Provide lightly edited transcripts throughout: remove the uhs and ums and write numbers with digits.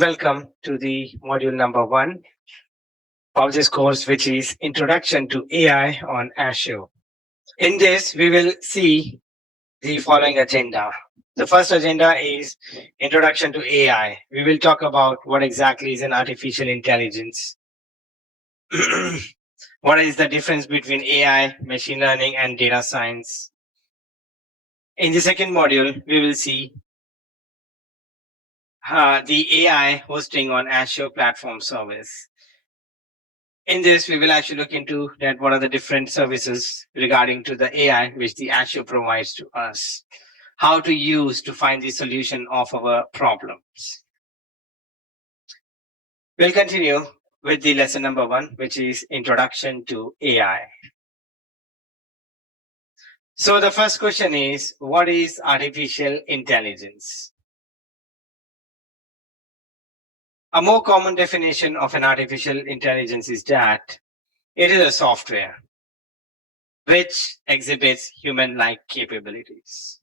Welcome to the module number 1 of this course, which is Introduction to AI on Azure. In this, we will see the following agenda. The first agenda is Introduction to AI. We will talk about what exactly is an artificial intelligence. What is the difference between AI, machine learning, and data science? In the second module, we will see the AI hosting on Azure Platform Service. In this, we will actually look into that what are the different services regarding to the AI which the Azure provides to us, how to use to find the solution of our problems. We'll continue with the lesson number 1, which is Introduction to AI. So the first question is, what is artificial intelligence? A more common definition of an artificial intelligence is that it is a software which exhibits human-like capabilities.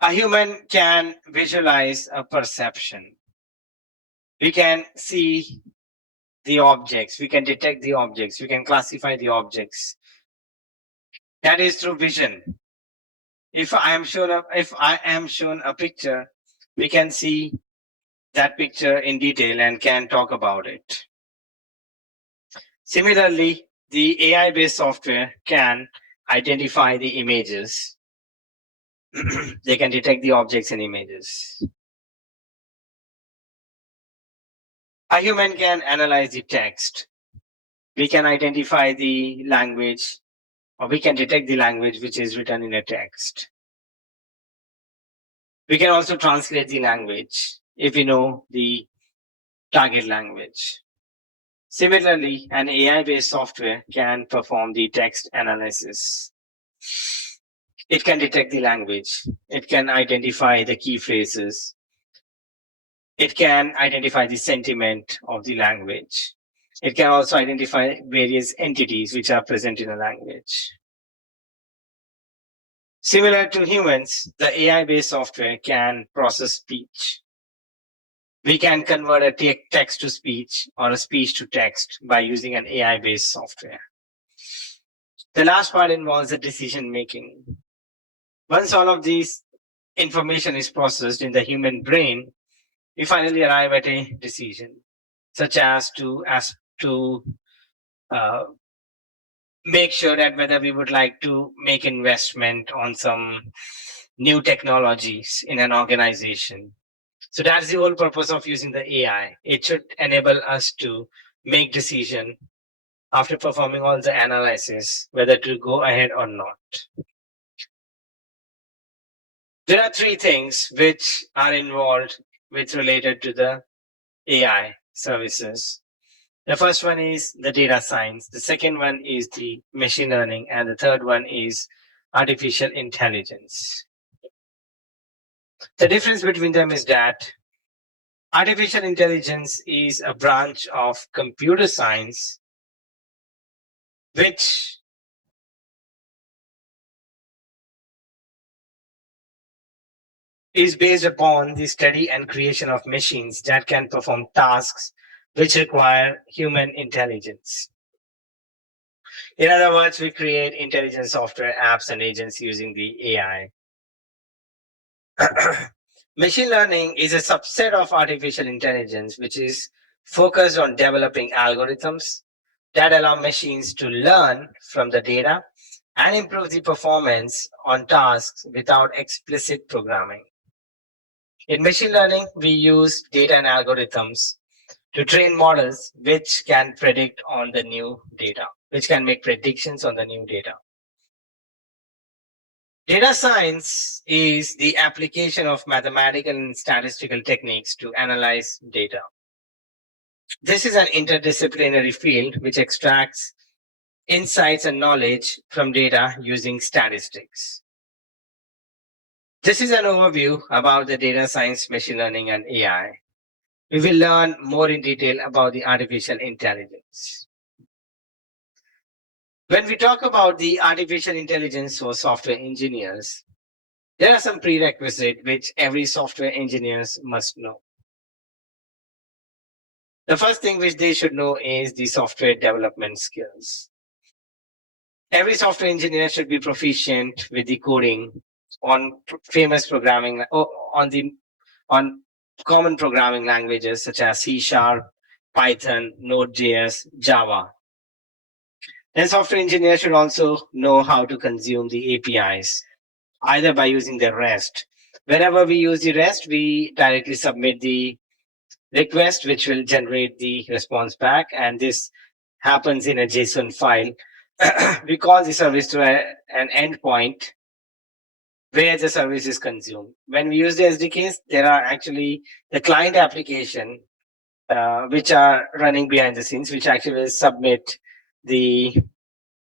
A human can visualize a perception. We can see the objects, we can detect the objects, we can classify the objects. That is through vision. If I am shown a picture, we can see that picture in detail and can talk about it. Similarly, the AI-based software can identify the images. They can detect the objects in images. A human can analyze the text. We can identify the language, or we can detect the language which is written in a text. We can also translate the language if we know the target language. Similarly, an AI-based software can perform the text analysis. It can detect the language. It can identify the key phrases. It can identify the sentiment of the language. It can also identify various entities which are present in a language. Similar to humans, the AI-based software can process speech. We can convert a text to speech or a speech to text by using an AI-based software. The last part involves the decision making. Once all of these information is processed in the human brain, we finally arrive at a decision, such as to make sure that whether we would like to make investment on some new technologies in an organization. So that's the whole purpose of using the AI. It should enable us to make decision after performing all the analysis, whether to go ahead or not. There are 3 things which are involved which related to the AI services. The first one is the data science. The second one is the machine learning. And the third one is artificial intelligence. The difference between them is that artificial intelligence is a branch of computer science which is based upon the study and creation of machines that can perform tasks which require human intelligence. In other words, we create intelligent software, apps, and agents using the AI. Machine learning is a subset of artificial intelligence, which is focused on developing algorithms that allow machines to learn from the data and improve the performance on tasks without explicit programming. In machine learning, we use data and algorithms to train models which can predict on the new data, which can make predictions on the new data. Data science is the application of mathematical and statistical techniques to analyze data. This is an interdisciplinary field which extracts insights and knowledge from data using statistics. This is an overview about the data science, machine learning, and AI. We will learn more in detail about the artificial intelligence. When we talk about the artificial intelligence for software engineers, there are some prerequisites which every software engineers must know. The first thing which they should know is the software development skills. Every software engineer should be proficient with the coding on famous programming on common programming languages such as C Sharp, Python, Node.js, Java. Then software engineers should also know how to consume the APIs, either by using the REST. Whenever we use the REST, we directly submit the request, which will generate the response back, and this happens in a JSON file. We call the service to an endpoint where the service is consumed. When we use the SDKs, there are actually the client application which are running behind the scenes, which actually submit the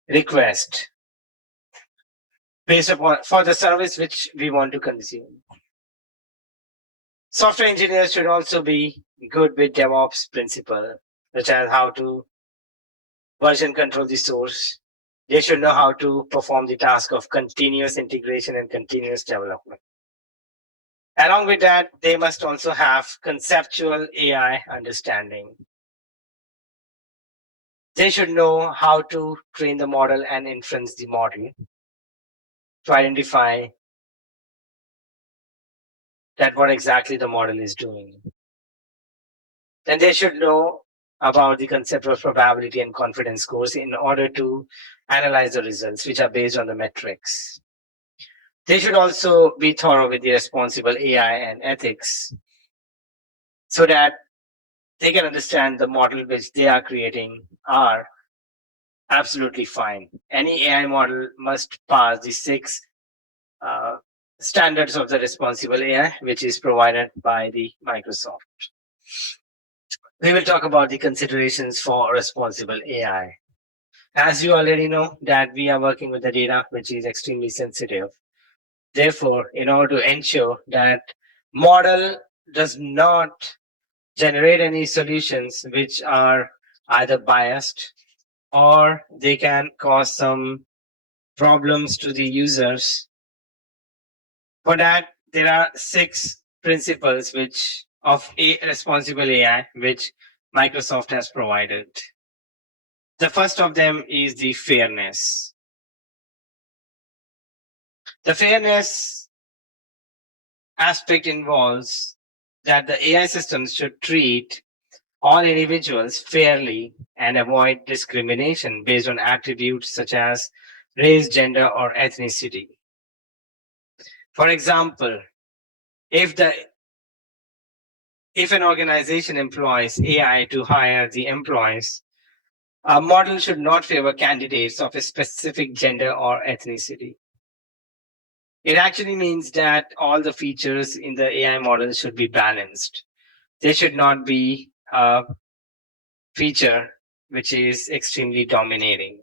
request based upon for the service which we want to consume. Software engineers should also be good with DevOps principle, such as how to version control the source. They should know how to perform the task of continuous integration and continuous development. Along with that, they must also have conceptual AI understanding. They should know how to train the model and inference the model to identify that what exactly the model is doing. Then they should know about the concept of probability and confidence scores in order to analyze the results, which are based on the metrics. They should also be thorough with the responsible AI and ethics so that they can understand the model which they are creating are absolutely fine. Any AI model must pass the 6 standards of the responsible AI, which is provided by the Microsoft. We will talk about the considerations for responsible AI. As you already know that we are working with the data which is extremely sensitive. Therefore, in order to ensure that model does not generate any solutions which are either biased or they can cause some problems to the users. For that, there are 6 principles which of a responsible AI which Microsoft has provided. The first of them is the fairness. The fairness aspect involves that the AI systems should treat all individuals fairly and avoid discrimination based on attributes such as race, gender, or ethnicity. For example, if an organization employs AI to hire the employees, a model should not favor candidates of a specific gender or ethnicity. It actually means that all the features in the AI model should be balanced. There should not be a feature which is extremely dominating.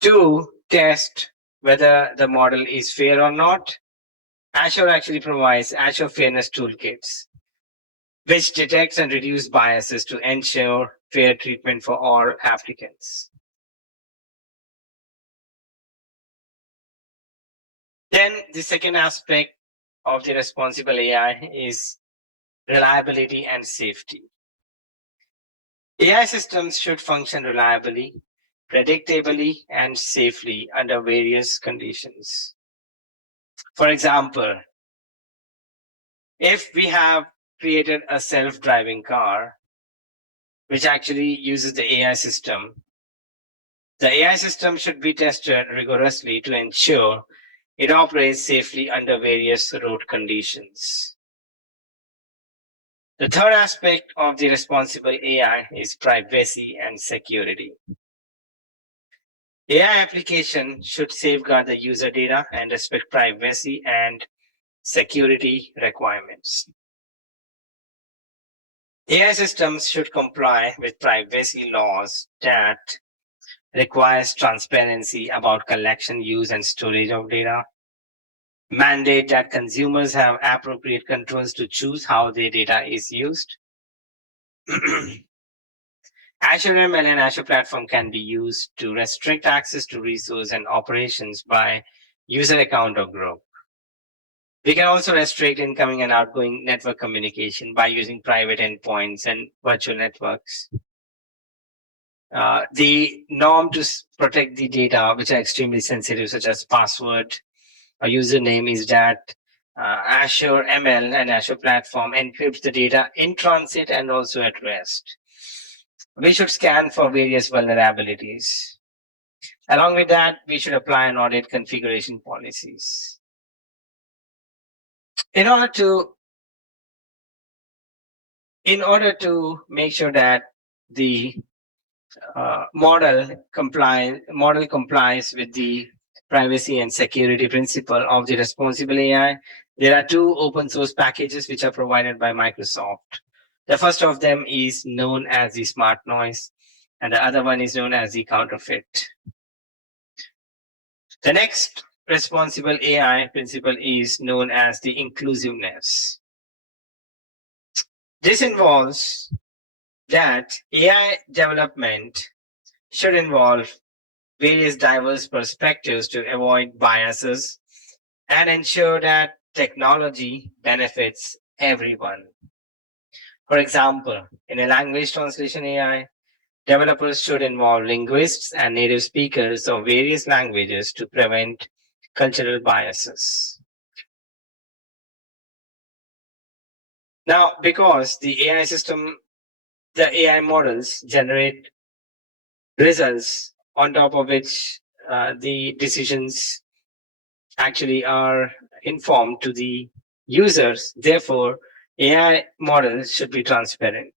To test whether the model is fair or not, Azure actually provides Azure Fairness Toolkits, which detects and reduces biases to ensure fair treatment for all applicants. Then the second aspect of the responsible AI is reliability and safety. AI systems should function reliably, predictably, and safely under various conditions. For example, if we have created a self-driving car, which actually uses the AI system, the AI system should be tested rigorously to ensure it operates safely under various road conditions. The third aspect of the responsible AI is privacy and security. AI application should safeguard the user data and respect privacy and security requirements. AI systems should comply with privacy laws that requires transparency about collection, use, and storage of data, mandate that consumers have appropriate controls to choose how their data is used. Azure ML and Azure Platform can be used to restrict access to resource and operations by user account or group. We can also restrict incoming and outgoing network communication by using private endpoints and virtual networks. The norm to protect the data, which are extremely sensitive, such as password or username, is that Azure ML and Azure Platform encrypts the data in transit and also at rest. We should scan for various vulnerabilities. Along with that, we should apply and audit configuration policies. In order to make sure that the model complies with the privacy and security principle of the responsible AI, there are two open source packages which are provided by Microsoft. The first of them is known as the Smart Noise, and the other one is known as the Counterfeit. The next responsible AI principle is known as the inclusiveness. This involves that AI development should involve various diverse perspectives to avoid biases and ensure that technology benefits everyone. For example, in a language translation AI, developers should involve linguists and native speakers of various languages to prevent cultural biases. Now, because the AI models generate results on top of which the decisions actually are informed to the users, therefore, AI models should be transparent.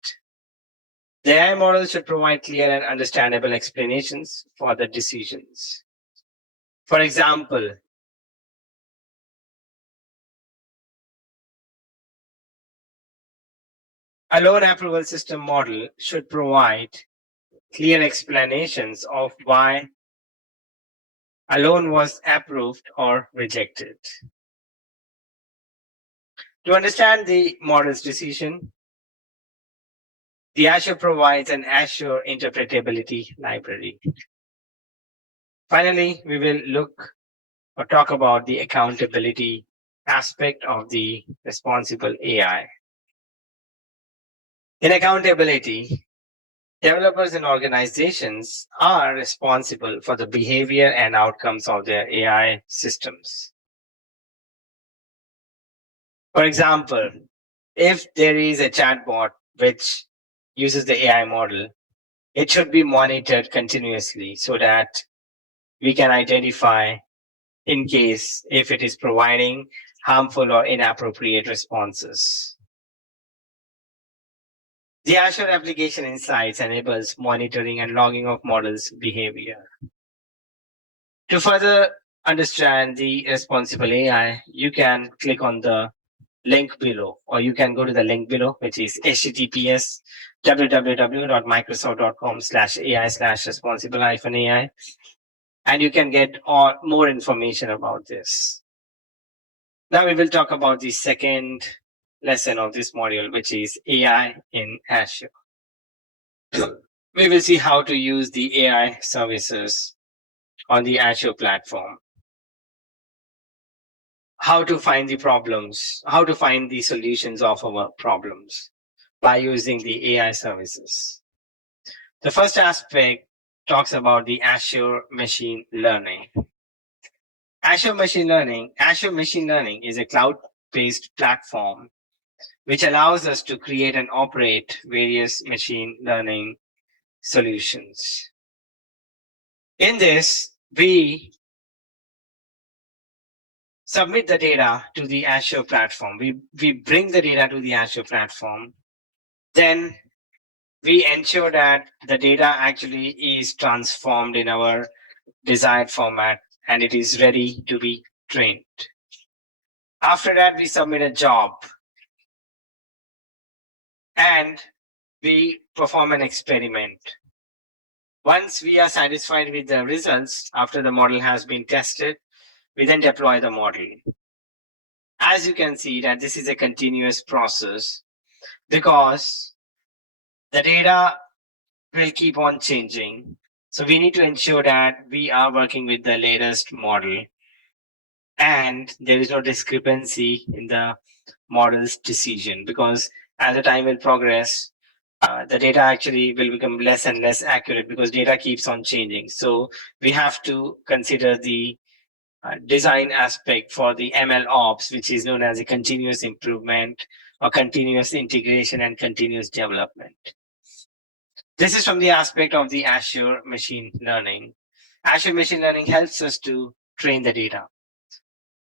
The AI model should provide clear and understandable explanations for the decisions. For example, a loan approval system model should provide clear explanations of why a loan was approved or rejected. To understand the model's decision, the Azure provides an Azure interpretability library. Finally, we will look or talk about the accountability aspect of the responsible AI. In accountability, developers and organizations are responsible for the behavior and outcomes of their AI systems. For example, if there is a chatbot which uses the AI model, it should be monitored continuously so that we can identify in case if it is providing harmful or inappropriate responses. The Azure Application Insights enables monitoring and logging of models' behavior. To further understand the responsible AI, you can click on the link below, or you can go to the link below, which is https://www.microsoft.com/AI/responsible-AI, and you can get more information about this. Now we will talk about the second lesson of this module, which is AI in Azure. We will see how to use the AI services on the Azure platform, how to find the problems, how to find the solutions of our problems by using the AI services. The first aspect talks about the Azure machine learning. Azure machine learning is a cloud-based platform which allows us to create and operate various machine learning solutions. In this, we submit the data to the Azure platform. We bring the data to the Azure platform. Then we ensure that the data actually is transformed in our desired format and it is ready to be trained. After that, we submit a job and we perform an experiment. Once we are satisfied with the results after the model has been tested, we then deploy the model. As you can see that this is a continuous process because the data will keep on changing. So we need to ensure that we are working with the latest model and there is no discrepancy in the model's decision, because as the time will progress, the data actually will become less and less accurate because data keeps on changing. So we have to consider the design aspect for the ML ops, which is known as a continuous improvement or continuous integration and continuous development. This is from the aspect of the Azure machine learning. Azure machine learning helps us to train the data.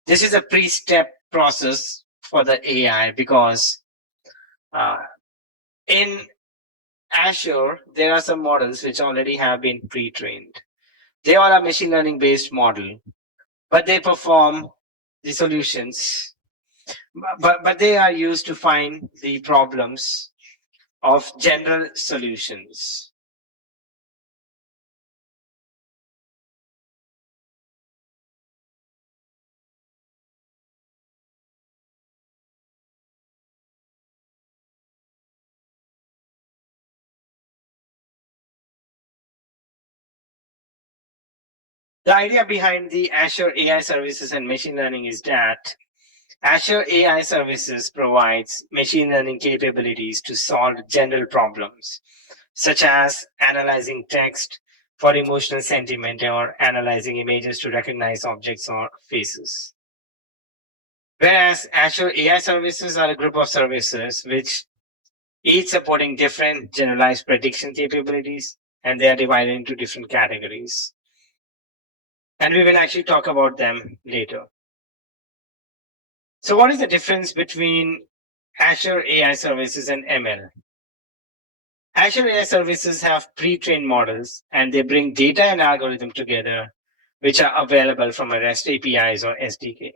This is a pre-step process for the AI because uh, in Azure, there are some models which already have been pre-trained. They all are machine learning based model, but they perform the solutions, but they are used to find the problems of general solutions. The idea behind the Azure AI services and machine learning is that Azure AI services provides machine learning capabilities to solve general problems, such as analyzing text for emotional sentiment or analyzing images to recognize objects or faces. Whereas Azure AI services are a group of services which each supporting different generalized prediction capabilities, and they are divided into different categories. And we will actually talk about them later. So, what is the difference between Azure AI services and ML? Azure AI services have pre-trained models and they bring data and algorithm together, which are available from a REST APIs or SDK.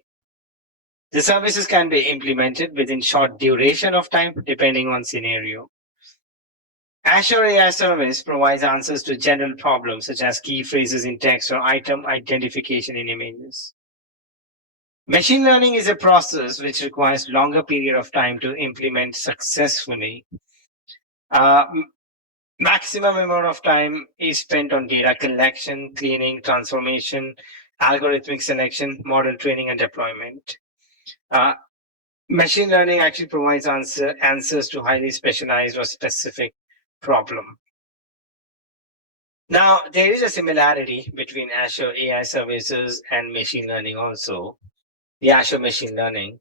The services can be implemented within short duration of time, depending on scenario. Azure AI Service provides answers to general problems such as key phrases in text or item identification in images. Machine learning is a process which requires longer period of time to implement successfully. Maximum amount of time is spent on data collection, cleaning, transformation, algorithmic selection, model training, and deployment. Uh, Machine learning actually provides answers to highly specialized or specific problem. Now, there is a similarity between Azure AI services and machine learning also, the Azure machine learning.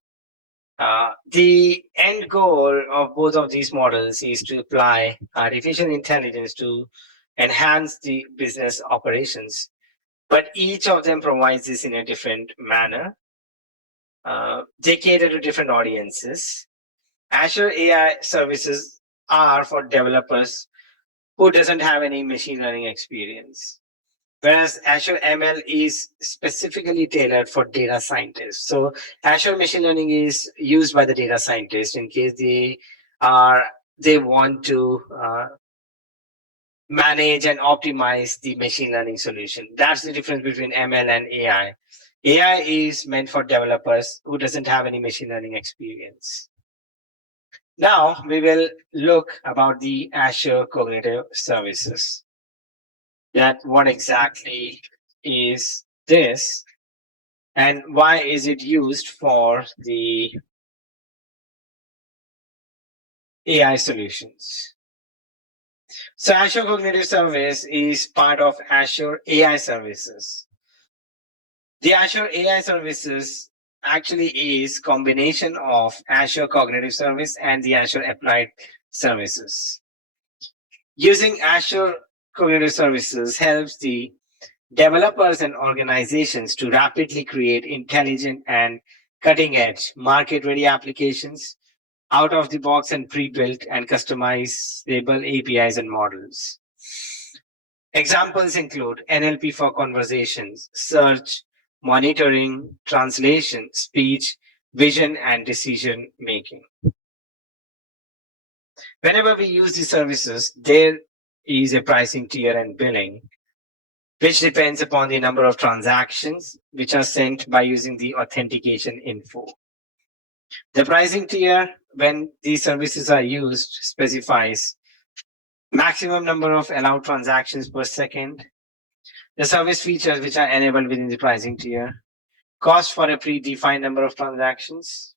The end goal of both of these models is to apply artificial intelligence to enhance the business operations, but each of them provides this in a different manner. They cater to different audiences. Azure AI services are for developers who doesn't have any machine learning experience, whereas Azure ML is specifically tailored for data scientists. So Azure machine learning is used by the data scientists in case are they want to manage and optimize the machine learning solution. That's the difference between ML and AI. AI is meant for developers who doesn't have any machine learning experience. Now we will look about the Azure Cognitive Services. That what exactly is this and why is it used for the AI solutions? So Azure Cognitive Service is part of Azure AI Services. The Azure AI Services actually is combination of Azure Cognitive Service and the Azure Applied Services. Using Azure Cognitive Services helps the developers and organizations to rapidly create intelligent and cutting edge market ready applications out of the box and pre-built and customizable APIs and models. Examples include NLP for conversations, search, monitoring, translation, speech, vision, and decision making. Whenever we use these services, there is a pricing tier and billing, which depends upon the number of transactions which are sent by using the authentication info. The pricing tier, when these services are used, specifies maximum number of allowed transactions per second, the service features which are enabled within the pricing tier, cost for a predefined number of transactions.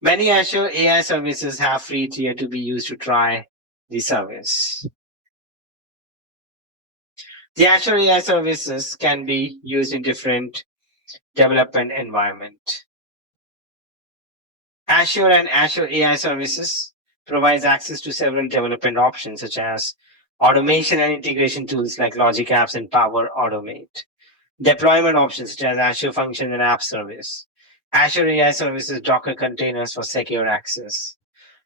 Many Azure AI services have free tier to be used to try the service. The Azure AI services can be used in different development environment. Azure and Azure AI services provides access to several development options such as automation and integration tools like Logic Apps and Power Automate. Deployment options such as Azure Function and App Service. Azure AI Services Docker containers for secure access.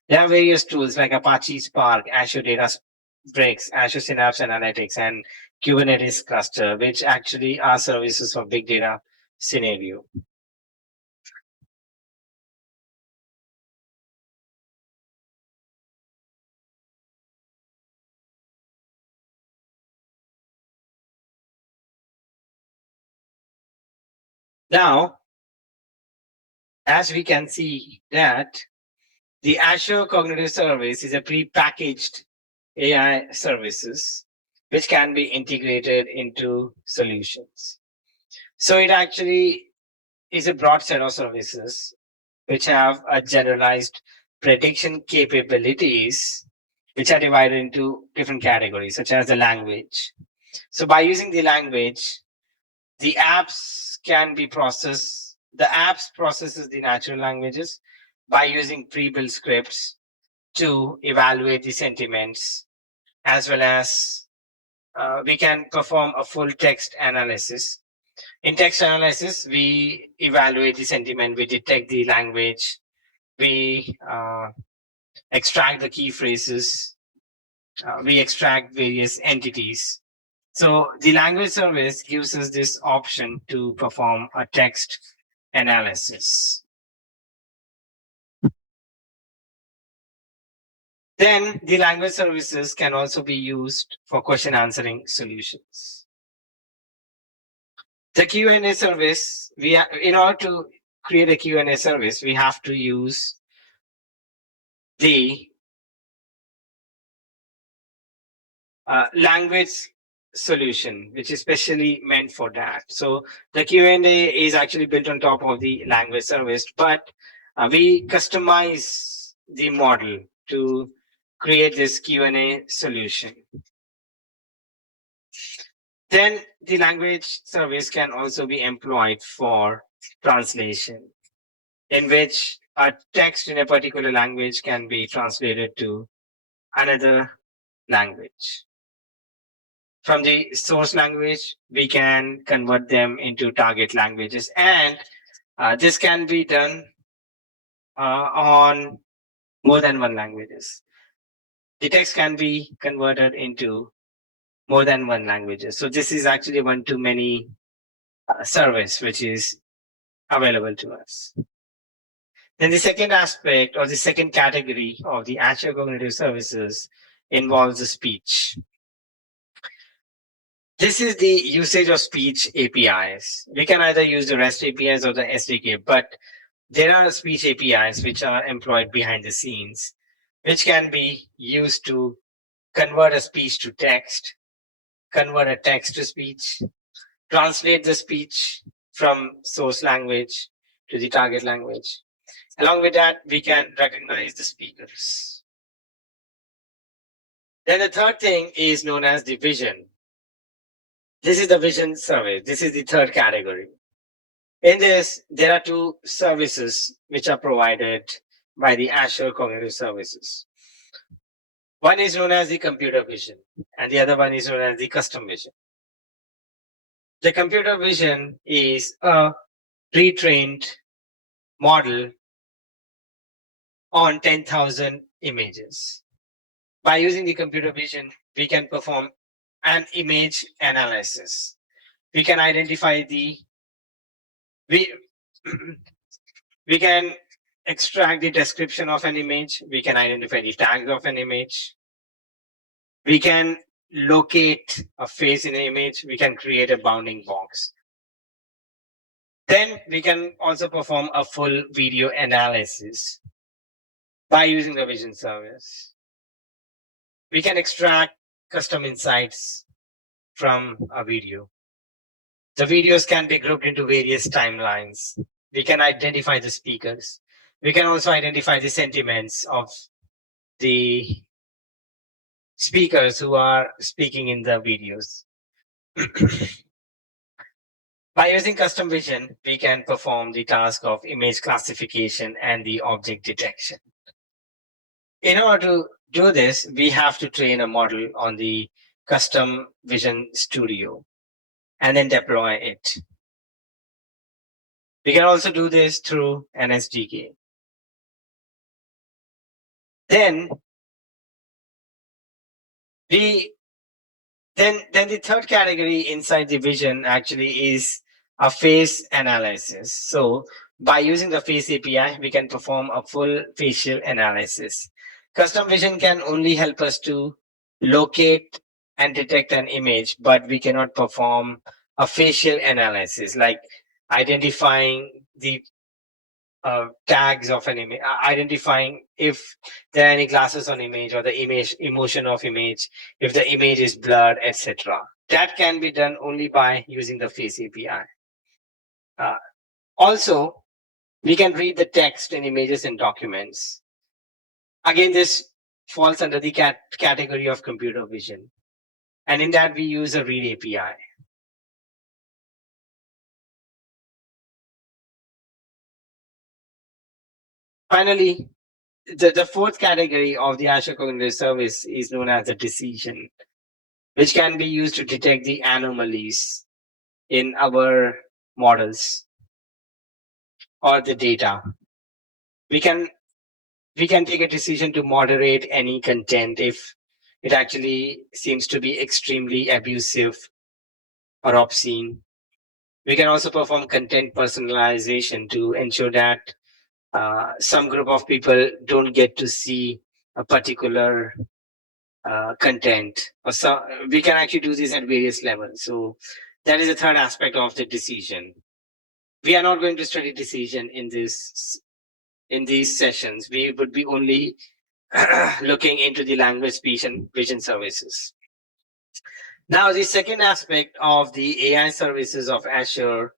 There are various tools like Apache Spark, Azure Databricks, Azure Synapse Analytics, and Kubernetes Cluster, which actually are services for big data scenario. Now, as we can see that the Azure Cognitive Service is a pre-packaged AI services which can be integrated into solutions. So it actually is a broad set of services which have a generalized prediction capabilities which are divided into different categories such as the language. So by using the language, the apps can be processed. The apps processes the natural languages by using pre-built scripts to evaluate the sentiments, as well as we can perform a full text analysis. In text analysis, we evaluate the sentiment, we detect the language, we extract the key phrases, we extract various entities. So the language service gives us this option to perform a text analysis. Then the language services can also be used for question answering solutions. The Q&A service, in order to create a Q&A service, we have to use the language solution, which is specially meant for that. So the Q&A is actually built on top of the language service, but we customize the model to create this Q&A solution. Then the language service can also be employed for translation, in which a text in a particular language can be translated to another language. From the source language, we can convert them into target languages, and this can be done on more than one languages. The text can be converted into more than one languages. So this is actually one-to-many service which is available to us. Then the second aspect or the second category of the Azure Cognitive Services involves the speech. This is the usage of speech APIs. We can either use the REST APIs or the SDK, but there are speech APIs which are employed behind the scenes, which can be used to convert a speech to text, convert a text to speech, translate the speech from source language to the target language. Along with that, we can recognize the speakers. Then the third thing is known as the vision. This is the vision service. This is the third category. In this, there are two services which are provided by the Azure Cognitive Services. One is known as the computer vision, and the other one is known as the custom vision. The computer vision is a pre-trained model on 10,000 images. By using the computer vision, we can perform an image analysis. We can identify we can extract the description of an image. We can identify the tags of an image. We can locate a face in an image. We can create a bounding box. Then we can also perform a full video analysis by using the vision service. We can extract custom insights from a video. The videos can be grouped into various timelines. We can identify the speakers. We can also identify the sentiments of the speakers who are speaking in the videos. By using custom vision, we can perform the task of image classification and the object detection. In order to do this, we have to train a model on the custom vision studio and then deploy it. We can also do this through an SDK. Then we then the third category inside the vision actually is a face analysis. So by using the face API, we can perform a full facial analysis. Custom vision can only help us to locate and detect an image, but we cannot perform a facial analysis like identifying the tags of an image, identifying if there are any glasses on image or the image emotion of image, if the image is blurred, etc. That can be done only by using the face API. Also, we can read the text in images and documents. Again, this falls under the category of computer vision. And in that, we use a read API. Finally, the fourth category of the Azure Cognitive Service is known as the decision, which can be used to detect the anomalies in our models or the data. We can take a decision to moderate any content if it actually seems to be extremely abusive or obscene. We can also perform content personalization to ensure that some group of people don't get to see a particular content. Or so we can actually do this at various levels. So that is the third aspect of the decision. We are not going to study decision in these sessions. We would be only looking into the language, speech, and vision services. Now, the second aspect of the AI services of Azure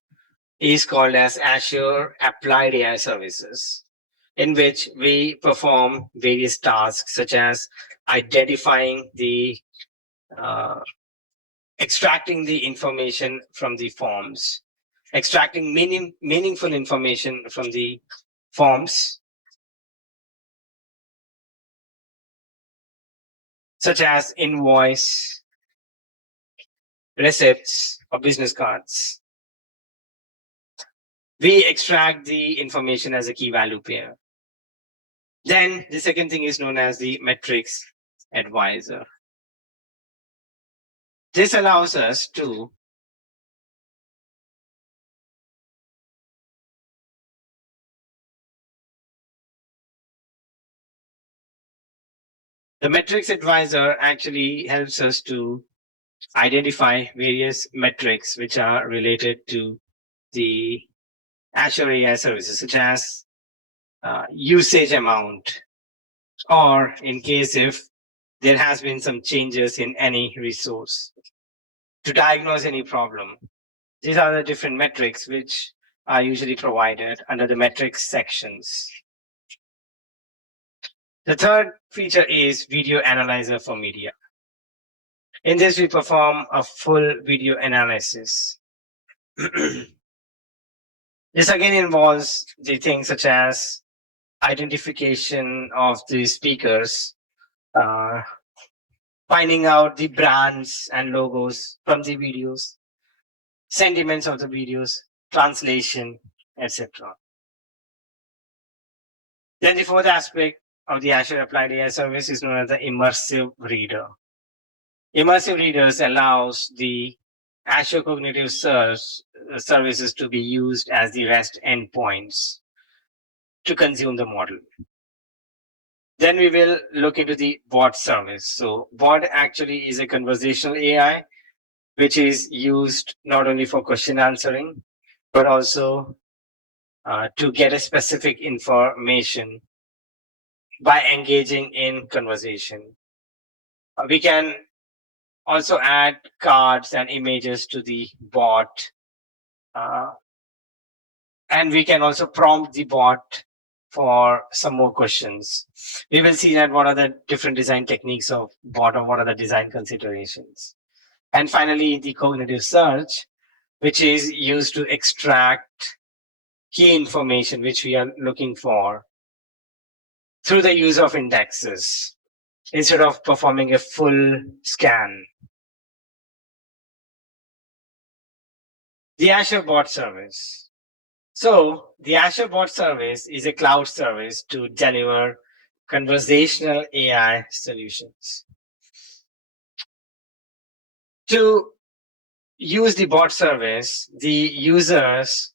is called as Azure Applied AI Services, in which we perform various tasks such as identifying the extracting the information from the forms, extracting meaningful information from the forms, such as invoice, receipts, or business cards. We extract the information as a key value pair. Then the second thing is known as the metrics advisor. This allows us to the metrics advisor actually helps us to identify various metrics which are related to the Azure AI services, such as usage amount, or in case if there has been some changes in any resource, to diagnose any problem. These are the different metrics which are usually provided under the metrics sections. The third feature is video analyzer for media. In this, we perform a full video analysis. This again involves the things such as identification of the speakers, finding out the brands and logos from the videos, sentiments of the videos, translation, etc. Then the fourth aspect of the Azure Applied AI service is known as the immersive reader. Immersive readers allows the Azure Cognitive Search services to be used as the REST endpoints to consume the model. Then we will look into the bot service. So bot actually is a conversational AI, which is used not only for question answering, but also to get a specific information by engaging in conversation. We can also add cards and images to the bot And we can also prompt the bot for some more questions. We will see that what are the different design techniques of bot, or what are the design considerations. And finally, the cognitive search, which is used to extract key information which we are looking for through the use of indexes instead of performing a full scan. The Azure Bot Service. So the Azure Bot Service is a cloud service to deliver conversational AI solutions. To use the bot service, the users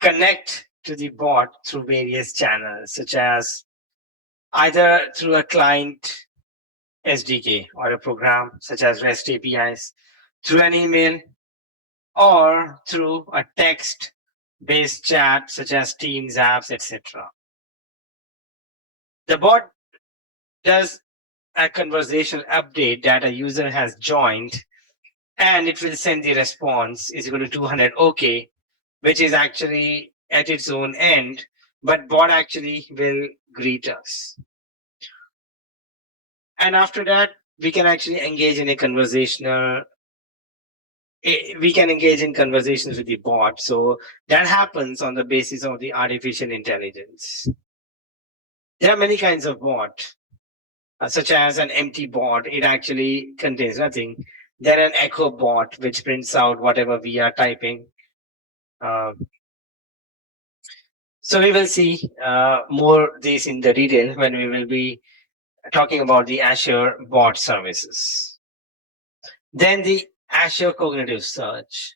connect to the bot through various channels, such as either through a client SDK or a program such as REST APIs, through an email, or through a text-based chat such as Teams, apps, etc. The bot does a conversational update that a user has joined, and it will send the response is equal to 200 OK, which is actually at its own end, but bot actually will greet us. And after that, we can actually engage in a conversational, we can engage in conversations with the bot. So that happens on the basis of the artificial intelligence. There are many kinds of bot, such as an empty bot. It actually contains nothing. Then an echo bot, which prints out whatever we are typing. So we will see more this in the detail when we will be talking about the Azure bot services. Then the Azure Cognitive Search.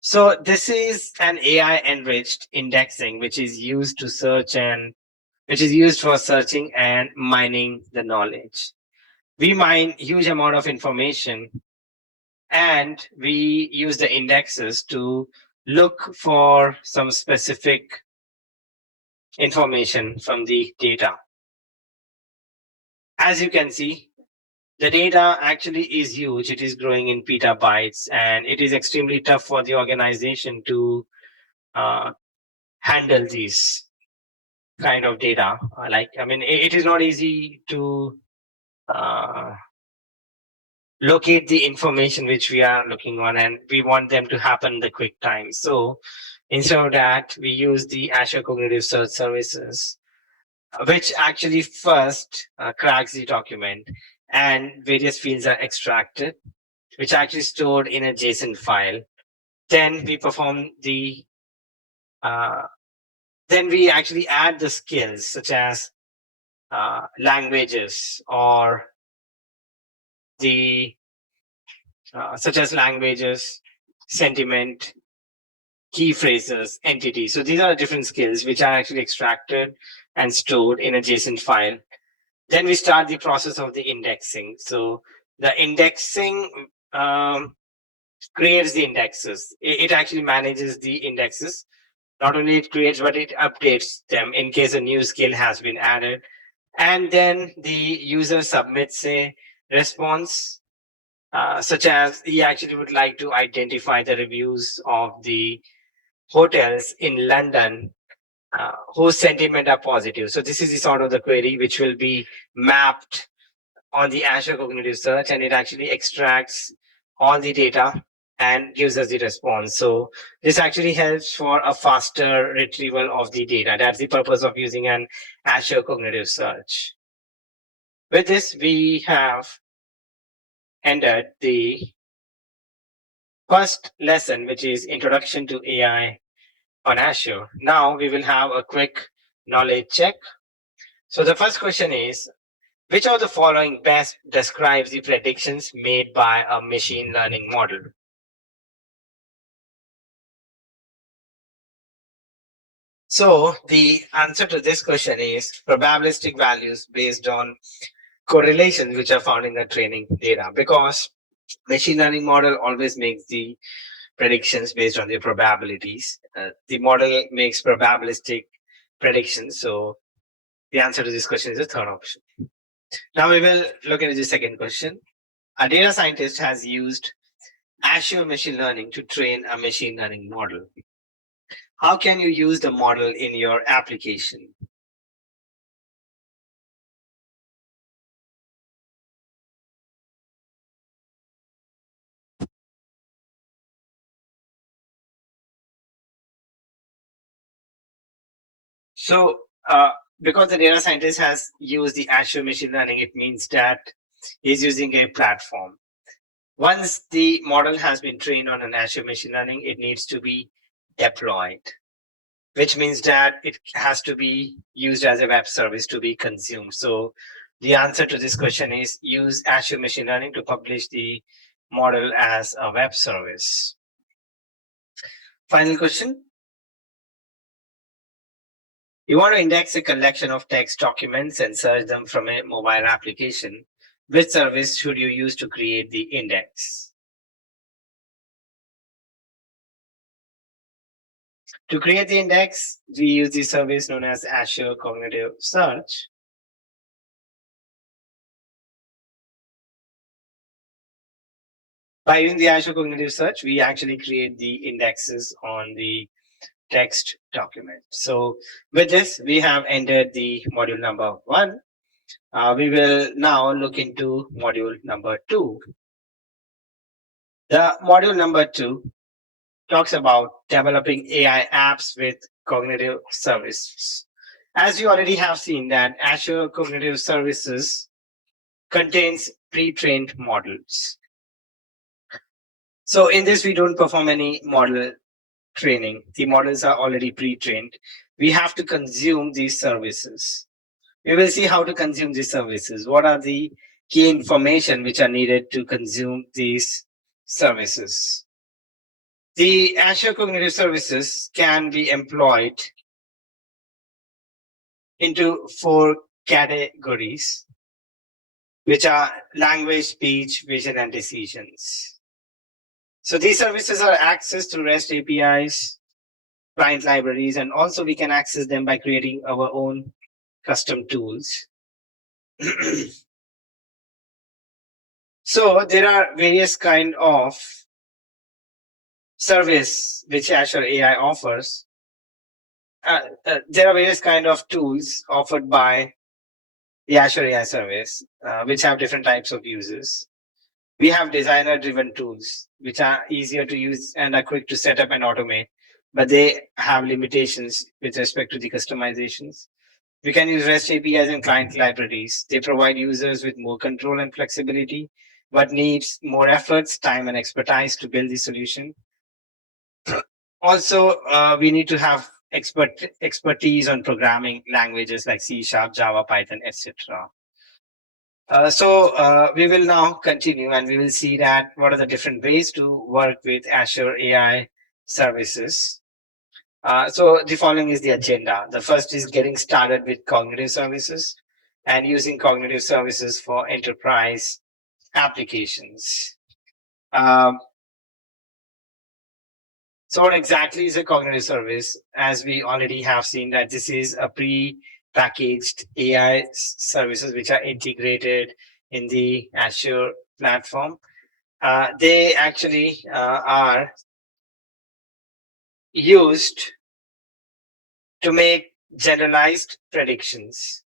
So this is an AI enriched indexing which is used to search and which is used for searching and mining the knowledge. We mine huge amount of information, and we use the indexes to look for some specific information from the data. As you can see, the data actually is huge. It is growing in petabytes, and it is extremely tough for the organization to handle these kind of data. It is not easy to locate the information which we are looking on, and we want them to happen in the quick time. So instead of that, we use the Azure Cognitive Search services, which actually first cracks the document, and various fields are extracted, which are actually stored in a JSON file. Then we perform the then we actually add the skills such as languages or the such as languages, sentiment, key phrases, entities. So these are different skills which are actually extracted and stored in a JSON file. Then we start the process of the indexing. So the indexing creates the indexes. It actually manages the indexes. Not only it creates, but it updates them in case a new skill has been added. And then the user submits a response, such as he actually would like to identify the reviews of the hotels in London whose sentiment are positive. So this is the sort of the query which will be mapped on the Azure Cognitive Search, and it actually extracts all the data and gives us the response. So this actually helps for a faster retrieval of the data. That's the purpose of using an Azure Cognitive Search. With this, we have ended the first lesson, which is Introduction to AI on Azure. Now we will have a quick knowledge check. So the first question is, which of the following best describes the predictions made by a machine learning model? So the answer to this question is probabilistic values based on correlations which are found in the training data, because machine learning model always makes the predictions based on the probabilities. The model makes probabilistic predictions. So the answer to this question is the third option. Now we will look into the second question. A data scientist has used Azure machine learning to train a machine learning model. How can you use the model in your application? So, because the data scientist has used the Azure machine learning, it means that he's using a platform. Once the model has been trained on an Azure machine learning, it needs to be deployed, which means that it has to be used as a web service to be consumed. So the answer to this question is use Azure machine learning to publish the model as a web service. Final question. You want to index a collection of text documents and search them from a mobile application. Which service should you use to create the index? To create the index, we use the service known as Azure Cognitive Search. By using the Azure Cognitive Search, we actually create the indexes on the text document. So with this, we have ended the module number 1. We will now look into module number 2. The module number 2 talks about developing AI apps with cognitive services. As you already have seen that Azure Cognitive Services contains pre-trained models. So in this, we don't perform any model training. The models are already pre-trained. We have to consume these services. We will see how to consume these services. What are the key information which are needed to consume these services? The Azure Cognitive Services can be employed into 4 categories, which are language, speech, vision, and decisions. So these services are accessed through REST APIs, client libraries, and also we can access them by creating our own custom tools. So there are various kind of service which Azure AI offers. There are various kind of tools offered by the Azure AI service, which have different types of uses. We have designer-driven tools, which are easier to use and are quick to set up and automate, but they have limitations with respect to the customizations. We can use REST APIs and client libraries. They provide users with more control and flexibility, but needs more efforts, time, and expertise to build the solution. Also, we need to have expertise on programming languages like C Sharp, Java, Python, etc. So we will now continue and we will see that what are the different ways to work with Azure AI services. So the following is the agenda. The first is getting started with cognitive services and using cognitive services for enterprise applications. So what exactly is a cognitive service? As we already have seen that this is a pre-packaged AI services which are integrated in the Azure platform. They actually are used to make generalized predictions.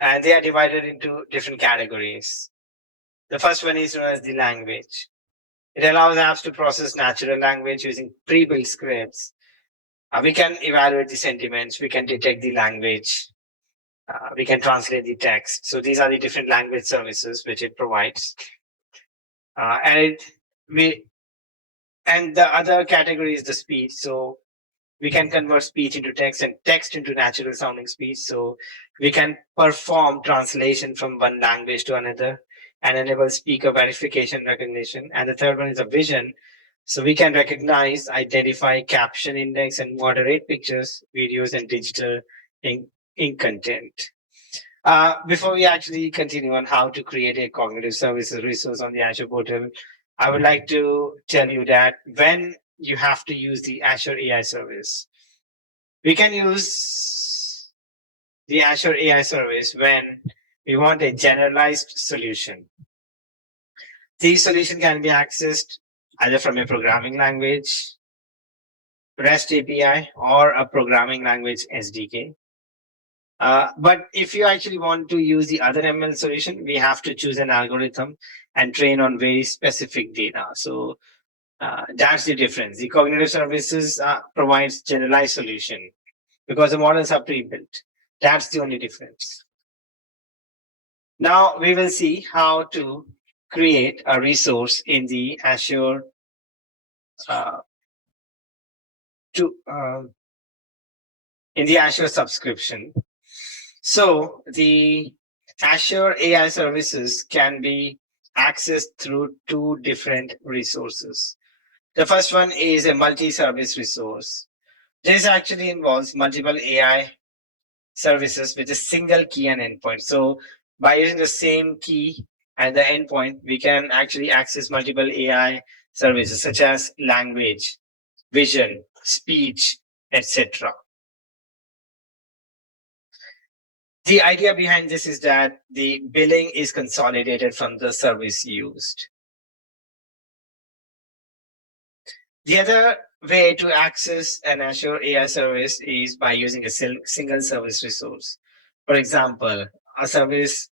And they are divided into different categories. The first one is known as the language. It allows apps to process natural language using pre-built scripts. We can evaluate the sentiments, we can detect the language, we can translate the text. So these are the different language services which it provides. And the other category is the speech. So we can convert speech into text and text into natural sounding speech. So we can perform translation from one language to another and enable speaker verification recognition. And the third one is a vision. So we can recognize, identify, caption, index, and moderate pictures, videos, and digital ink content. Before we actually continue on how to create a cognitive services resource on the Azure portal, I would like to tell you that when you have to use the Azure AI service, we can use the Azure AI service when we want a generalized solution. These solutions can be accessed either from a programming language, REST API, or a programming language SDK. But if you actually want to use the other ML solution, we have to choose an algorithm and train on very specific data. So that's the difference. The cognitive services provides generalized solution because the models are pre-built. That's the only difference. Now we will see how to create a resource in the Azure uh, in the Azure subscription. So the Azure AI services can be accessed through two different resources. The first one is a multi-service resource. This actually involves multiple AI services with a single key and endpoint. So by using the same key and the endpoint, we can actually access multiple AI services such as language, vision, speech, etc. The idea behind this is that the billing is consolidated from the service used. The other way to access an Azure AI service is by using a single service resource. For example, a service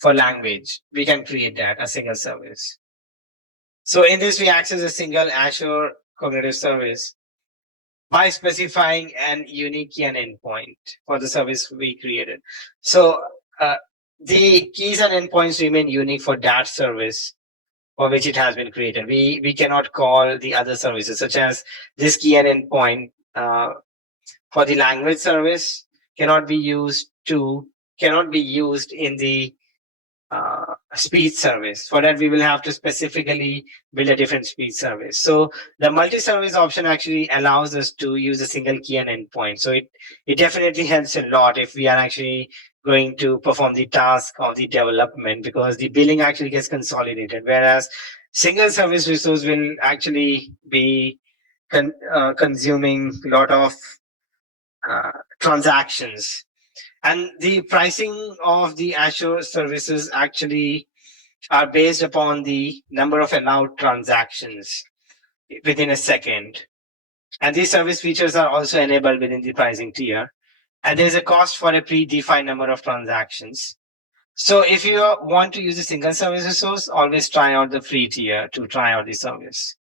for language, we can create that, a single service. So in this, we access a single Azure cognitive service by specifying an unique key and endpoint for the service we created. So the keys and endpoints remain unique for that service for which it has been created. We cannot call the other services, such as this key and endpoint for the language service cannot be used in the speech service. For that, we will have to specifically build a different speech service. So the multi-service option actually allows us to use a single key and endpoint. So it definitely helps a lot if we are actually going to perform the task of the development, because the billing actually gets consolidated, whereas single service resource will actually be consuming a lot of transactions. And the pricing of the Azure services actually are based upon the number of allowed transactions within a second. And these service features are also enabled within the pricing tier. And there's a cost for a predefined number of transactions. So if you want to use a single service resource, always try out the free tier to try out the service.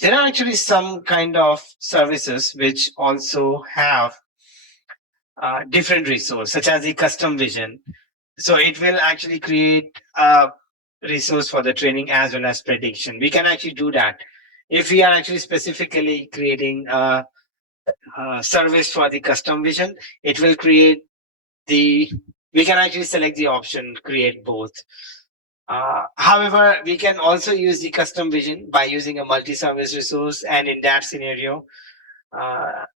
There are actually some kind of services which also have different resource, such as the custom vision. So it will actually create a resource for the training as well as prediction. We can actually do that. If we are actually specifically creating a service for the custom vision, it will create we can actually select the option, create both. However, we can also use the custom vision by using a multi-service resource. And in that scenario,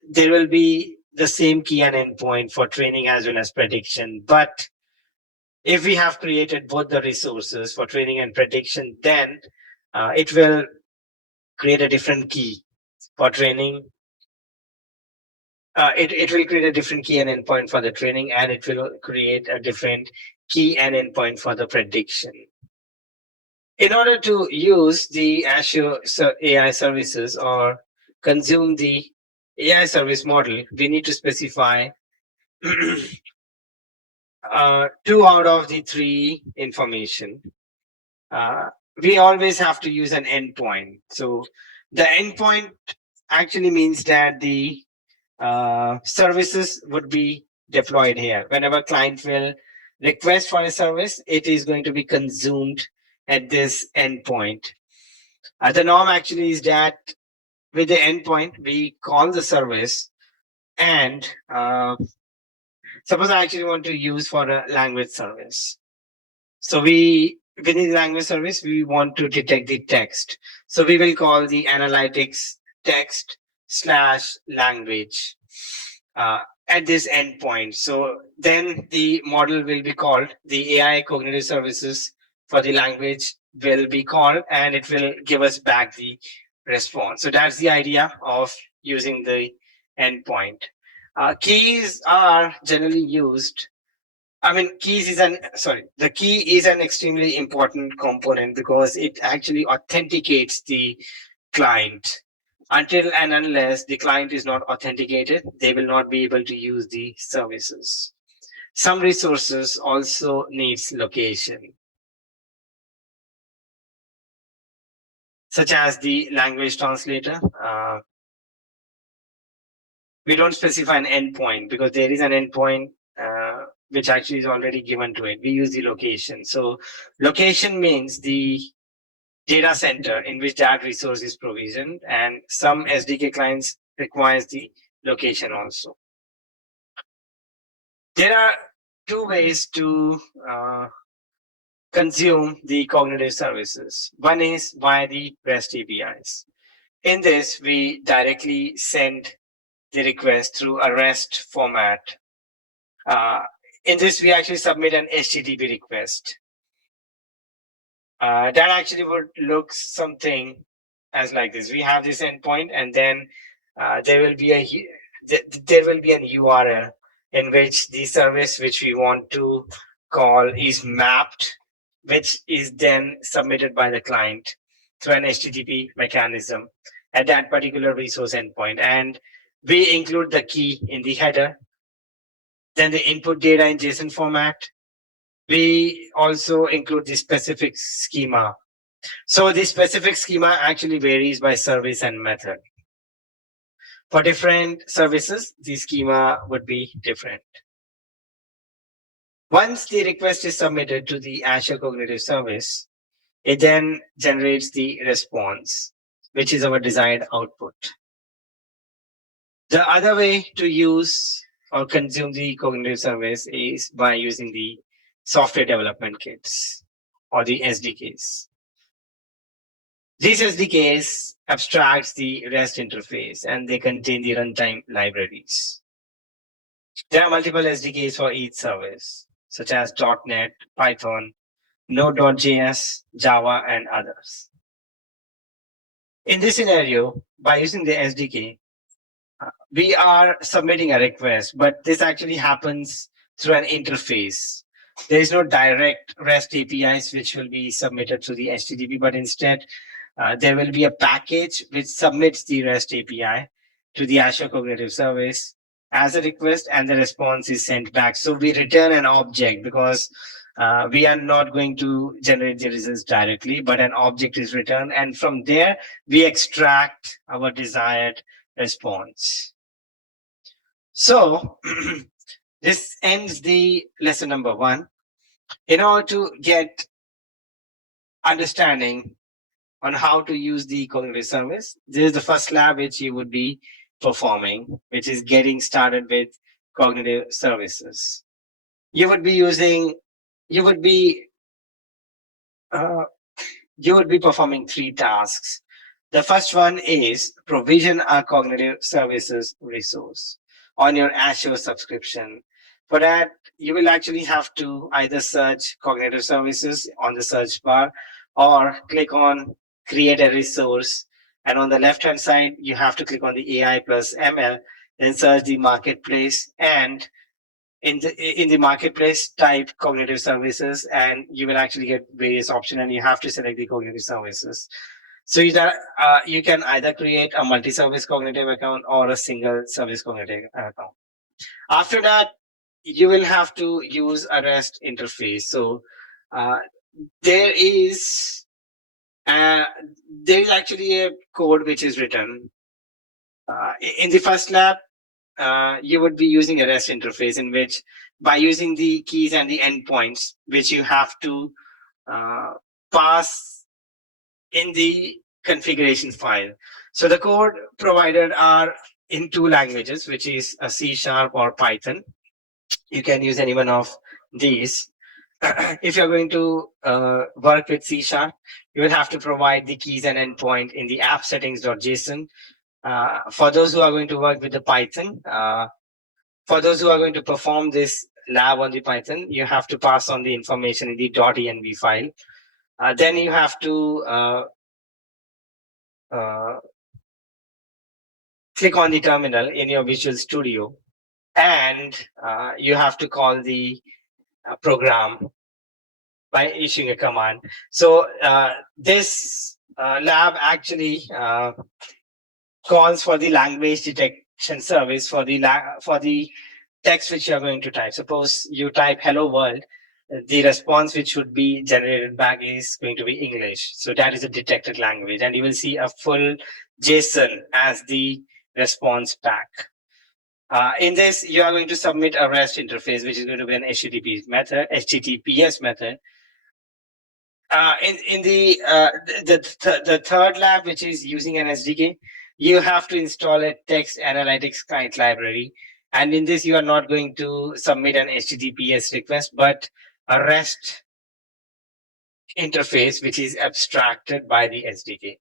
there will be the same key and endpoint for training as well as prediction. But if we have created both the resources for training and prediction, then it will create a different key for training. It will create a different key and endpoint for the training, and it will create a different key and endpoint for the prediction. In order to use the Azure AI services or consume the AI service model, we need to specify 2 out of the 3 information. We always have to use an endpoint. So the endpoint actually means that the services would be deployed here. Whenever client will request for a service, it is going to be consumed at this endpoint. The norm actually is that with the endpoint, we call the service, and suppose I actually want to use for a language service. So within the language service, we want to detect the text. So we will call the analytics text / language at this endpoint. So then the model will be called, the AI cognitive services for the language will be called, and it will give us back the response. So that's the idea of using the endpoint. Keys are generally used the key is an extremely important component because it actually authenticates the client. Until and unless the client is not authenticated, they will not be able to use the services. Some resources also needs location, such as the language translator. We don't specify an endpoint because there is an endpoint which actually is already given to it. We use the location. So location means the data center in which that resource is provisioned, and some SDK clients requires the location also. There are two ways to consume the cognitive services. One is via the REST APIs. In this, we directly send the request through a REST format. In this, we actually submit an HTTP request. That actually would look something as like this. We have this endpoint, and then there will be an URL in which the service which we want to call is mapped, which is then submitted by the client through an HTTP mechanism at that particular resource endpoint. And we include the key in the header, then the input data in JSON format. We also include the specific schema. So the specific schema actually varies by service and method. For different services, the schema would be different. Once the request is submitted to the Azure Cognitive Service, it then generates the response, which is our desired output. The other way to use or consume the cognitive service is by using the software development kits or the SDKs. These SDKs abstract the REST interface and they contain the runtime libraries. There are multiple SDKs for each service, such as .NET, Python, Node.js, Java, and others. In this scenario, by using the SDK, we are submitting a request, but this actually happens through an interface. There is no direct REST APIs which will be submitted through the HTTP, but instead there will be a package which submits the REST API to the Azure Cognitive Service as a request, and the response is sent back. So we return an object because we are not going to generate the results directly, but an object is returned, and from there we extract our desired response. So this ends the lesson number 1. In order to get understanding on how to use the cognitive service, this is the first lab which you would be performing, which is getting started with cognitive services. You would be performing 3 tasks. The first one is provision a cognitive services resource on your Azure subscription. For that, you will actually have to either search cognitive services on the search bar or click on create a resource. And on the left-hand side, you have to click on the AI plus ML, then search the marketplace, and in the marketplace type cognitive services, and you will actually get various options, and you have to select the cognitive services. So you can either create a multi-service cognitive account or a single service cognitive account. After that, you will have to use a REST interface. So there is actually a code which is written in the first lab. You would be using a REST interface in which, by using the keys and the endpoints, which you have to pass in the configuration file. So the code provided are in 2 languages, which is a C# or Python. You can use any one of these. If you're going to work with C#, you will have to provide the keys and endpoint in the app settings.json. For those who are going to work with the Python, for those who are going to perform this lab on the Python, you have to pass on the information in the .env file. Then you have to click on the terminal in your Visual Studio, and you have to call the program by issuing a command. So this lab actually calls for the language detection service for the text which you are going to type. Suppose you type "Hello World," the response which should be generated back is going to be English. So that is a detected language, and you will see a full JSON as the response back. In this, you are going to submit a REST interface, which is going to be an HTTPS method. In the third lab, which is using an SDK, you have to install a text analytics client library. And in this, you are not going to submit an HTTPS request, but a REST interface, which is abstracted by the SDK.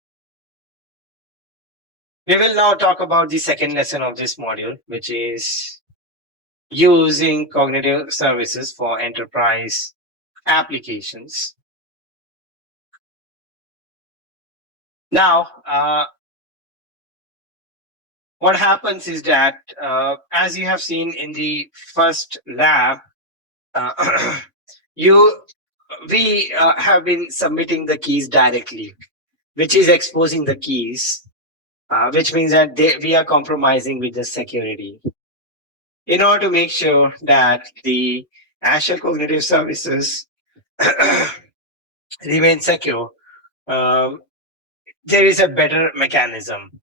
We will now talk about the second lesson of this module, which is using cognitive services for enterprise applications. Now, what happens is that, as you have seen in the first lab, we have been submitting the keys directly, which is exposing the keys, which means that we are compromising with the security. In order to make sure that the Azure Cognitive Services remain secure, there is a better mechanism.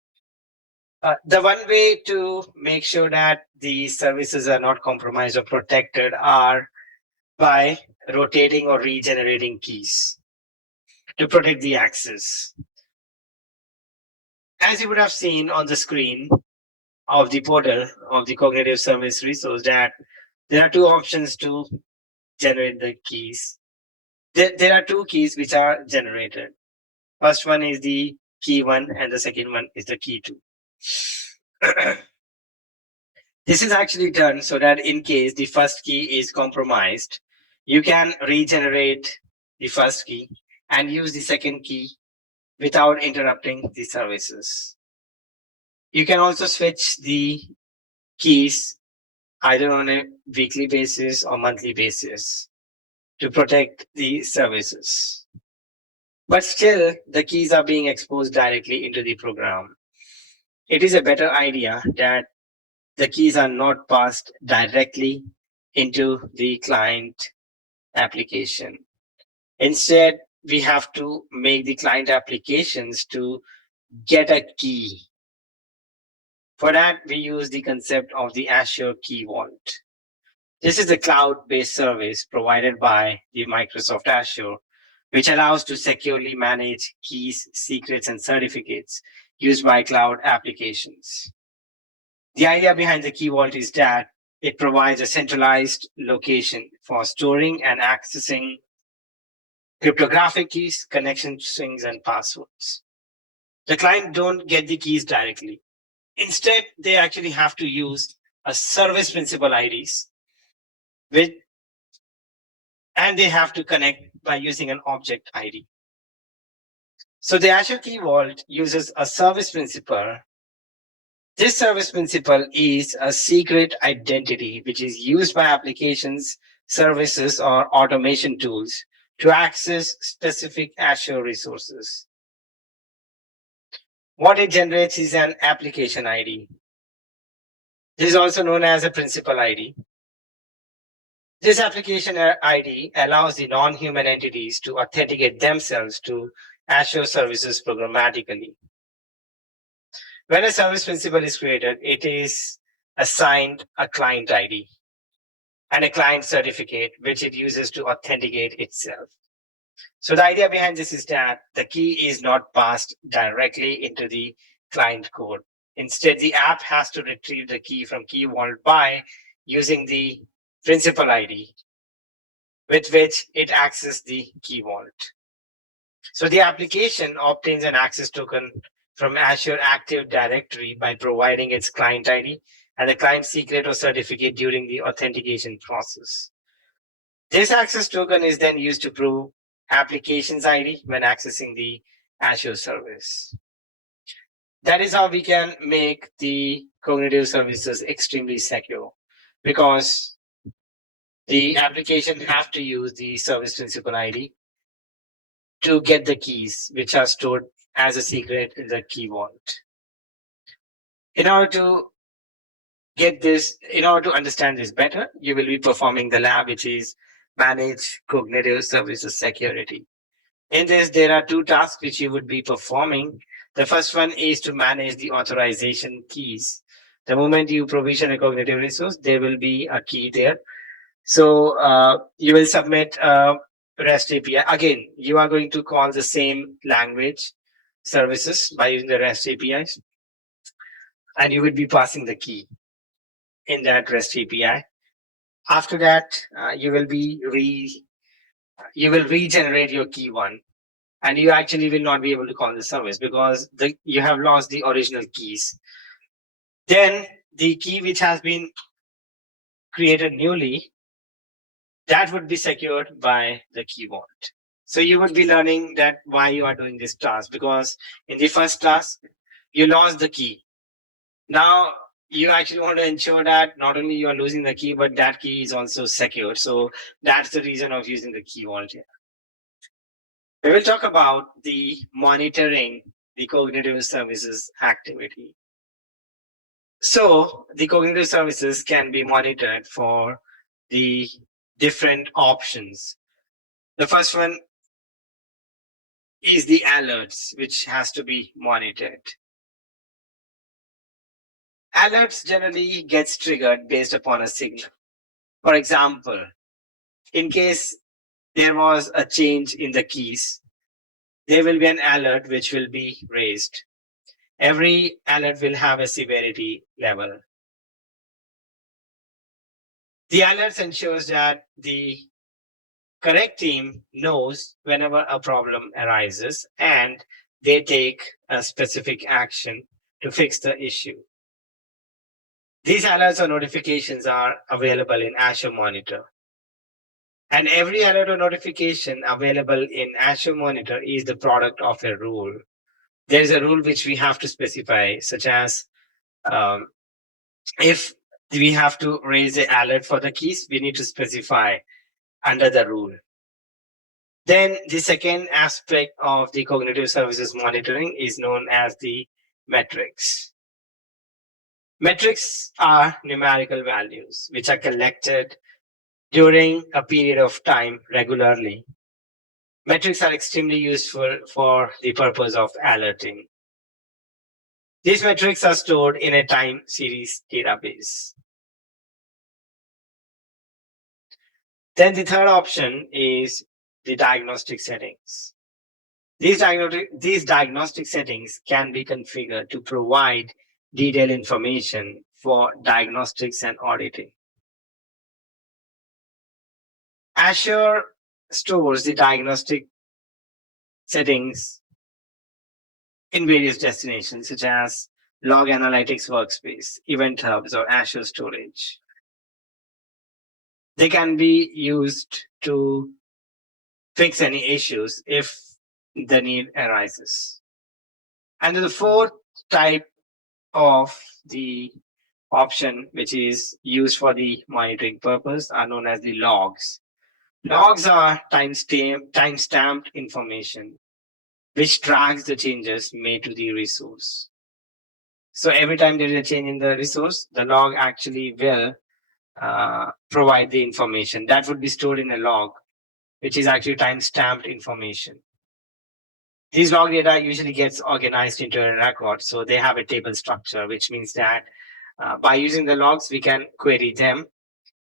The one way to make sure that the services are not compromised or protected are by rotating or regenerating keys to protect the access. As you would have seen on the screen of the portal of the cognitive service resource, that there are two options to generate the keys. There are two keys which are generated. First one is the key 1 and the second one is the key 2. This is actually done so that in case the first key is compromised, you can regenerate the first key and use the second key without interrupting the services. You can also switch the keys either on a weekly basis or monthly basis to protect the services. But still, the keys are being exposed directly into the program. It is a better idea that the keys are not passed directly into the client application. Instead, we have to make the client applications to get a key. For that, we use the concept of the Azure Key Vault. This is a cloud-based service provided by the Microsoft Azure, which allows to securely manage keys, secrets, and certificates used by cloud applications. The idea behind the Key Vault is that it provides a centralized location for storing and accessing cryptographic keys, connection strings, and passwords. The client don't get the keys directly. Instead, they actually have to use a service principal IDs, and they have to connect by using an object ID. So the Azure Key Vault uses a service principal. This service principal is a secret identity which is used by applications, services, or automation tools to access specific Azure resources. What it generates is an application ID. This is also known as a principal ID. This application ID allows the non-human entities to authenticate themselves to Azure services programmatically. When a service principal is created, it is assigned a client ID and a client certificate, which it uses to authenticate itself. So the idea behind this is that the key is not passed directly into the client code. Instead, the app has to retrieve the key from Key Vault by using the principal ID with which it accesses the Key Vault. So the application obtains an access token from Azure Active Directory by providing its client ID and the client secret or certificate during the authentication process. This access token is then used to prove application's ID when accessing the Azure service. That is how we can make the cognitive services extremely secure, because the application have to use the service principal ID to get the keys, which are stored as a secret in the key vault. In order to understand this better, you will be performing the lab, which is manage cognitive services security. In this, there are two tasks which you would be performing. The first one is to manage the authorization keys. The moment you provision a cognitive resource, there will be a key there. So you will submit a REST API. Again, you are going to call the same language services by using the REST APIs, and you will be passing the key in that REST API. After that, you will regenerate your key one, and you actually will not be able to call the service because you have lost the original keys. Then the key which has been created newly, that would be secured by the key vault. So you would be learning that why you are doing this task, because in the first task you lost the key. Now you actually want to ensure that not only you are losing the key, but that key is also secure. So that's the reason of using the key vault here. We will talk about the monitoring the cognitive services activity. So the cognitive services can be monitored for the different options. The first one is the alerts, which has to be monitored. Alerts generally gets triggered based upon a signal. For example, in case there was a change in the keys, there will be an alert which will be raised. Every alert will have a severity level. The alerts ensures that the correct team knows whenever a problem arises and they take a specific action to fix the issue. These alerts or notifications are available in Azure Monitor. And every alert or notification available in Azure Monitor is the product of a rule. There is a rule which we have to specify, such as if we have to raise an alert for the keys, we need to specify under the rule. Then the second aspect of the cognitive services monitoring is known as the metrics. Metrics are numerical values which are collected during a period of time regularly. Metrics are extremely useful for the purpose of alerting. These metrics are stored in a time series database. Then the third option is the diagnostic settings. These diagnostic settings can be configured to provide detailed information for diagnostics and auditing. Azure stores the diagnostic settings in various destinations, such as Log Analytics Workspace, Event Hubs, or Azure Storage. They can be used to fix any issues if the need arises. And the fourth type of the option which is used for the monitoring purpose are known as the logs. Logs are time-stamped information which tracks the changes made to the resource. So every time there is a change in the resource, the log actually will provide the information that would be stored in a log, which is actually time-stamped information. These log data usually gets organized into a record, so they have a table structure, which means that by using the logs, we can query them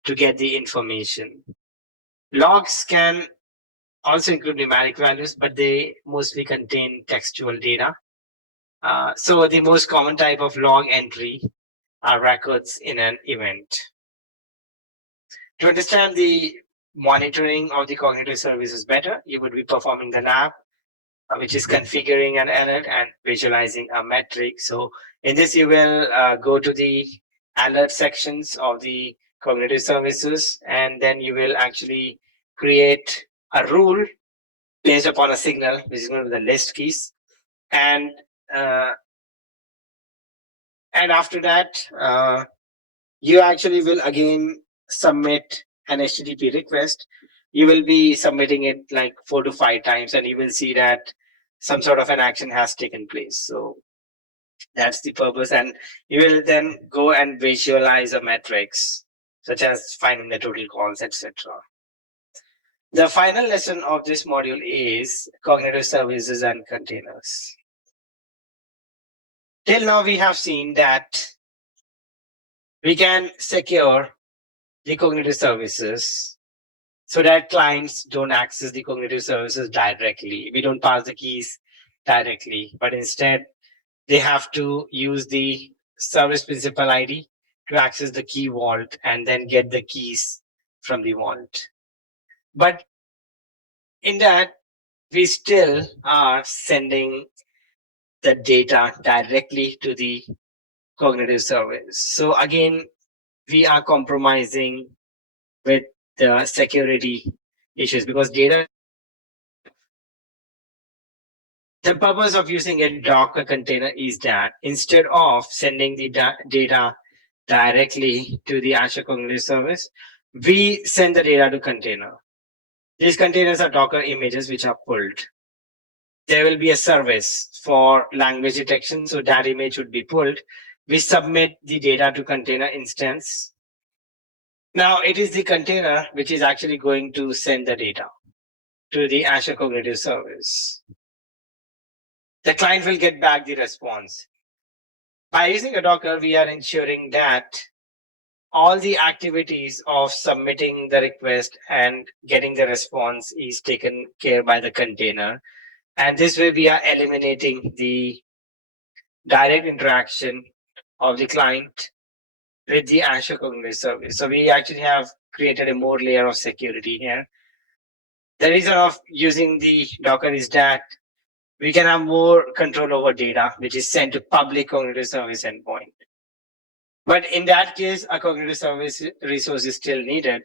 to get the information. Logs can also include numeric values, but they mostly contain textual data. So the most common type of log entry are records in an event. To understand the monitoring of the cognitive services better, you would be performing the lab, which is configuring an alert and visualizing a metric. So in this, you will go to the alert sections of the cognitive services, and then you will actually create a rule based upon a signal, which is going to be the list keys. And after that, you actually will again submit an HTTP request, you will be submitting it like 4 to 5 times, and you will see that some sort of an action has taken place. So that's the purpose. And you will then go and visualize a metrics, such as finding the total calls, etc. The final lesson of this module is cognitive services and containers. Till now, we have seen that we can secure the cognitive services so that clients don't access the cognitive services directly. We don't pass the keys directly, but instead they have to use the service principal ID to access the key vault and then get the keys from the vault. But in that, we still are sending the data directly to the cognitive service. So again, we are compromising with the security issues because data. The purpose of using a Docker container is that instead of sending the data directly to the Azure Cognitive Service, we send the data to container. These containers are Docker images which are pulled. There will be a service for language detection, so that image would be pulled. We submit the data to container instance. Now it is the container which is actually going to send the data to the Azure Cognitive Service. The client will get back the response. By using a Docker, we are ensuring that all the activities of submitting the request and getting the response is taken care by the container. And this way we are eliminating the direct interaction of the client with the Azure Cognitive Service. So we actually have created a more layer of security here. The reason of using the Docker is that we can have more control over data, which is sent to public cognitive service endpoint. But in that case, a cognitive service resource is still needed.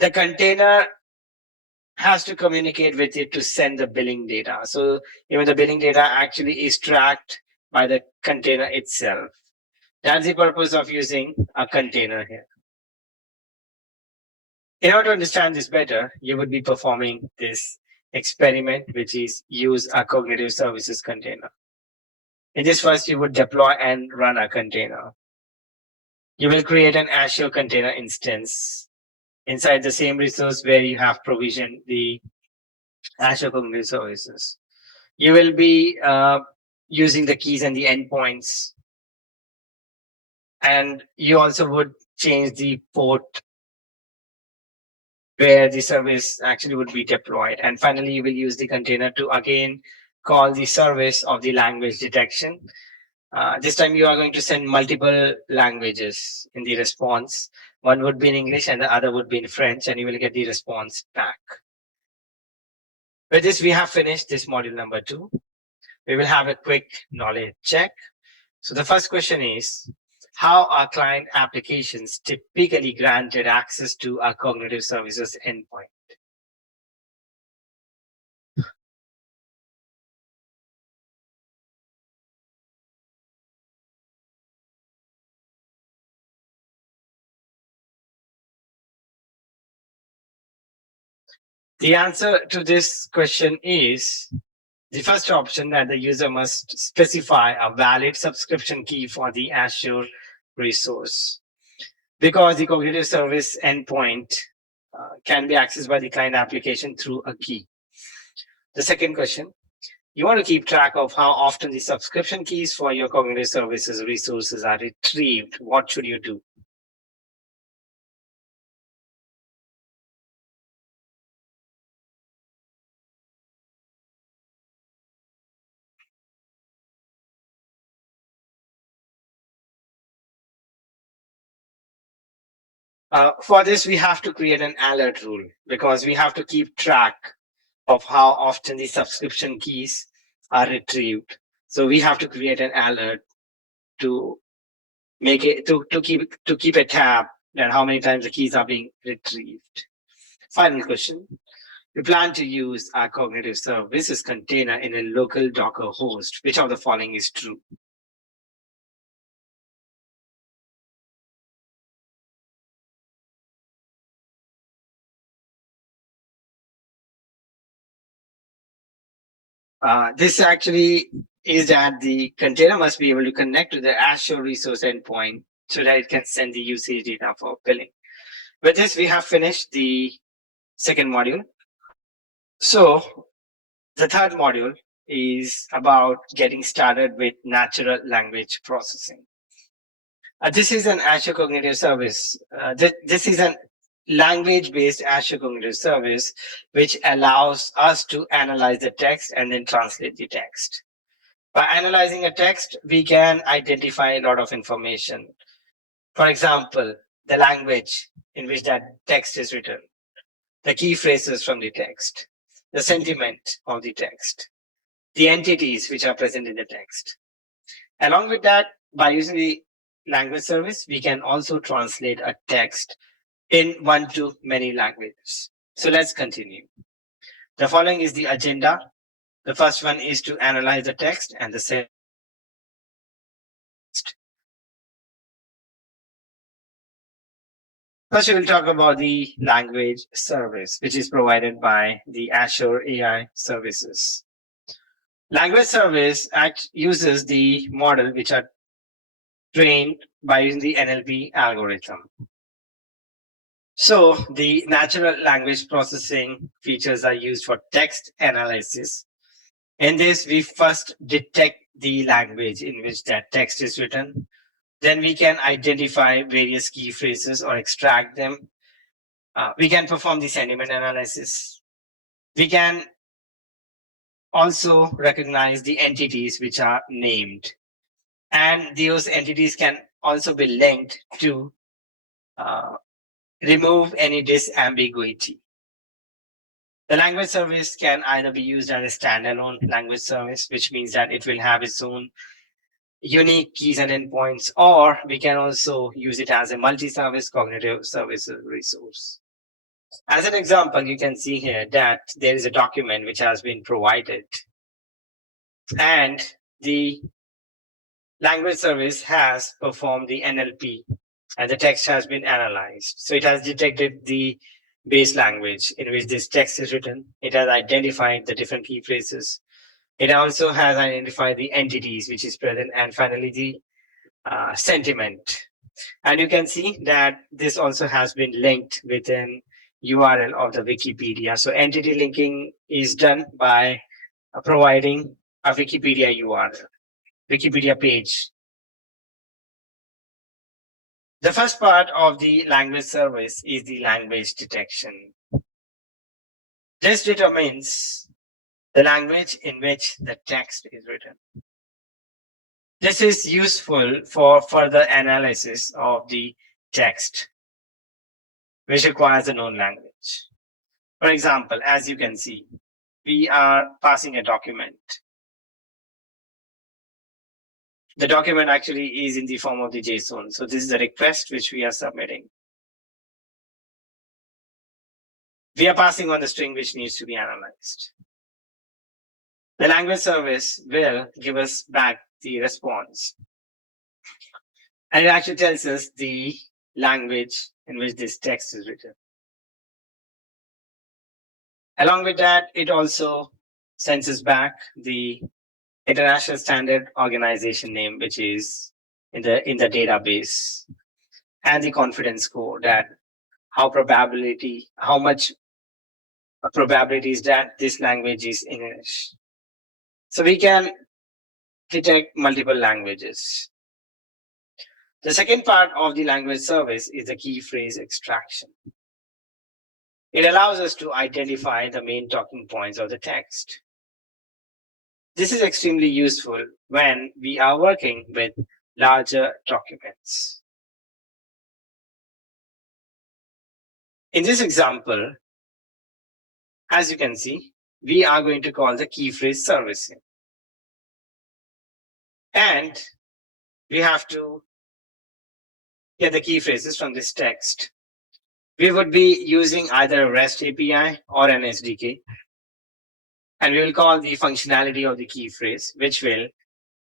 The container has to communicate with it to send the billing data. So even the billing data actually is tracked by the container itself. That's the purpose of using a container here. In order to understand this better, you would be performing this experiment, which is use a cognitive services container. In this first, you would deploy and run a container. You will create an Azure container instance inside the same resource where you have provisioned the Azure Cognitive Services. You will be using the keys and the endpoints. And you also would change the port where the service actually would be deployed. And finally, you will use the container to again call the service of the language detection. This time you are going to send multiple languages in the response. One would be in English and the other would be in French, and you will get the response back. With this, we have finished this module number 2. We will have a quick knowledge check. So the first question is, how are client applications typically granted access to a cognitive services endpoint? The answer to this question is the first option, that the user must specify a valid subscription key for the Azure resource, because the cognitive service endpoint can be accessed by the client application through a key. The second question, you want to keep track of how often the subscription keys for your cognitive services resources are retrieved. What should you do? For this, we have to create an alert rule, because we have to keep track of how often the subscription keys are retrieved. So we have to create an alert to make it to keep a tab that how many times the keys are being retrieved. Final question. We plan to use our cognitive services container in a local Docker host. Which of the following is true? This actually is that the container must be able to connect to the Azure resource endpoint so that it can send the usage data for billing. With this, we have finished the second module. So the third module is about getting started with natural language processing. This is an Azure Cognitive Service. This is an language-based Azure Cognitive Service, which allows us to analyze the text and then translate the text. By analyzing a text, we can identify a lot of information. For example, the language in which that text is written, the key phrases from the text, the sentiment of the text, the entities which are present in the text. Along with that, by using the language service, we can also translate a text in one to many languages. So let's continue. The following is the agenda. The first one is to analyze the text, and the second. First, we will talk about the language service, which is provided by the Azure AI services. Language service uses the model which are trained by using the NLP algorithm. So the natural language processing features are used for text analysis. In this, we first detect the language in which that text is written. Then we can identify various key phrases or extract them. We can perform the sentiment analysis. We can also recognize the entities which are named. And those entities can also be linked to remove any disambiguity. The language service can either be used as a standalone language service, which means that it will have its own unique keys and endpoints, or we can also use it as a multi-service cognitive services resource. As an example, you can see here that there is a document which has been provided, and the language service has performed the NLP, and the text has been analyzed. So it has detected the base language in which this text is written. It has identified the different key phrases. It also has identified the entities which is present, and finally the sentiment. And you can see that this also has been linked with an URL of the Wikipedia. So entity linking is done by providing a Wikipedia URL, Wikipedia page. The first part of the language service is the language detection. This determines the language in which the text is written. This is useful for further analysis of the text, which requires a known language. For example, as you can see, we are passing a document. The document actually is in the form of the JSON. So this is a request which we are submitting. We are passing on the string which needs to be analyzed. The language service will give us back the response. And it actually tells us the language in which this text is written. Along with that, it also sends us back the international standard organization name, which is in the database, and the confidence score, that how much probability is that this language is English. So we can detect multiple languages. The second part of the language service is the key phrase extraction. It allows us to identify the main talking points of the text. This is extremely useful when we are working with larger documents. In this example, as you can see, we are going to call the key phrase servicing. And we have to get the key phrases from this text. We would be using either a REST API or an SDK. And we will call the functionality of the key phrase, which will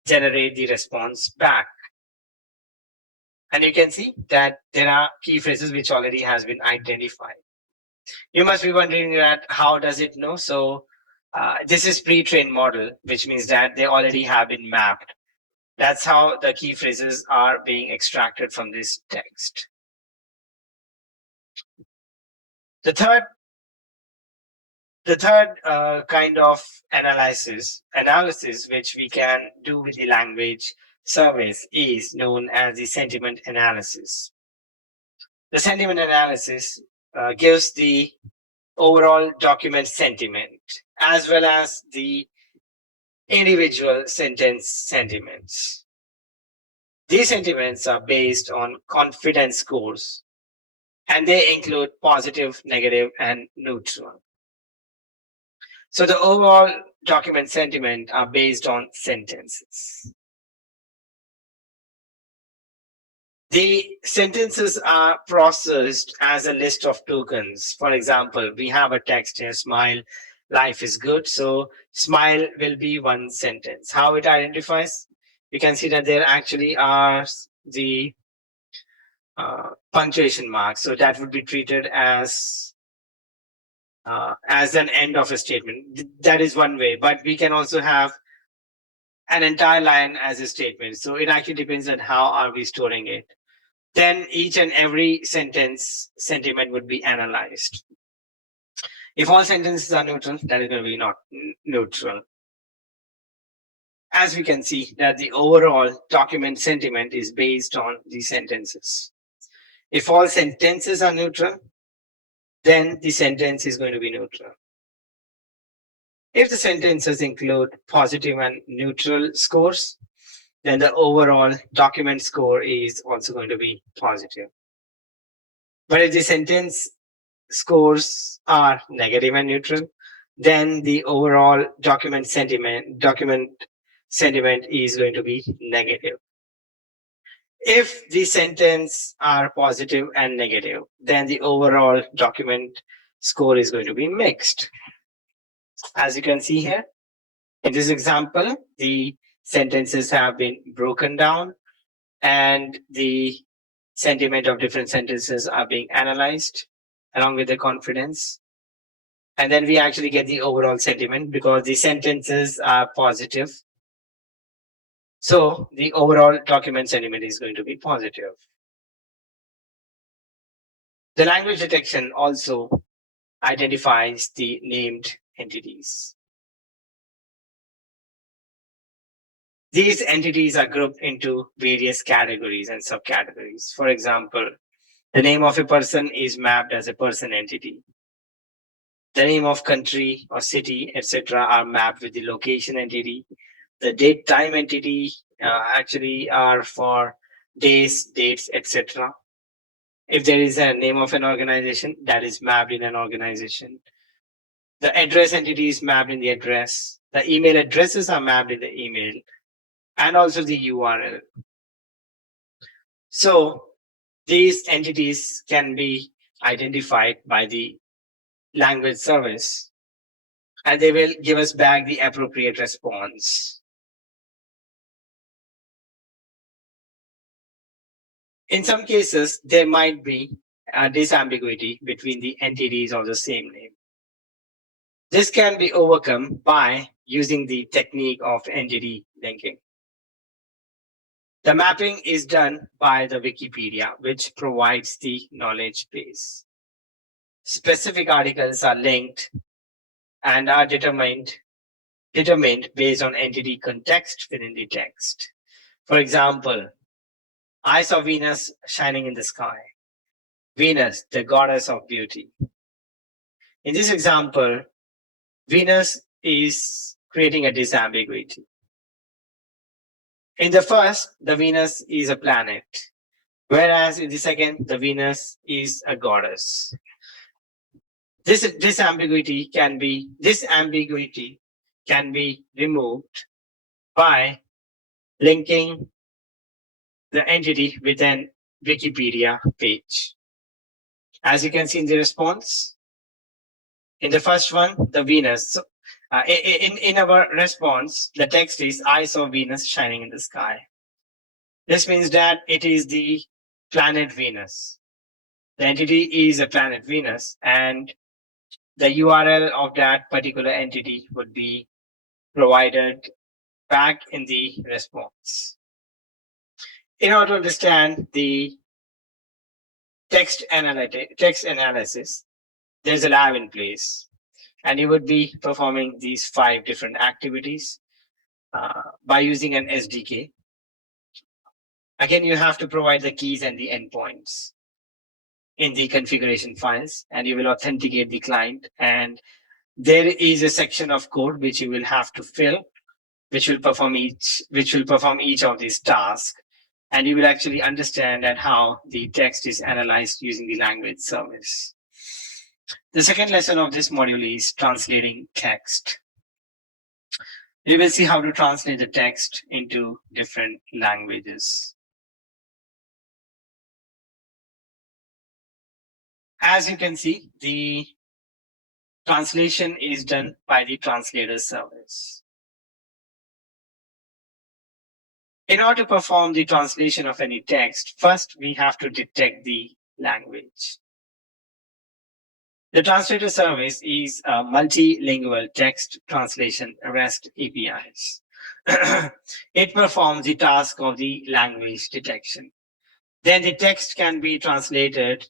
generate the response back. And you can see that there are key phrases which already has been identified. You must be wondering that how does it know? So This is pre-trained model, which means that they already have been mapped. That's how the key phrases are being extracted from this text. The third kind of analysis which we can do with the language surveys is known as the sentiment analysis. The sentiment analysis gives the overall document sentiment as well as the individual sentence sentiments. These sentiments are based on confidence scores and they include positive, negative, and neutral. So the overall document sentiment are based on sentences. The sentences are processed as a list of tokens. For example, we have a text here, smile, life is good. So smile will be one sentence. How it identifies? You can see that there actually are the punctuation marks. So that would be treated as an end of a statement. That is one way, but we can also have an entire line as a statement. So it actually depends on how are we storing it. Then each and every sentence sentiment would be analyzed. If all sentences are neutral, that is going to be not neutral. As we can see that the overall document sentiment is based on the sentences. If all sentences are neutral, then the sentence is going to be neutral. If the sentences include positive and neutral scores, then the overall document score is also going to be positive. But if the sentence scores are negative and neutral, then the overall document sentiment is going to be negative. If the sentence are positive and negative, then the overall document score is going to be mixed. As you can see here, in this example, the sentences have been broken down and the sentiment of different sentences are being analyzed along with the confidence. And then we actually get the overall sentiment because the sentences are positive. So the overall document sentiment is going to be positive. The language detection also identifies the named entities. These entities are grouped into various categories and subcategories. For example, the name of a person is mapped as a person entity. The name of country or city, etc., are mapped with the location entity. The date time entity actually are for days, dates, etc. If there is a name of an organization, that is mapped in an organization. The address entity is mapped in the address. The email addresses are mapped in the email and also the URL. So these entities can be identified by the language service and they will give us back the appropriate response. In some cases, there might be a disambiguity between the entities of the same name. This can be overcome by using the technique of entity linking. The mapping is done by the Wikipedia, which provides the knowledge base. Specific articles are linked and are determined based on entity context within the text. For example, I saw Venus shining in the sky. Venus, the goddess of beauty. In this example, Venus is creating a disambiguity. In the first, the Venus is a planet, whereas in the second, the Venus is a goddess. This ambiguity can be removed by linking the entity with an Wikipedia page. As you can see in the response, in the first one, the Venus. In our response, the text is, I saw Venus shining in the sky. This means that it is the planet Venus. The entity is a planet Venus, and the URL of that particular entity would be provided back in the response. In order to understand the text analysis, there's a lab in place, and you would be performing these 5 different activities by using an SDK. Again, you have to provide the keys and the endpoints in the configuration files, and you will authenticate the client. And there is a section of code which you will have to fill, which will perform each of these tasks. And you will actually understand that how the text is analyzed using the language service. The second lesson of this module is translating text. You will see how to translate the text into different languages. As you can see, the translation is done by the translator service. In order to perform the translation of any text, first we have to detect the language. The translator service is a multilingual text translation REST APIs. It performs the task of the language detection. Then the text can be translated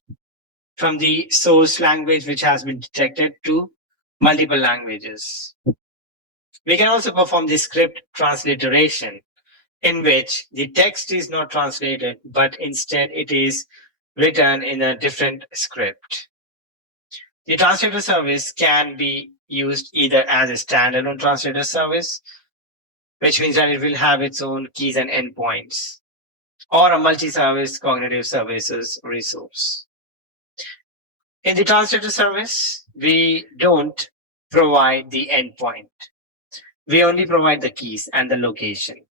from the source language which has been detected to multiple languages. We can also perform the script transliteration, in which the text is not translated, but instead it is written in a different script. The translator service can be used either as a standalone translator service, which means that it will have its own keys and endpoints, or a multi-service cognitive services resource. In the translator service, we don't provide the endpoint. We only provide the keys and the location.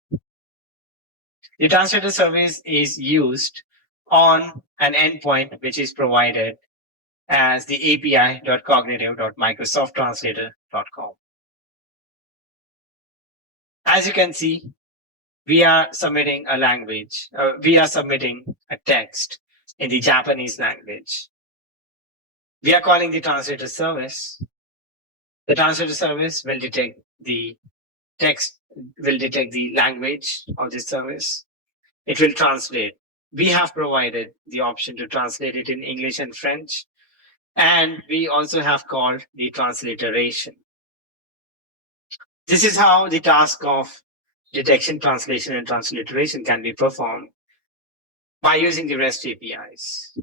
The translator service is used on an endpoint which is provided as the api.cognitive.microsofttranslator.com. As you can see, we are submitting a language. We are submitting a text in the Japanese language. We are calling the translator service. The translator service will detect the text, will detect the language of the service. It will translate. We have provided the option to translate it in English and French. And we also have called the transliteration. This is how the task of detection, translation, and transliteration can be performed by using the REST APIs.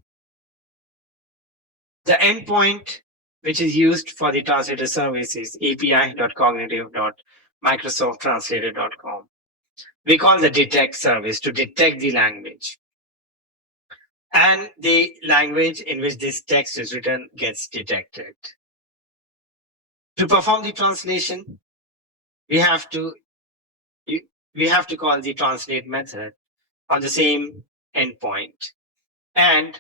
The endpoint which is used for the translator service is api.cognitive.microsofttranslator.com. We call the detect service to detect the language. And the language in which this text is written gets detected. To perform the translation, we have to call the translate method on the same endpoint. And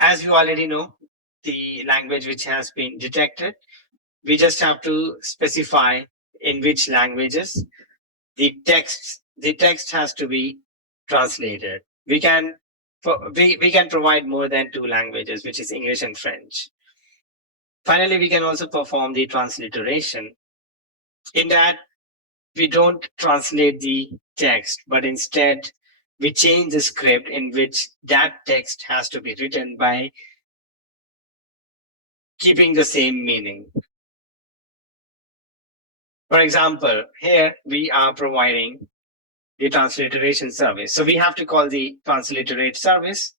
as you already know, the language which has been detected, we just have to specify in which languages the text has to be translated. We can provide more than 2 languages, which is English and French. Finally, we can also perform the transliteration. In that, we don't translate the text, but instead we change the script in which that text has to be written by keeping the same meaning. For example, here we are providing the transliteration service. So we have to call the transliterate service.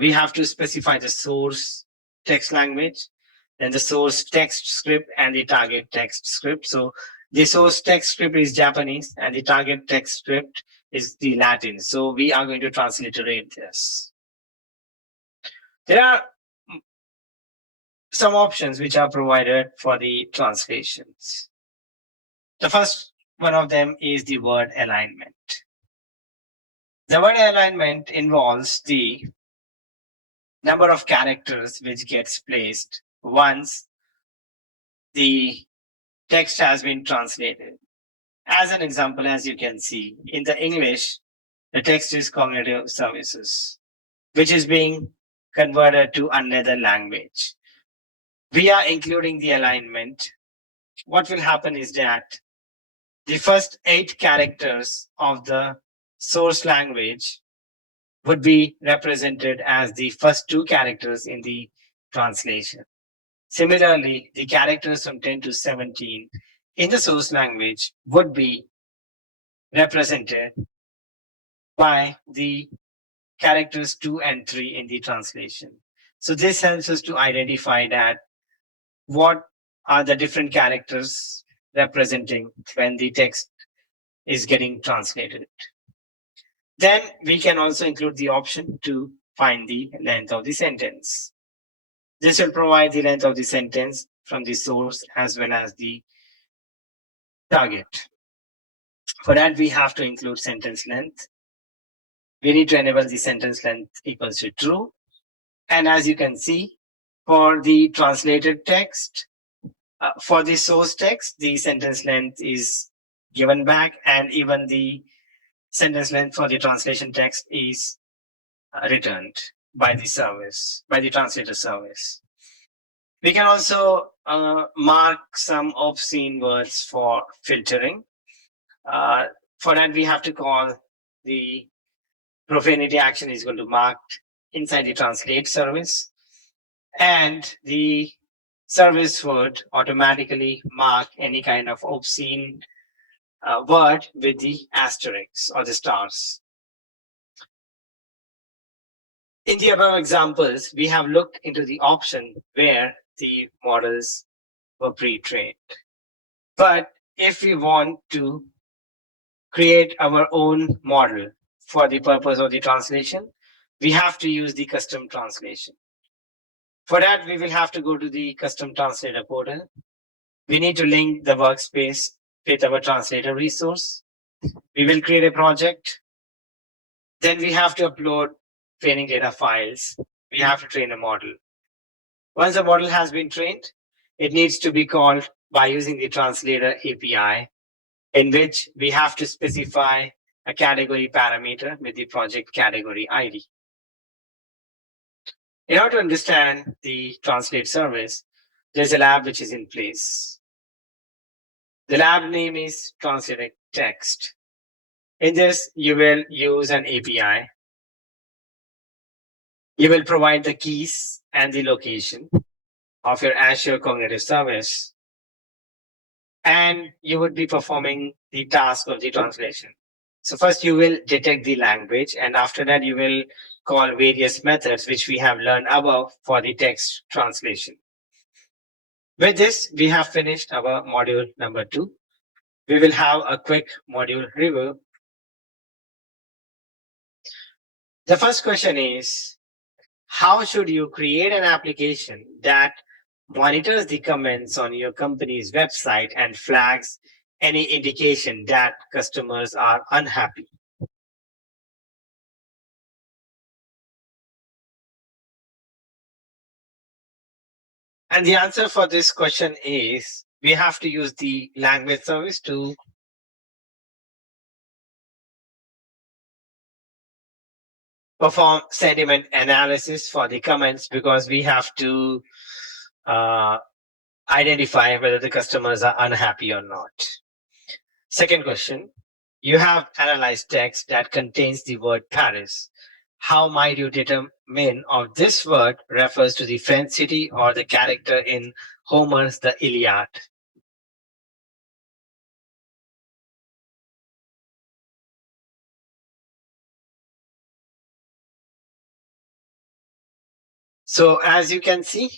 We have to specify the source text language, then the source text script and the target text script. So the source text script is Japanese and the target text script is the Latin. So we are going to transliterate this. There are some options which are provided for the translations. The first one of them is the word alignment. The word alignment involves the number of characters which gets placed once the text has been translated. As an example, as you can see, in the English, the text is cognitive services, which is being converted to another language. we are including the alignment. What will happen is that the first 8 characters of the source language would be represented as the first 2 characters in the translation. Similarly, the characters from 10 to 17 in the source language would be represented by the characters 2 and 3 in the translation. So this helps us to identify that what are the different characters representing when the text is getting translated. Then we can also include the option to find the length of the sentence. This will provide the length of the sentence from the source as well as the target. For that, we have to include sentence length. We need to enable the sentence length equals to true. And as you can see, for the translated text, for the source text, the sentence length is given back, and even the sentence length for the translation text is returned by the service, by the translator service. We can also mark some obscene words for filtering. For that, we have to call the profanity action is going to marked inside the translate service, and the service would automatically mark any kind of obscene word with the asterisks or the stars. In the above examples, we have looked into the option where the models were pre-trained. But if we want to create our own model for the purpose of the translation, we have to use the custom translation. For that, we will have to go to the custom translator portal. We need to link the workspace with our translator resource. We will create a project. Then we have to upload training data files. We have to train a model. Once the model has been trained, it needs to be called by using the translator API, in which we have to specify a category parameter with the project category ID. In order to understand the translate service, there's a lab which is in place. The lab name is translate text. In this, you will use an API. You will provide the keys and the location of your Azure Cognitive Service, and you would be performing the task of the translation. So first you will detect the language, and after that you will call various methods which we have learned above for the text translation. With this, we have finished our module number 2. We will have a quick module review. The first question is, how should you create an application that monitors the comments on your company's website and flags any indication that customers are unhappy? And the answer for this question is, we have to use the language service to perform sentiment analysis for the comments, because we have to identify whether the customers are unhappy or not. Second question, you have analyzed text that contains the word Paris. How might you determine if this word refers to the French city or the character in Homer's The Iliad? So as you can see,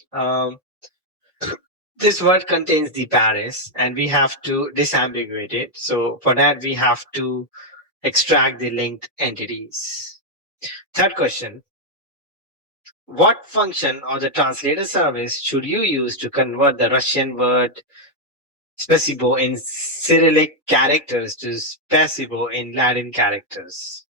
this word contains the Paris, and we have to disambiguate it. So for that, we have to extract the linked entities. Third question, what function or the translator service should you use to convert the Russian word spasibo in Cyrillic characters to spasibo in Latin characters?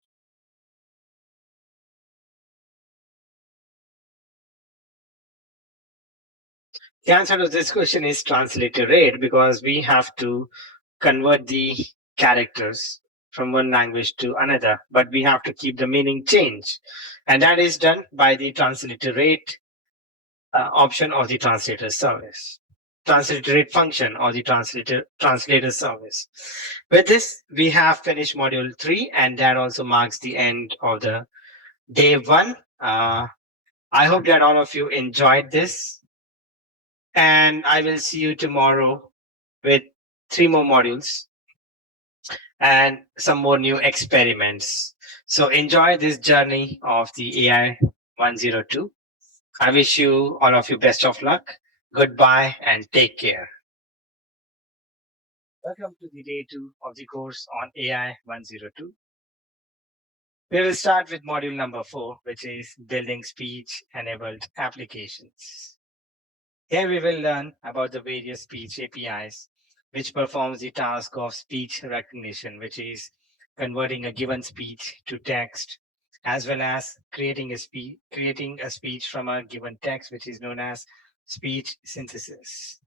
The answer to this question is transliterate, because we have to convert the characters from one language to another, but we have to keep the meaning change. And that is done by the transliterate option of the translator service, transliterate function or the translator service. With this, we have finished module 3, and that also marks the end of the day 1. I hope that all of you enjoyed this, and I will see you tomorrow with 3 more modules and some more new experiments. So enjoy this journey of the AI 102. I wish you all of you best of luck. Goodbye and take care. Welcome to the day 2 of the course on AI 102. We will start with module number 4, which is building speech-enabled applications. Here we will learn about the various speech APIs, which performs the task of speech recognition, which is converting a given speech to text, as well as creating a speech from a given text, which is known as speech synthesis.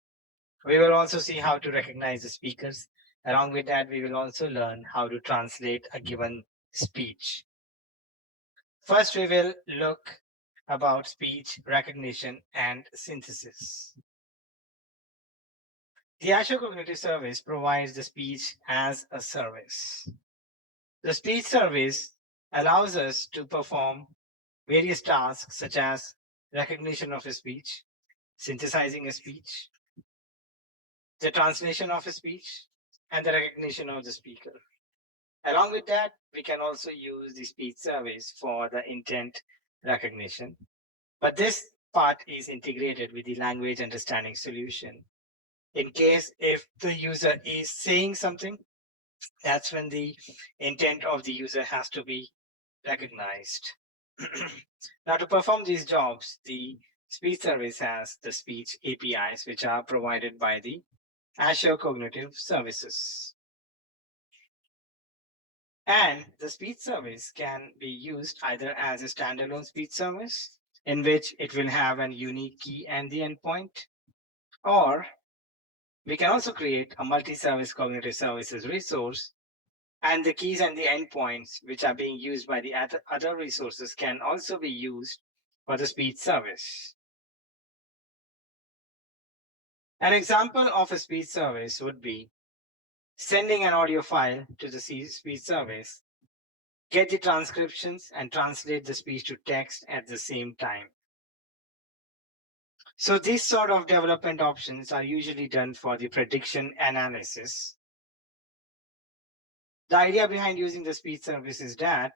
We will also see how to recognize the speakers. Along with that, we will also learn how to translate a given speech. First, we will look about speech recognition and synthesis. The Azure Cognitive Service provides the speech as a service. The speech service allows us to perform various tasks such as recognition of a speech, synthesizing a speech, the translation of a speech, and the recognition of the speaker. Along with that, we can also use the speech service for the intent recognition. But this part is integrated with the language understanding solution. In case if the user is saying something, that's when the intent of the user has to be recognized. Now, to perform these jobs, the speech service has the speech APIs, which are provided by the Azure Cognitive Services. And the speech service can be used either as a standalone speech service, in which it will have a unique key and the endpoint, or we can also create a multi-service cognitive services resource, and the keys and the endpoints which are being used by the other resources can also be used for the speech service. An example of a speech service would be sending an audio file to the speech service, get the transcriptions, and translate the speech to text at the same time. So these sort of development options are usually done for the prediction analysis. The idea behind using the speech service is that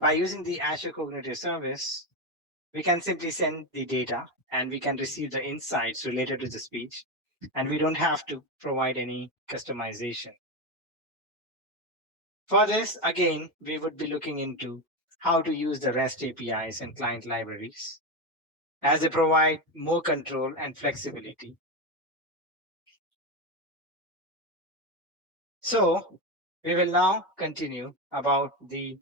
by using the Azure Cognitive Service, we can simply send the data and we can receive the insights related to the speech, and we don't have to provide any customization. For this, again, we would be looking into how to use the REST APIs and client libraries, as they provide more control and flexibility. So we will now continue about the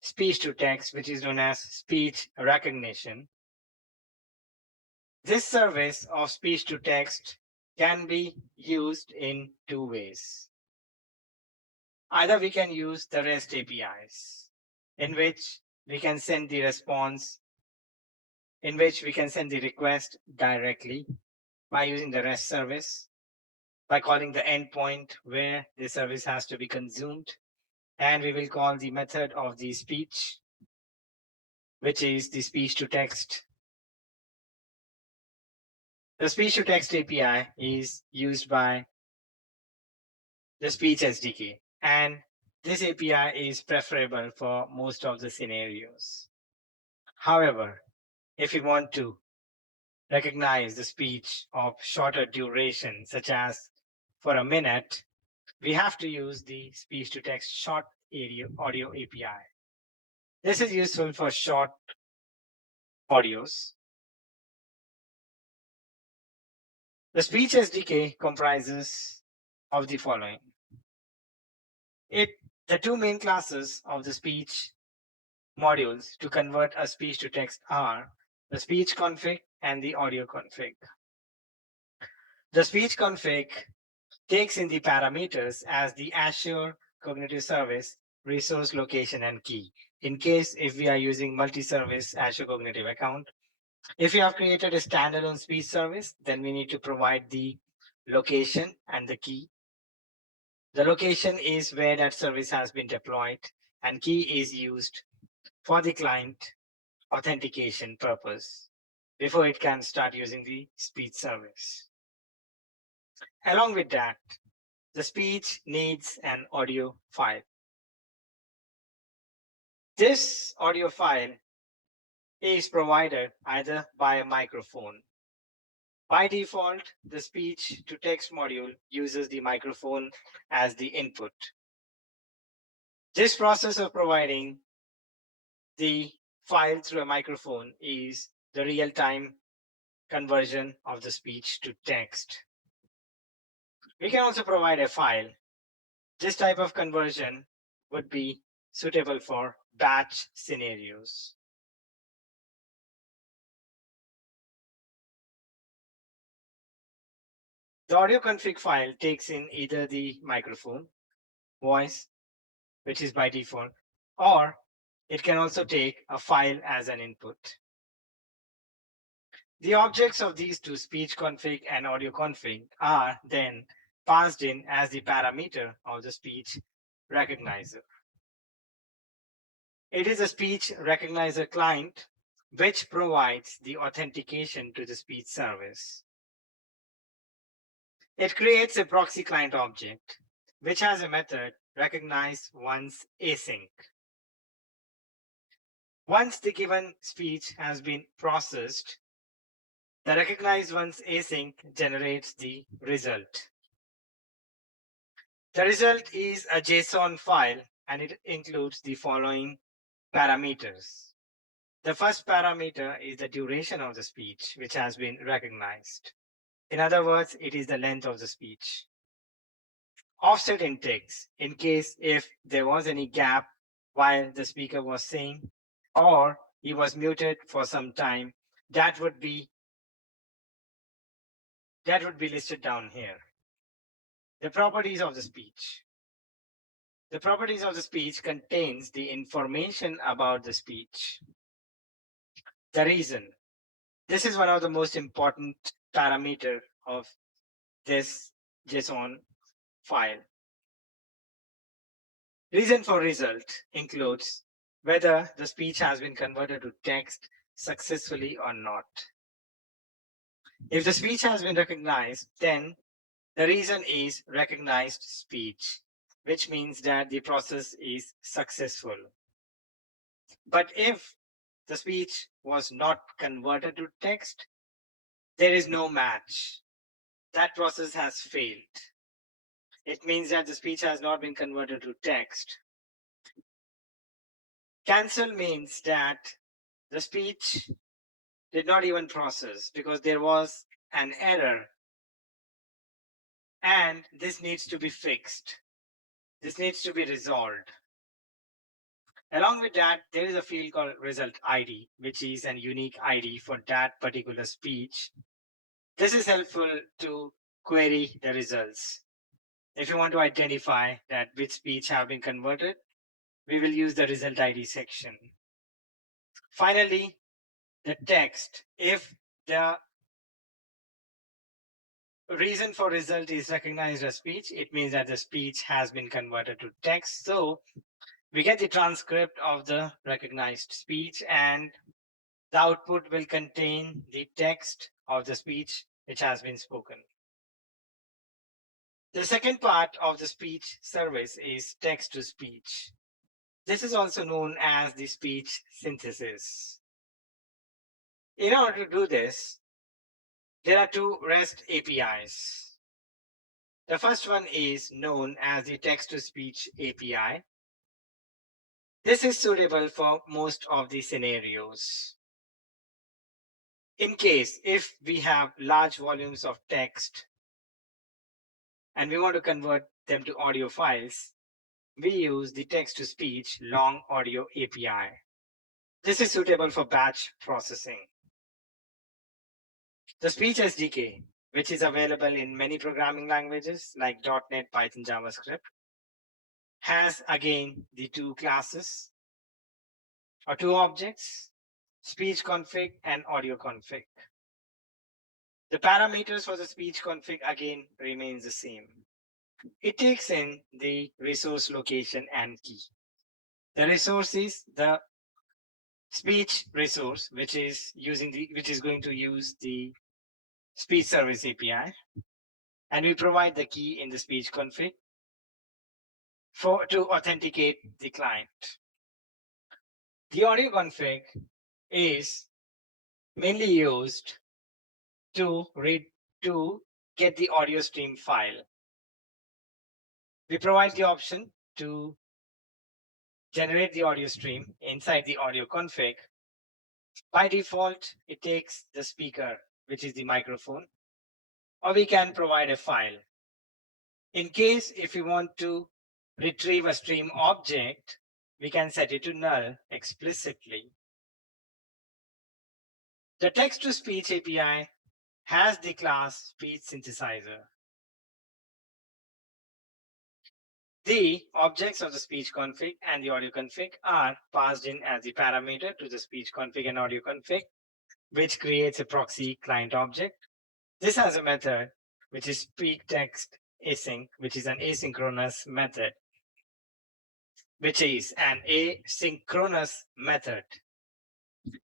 speech to text, which is known as speech recognition. This service of speech to text can be used in 2 ways. Either we can use the REST APIs, in which we can send the response, in which we can send the request directly by using the REST service, by calling the endpoint where the service has to be consumed, and we will call the method of the speech, which is the speech to text. The speech to text API is used by the speech SDK, and this API is preferable for most of the scenarios. However, if you want to recognize the speech of shorter duration, such as for a minute, we have to use the speech to text short audio API. This is useful for short audios. The speech SDK comprises of the following. The 2 main classes of the speech modules to convert a speech to text are the speech config and the audio config. The speech config takes in the parameters as the Azure Cognitive Service resource location and key. In case if we are using multi-service Azure Cognitive account, If you have created a standalone speech service, then we need to provide the location and the key. The location is where that service has been deployed, and key is used for the client authentication purpose before it can start using the speech service. Along with that, the speech needs an audio file. This audio file is provided either by a microphone. By default, the speech to text module uses the microphone as the input. This process of providing the file through a microphone is the real-time conversion of the speech to text. We can also provide a file. This type of conversion would be suitable for batch scenarios. The audio config file takes in either the microphone, voice, which is by default, or it can also take a file as an input. The objects of these two, speech config and audio config, are then passed in as the parameter of the speech recognizer. It is a speech recognizer client which provides the authentication to the speech service. It creates a proxy client object which has a method recognize once async. Once the given speech has been processed, the recognize once async generates the result. The result is a JSON file and it includes the following parameters. The first parameter is the duration of the speech which has been recognized. In other words, it is the length of the speech. Offset in text, in case if there was any gap while the speaker was saying, or he was muted for some time, that would be listed down here. The properties of the speech. The properties of the speech contains the information about the speech. The reason. This is one of the most important parameter of this JSON file. Reason for result includes whether the speech has been converted to text successfully or not. If the speech has been recognized, then the reason is recognized speech, which means that the process is successful. But if the speech was not converted to text, there is no match. That process has failed. It means that the speech has not been converted to text. Cancel means that the speech did not even process because there was an error and this needs to be fixed. This needs to be resolved. Along with that, there is a field called result ID, which is a unique ID for that particular speech. This is helpful to query the results. If you want to identify that which speech have been converted, we will use the result ID section. Finally, the text. If the reason for result is recognized as speech, it means that the speech has been converted to text. So we get the transcript of the recognized speech and the output will contain the text of the speech which has been spoken. The second part of the speech service is text to speech. This is also known as the speech synthesis. In order to do this, there are two REST APIs. The first one is known as the text to speech API. This is suitable for most of the scenarios. In case if we have large volumes of text and we want to convert them to audio files, we use the text to speech long audio API. This is suitable for batch processing. The speech SDK, which is available in many programming languages like .NET, Python, JavaScript, has again the two classes or two objects. speech config, and audio config. The parameters for the speech config again remains the same. It takes in the resource location and key. The resource is the speech resource, which is going to use the speech service API, and we provide the key in the speech config to authenticate the client. The audio config is mainly used to get the audio stream file. We provide the option to generate the audio stream inside the audio config. By default, it takes the speaker, which is the microphone, or we can provide a file. In case if we want to retrieve a stream object, we can set it to null explicitly. The text-to-speech API has the class speech synthesizer. The objects of the speech config and the audio config are passed in as the parameter to the speech config and audio config, which creates a proxy client object. This has a method which is speak text async, which is an asynchronous method,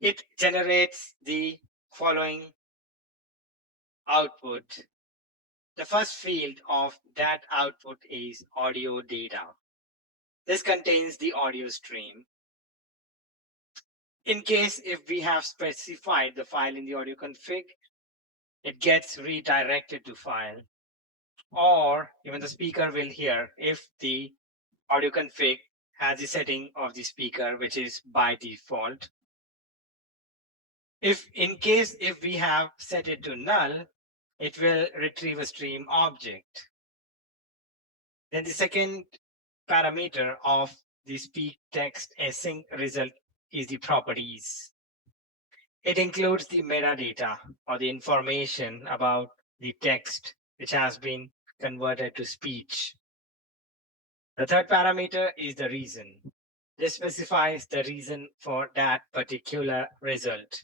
It generates the following output. The first field of that output is audio data. This contains the audio stream. In case if we have specified the file in the audio config, it gets redirected to file, or even the speaker will hear if the audio config has the setting of the speaker, which is by default. If we have set it to null, it will retrieve a stream object. Then the second parameter of the speak text async result is the properties. It includes the metadata or the information about the text which has been converted to speech. The third parameter is the reason. This specifies the reason for that particular result.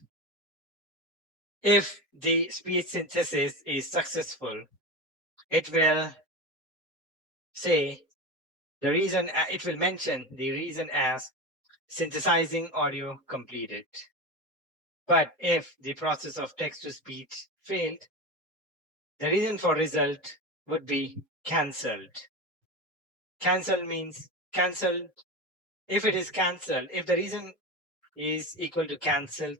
If the speech synthesis is successful, it will say the reason, it will mention the reason as synthesizing audio completed. But if the process of text to speech failed, the reason for result would be cancelled. Cancel means cancelled. If it is cancelled, if the reason is equal to cancelled,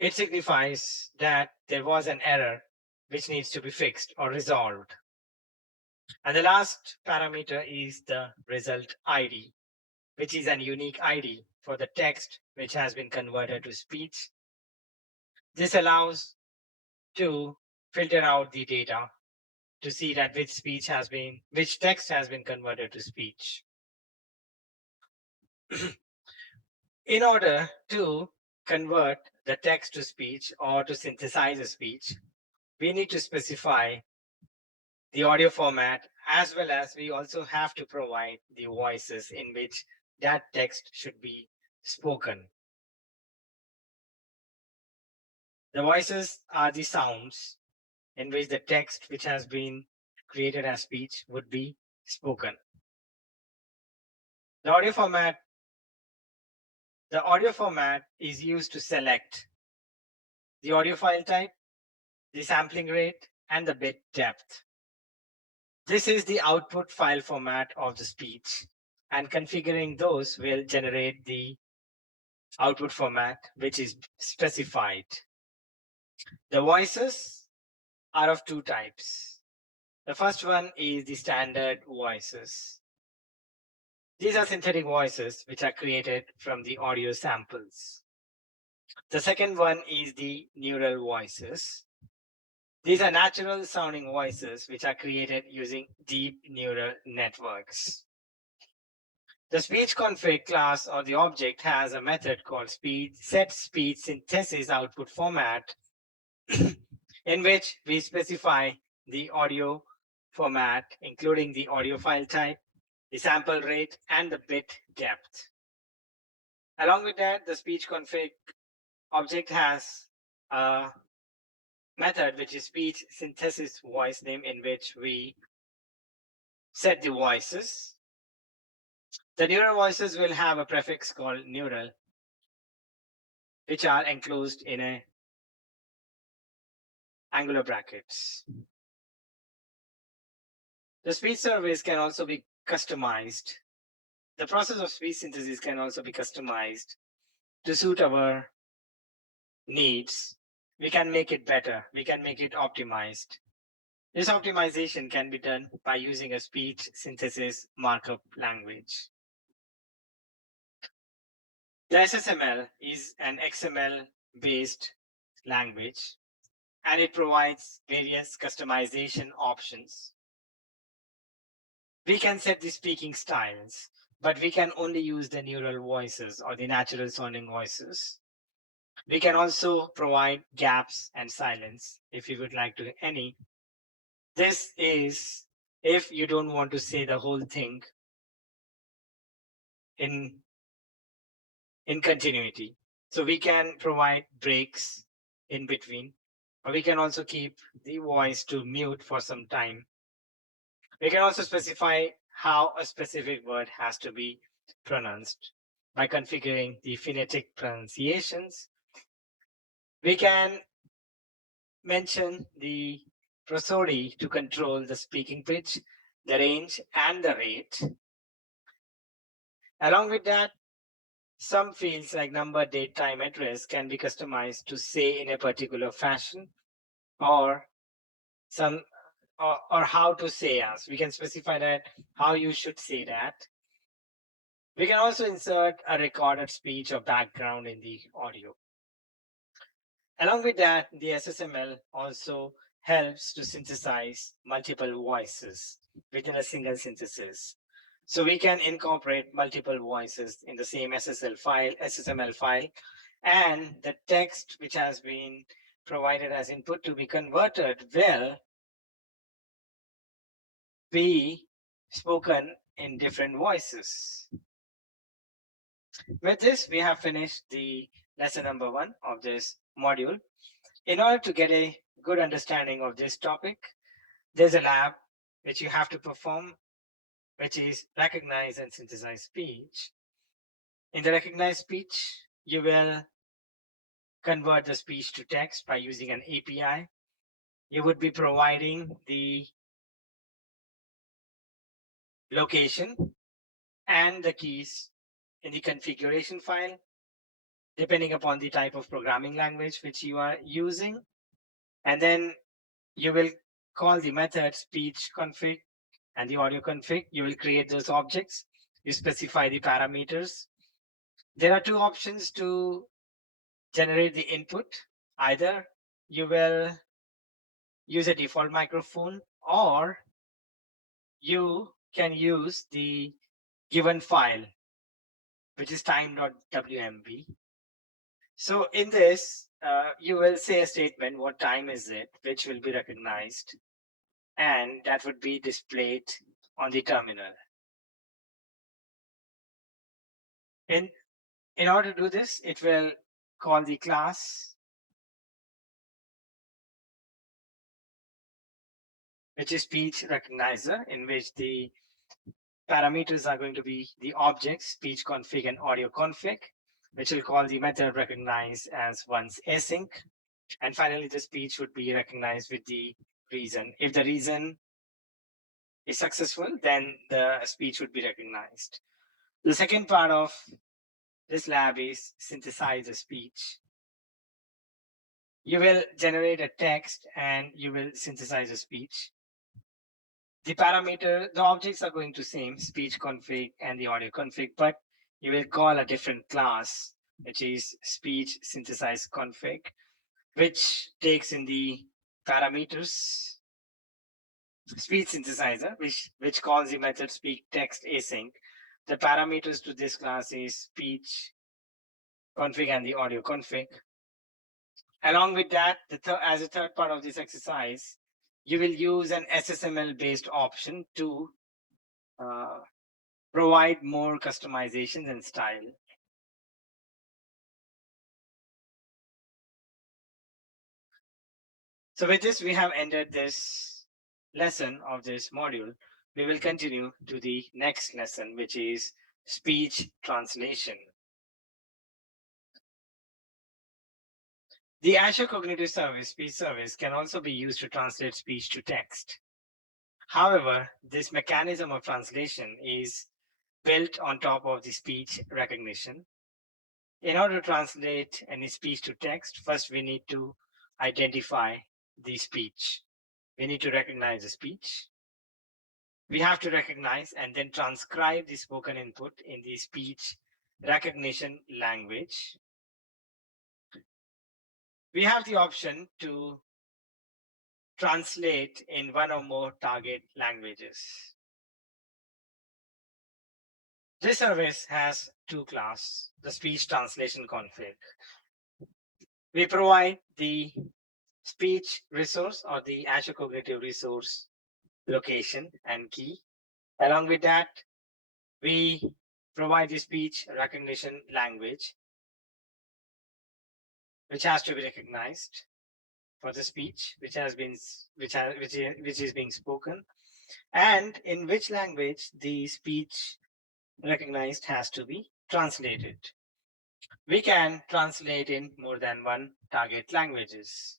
it signifies that there was an error which needs to be fixed or resolved. And the last parameter is the result ID, which is an unique ID for the text which has been converted to speech. This allows to filter out the data to see that which text has been converted to speech. In order to convert the text to speech or to synthesize a speech, we need to specify the audio format, as well as we also have to provide the voices in which that text should be spoken. The voices are the sounds in which the text which has been created as speech would be spoken. The audio format is used to select the audio file type, the sampling rate, and the bit depth. This is the output file format of the speech, and configuring those will generate the output format which is specified. The voices are of two types. The first one is the standard voices. These are synthetic voices which are created from the audio samples. The second one is the neural voices. These are natural sounding voices which are created using deep neural networks. The speech config class or the object has a method called set speech synthesis output format in which we specify the audio format, including the audio file type, the sample rate, and the bit depth. Along with that, the speech config object has a method which is speech synthesis voice name, in which we set the voices. The neural voices will have a prefix called neural, which are enclosed in a angular brackets. The speech service can also be customized. The process of speech synthesis can also be customized to suit our needs. We can make it better. We can make it optimized. This optimization can be done by using a speech synthesis markup language. The SSML is an XML based language, and it provides various customization options. We can set the speaking styles, but we can only use the neural voices or the natural sounding voices. We can also provide gaps and silence if you would like to any. This is if you don't want to say the whole thing in continuity. So we can provide breaks in between, or we can also keep the voice to mute for some time. We can also specify how a specific word has to be pronounced by configuring the phonetic pronunciations. We can mention the prosody to control the speaking pitch, the range, and the rate. Along with that, some fields like number, date, time, address can be customized to say in a particular fashion, or some or how to say us. We can specify that how you should say that. We can also insert a recorded speech or background in the audio. Along with that, the SSML also helps to synthesize multiple voices within a single synthesis. So we can incorporate multiple voices in the same SSML file, and the text which has been provided as input to be converted will be spoken in different voices. With this, we have finished the lesson number 1 of this module. In order to get a good understanding of this topic, there's a lab which you have to perform, which is recognize and synthesize speech. In the recognized speech, you will convert the speech to text by using an API. You would be providing the location and the keys in the configuration file, depending upon the type of programming language which you are using. And then you will call the method speech config and the audio config. You will create those objects. You specify the parameters. There are two options to generate the input. Either you will use a default microphone, or you can use the given file, which is time.wmb. So in this, you will say a statement, what time is it, which will be recognized, and that would be displayed on the terminal. In order to do this, it will call the class, which is speech recognizer, in which the parameters are going to be the objects, speech config and audio config, which will call the method recognize as once async. And finally, the speech would be recognized with the reason. If the reason is successful, then the speech would be recognized. The second part of this lab is synthesize a speech. You will generate a text and you will synthesize a speech. The objects are going to same speech config and the audio config, but you will call a different class, which is speech synthesize config, which takes in the parameters speech synthesizer, which calls the method speak text async. The parameters to this class is speech config and the audio config. Along with that, as a third part of this exercise, you will use an SSML based option to provide more customizations and style. So with this, we have ended this lesson of this module. We will continue to the next lesson, which is speech translation. The Azure Cognitive Service, speech service, can also be used to translate speech to text. However, this mechanism of translation is built on top of the speech recognition. In order to translate any speech to text, first we need to identify the speech. We need to recognize the speech. We have to recognize and then transcribe the spoken input in the speech recognition language. We have the option to translate in one or more target languages. This service has two classes, the speech translation config. We provide the speech resource or the Azure Cognitive resource location and key. Along with that, we provide the speech recognition language, which has to be recognized for the speech which is being spoken, and in which language the speech recognized has to be translated. We can translate in more than one target languages.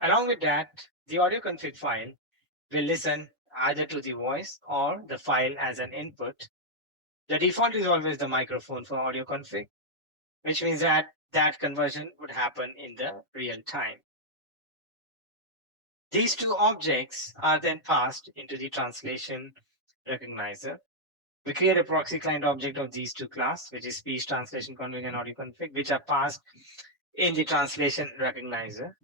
Along with that, the audio config file will listen either to the voice or the file as an input. The default is always the microphone for audio config, which means that that conversion would happen in the real time. These two objects are then passed into the translation recognizer. We create a proxy client object of these two classes, which is speech translation config and audio config, which are passed in the translation recognizer.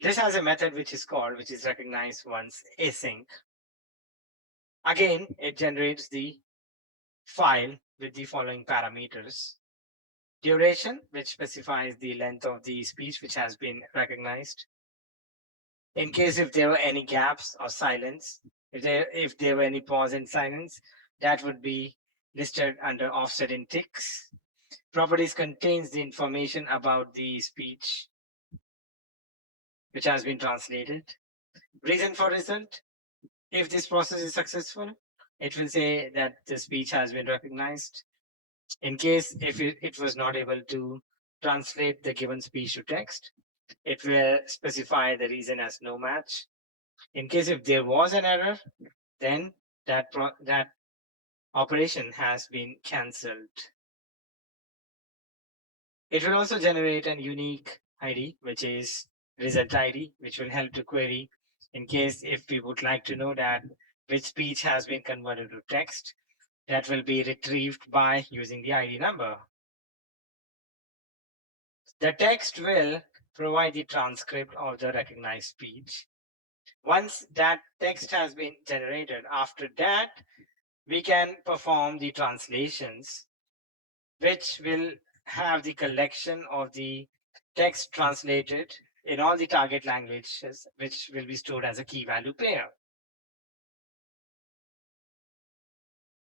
This has a method which is called, which is recognized once async. Again, it generates the file with the following parameters. Duration, which specifies the length of the speech which has been recognized. In case if there were any gaps or silence, if there were any pause in silence, that would be listed under offset in ticks. Properties contains the information about the speech which has been translated. Reason for result, if this process is successful, it will say that the speech has been recognized. In case if it was not able to translate the given speech to text, it will specify the reason as no match. In case if there was an error, then that operation has been cancelled. It will also generate a unique ID, which is result ID, which will help to query in case if we would like to know that which speech has been converted to text, that will be retrieved by using the ID number. The text will provide the transcript of the recognized speech. Once that text has been generated, after that, we can perform the translations, which will have the collection of the text translated in all the target languages, which will be stored as a key value pair.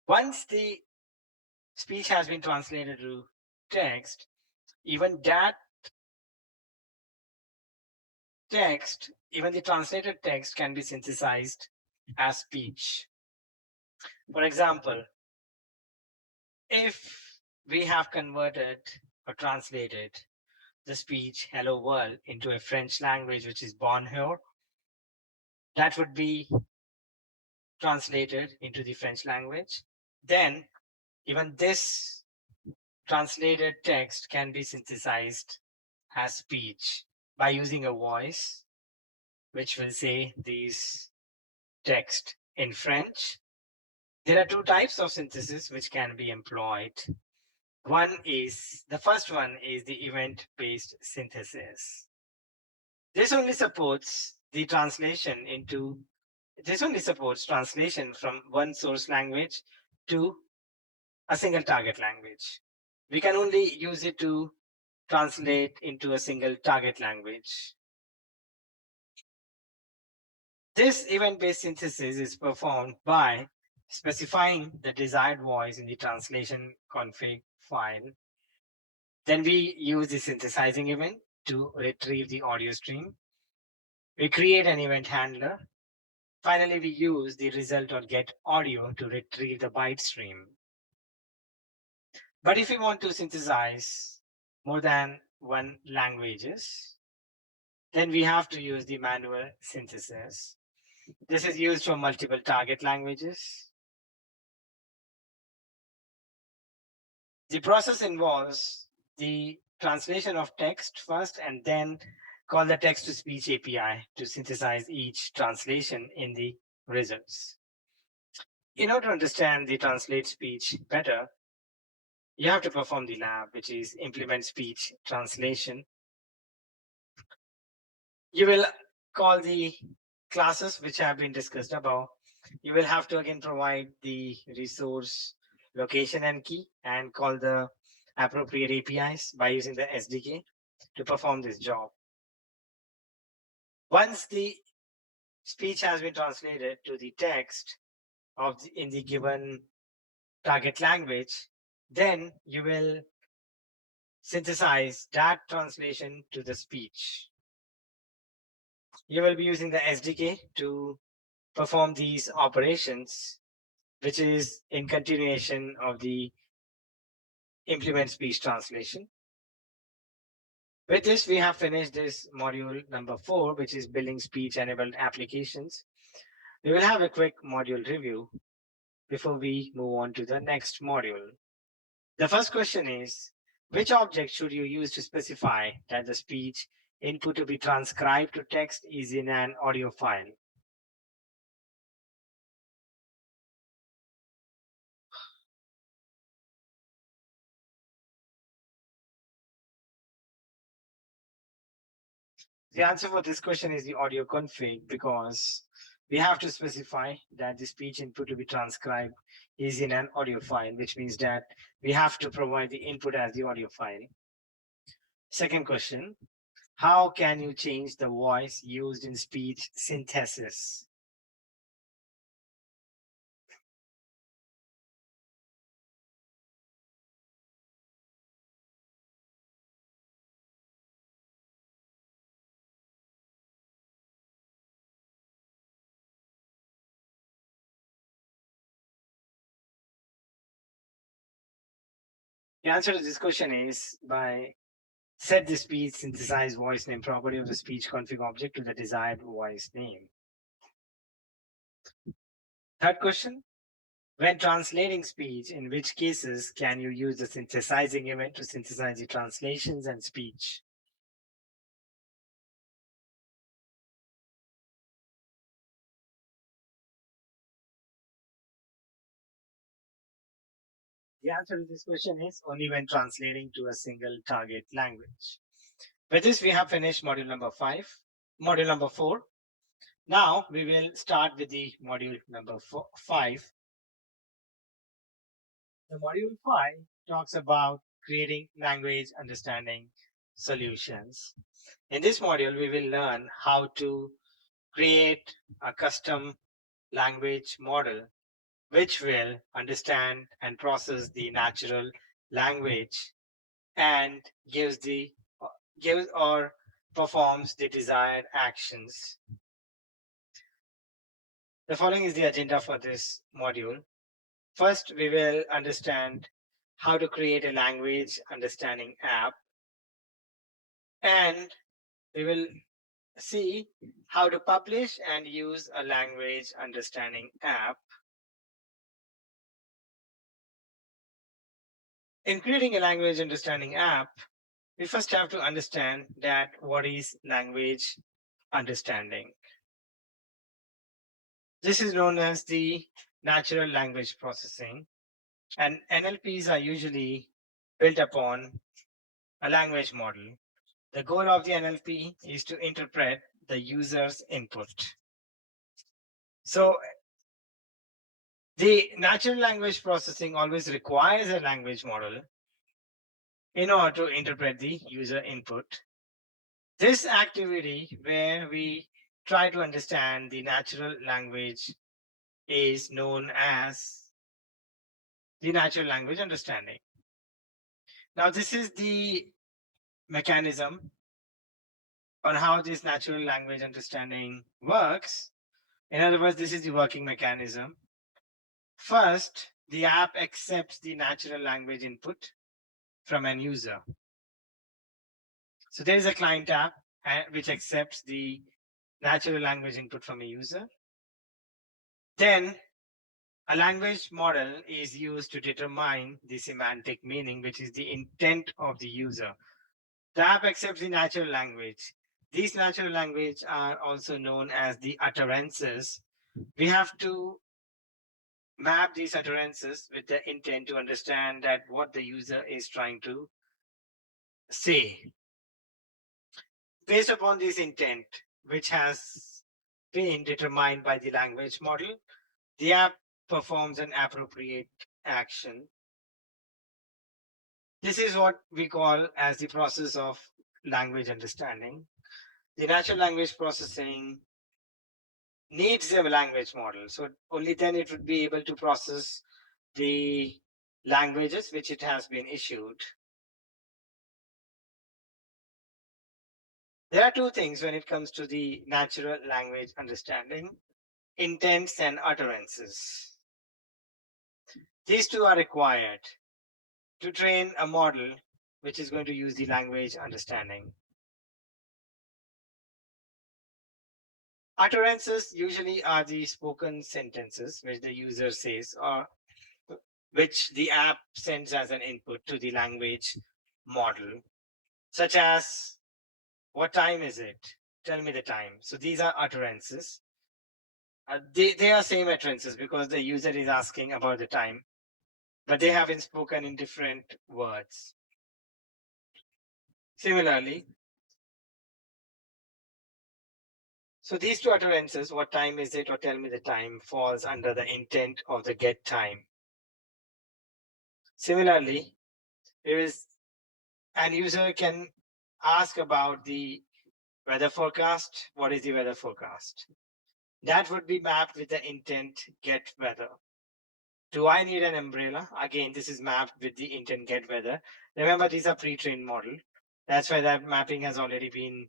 Once the speech has been translated to text, even that text, even the translated text can be synthesized as speech. For example, if we have converted or translated the speech hello world into a French language, which is bonjour, that would be translated into the French language. Then even this translated text can be synthesized as speech by using a voice, which will say these text in French. There are two types of synthesis which can be employed. The first one is the event-based synthesis. This only supports translation from one source language to a single target language. We can only use it to translate into a single target language. This event-based synthesis is performed by specifying the desired voice in the translation config file. Then we use the synthesizing event to retrieve the audio stream. We create an event handler. Finally, we use the result or get audio to retrieve the byte stream. But if we want to synthesize more than one languages, then we have to use the manual synthesis. This is used for multiple target languages. The process involves the translation of text first and then call the text-to-speech API to synthesize each translation in the results. In order to understand the translate speech better, you have to perform the lab, which is implement speech translation. You will call the classes which have been discussed above. You will have to again provide the resource location and key and call the appropriate APIs by using the SDK to perform this job. Once the speech has been translated to the text in the given target language, then you will synthesize that translation to the speech. You will be using the SDK to perform these operations, which is in continuation of the implement speech translation. With this, we have finished this module number 4, which is building speech-enabled applications. We will have a quick module review before we move on to the next module. The first question is, which object should you use to specify that the speech input to be transcribed to text is in an audio file? The answer for this question is the audio config, because we have to specify that the speech input to be transcribed is in an audio file, which means that we have to provide the input as the audio file. Second question, how can you change the voice used in speech synthesis? The answer to this question is by set the speech synthesize voice name property of the speech config object to the desired voice name. Third question, when translating speech, in which cases can you use the synthesizing event to synthesize the translations and speech? The answer to this question is only when translating to a single target language. With this, we have finished module number 4. Now we will start with the module number 5. The module 5 talks about creating language understanding solutions. In this module, we will learn how to create a custom language model which will understand and process the natural language and gives or performs the desired actions. The following is the agenda for this module. First, we will understand how to create a language understanding app, and we will see how to publish and use a language understanding app. In creating a language understanding app, we first have to understand that what is language understanding. This is known as the natural language processing, and NLPs are usually built upon a language model. The goal of the NLP is to interpret the user's input. So the natural language processing always requires a language model in order to interpret the user input. This activity where we try to understand the natural language is known as the natural language understanding. Now, this is the mechanism on how this natural language understanding works. In other words, this is the working mechanism. First, the app accepts the natural language input from an user. So there is a client app which accepts the natural language input from a user. Then a language model is used to determine the semantic meaning, which is the intent of the user. The app accepts the natural language. These natural language are also known as the utterances. We have to map these utterances with the intent to understand that what the user is trying to say. Based upon this intent, which has been determined by the language model, the app performs an appropriate action. This is what we call as the process of language understanding. The natural language processing needs a language model. So only then it would be able to process the languages which it has been issued. There are two things when it comes to the natural language understanding: intents and utterances. These two are required to train a model which is going to use the language understanding. Utterances usually are the spoken sentences which the user says or which the app sends as an input to the language model, such as, what time is it? Tell me the time. So these are utterances. They are same utterances because the user is asking about the time, but they have been spoken in different words. Similarly, so these two utterances, what time is it or tell me the time, falls under the intent of the get time. Similarly, there is an user can ask about the weather forecast. What is the weather forecast? That would be mapped with the intent get weather. Do I need an umbrella? Again, this is mapped with the intent get weather. Remember, these are pre-trained model. That's why that mapping has already been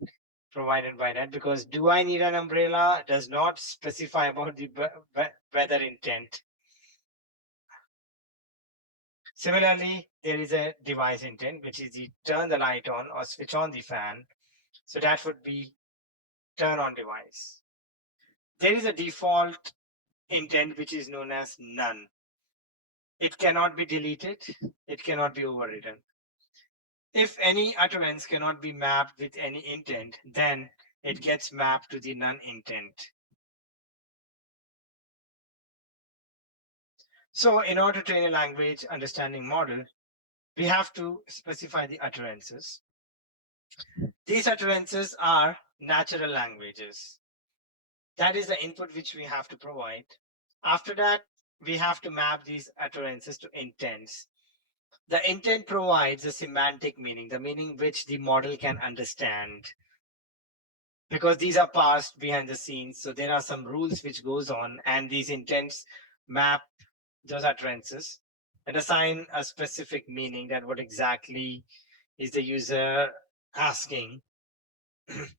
provided by that, because do I need an umbrella does not specify about the weather intent. Similarly, there is a device intent, which is the turn the light on or switch on the fan. So that would be turn on device. There is a default intent, which is known as none. It cannot be deleted. It cannot be overridden. If any utterance cannot be mapped with any intent, then it gets mapped to the none intent. So in order to train a language understanding model, we have to specify the utterances. These utterances are natural languages. That is the input which we have to provide. After that, we have to map these utterances to intents. The intent provides a semantic meaning, the meaning which the model can understand. Because these are parsed behind the scenes, so there are some rules which goes on, and these intents map those utterances and assign a specific meaning that what exactly is the user asking.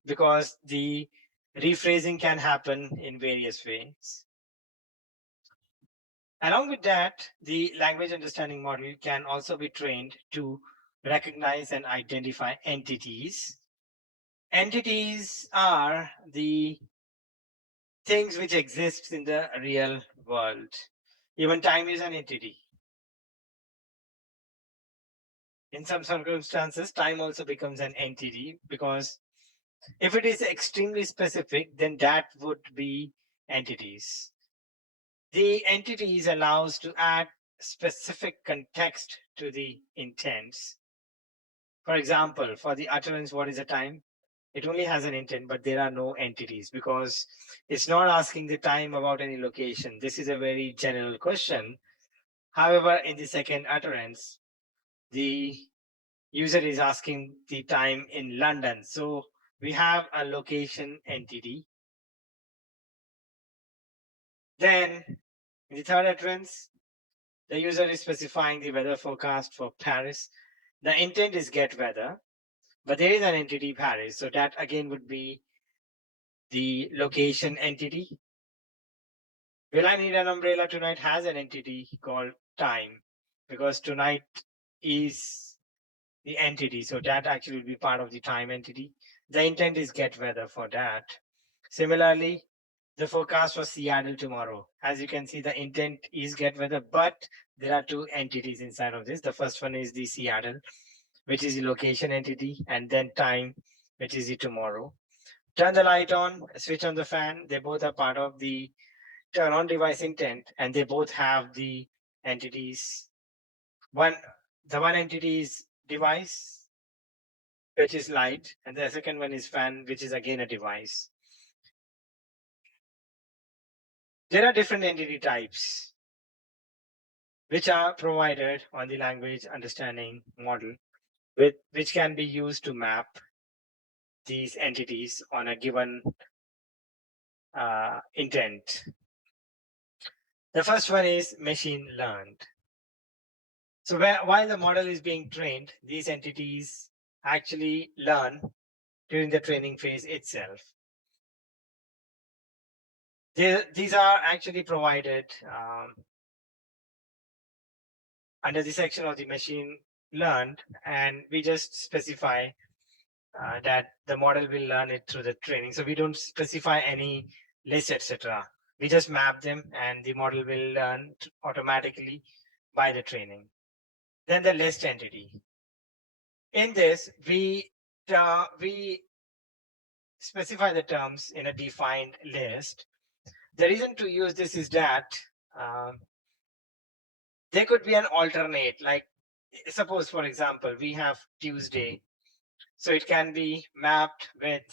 Because the rephrasing can happen in various ways. Along with that, the language understanding model can also be trained to recognize and identify entities. Entities are the things which exist in the real world. Even time is an entity. In some circumstances, time also becomes an entity, because if it is extremely specific, then that would be entities. The entities allows to add specific context to the intents. For example, for the utterance, what is the time? It only has an intent, but there are no entities because it's not asking the time about any location. This is a very general question. However, in the second utterance, the user is asking the time in London. So we have a location entity. Then in the third utterance, the user is specifying the weather forecast for Paris. The intent is get weather. but there is an entity Paris. So that again would be the location entity. Will I need an umbrella tonight has an entity called time, because tonight is the entity. So that actually will be part of the time entity. The intent is get weather for that. Similarly, the forecast for Seattle tomorrow. As you can see, the intent is get weather, but there are two entities inside of this. The first one is the Seattle, which is the location entity, and then time, which is the tomorrow. Turn the light on, switch on the fan. They both are part of the turn on device intent, and they both have the entities. The one entity is device, which is light, and the second one is fan, which is again a device. There are different entity types which are provided on the language understanding model, which can be used to map these entities on a given intent. The first one is machine learned. So while the model is being trained, these entities actually learn during the training phase itself. These are actually provided under the section of the machine learned, and we just specify that the model will learn it through the training. So we don't specify any list, etc. We just map them, and the model will learn automatically by the training. Then the list entity. In this, we specify the terms in a defined list. The reason to use this is that there could be an alternate, like suppose, for example, we have Tuesday. So it can be mapped with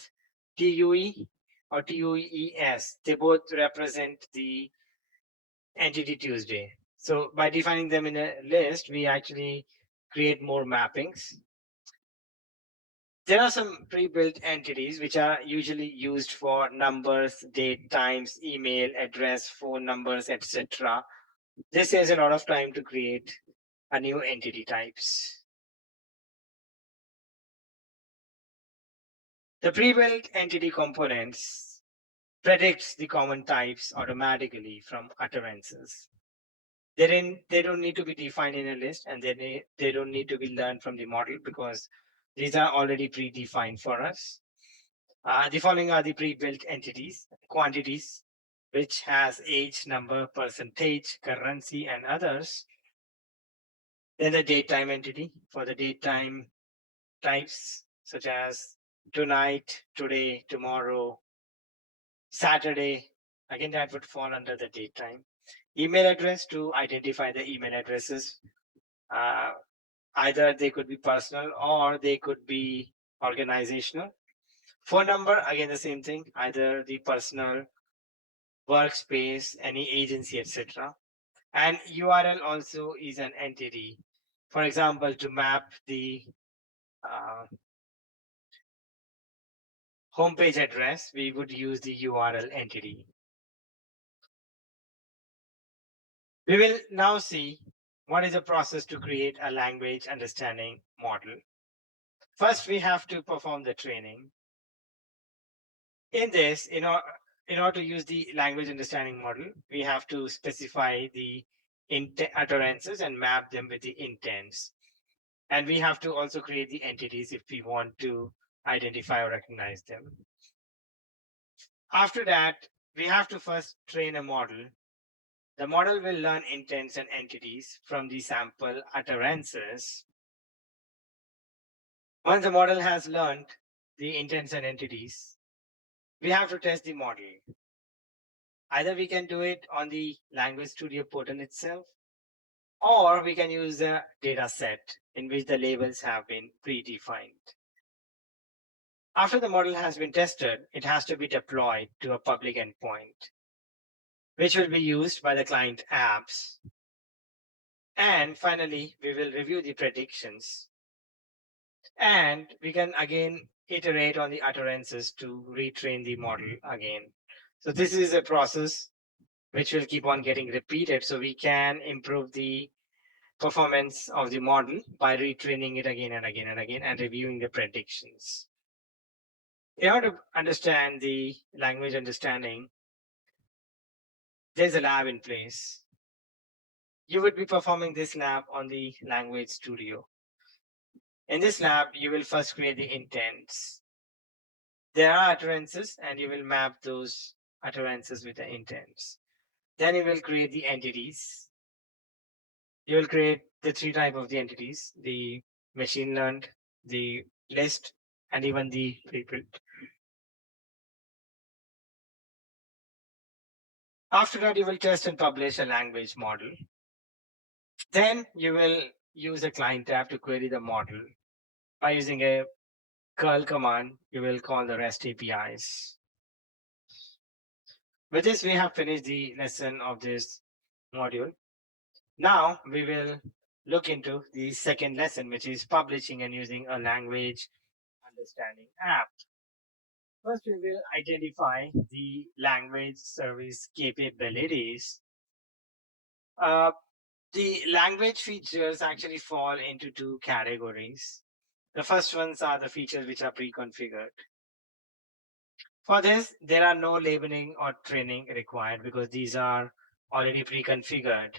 TUE or TUES. They both represent the entity Tuesday. So by defining them in a list, we actually create more mappings. There are some pre-built entities which are usually used for numbers, date, times, email, address, phone numbers, etc. This saves a lot of time to create a new entity types. The pre-built entity components predicts the common types automatically from utterances. They don't need to be defined in a list, and they don't need to be learned from the model, because these are already predefined for us. The following are the pre-built entities, quantities, which has age, number, percentage, currency, and others. Then the date time entity for the date time types, such as tonight, today, tomorrow, Saturday. Again, that would fall under the date time. Email address to identify the email addresses. Either they could be personal or they could be organizational. Phone number, again, the same thing, either the personal, workspace, any agency, etc. And URL also is an entity. For example, to map the homepage address, we would use the URL entity. We will now see what is the process to create a language understanding model. First, we have to perform the training. In this, in order to use the language understanding model, we have to specify the utterances and map them with the intents. And we have to also create the entities if we want to identify or recognize them. After that, we have to first train a model. The model will learn intents and entities from the sample utterances. Once the model has learned the intents and entities, we have to test the model. Either we can do it on the Language Studio portal itself, or we can use a data set in which the labels have been predefined. After the model has been tested, it has to be deployed to a public endpoint, which will be used by the client apps. And finally, we will review the predictions. And we can again iterate on the utterances to retrain the model again. So this is a process which will keep on getting repeated, so we can improve the performance of the model by retraining it again and again and again and reviewing the predictions. In order to understand the language understanding, there's a lab in place. You would be performing this lab on the Language Studio. In this lab, you will first create the intents. There are utterances, and you will map those utterances with the intents. Then you will create the entities. You will create the three types of the entities: the machine learned, the list, and even the preprint. After that, you will test and publish a language model. Then you will use a client tab to query the model. By using a curl command, you will call the REST APIs. With this, we have finished the lesson of this module. Now we will look into the second lesson, which is publishing and using a language understanding app. First, we will identify the language service capabilities. The language features actually fall into two categories. The first ones are the features which are pre-configured. For this, there are no labeling or training required because these are already pre-configured.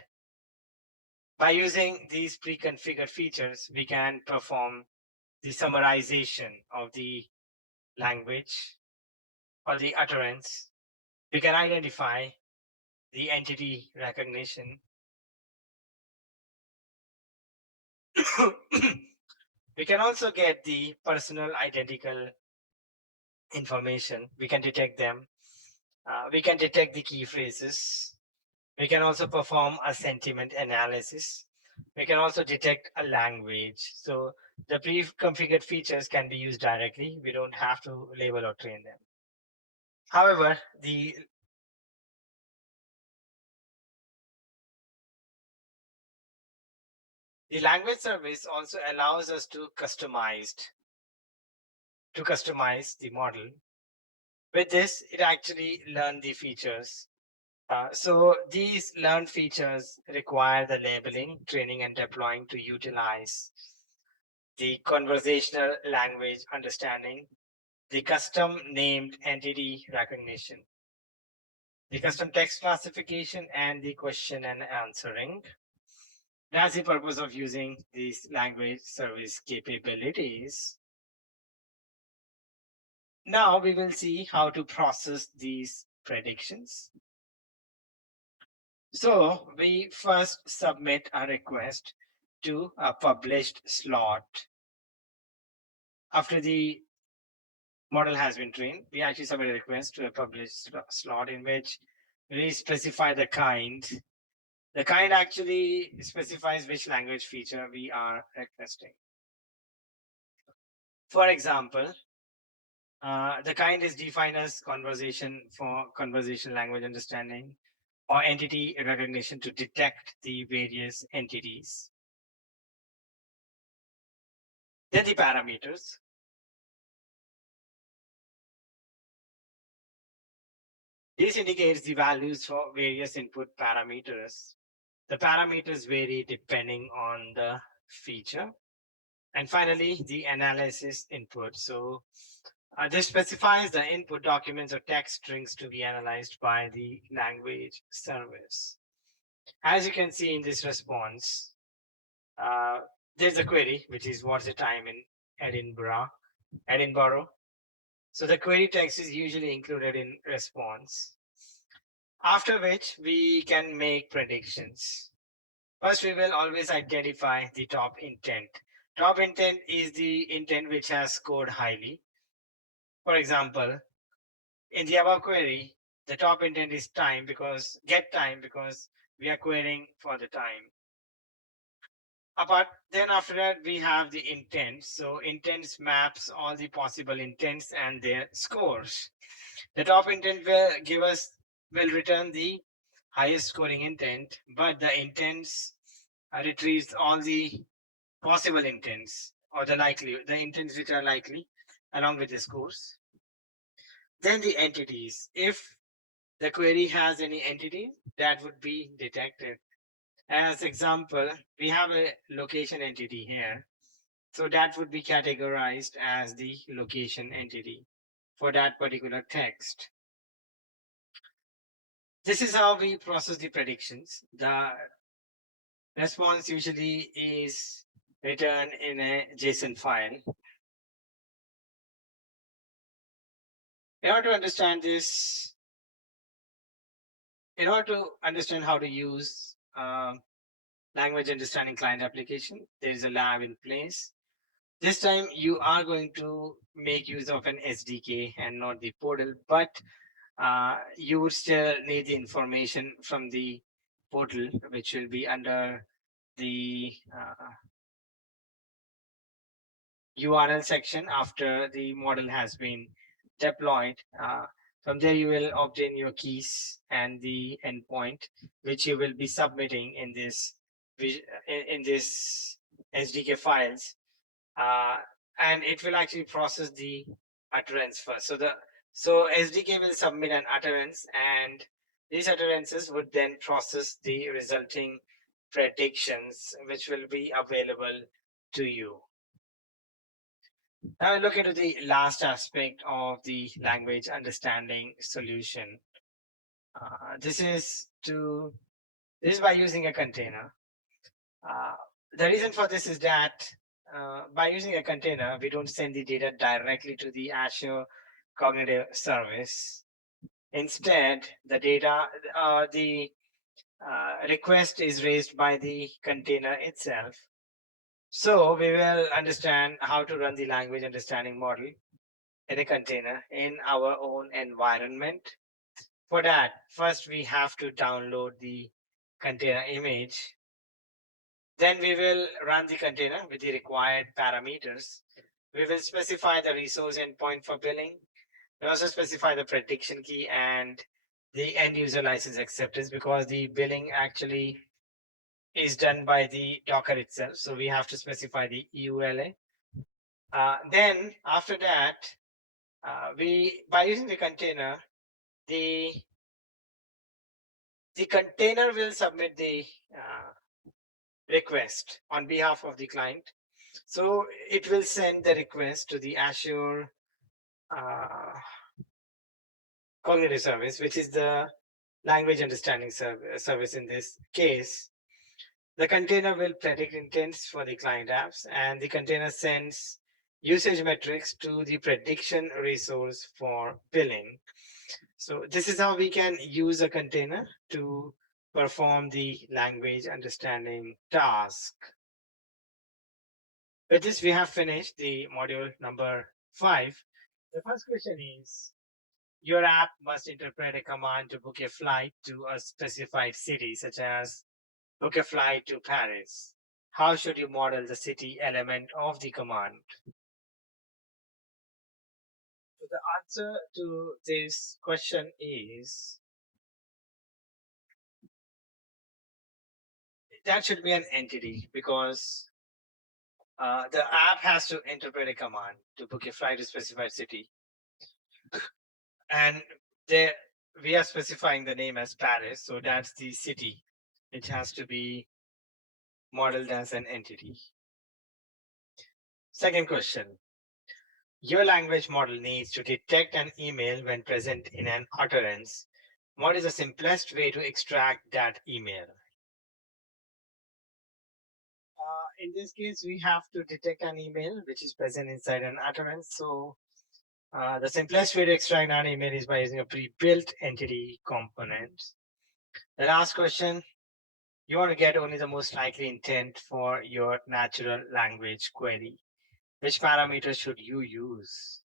By using these pre-configured features, we can perform the summarization of the language or the utterance. We can identify the entity recognition. We can also get the personal identical information. We can detect them. We can detect the key phrases. We can also perform a sentiment analysis. We can also detect a language. So the pre-configured features can be used directly. We don't have to label or train them. However, the language service also allows us to customize the model. With this, it actually learns the features. So these learned features require the labeling, training, and deploying to utilize the conversational language understanding, the custom named entity recognition, the custom text classification, and the question and answering. That's the purpose of using these language service capabilities. Now we will see how to process these predictions. So we first submit a request to a published slot. After the model has been trained, we actually submit a request to a published slot in which we specify the kind. The kind actually specifies which language feature we are requesting. For example, the kind is defined as conversation for conversation language understanding or entity recognition to detect the various entities. Then the parameters. This indicates the values for various input parameters. The parameters vary depending on the feature. And finally, the analysis input. So this specifies the input documents or text strings to be analyzed by the language service. As you can see in this response, there's a query, which is what's the time in Edinburgh. So the query text is usually included in response. After which we can make predictions. First, we will always identify the top intent. Top intent is the intent which has scored highly. For example, in the above query, the top intent is time because we are querying for the time. But then after that, we have the intent. So intents maps all the possible intents and their scores. The top intent will return the highest scoring intent, but the intents retrieves all the possible intents or the intents which are likely along with the scores. Then the entities. If the query has any entity, that would be detected. As example, we have a location entity here. So that would be categorized as the location entity for that particular text. This is how we process the predictions. The response usually is returned in a JSON file. In order to understand this, in order to understand how to use language understanding client application, there is a lab in place. This time you are going to make use of an SDK and not the portal, but you would still need the information from the portal, which will be under the URL section after the model has been deployed. From there, you will obtain your keys and the endpoint, which you will be submitting in this SDK files, and it will actually process the utterance first. So SDK will submit an utterance, and these utterances would then process the resulting predictions, which will be available to you. Now we look into the last aspect of the language understanding solution. This is by using a container. The reason for this is that by using a container, we don't send the data directly to the Azure Cognitive Service. Instead, the request is raised by the container itself. So we will understand how to run the language understanding model in a container in our own environment. For that, first we have to download the container image. Then we will run the container with the required parameters. We will specify the resource endpoint for billing. We also specify the prediction key and the end user license acceptance, because the billing actually is done by the Docker itself. So we have to specify the EULA. Then after that, by using the container, the container will submit the request on behalf of the client. So it will send the request to the Azure Cognitive Service, which is the language understanding service in this case. The container will predict intents for the client apps, and the container sends usage metrics to the prediction resource for billing. So this is how we can use a container to perform the language understanding task. With this, we have finished the module number 5. The first question is, your app must interpret a command to book a flight to a specified city, such as book a flight to Paris. How should you model the city element of the command? So the answer to this question is that should be an entity, because the app has to interpret a command to book a flight to a specified city. And there we are specifying the name as Paris, so that's the city. It has to be modeled as an entity. Second question. Your language model needs to detect an email when present in an utterance. What is the simplest way to extract that email? In this case, we have to detect an email which is present inside an utterance. So the simplest way to extract an email is by using a pre-built entity component. The last question, you want to get only the most likely intent for your natural language query. Which parameters should you use?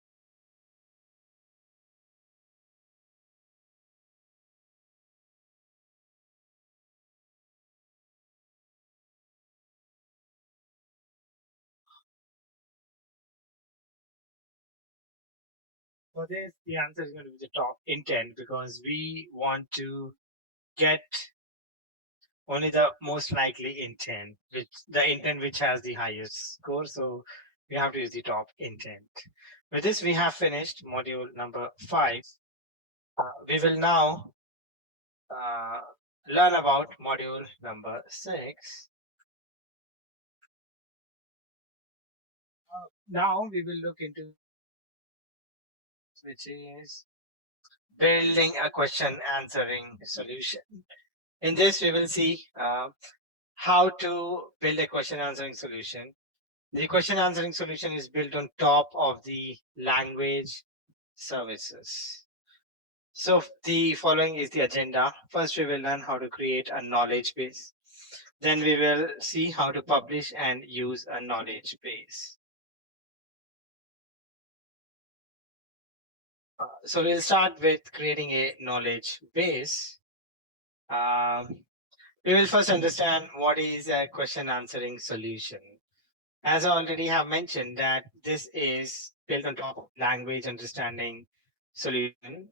For this, the answer is going to be the top intent, because we want to get only the most likely intent, which has the highest score. So we have to use the top intent. With this, we have finished module number 5. We will now learn about module number 6. Now we will look into which is building a question answering solution. In this, we will see how to build a question answering solution. The question answering solution is built on top of the language services. So the following is the agenda. First, we will learn how to create a knowledge base. Then we will see how to publish and use a knowledge base. So we'll start with creating a knowledge base. We will first understand what is a question answering solution. As I already have mentioned that this is built on top of language understanding solution.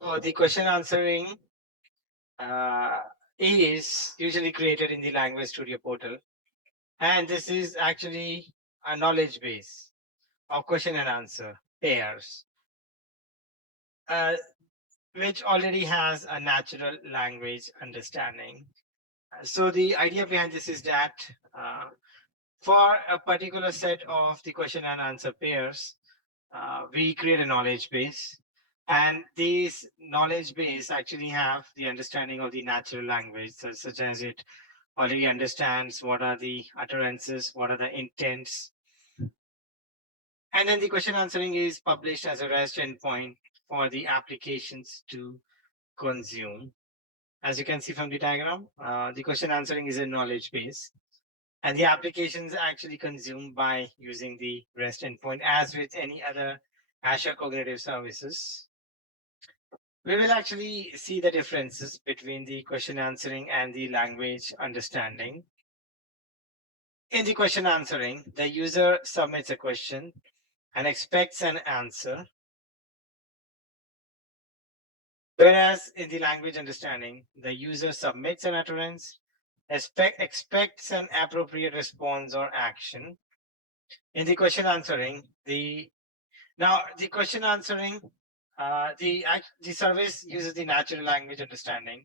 So the question answering is usually created in the Language Studio portal. And this is actually a knowledge base of question and answer pairs, which already has a natural language understanding. So the idea behind this is that for a particular set of the question and answer pairs, we create a knowledge base. And these knowledge base actually have the understanding of the natural language, such as it already understands what are the utterances, what are the intents. And then the question answering is published as a REST endpoint for the applications to consume. As you can see from the diagram, the question answering is a knowledge base. And the applications actually consumed by using the REST endpoint, as with any other Azure Cognitive Services. We will actually see the differences between the question answering and the language understanding. In the question answering, the user submits a question and expects an answer. Whereas in the language understanding, the user submits an utterance, expects an appropriate response or action. In the question answering, the question answering, the service uses the natural language understanding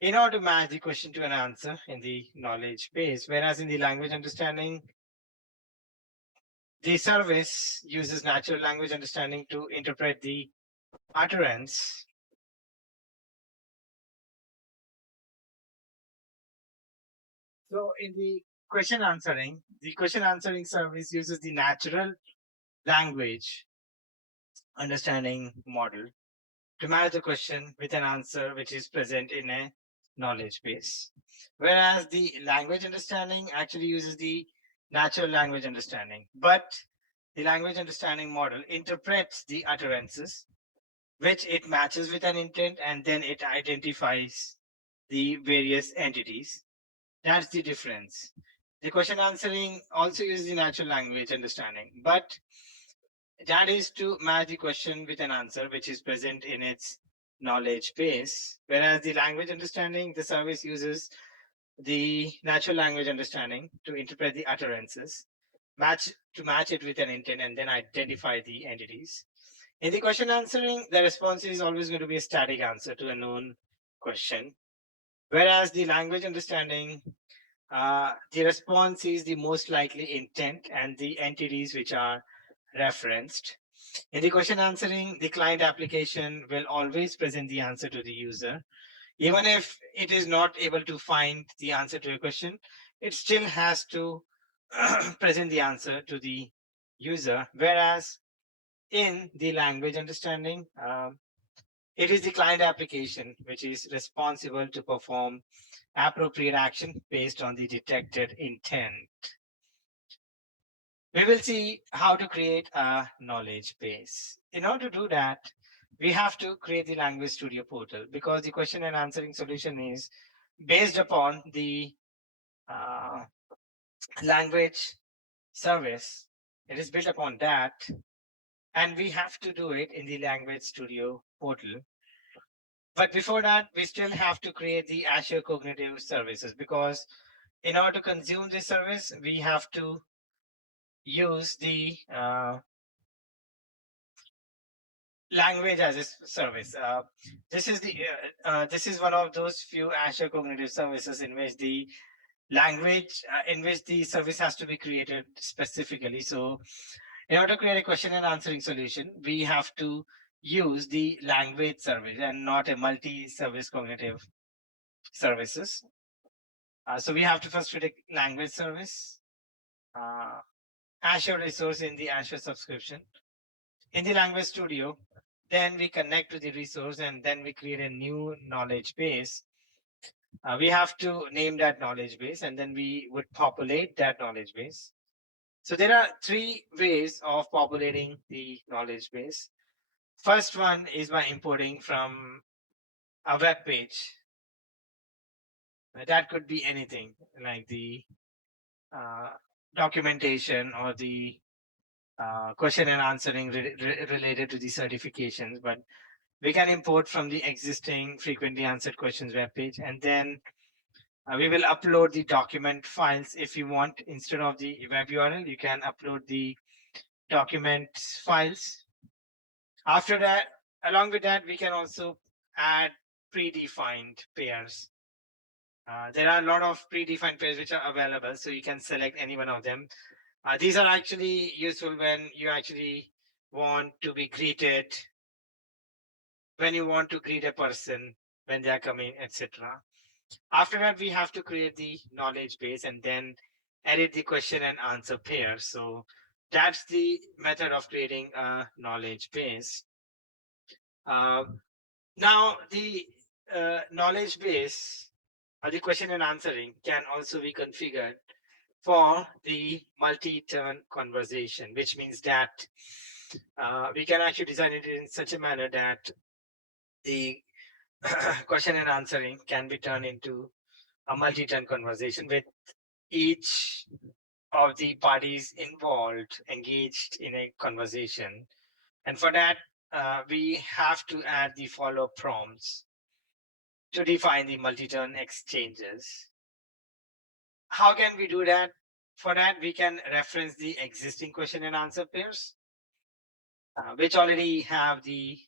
in order to match the question to an answer in the knowledge base. Whereas in the language understanding, the service uses natural language understanding to interpret the utterance. So in the question answering service uses the natural language understanding model to match the question with an answer which is present in a knowledge base. Whereas the language understanding actually uses the natural language understanding, but the language understanding model interprets the utterances, which it matches with an intent, and then it identifies the various entities. That's the difference. The question answering also uses the natural language understanding, but that is to match the question with an answer which is present in its knowledge base. Whereas the language understanding, the service uses the natural language understanding to interpret the utterances, match it with an intent, and then identify the entities. In the question answering, the response is always going to be a static answer to a known question. Whereas the language understanding, the response is the most likely intent and the entities which are referenced. In the question answering, the client application will always present the answer to the user. Even if it is not able to find the answer to a question, it still has to present the answer to the user. Whereas in the language understanding, it is the client application which is responsible to perform appropriate action based on the detected intent. We will see how to create a knowledge base. In order to do that, we have to create the Language Studio portal, because the question and answering solution is based upon the language service. It is built upon that, and we have to do it in the Language Studio portal. But before that, we still have to create the Azure Cognitive Services, because in order to consume this service, we have to use the language as a service. This is one of those few Azure cognitive services in which the service has to be created specifically. So in order to create a question and answering solution, we have to use the language service and not a multi-service cognitive services. So we have to first create a language service, Azure resource in the Azure subscription. In the language studio, then we connect to the resource and then we create a new knowledge base. We have to name that knowledge base and then we would populate that knowledge base. So there are three ways of populating the knowledge base. First one is by importing from a web page. That could be anything like the uh, documentation or the question and answering related to the certifications, but we can import from the existing frequently answered questions web page, and then we will upload the document files if you want. Instead of the web URL, you can upload the document files. After that, along with that, we can also add predefined pairs. There are a lot of predefined pairs which are available, so you can select any one of them. These are actually useful when you actually want to be greeted, when you want to greet a person when they are coming, etc. After that, we have to create the knowledge base and then edit the question and answer pair. So that's the method of creating a knowledge base. Now, the knowledge base or the question and answering can also be configured for the multi-turn conversation, which means that we can actually design it in such a manner that the question and answering can be turned into a multi-turn conversation with each of the parties involved engaged in a conversation. And for that, we have to add the follow prompts to define the multi-turn exchanges. How can we do that? For that, we can reference the existing question and answer pairs, which already have the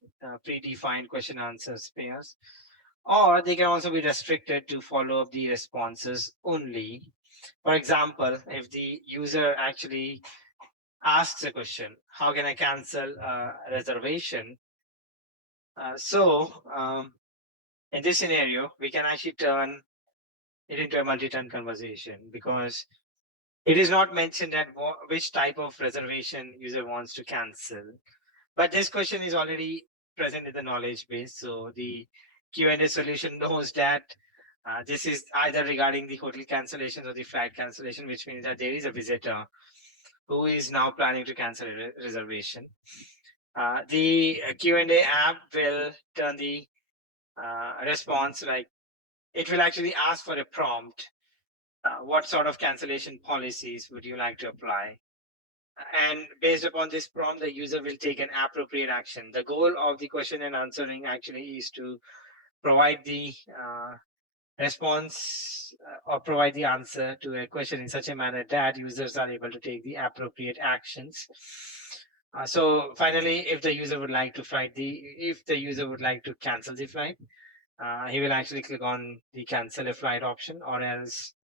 predefined question answers pairs, or they can also be restricted to follow up the responses only. For example, if the user actually asks a question, how can I cancel a reservation? In this scenario, we can actually turn it into a multi-turn conversation because it is not mentioned that which type of reservation user wants to cancel. But this question is already present in the knowledge base. So the Q&A solution knows that this is either regarding the hotel cancellation or the flight cancellation, which means that there is a visitor who is now planning to cancel a reservation. The Q&A app will turn the response, like it will actually ask for a prompt. What sort of cancellation policies would you like to apply? And based upon this prompt, the user will take an appropriate action. The goal of the question and answering actually is to provide the response or provide the answer to a question in such a manner that users are able to take the appropriate actions. So finally, if the user would like to cancel the flight, he will actually click on the cancel a flight option, or else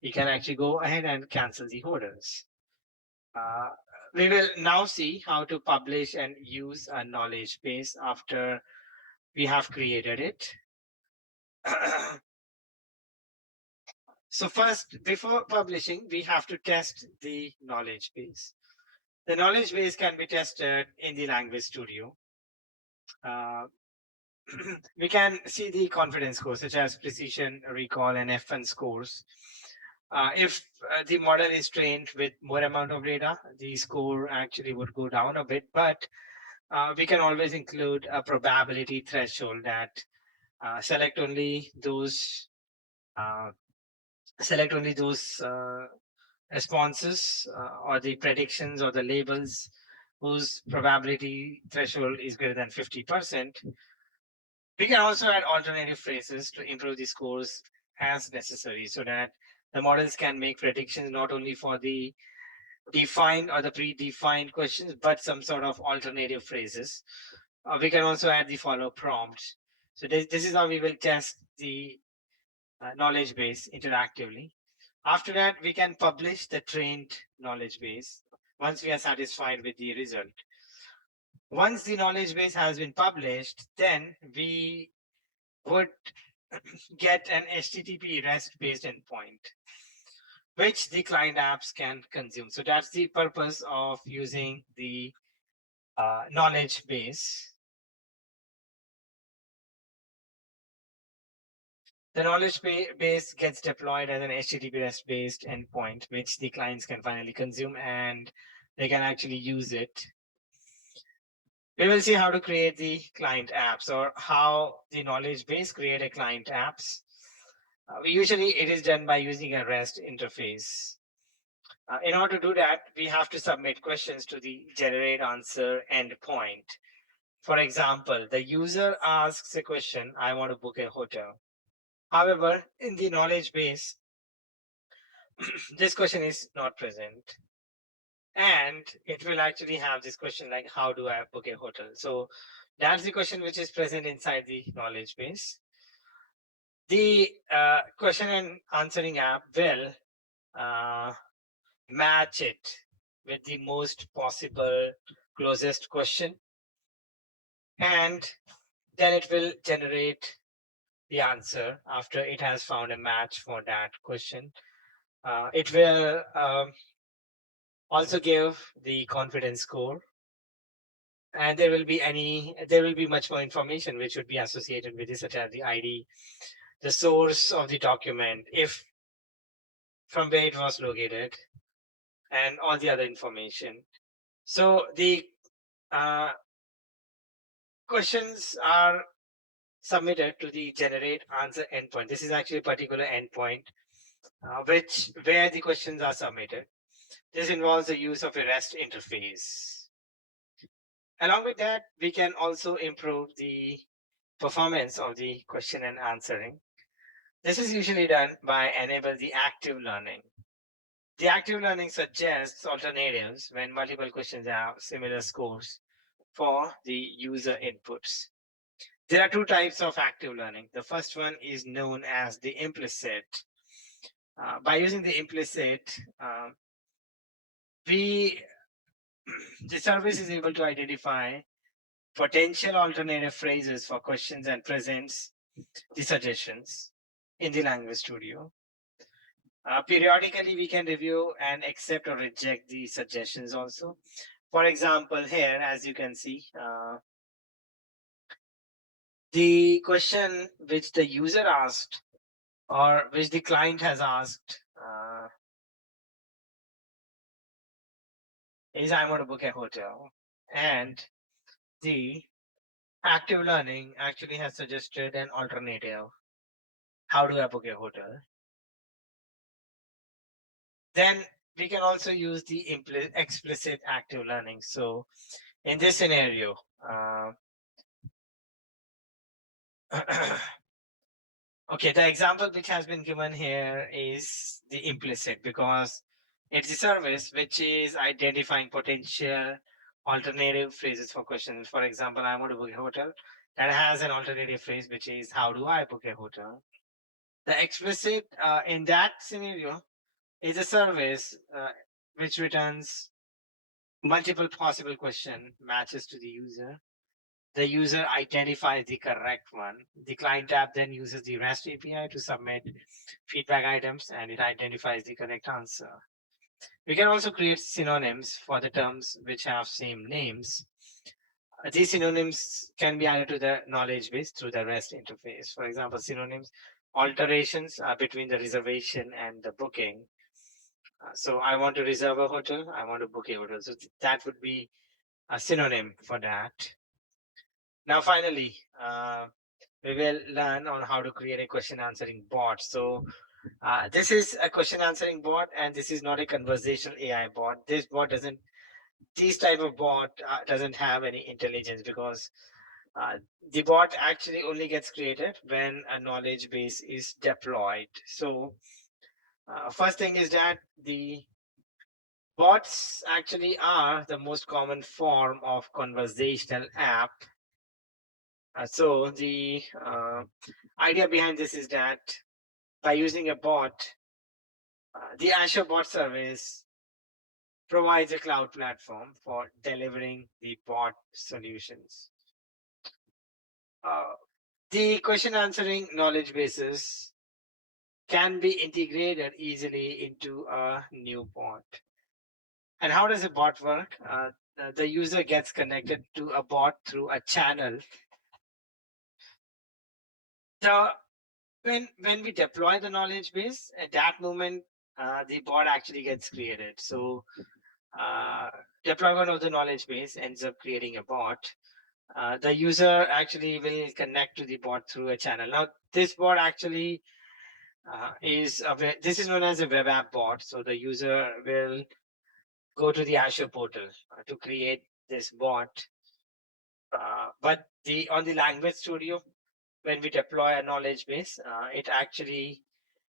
he can actually go ahead and cancel the orders. We will now see how to publish and use a knowledge base after we have created it. So first, before publishing, we have to test the knowledge base. The knowledge base can be tested in the Language Studio. We can see the confidence scores such as precision, recall, and F1 scores. If the model is trained with more amount of data, the score actually would go down a bit, but we can always include a probability threshold that select only those responses or the predictions or the labels whose probability threshold is greater than 50%. We can also add alternative phrases to improve the scores as necessary so that the models can make predictions not only for the defined or the predefined questions, but some sort of alternative phrases. We can also add the follow prompt. So this is how we will test the knowledge base interactively. After that, we can publish the trained knowledge base once we are satisfied with the result. Once the knowledge base has been published, then we would get an HTTP REST based endpoint, which the client apps can consume. So that's the purpose of using the knowledge base. The knowledge base gets deployed as an HTTP REST based endpoint, which the clients can finally consume and they can actually use it. We will see how to create the client apps or how the knowledge base create a client apps. Usually it is done by using a REST interface. In order to do that, we have to submit questions to the generate answer endpoint. For example, the user asks a question, I want to book a hotel. However, in the knowledge base, this question is not present. And it will actually have this question like, how do I book a hotel? So that's the question which is present inside the knowledge base. The question and answering app will match it with the most possible closest question. And then it will generate the answer after it has found a match for that question. It will also give the confidence score, and there will be much more information which would be associated with this, such as the ID, the source of the document, if from where it was located, and all the other information. So the questions are submitted to the generate answer endpoint. This is actually a particular endpoint where the questions are submitted. This involves the use of a REST interface. Along with that, we can also improve the performance of the question and answering. This is usually done by enable the active learning. The active learning suggests alternatives when multiple questions have similar scores for the user inputs. There are two types of active learning. The first one is known as the implicit. By using the implicit, the service is able to identify potential alternative phrases for questions and presents the suggestions in the Language Studio. Periodically, we can review and accept or reject the suggestions also. For example, here, as you can see, the question which the user asked or which the client has asked is I want to book a hotel. And the active learning actually has suggested an alternative. How do I book a hotel? Then we can also use the explicit active learning. So in this scenario, okay, the example which has been given here is the implicit because it's a service which is identifying potential alternative phrases for questions. For example, I want to book a hotel. That has an alternative phrase which is how do I book a hotel? The explicit in that scenario is a service which returns multiple possible question matches to the user. The user identifies the correct one. The client app then uses the REST API to submit feedback items and it identifies the correct answer. We can also create synonyms for the terms which have same names. These synonyms can be added to the knowledge base through the REST interface. For example, synonyms, alterations between the reservation and the booking. So I want to reserve a hotel, I want to book a hotel. So that would be a synonym for that. Now, finally, we will learn on how to create a question answering bot. So this is a question answering bot, and this is not a conversational AI bot. This type of bot doesn't have any intelligence because the bot actually only gets created when a knowledge base is deployed. So first thing is that the bots actually are the most common form of conversational app So the idea behind this is that by using a bot, the Azure bot service provides a cloud platform for delivering the bot solutions. The question answering knowledge bases can be integrated easily into a new bot. And how does a bot work? The user gets connected to a bot through a channel. The when we deploy the knowledge base, at that moment, the bot actually gets created. So uh, deployment of the knowledge base ends up creating a bot. The user actually will connect to the bot through a channel. Now, this bot actually this is known as a web app bot. So the user will go to the Azure portal to create this bot. But on the language studio, when we deploy a knowledge base, it actually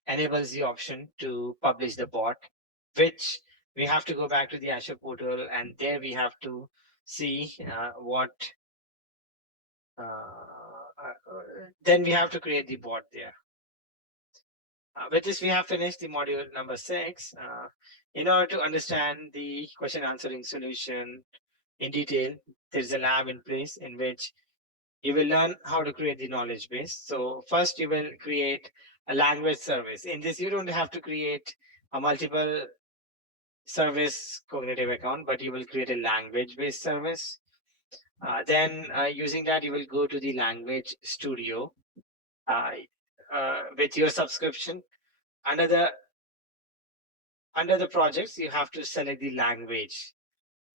enables the option to publish the bot, which we have to go back to the Azure portal, and there we have to see what. Then we have to create the bot there. With this, we have finished the module number 6. In order to understand the question answering solution in detail, there's a lab in place in which you will learn how to create the knowledge base. So first you will create a language service. In this, you don't have to create a multiple service cognitive account, but you will create a language based service. Then using that, you will go to the language studio with your subscription. Under the projects, you have to select the language.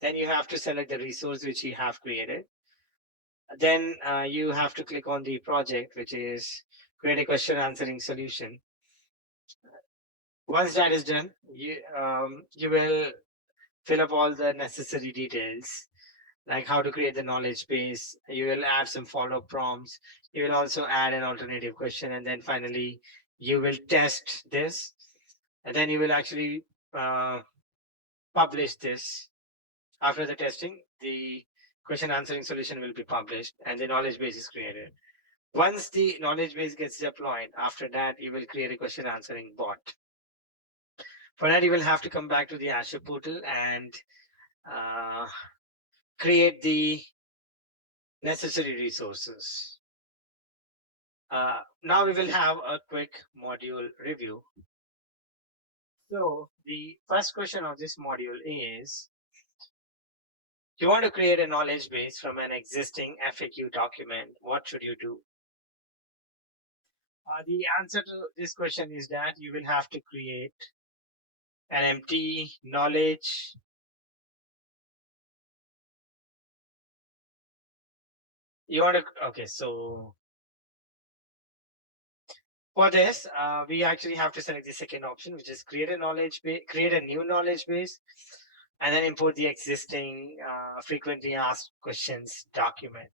Then you have to select the resource which you have created. Then you have to click on the project, which is create a question answering solution. Once that is done, you will fill up all the necessary details, like how to create the knowledge base. You will add some follow-up prompts. You will also add an alternative question, and then finally you will test this, and then you will actually publish this. After the testing, the question answering solution will be published and the knowledge base is created. Once the knowledge base gets deployed, after that, you will create a question answering bot. For that, you will have to come back to the Azure portal and create the necessary resources. Now we will have a quick module review. So the first question of this module is, you want to create a knowledge base from an existing FAQ document. What should you do? The answer to this question is that you will have to create an empty knowledge okay, so for this, we actually have to select the second option, which is create a new knowledge base, and then import the existing frequently asked questions document.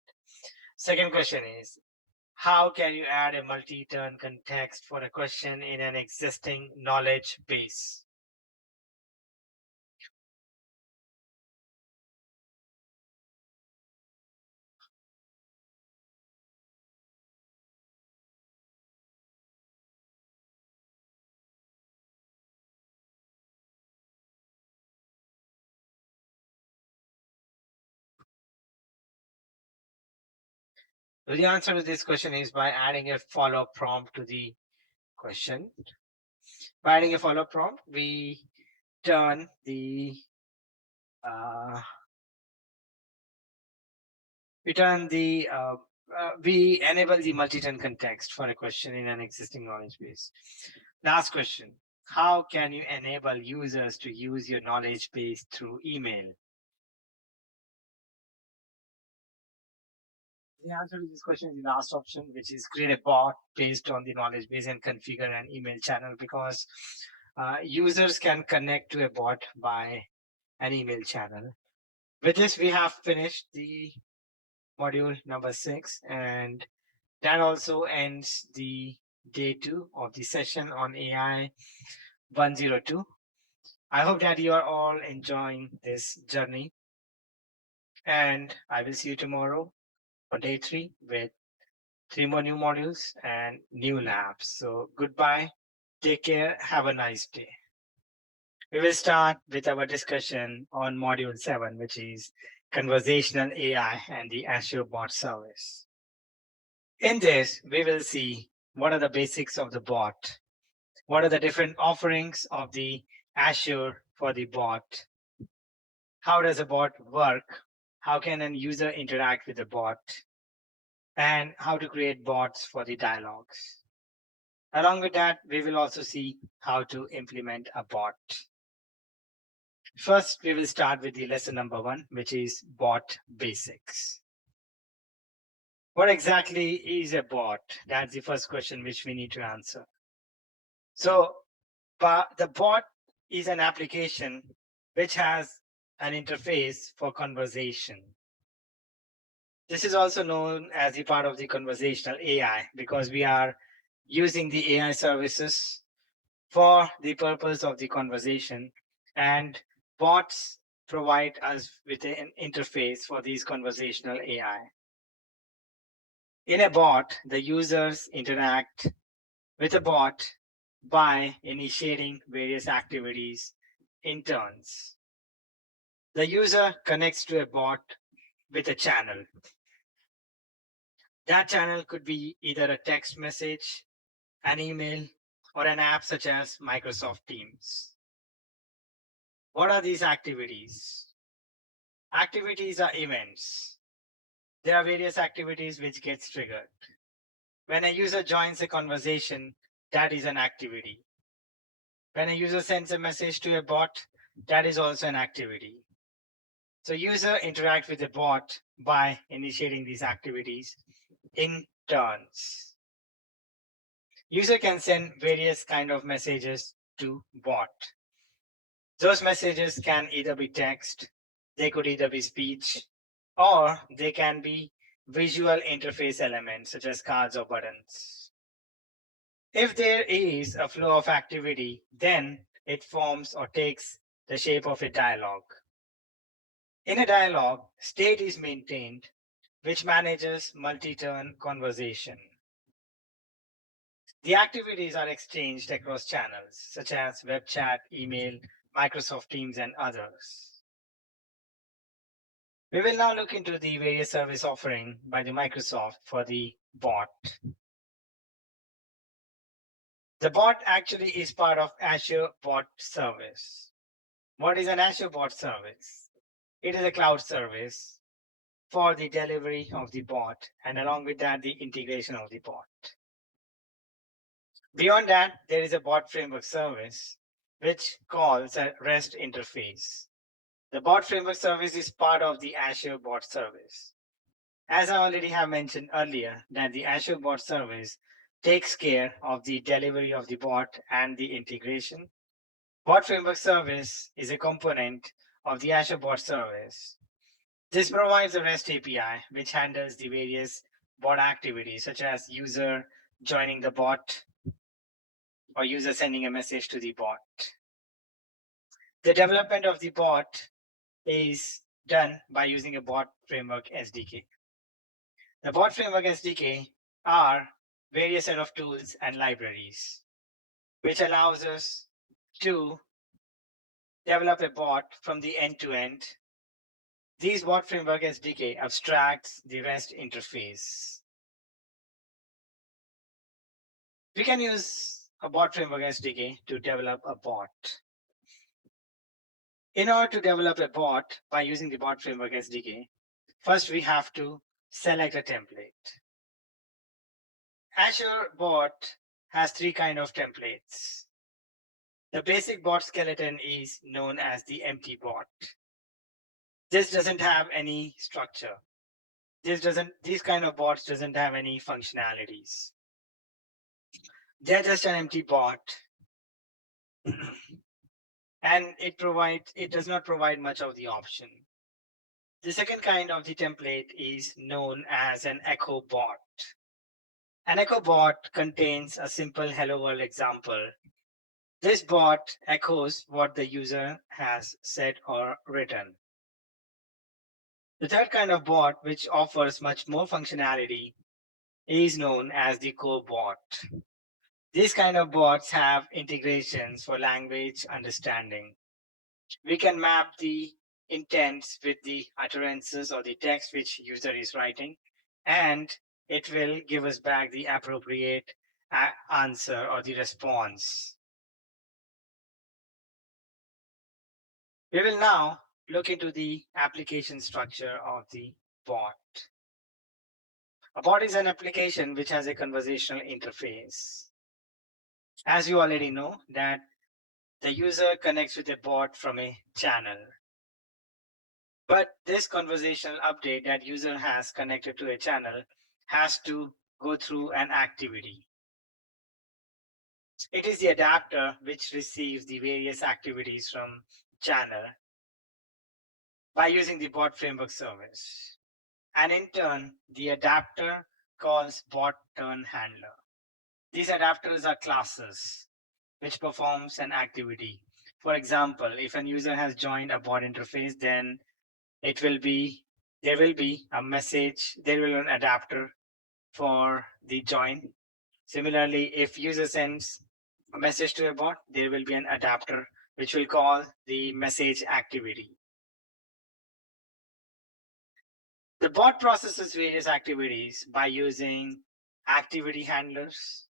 Second question is, how can you add a multi-turn context for a question in an existing knowledge base? The answer to this question is by adding a follow-up prompt to the question. By adding a follow-up prompt, we turn the we enable the multi-turn context for a question in an existing knowledge base. Last question, how can you enable users to use your knowledge base through email? The answer to this question is the last option, which is create a bot based on the knowledge base and configure an email channel, because users can connect to a bot by an email channel. With this, we have finished the module number 6, and that also ends the day 2 of the session on AI 102. I hope that you are all enjoying this journey, and I will see you tomorrow on day 3 with 3 more new modules and new labs. So goodbye. Take care. Have a nice day. We will start with our discussion on module 7, which is conversational AI and the Azure bot service. In this, we will see what are the basics of the bot, what are the different offerings of the Azure for the bot, how does a bot work, how can a user interact with the bot, and how to create bots for the dialogues. Along with that, we will also see how to implement a bot. First, we will start with the lesson number 1, which is bot basics. What exactly is a bot? That's the first question which we need to answer. So the bot is an application which has an interface for conversation. This is also known as the part of the conversational AI because we are using the AI services for the purpose of the conversation, and bots provide us with an interface for these conversational AI. In a bot, the users interact with a bot by initiating various activities in turns. The user connects to a bot with a channel. That channel could be either a text message, an email, or an app such as Microsoft Teams. What are these activities? Activities are events. There are various activities which gets triggered. When a user joins a conversation, that is an activity. When a user sends a message to a bot, that is also an activity. So user interact with the bot by initiating these activities in turns. User can send various kind of messages to bot. Those messages can either be text, they could either be speech, or they can be visual interface elements such as cards or buttons. If there is a flow of activity, then it forms or takes the shape of a dialogue. In a dialogue, state is maintained, which manages multi-turn conversation. The activities are exchanged across channels, such as web chat, email, Microsoft Teams, and others. We will now look into the various service offering by the Microsoft for the bot. The bot actually is part of Azure bot service. What is an Azure bot service? It is a cloud service for the delivery of the bot, and along with that, the integration of the bot. Beyond that, there is a bot framework service, which calls a REST interface. The bot framework service is part of the Azure bot service. As I already have mentioned earlier, that the Azure bot service takes care of the delivery of the bot and the integration. Bot framework service is a component of the Azure bot service. This provides a REST API, which handles the various bot activities, such as user joining the bot or user sending a message to the bot. The development of the bot is done by using a bot framework SDK. The bot framework SDK are various set of tools and libraries, which allows us to develop a bot from the end to end. These bot framework SDK abstracts the REST interface. We can use a bot framework SDK to develop a bot. In order to develop a bot by using the bot framework SDK, first we have to select a template. Azure bot has 3 kinds of templates. The basic bot skeleton is known as the empty bot. This doesn't have any structure. These kind of bots doesn't have any functionalities. They're just an empty bot. And it does not provide much of the option. The second kind of the template is known as an echo bot. An echo bot contains a simple hello world example. This bot echoes what the user has said or written. The third kind of bot, which offers much more functionality, is known as the core bot. These kind of bots have integrations for language understanding. We can map the intents with the utterances or the text which user is writing, and it will give us back the appropriate answer or the response. We will now look into the application structure of the bot. A bot is an application which has a conversational interface. As you already know that the user connects with a bot from a channel. But this conversational update that user has connected to a channel has to go through an activity. It is the adapter which receives the various activities from channel by using the bot framework service. And in turn, the adapter calls bot turn handler. These adapters are classes which performs an activity. For example, if an user has joined a bot interface, then there will be a message, there will be an adapter for the join. Similarly, if user sends a message to a bot, there will be an adapter which will call the message activity. The bot processes various activities by using activity handlers.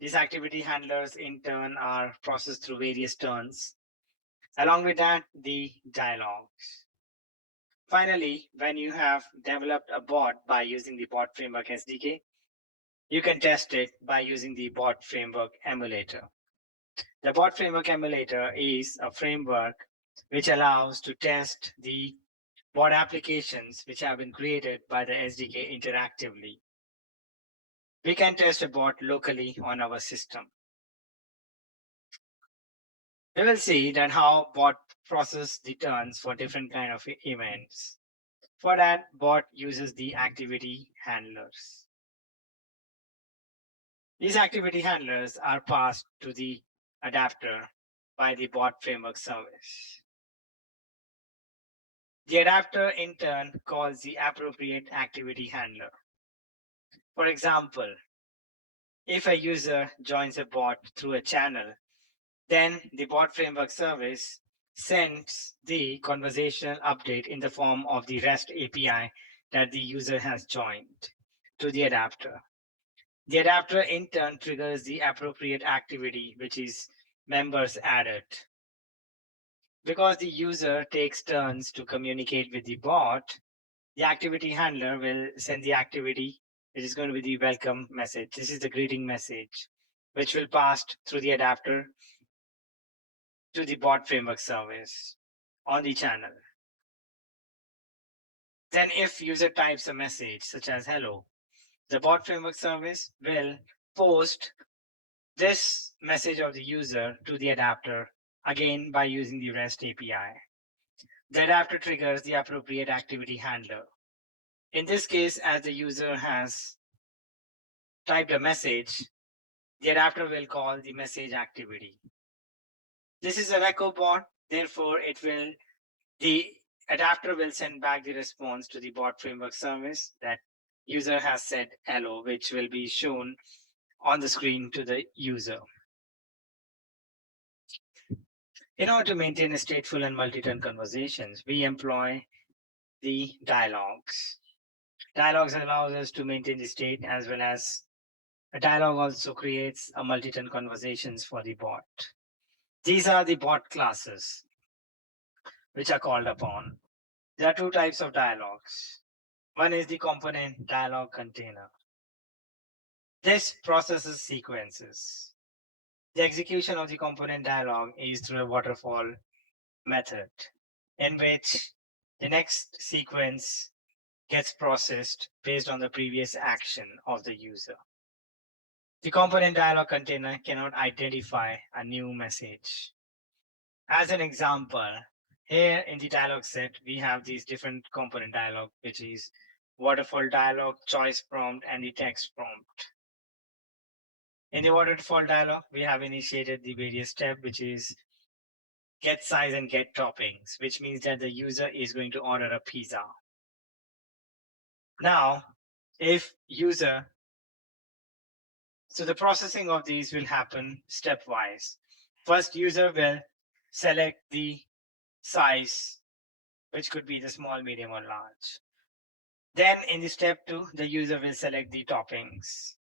These activity handlers in turn are processed through various turns. Along with that, the dialogues. Finally, when you have developed a bot by using the bot framework SDK, you can test it by using the bot framework emulator. The bot framework emulator is a framework which allows to test the bot applications which have been created by the SDK interactively. We can test a bot locally on our system. We will see that how bot process the turns for different kind of events. For that, bot uses the activity handlers. These activity handlers are passed to the adapter by the bot framework service. The adapter in turn calls the appropriate activity handler. For example, if a user joins a bot through a channel, then the bot framework service sends the conversational update in the form of the REST API that the user has joined to the adapter. The adapter in turn triggers the appropriate activity, which is members added. Because the user takes turns to communicate with the bot, the activity handler will send the activity, which is going to be the welcome message. This is the greeting message, which will pass through the adapter to the bot framework service on the channel. Then if user types a message such as hello, the bot framework service will post this message of the user to the adapter, again by using the REST API. The adapter triggers the appropriate activity handler. In this case, as the user has typed a message, the adapter will call the message activity. This is an echo bot, therefore the adapter will send back the response to the bot framework service that user has said hello, which will be shown on the screen to the user. In order to maintain stateful and multi-turn conversations, we employ the dialogues. Dialogues allows us to maintain the state, as well as a dialogue also creates a multi-turn conversations for the bot. These are the bot classes which are called upon. There are two types of dialogues. One is the component dialogue container. This processes sequences. The execution of the component dialogue is through a waterfall method, in which the next sequence gets processed based on the previous action of the user. The component dialog container cannot identify a new message. As an example, here in the dialog set, we have these different component dialog, which is waterfall dialog, choice prompt, and the text prompt. In the waterfall dialog, we have initiated the various step, which is get size and get toppings, which means that the user is going to order a pizza. Now, if user, so the processing of these will happen stepwise. First, user will select the size, which could be the small, medium, or large. Then in the step 2, the user will select the toppings.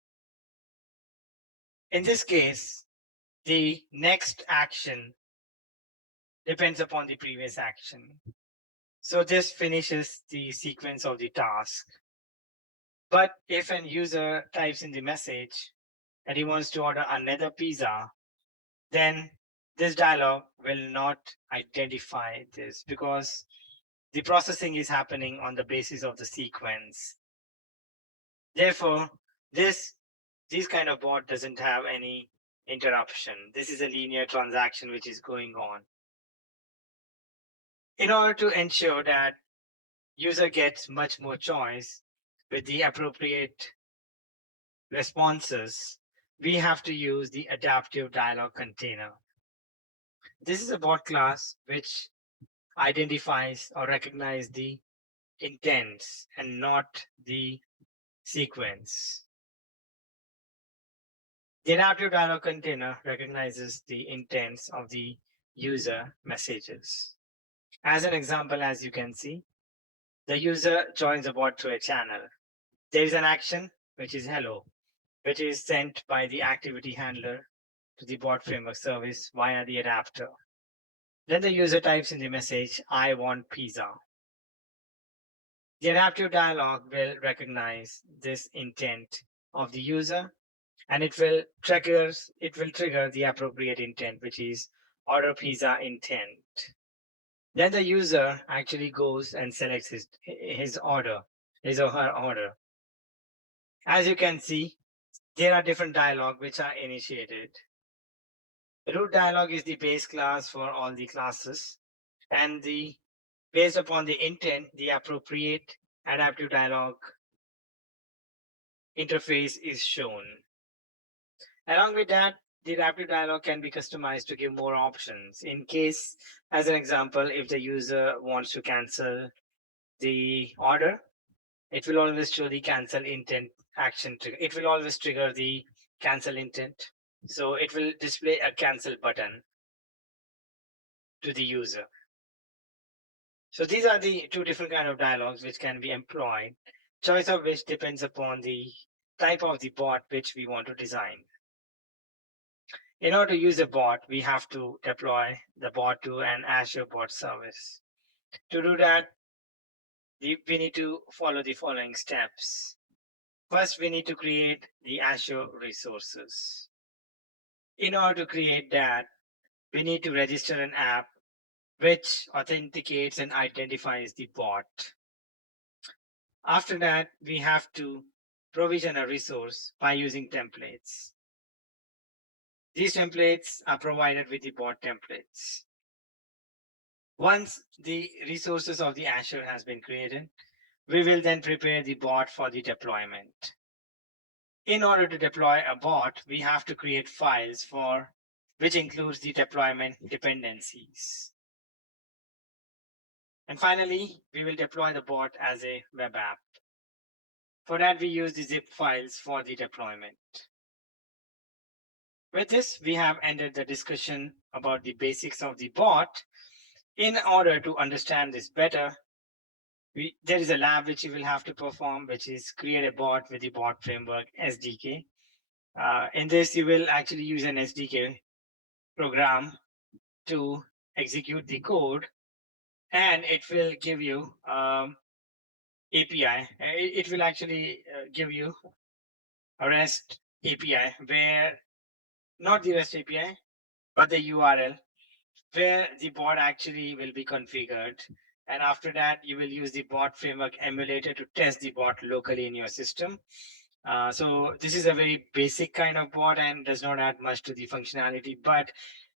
In this case, the next action depends upon the previous action. So this finishes the sequence of the task. But if an user types in the message that he wants to order another pizza, then this dialog will not identify this because the processing is happening on the basis of the sequence. Therefore, this kind of bot doesn't have any interruption. This is a linear transaction which is going on. In order to ensure that user gets much more choice with the appropriate responses, we have to use the adaptive dialog container. This is a bot class which identifies or recognizes the intents and not the sequence. The adaptive dialog container recognizes the intents of the user messages. As an example, as you can see, the user joins the bot through a channel. There is an action, which is hello, which is sent by the activity handler to the bot framework service via the adapter. Then the user types in the message, I want pizza. The adaptive dialog will recognize this intent of the user and it will trigger the appropriate intent, which is order pizza intent. Then the user actually goes and selects his order, his or her order. As you can see, there are different dialogue which are initiated. The root dialog is the base class for all the classes, and based upon the intent, the appropriate adaptive dialog interface is shown. Along with that, the adaptive dialog can be customized to give more options. In case, as an example, if the user wants to cancel the order, it will always show the cancel intent action trigger. It will always trigger the cancel intent. So it will display a cancel button to the user. So these are the two different kind of dialogues which can be employed, choice of which depends upon the type of the bot which we want to design. In order to use a bot, we have to deploy the bot to an Azure bot service. To do that, we need to follow the following steps. First, we need to create the Azure resources. In order to create that, we need to register an app which authenticates and identifies the bot. After that, we have to provision a resource by using templates. These templates are provided with the bot templates. Once the resources of the Azure has been created, we will then prepare the bot for the deployment. In order to deploy a bot, we have to create files which includes the deployment dependencies. And finally, we will deploy the bot as a web app. For that, we use the zip files for the deployment. With this, we have ended the discussion about the basics of the bot. In order to understand this better, there is a lab which you will have to perform, which is create a bot with the bot framework SDK. In this, you will actually use an SDK program to execute the code, and it will give you API. It will actually give you a REST API where, not the REST API, but the URL where the bot actually will be configured. And after that, you will use the bot framework emulator to test the bot locally in your system. So this is a very basic kind of bot and does not add much to the functionality, but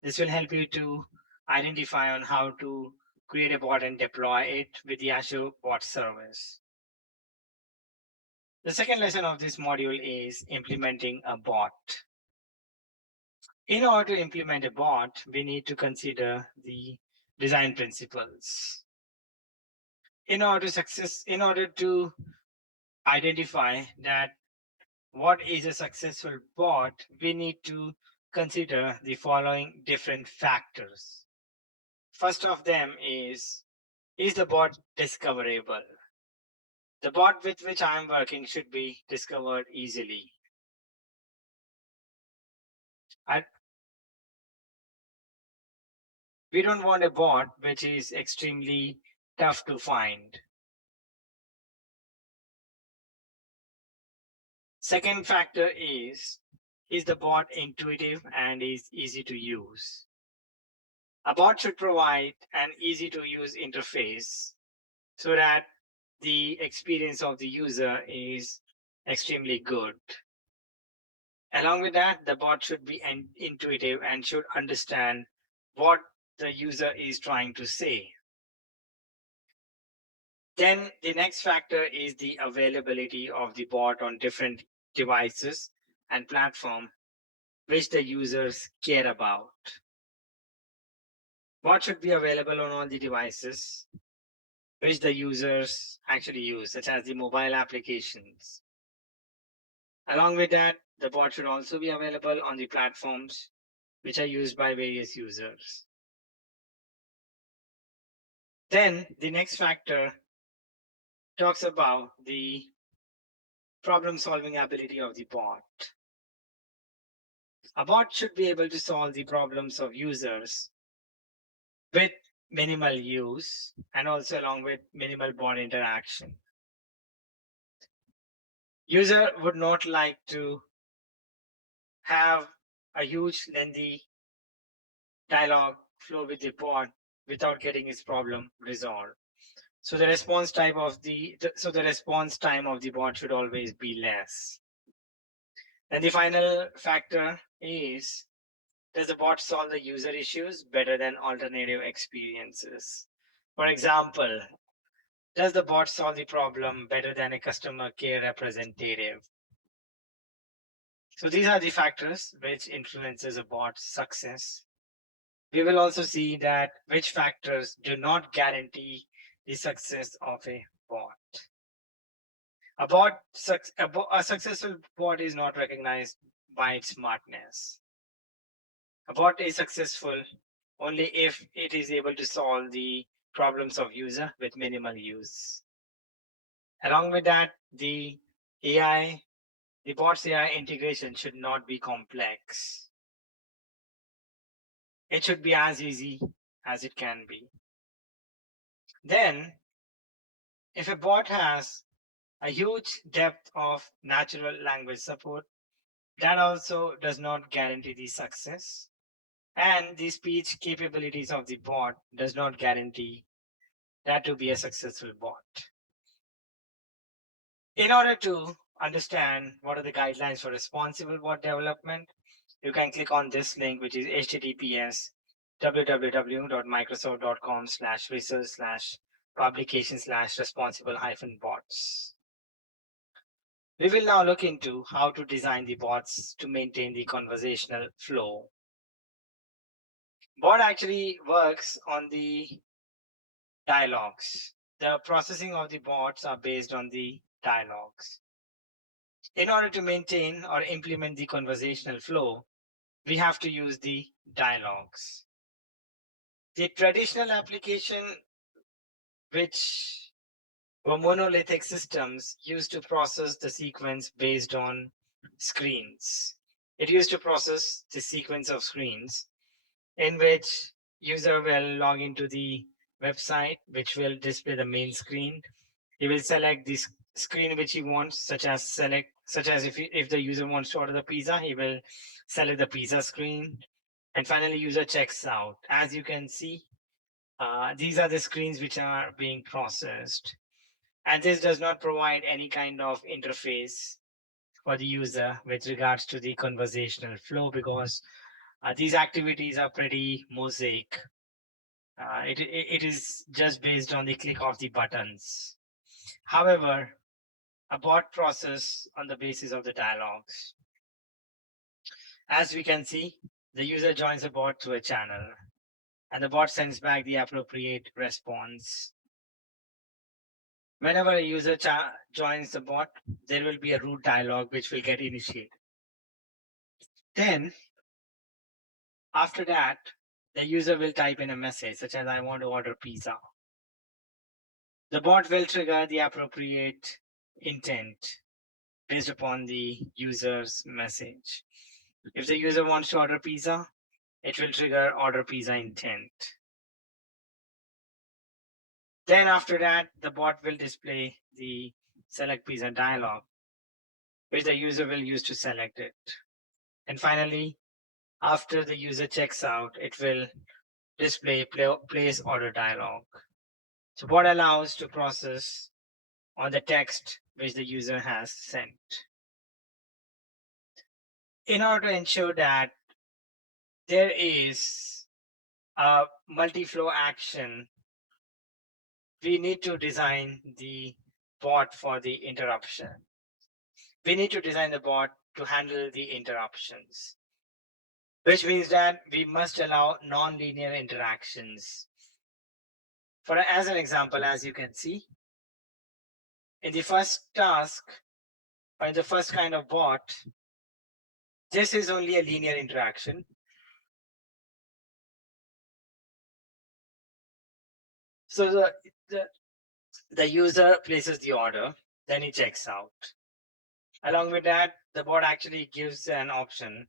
this will help you to identify on how to create a bot and deploy it with the Azure bot service. The second lesson of this module is implementing a bot. In order to implement a bot, we need to consider the design principles. In order to identify that what is a successful bot, we need to consider the following different factors. First of them is the bot discoverable? The bot with which I am working should be discovered easily. We don't want a bot which is extremely tough to find. Second factor is the bot intuitive and is easy to use? A bot should provide an easy to use interface so that the experience of the user is extremely good. Along with that, the bot should be intuitive and should understand what the user is trying to say. Then the next factor is the availability of the bot on different devices and platform which the users care about. What should be available on all the devices which the users actually use, such as the mobile applications. Along with that, the bot should also be available on the platforms which are used by various users. Then the next factor talks about the problem-solving ability of the bot. A bot should be able to solve the problems of users with minimal use and also along with minimal bot interaction. User would not like to have a huge lengthy dialogue flow with the bot without getting his problem resolved. So the response time of the bot should always be less. And the final factor is, does the bot solve the user issues better than alternative experiences? For example, does the bot solve the problem better than a customer care representative? So these are the factors which influences a bot's success. We will also see that which factors do not guarantee the success of a bot. A successful bot is not recognized by its smartness. A bot is successful only if it is able to solve the problems of user with minimal use. Along with that, the bot's AI integration should not be complex. It should be as easy as it can be. Then, if a bot has a huge depth of natural language support, that also does not guarantee the success. And the speech capabilities of the bot does not guarantee that to be a successful bot. In order to understand what are the guidelines for responsible bot development, you can click on this link, which is https://www.microsoft.com/research/publication/responsible-bots. We will now look into how to design the bots to maintain the conversational flow. Bot actually works on the dialogues. The processing of the bots are based on the dialogues. In order to maintain or implement the conversational flow, we have to use the dialogues. The traditional application, which were monolithic systems, used to process the sequence based on screens. It used to process the sequence of screens in which user will log into the website, which will display the main screen. He will select the screen which he wants, such as if the user wants to order the pizza, he will select the pizza screen. And finally, user checks out. As you can see, these are the screens which are being processed. And this does not provide any kind of interface for the user with regards to the conversational flow, because these activities are pretty mosaic. It is just based on the click of the buttons. However, a bot process on the basis of the dialogues. As we can see, the user joins a bot through a channel, and the bot sends back the appropriate response. Whenever a user joins the bot, there will be a root dialog which will get initiated. Then, after that, the user will type in a message such as I want to order pizza. The bot will trigger the appropriate intent based upon the user's message. If the user wants to order pizza, it will trigger order pizza intent. Then after that, the bot will display the select pizza dialog, which the user will use to select it. And finally, after the user checks out, it will display place order dialog. So bot allows to process on the text which the user has sent. In order to ensure that there is a multi-flow action, we need to design the bot for the interruption. We need to design the bot to handle the interruptions, which means that we must allow non-linear interactions. As an example, as you can see, in the first task, or in the first kind of bot, this is only a linear interaction. So the user places the order, then he checks out. Along with that, the bot actually gives an option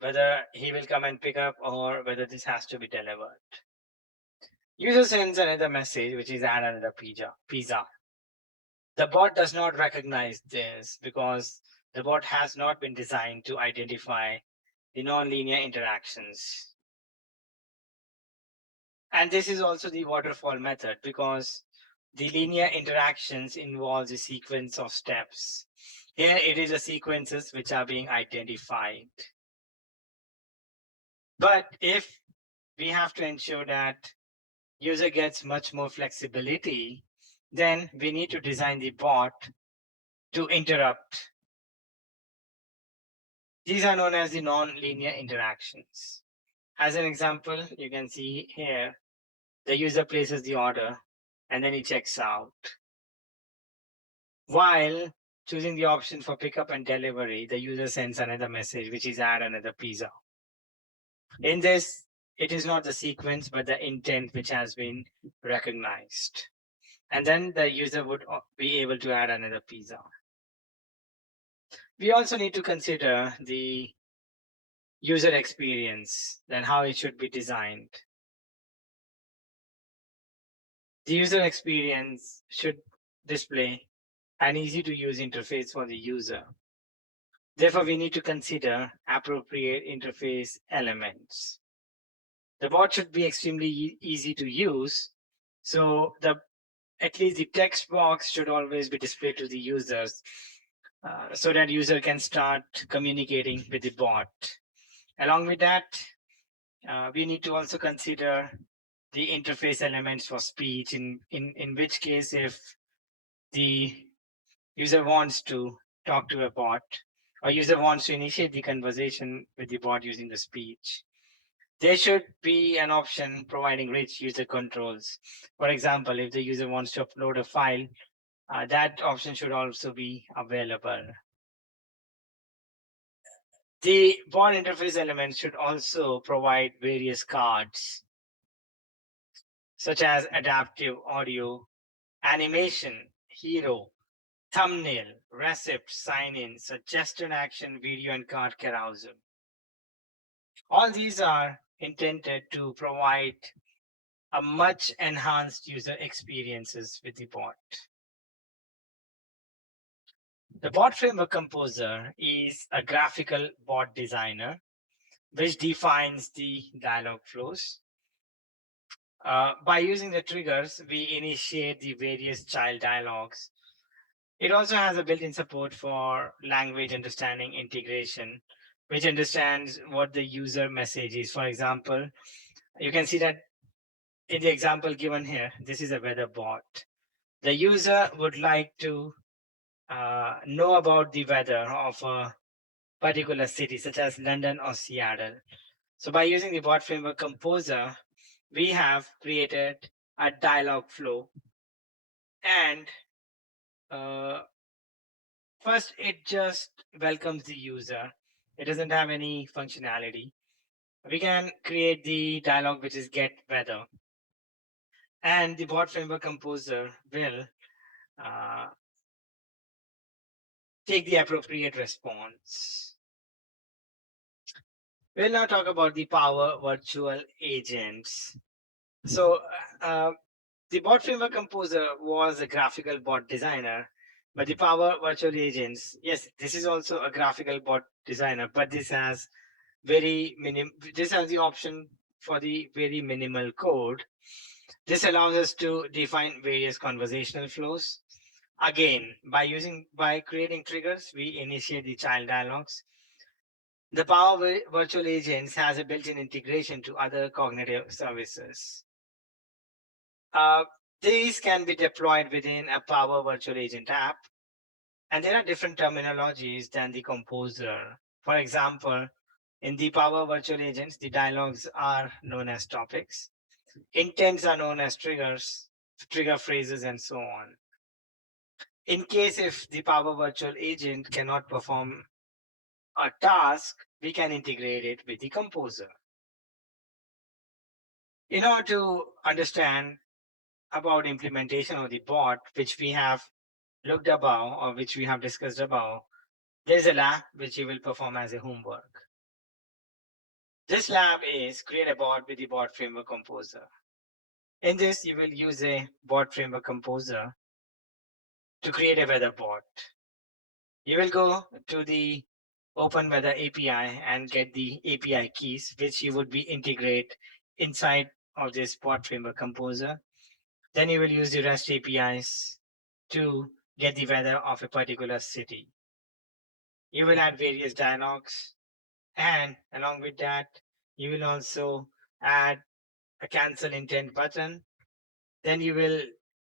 whether he will come and pick up or whether this has to be delivered. User sends another message, which is add another pizza. The bot does not recognize this because the bot has not been designed to identify the nonlinear interactions. And this is also the waterfall method because the linear interactions involves a sequence of steps. Here it is the sequences which are being identified. But if we have to ensure that user gets much more flexibility, then we need to design the bot to interrupt. These are known as the non-linear interactions. As an example, you can see here, the user places the order and then he checks out. While choosing the option for pickup and delivery, the user sends another message, which is add another pizza. In this, it is not the sequence, but the intent which has been recognized. And then the user would be able to add another pizza. We also need to consider the user experience, then how it should be designed. The user experience should display an easy to use interface for the user. Therefore, we need to consider appropriate interface elements. The bot should be extremely easy to use. So at least the text box should always be displayed to the users so that user can start communicating with the bot. Along with that, we need to also consider the interface elements for speech, in which case if the user wants to talk to a bot or user wants to initiate the conversation with the bot using the speech, there should be an option providing rich user controls. For example, if the user wants to upload a file, that option should also be available. The bot interface elements should also provide various cards, such as adaptive audio, animation, hero, thumbnail, receipt, sign-in, suggested action, video, and card carousel. All these are intended to provide a much enhanced user experiences with the bot. The bot framework composer is a graphical bot designer which defines the dialog flows. By using the triggers, we initiate the various child dialogues. It also has a built-in support for language understanding integration, which understands what the user message is. For example, you can see that in the example given here, this is a weather bot. The user would like to know about the weather of a particular city, such as London or Seattle. So by using the bot framework composer, we have created a dialog flow, and First, it just welcomes the user. It doesn't have any functionality. We can create the dialog which is get weather, and the bot framework composer will uh, take the appropriate response. We'll now talk about the Power Virtual Agents. So, uh, the bot framework composer was a graphical bot designer, but the Power Virtual Agents, yes, this is also a graphical bot designer, but this has this has the option for the very minimal code. This allows us to define various conversational flows. Again, by creating triggers, we initiate the child dialogues. The Virtual Agents has a built-in integration to other cognitive services. Uh, these can be deployed within a Power Virtual Agent app, and there are different terminologies than the composer. For example, in the Power Virtual Agents, the dialogues are known as topics, intents are known as triggers, trigger phrases, and so on. In case if the Power Virtual Agent cannot perform a task, we can integrate it with the composer. In order to understand about implementation of the bot, which we have looked above or which we have discussed above, there's a lab which you will perform as a homework. This lab is create a bot with the bot framework composer. In this, you will use a bot framework composer to create a weather bot. You will go to the Open Weather API and get the API keys, which you would be integrate inside of this bot framework composer. Then you will use the REST APIs to get the weather of a particular city. You will add various dialogues, and along with that, you will also add a cancel intent button. Then you will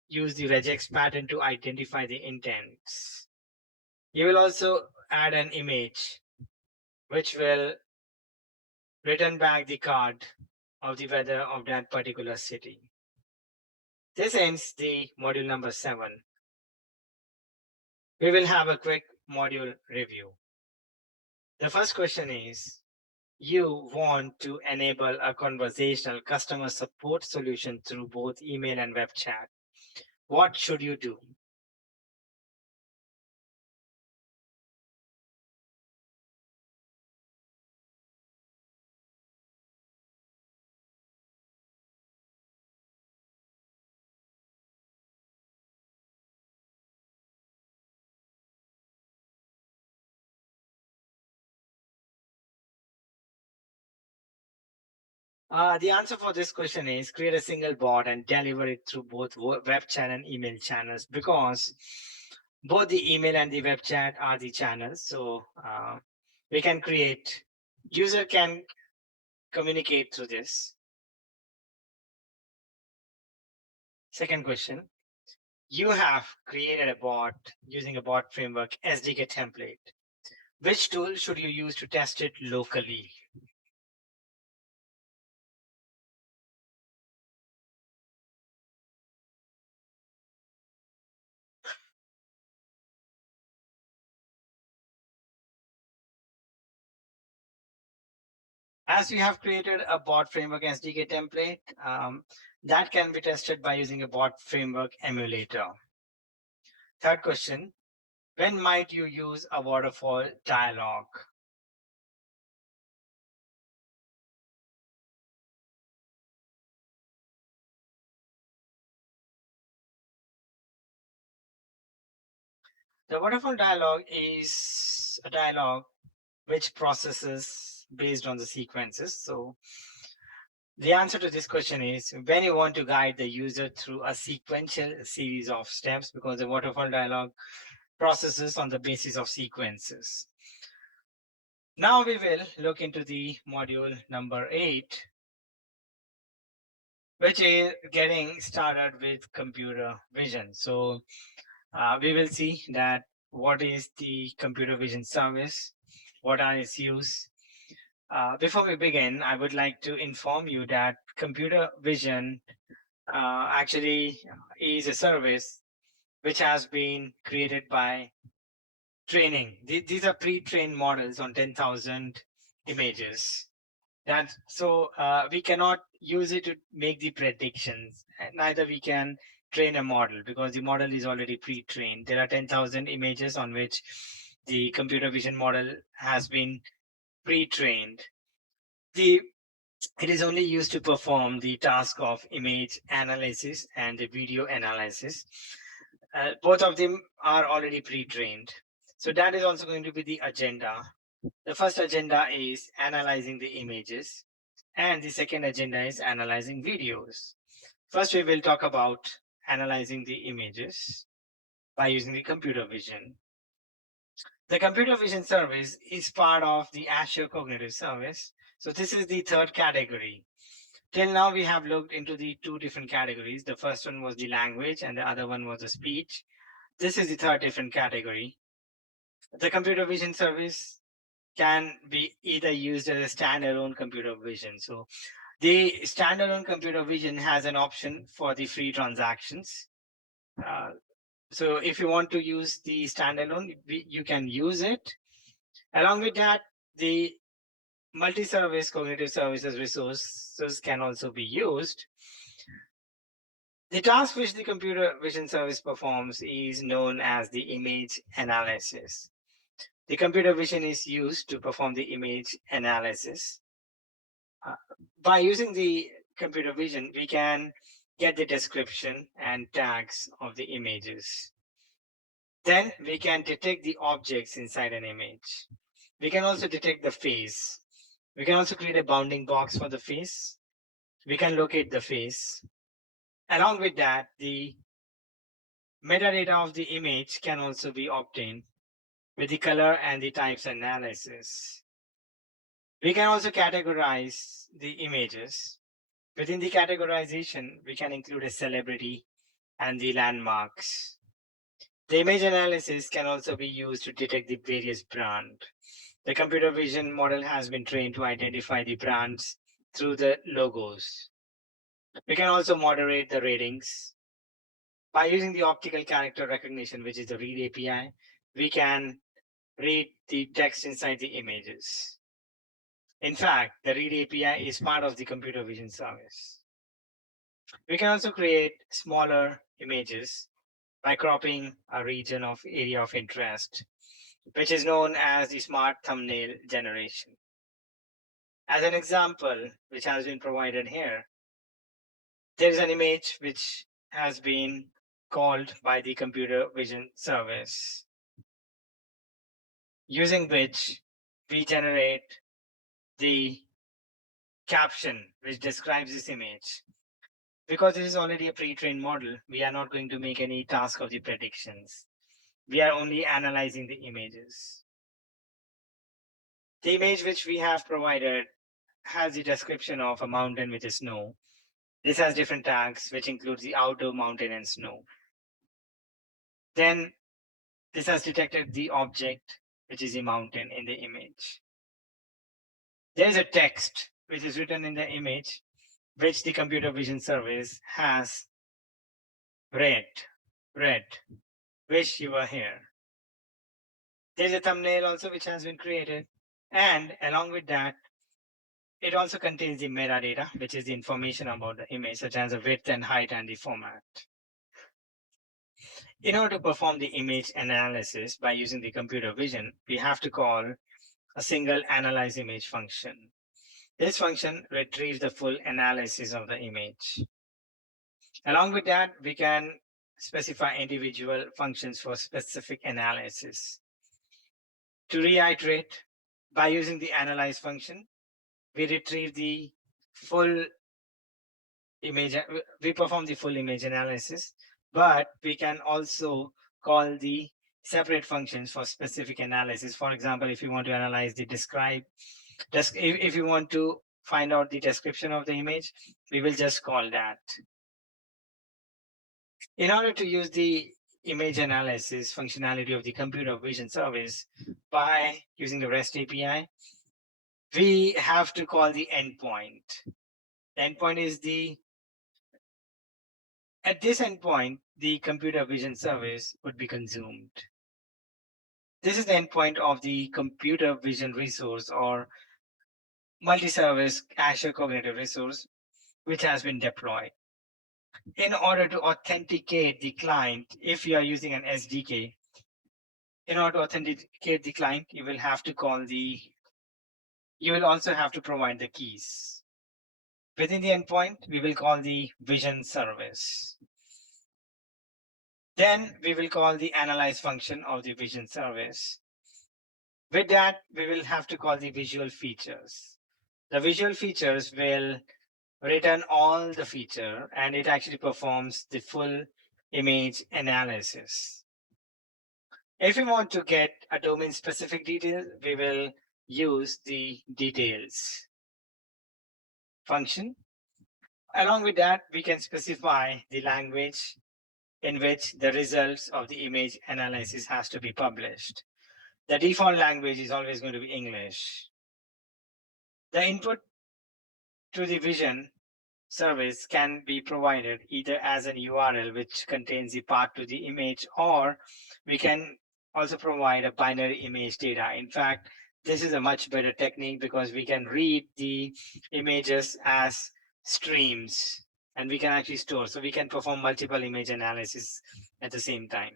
use the regex pattern to identify the intents. You will also add an image which will return back the card of the weather of that particular city. This ends the module number 7. We will have a quick module review. The first question is, you want to enable a conversational customer support solution through both email and web chat. What should you do? The answer for this question is create a single bot and deliver it through both web chat and email channels, because both the email and the web chat are the channels. So we can create, user can communicate through this. Second question, you have created a bot using a bot framework SDK template. Which tool should you use to test it locally? As we have created a bot framework SDK template, that can be tested by using a bot framework emulator. Third question, when might you use a waterfall dialog? The waterfall dialog is a dialog which processes based on the sequences. So the answer to this question is when you want to guide the user through a sequential series of steps, because the waterfall dialog processes on the basis of sequences. Now we will look into the module number 8, which is getting started with computer vision. So we will see that what is the computer vision service, what are its use. Before we begin, I would like to inform you that computer vision actually is a service which has been created by training. These are pre-trained models on 10,000 images. We cannot use it to make the predictions. And neither we can train a model because the model is already pre-trained. There are 10,000 images on which the computer vision model has been pre-trained. It is only used to perform the task of image analysis and the video analysis. Both of them are already pre-trained. So that is also going to be the agenda. The first agenda is analyzing the images, and the second agenda is analyzing videos. First, we will talk about analyzing the images by using the computer vision. The computer vision service is part of the Azure Cognitive Service. So this is the third category. Till now, we have looked into the two different categories. The first one was the language and the other one was the speech. This is the third different category. The computer vision service can be either used as a standalone computer vision. So the standalone computer vision has an option for the free transactions. So if you want to use the standalone, you can use it. Along with that, the multi-service cognitive services resources can also be used. The task which the computer vision service performs is known as the image analysis. The computer vision is used to perform the image analysis. By using the computer vision, we can get the description and tags of the images. Then we can detect the objects inside an image. We can also detect the face. We can also create a bounding box for the face. We can locate the face. Along with that, the metadata of the image can also be obtained with the color and the types analysis. We can also categorize the images. Within the categorization, we can include a celebrity and the landmarks. The image analysis can also be used to detect the various brands. The computer vision model has been trained to identify the brands through the logos. We can also moderate the ratings. By using the optical character recognition, which is the READ API, we can read the text inside the images. In fact, the READ API is part of the computer vision service. We can also create smaller images by cropping a region of area of interest, which is known as the smart thumbnail generation. As an example, which has been provided here, there is an image which has been called by the computer vision service, using which we generate the caption which describes this image. Because this is already a pre-trained model, we are not going to make any task of the predictions. We are only analyzing the images. The image which we have provided has the description of a mountain with snow. This has different tags, which includes the outdoor mountain and snow. Then this has detected the object, which is a mountain in the image. There is a text which is written in the image, which the computer vision service has read, wish you were here. There's a thumbnail also which has been created. And along with that, it also contains the metadata, which is the information about the image, such as the width and height and the format. In order to perform the image analysis by using the computer vision, we have to call a single analyze image function. This function retrieves the full analysis of the image. Along with that, we can specify individual functions for specific analysis. To reiterate, by using the analyze function, we retrieve the full image, we perform the full image analysis, but we can also call the separate functions for specific analysis. For example, if you want to analyze the if you want to find out the description of the image, we will just call that. In order to use the image analysis functionality of the computer vision service by using the REST API, we have to call the endpoint. The endpoint is at this endpoint, the computer vision service would be consumed. This is the endpoint of the computer vision resource or multi-service Azure Cognitive resource, which has been deployed. In order to authenticate the client, if you are using an SDK, in order to authenticate the client, you will also have to provide the keys. Within the endpoint, we will call the vision service. Then we will call the analyze function of the vision service. With that, we will have to call the visual features. The visual features will return all the feature and it actually performs the full image analysis. If we want to get a domain specific detail, we will use the details function. Along with that, we can specify the language in which the results of the image analysis has to be published. The default language is always going to be English. The input to the vision service can be provided either as an URL which contains the path to the image, or we can also provide a binary image data. In fact, this is a much better technique because we can read the images as streams and we can actually store. So we can perform multiple image analysis at the same time.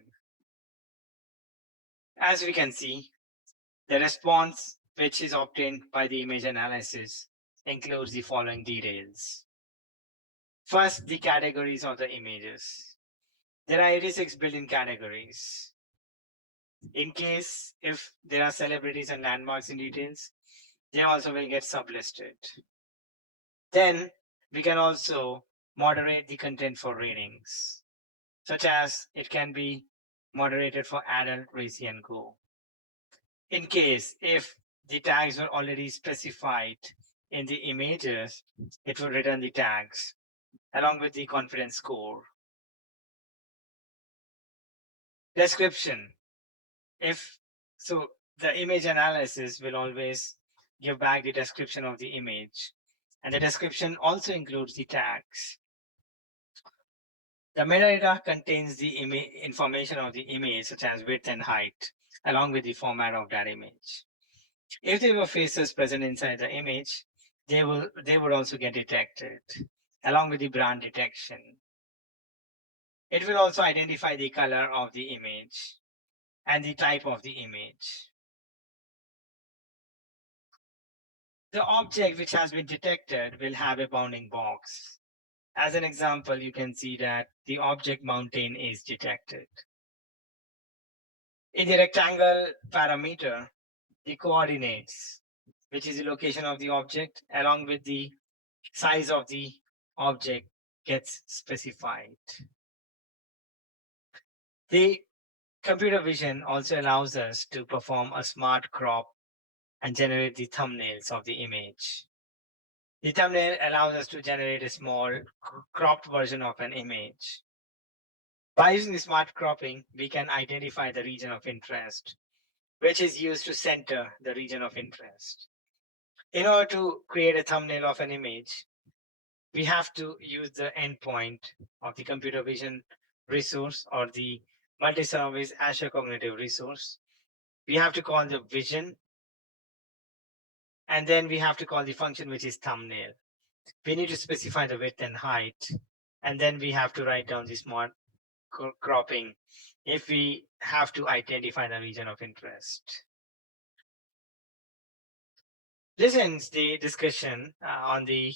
As we can see, the response which is obtained by the image analysis includes the following details. First, the categories of the images. There are 86 built-in categories. In case if there are celebrities and landmarks in details, they also will get sublisted. Then we can also moderate the content for ratings, such as it can be moderated for adult, racy, and go. In case if the tags were already specified in the images, it will return the tags along with the confidence score. Description. If so, the image analysis will always give back the description of the image, and the description also includes the tags. The metadata contains the information of the image, such as width and height, along with the format of that image. If there were faces present inside the image, they would also get detected, along with the brand detection. It will also identify the color of the image and the type of the image. The object which has been detected will have a bounding box. As an example, you can see that the object mountain is detected. In the rectangle parameter, the coordinates, which is the location of the object, along with the size of the object, gets specified. The computer vision also allows us to perform a smart crop and generate the thumbnails of the image. The thumbnail allows us to generate a small cropped version of an image. By using the smart cropping, we can identify the region of interest, which is used to center the region of interest. In order to create a thumbnail of an image, we have to use the endpoint of the computer vision resource or the multi-service Azure Cognitive resource. We have to call the vision, and then we have to call the function which is thumbnail. We need to specify the width and height, and then we have to write down the smart cropping if we have to identify the region of interest. This ends the discussion on the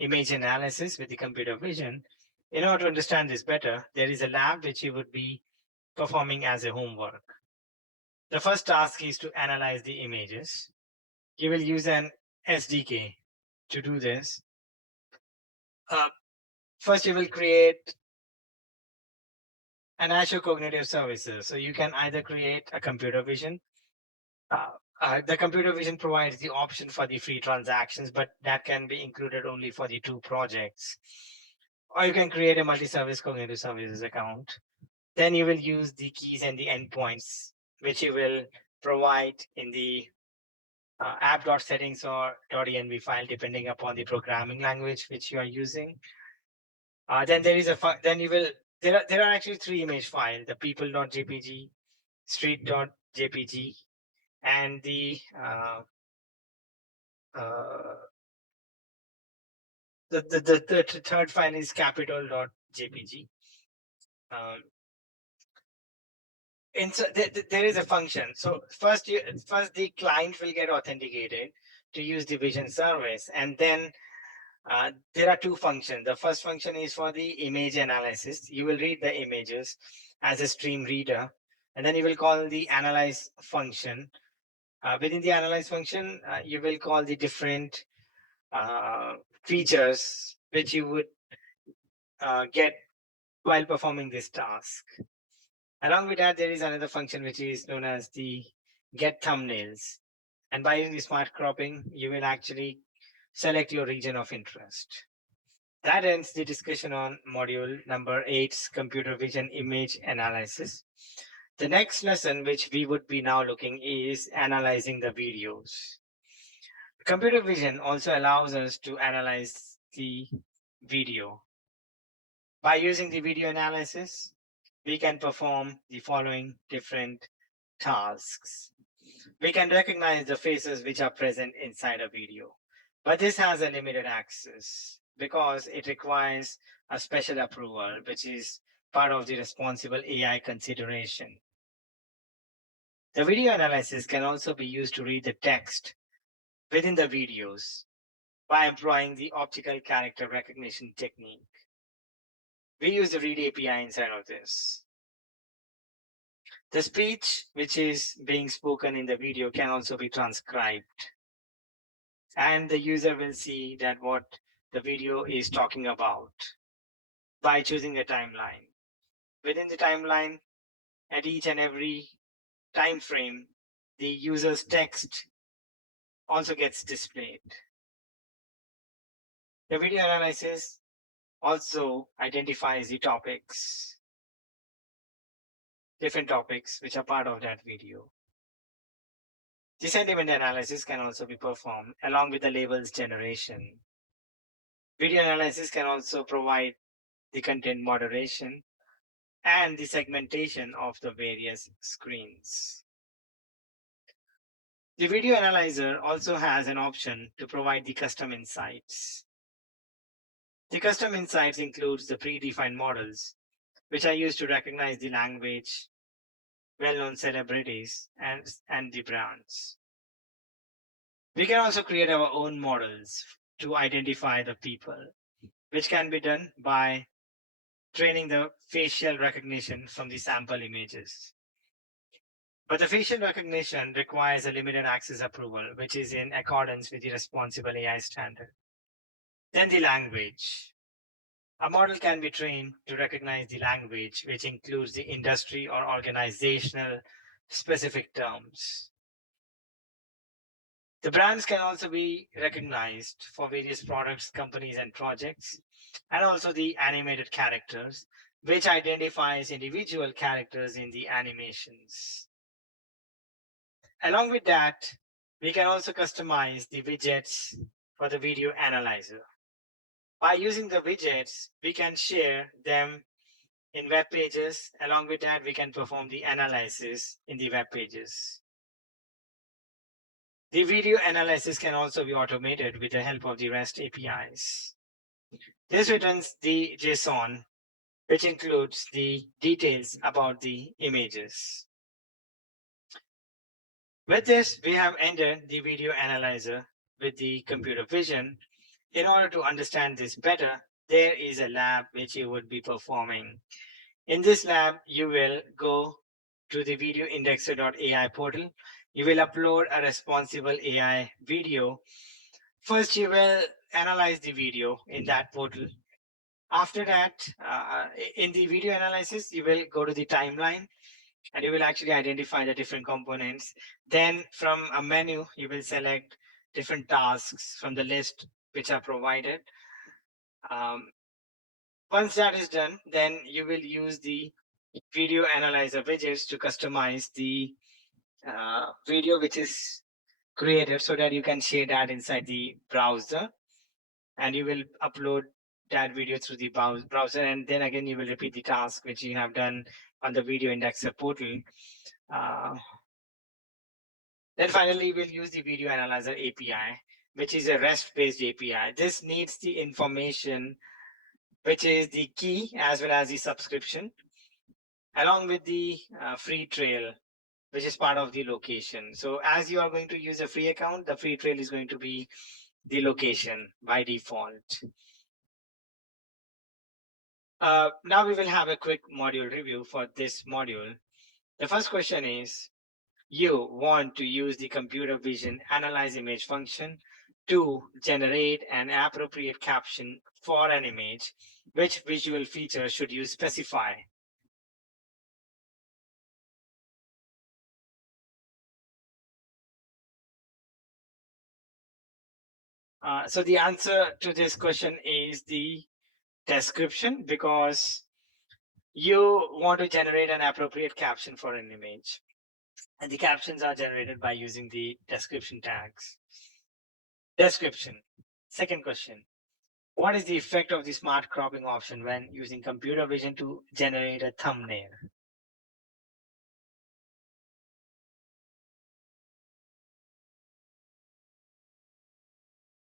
image analysis with the computer vision. In order to understand this better, there is a lab which you would be performing as a homework. The first task is to analyze the images. You will use an SDK to do this. First, you will create an Azure Cognitive Services. So you can either create a computer vision. The computer vision provides the option for the free transactions, but that can be included only for the 2 projects. Or you can create a multi-service cognitive services account. Then you will use the keys and the endpoints, which you will provide in the app.settings or .env file, depending upon the programming language which you are using. Then there is then there are actually 3 image files: the people.jpg, street.jpg, and the third file is capital.jpg. There is a function. So first the client will get authenticated to use the vision service, and then there are 2 functions. The first function is for the image analysis. You will read the images as a stream reader, and then you will call the analyze function. Within the analyze function, you will call the different features which you would get while performing this task. Along with that, there is another function which is known as the get thumbnails. And by using the smart cropping, you will actually select your region of interest. That ends the discussion on module number 8's computer vision image analysis. The next lesson which we would be now looking is analyzing the videos. Computer vision also allows us to analyze the video. By using the video analysis, we can perform the following different tasks. We can recognize the faces which are present inside a video, but this has a limited access because it requires a special approval, which is part of the responsible AI consideration. The video analysis can also be used to read the text within the videos by employing the optical character recognition technique. We use the read API inside of this. The speech which is being spoken in the video can also be transcribed, and the user will see that what the video is talking about by choosing a timeline. Within the timeline, at each and every time frame, the user's text also gets displayed. The video analysis also identifies the topics, different topics which are part of that video. The sentiment analysis can also be performed along with the labels generation. Video analysis can also provide the content moderation and the segmentation of the various screens. The video analyzer also has an option to provide the custom insights. The custom insights includes the predefined models, which are used to recognize the language, well-known celebrities, and the brands. We can also create our own models to identify the people, which can be done by training the facial recognition from the sample images. But the facial recognition requires a limited access approval, which is in accordance with the responsible AI standard. Then the language. A model can be trained to recognize the language, which includes the industry or organizational specific terms. The brands can also be recognized for various products, companies, and projects, and also the animated characters, which identifies individual characters in the animations. Along with that, we can also customize the widgets for the video analyzer. By using the widgets, we can share them in web pages. Along with that, we can perform the analysis in the web pages. The video analysis can also be automated with the help of the REST APIs. This returns the JSON, which includes the details about the images. With this, we have ended the video analyzer with the computer vision. In order to understand this better, there is a lab which you would be performing. In this lab, you will go to the videoindexer.ai portal. You will upload a responsible AI video. First, you will analyze the video in that portal. After that, in the video analysis, you will go to the timeline and you will actually identify the different components. Then from a menu, you will select different tasks from the list which are provided. Once that is done, then you will use the video analyzer widgets to customize the video which is created so that you can share that inside the browser, and you will upload that video through the browser, and then again you will repeat the task which you have done on the video indexer portal. Then finally, we'll use the video analyzer API, which is a REST-based API. This needs the information, which is the key as well as the subscription, along with the free trail, which is part of the location. So as you are going to use a free account, the free trail is going to be the location by default. Now we will have a quick module review for this module. The first question is, you want to use the computer vision analyze image function to generate an appropriate caption for an image. Which visual feature should you specify? So the answer to this question is the description, because you want to generate an appropriate caption for an image. And the captions are generated by using the description tags. Description. Second question. What is the effect of the smart cropping option when using computer vision to generate a thumbnail?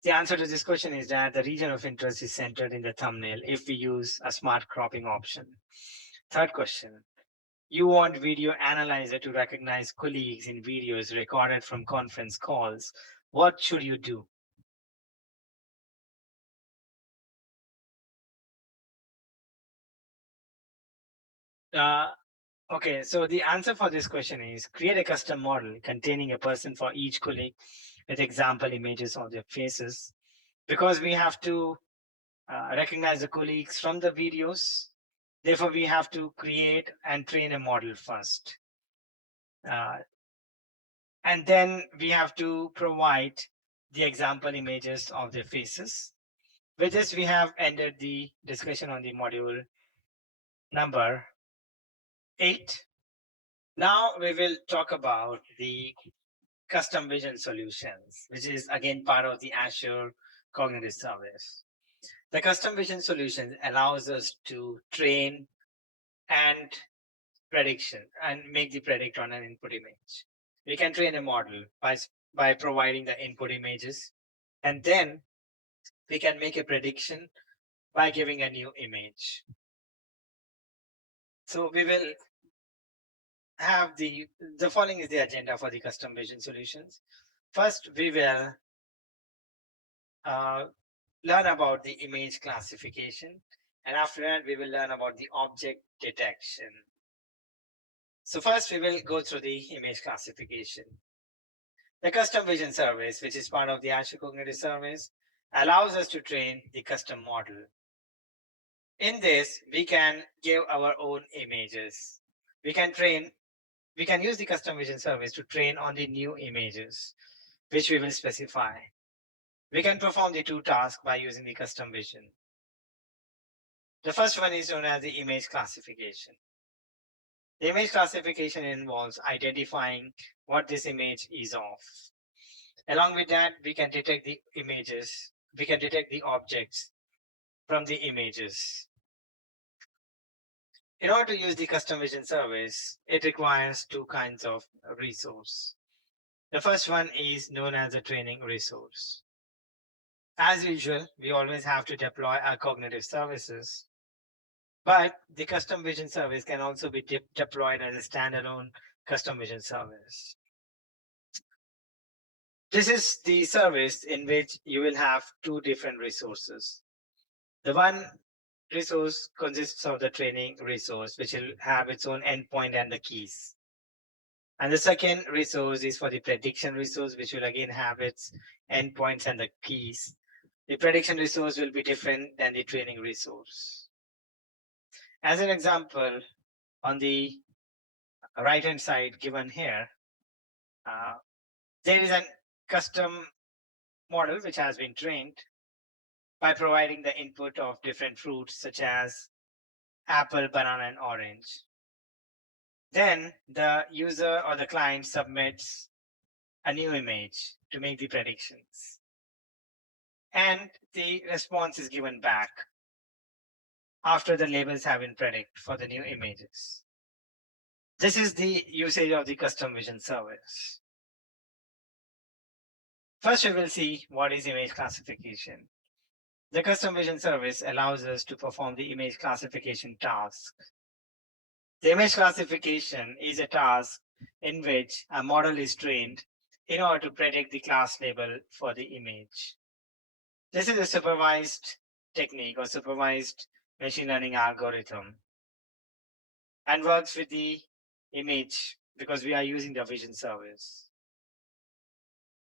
The answer to this question is that the region of interest is centered in the thumbnail if we use a smart cropping option. Third question. You want video analyzer to recognize colleagues in videos recorded from conference calls. What should you do? Okay, so the answer for this question is create a custom model containing a person for each colleague with example images of their faces, because we have to recognize the colleagues from the videos. Therefore, we have to create and train a model first. And then we have to provide the example images of their faces. With this, we have ended the discussion on the module number 8. Now we will talk about the custom vision solutions, which is again part of the Azure Cognitive Service. The custom vision solution allows us to train and prediction and make the predict on an input image. We can train a model by providing the input images, and then we can make a prediction by giving a new image. So we will have the following is the agenda for the custom vision solutions. First, we will learn about the image classification, and after that we will learn about the object detection. So first we will go through the image classification. The custom vision service, which is part of the Azure Cognitive Service, allows us to train the custom model. In this, we can give our own images. We can use the custom vision service to train on the new images, which we will specify. We can perform the 2 tasks by using the custom vision. The first one is known as the image classification. The image classification involves identifying what this image is of. Along with that, we can detect the images, we can detect the objects from the images. In order to use the custom vision service, it requires 2 kinds of resource. The first one is known as a training resource. As usual, we always have to deploy our cognitive services, but the custom vision service can also be deployed as a standalone custom vision service. This is the service in which you will have 2 different resources. The one resource consists of the training resource, which will have its own endpoint and the keys. And the second resource is for the prediction resource, which will again have its endpoints and the keys. The prediction resource will be different than the training resource. As an example, on the right-hand side given here, there is a custom model which has been trained by providing the input of different fruits such as apple, banana, and orange. Then the user or the client submits a new image to make the predictions, and the response is given back. after the labels have been predicted for the new images. This is the usage of the custom vision service. First, we will see what is image classification. The custom vision service allows us to perform the image classification task. The image classification is a task in which a model is trained in order to predict the class label for the image. This is a supervised technique or supervised machine learning algorithm and works with the image because we are using the vision service.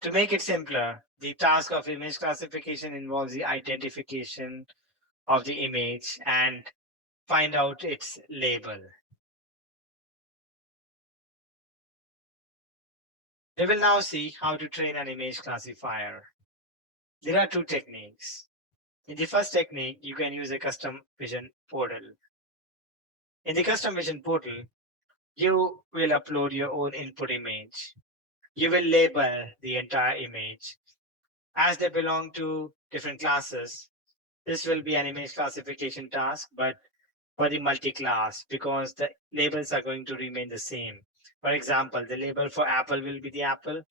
To make it simpler, the task of image classification involves the identification of the image and find out its label. We will now see how to train an image classifier. There are two techniques. In the first technique, you can use a custom vision portal. In the custom vision portal, you will upload your own input image. You will label the entire image. As they belong to different classes, this will be an image classification task, but for the multi-class, because the labels are going to remain the same. For example, the label for apple will be the apple,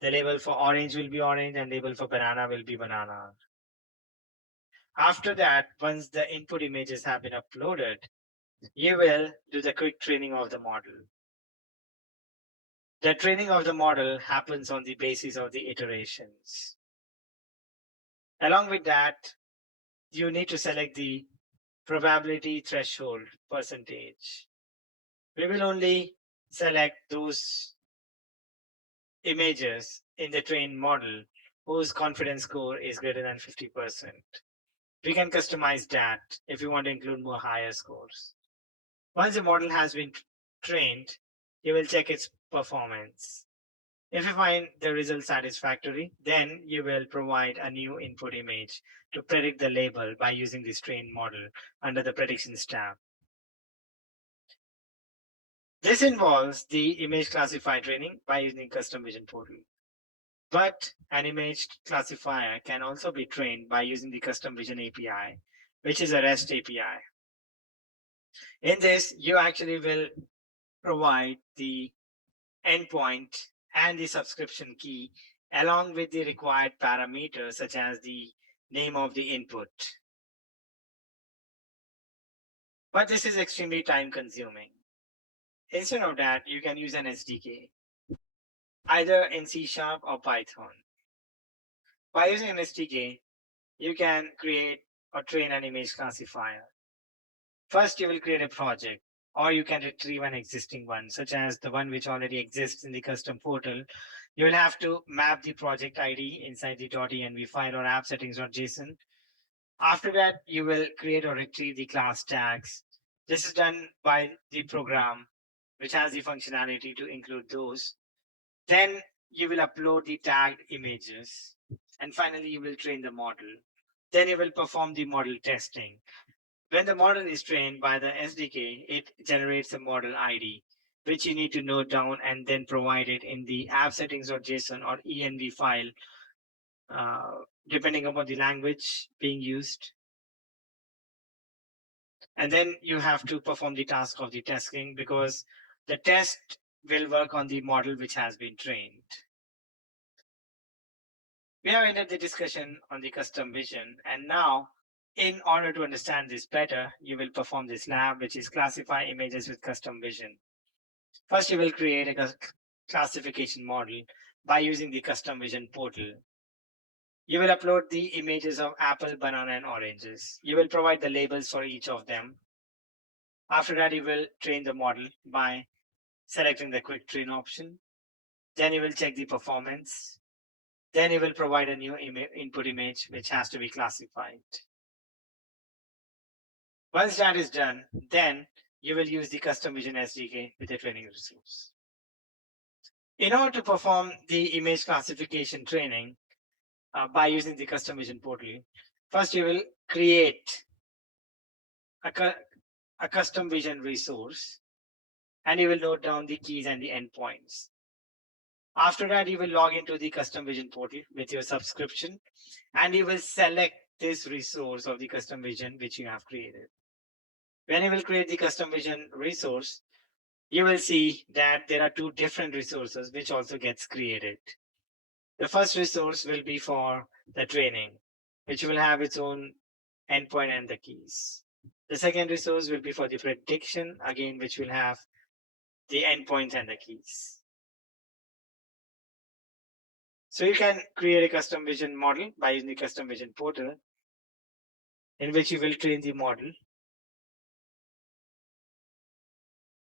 the label for orange will be orange, and label for banana will be banana. After that, once the input images have been uploaded, you will do the quick training of the model. The training of the model happens on the basis of the iterations. Along with that, you need to select the probability threshold percentage. We will only select those images in the trained model whose confidence score is greater than 50%. We can customize that if you want to include more higher scores. Once the model has been trained, you will check its performance. If you find the result satisfactory, then you will provide a new input image to predict the label by using this trained model under the predictions tab. This involves the image classifier training by using custom vision portal. But an image classifier can also be trained by using the custom vision API, which is a REST API. In this, you actually will provide the endpoint and the subscription key along with the required parameters such as the name of the input. But this is extremely time consuming. Instead of that, you can use an SDK, either in C# or Python. By using an SDK, you can create or train an image classifier. First, you will create a project, or you can retrieve an existing one, such as the one which already exists in the custom portal. You will have to map the project ID inside the .env file or app settings.json. After that, you will create or retrieve the class tags. This is done by the program, which has the functionality to include those. Then you will upload the tagged images. And finally, you will train the model. Then you will perform the model testing. When the model is trained by the SDK, it generates a model ID, which you need to note down and then provide it in the app settings.json or env file, depending upon the language being used. And then you have to perform the task of the testing because the test will work on the model which has been trained. We have ended the discussion on the custom vision, and now in order to understand this better, you will perform this lab, which is classify images with custom vision. First, you will create a classification model by using the custom vision portal. You will upload the images of apple, banana, and oranges. You will provide the labels for each of them. After that, you will train the model by selecting the quick train option. Then you will check the performance. Then you will provide a new input image, which has to be classified. Once that is done, then you will use the custom vision SDK with the training resource. In order to perform the image classification training by using the custom vision portal, first you will create a custom vision resource and you will note down the keys and the endpoints. After that, you will log into the custom vision portal with your subscription and you will select this resource of the custom vision which you have created. When you will create the custom vision resource, you will see that there are two different resources which also gets created. The first resource will be for the training, which will have its own endpoint and the keys. The second resource will be for the prediction, again, which will have the endpoints and the keys. So you can create a custom vision model by using the custom vision portal, in which you will train the model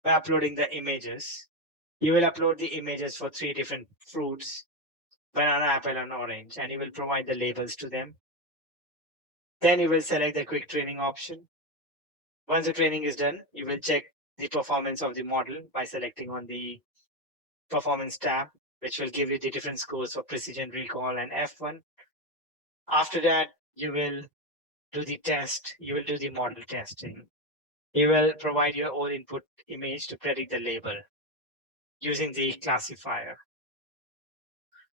by uploading the images. You will upload the images for 3 different fruits: banana, apple, and orange, and you will provide the labels to them. Then you will select the quick training option. Once the training is done, you will check the performance of the model by selecting on the performance tab, which will give you the different scores for precision, recall, and F1. After that, you will do the test. You will do the model testing. You will provide your own input image to predict the label using the classifier.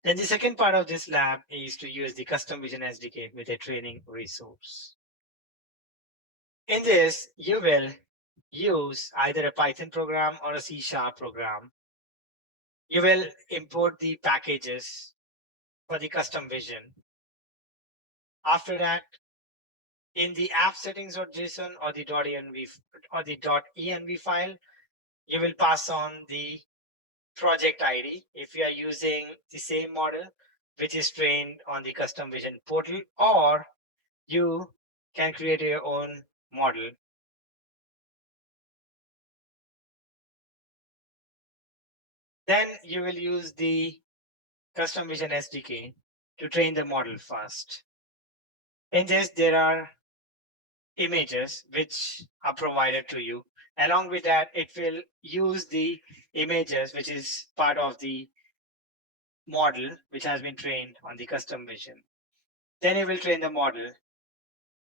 Then the second part of this lab is to use the custom vision SDK with a training resource. In this, you will use either a Python program or a C# program. You will import the packages for the custom vision. After that, in the app settings.json or the .env file, you will pass on the project ID if you are using the same model which is trained on the custom vision portal, or you can create your own model. Then you will use the custom vision SDK to train the model first. In this, there are images which are provided to you. Along with that, it will use the images which is part of the model which has been trained on the custom vision. Then it will train the model,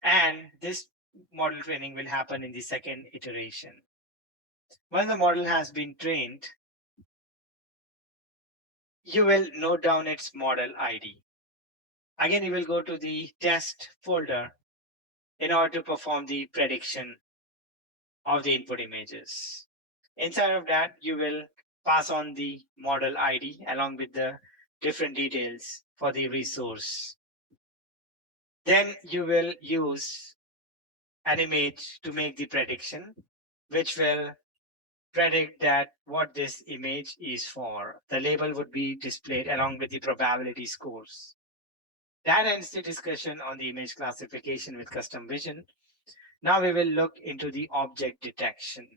and this model training will happen in the second iteration. When the model has been trained, you will note down its model ID. Again, you will go to the test folder in order to perform the prediction of the input images. Inside of that, you will pass on the model ID along with the different details for the resource. Then you will use an image to make the prediction, which will predict that what this image is for. The label would be displayed along with the probability scores. That ends the discussion on the image classification with custom vision. Now we will look into the object detection.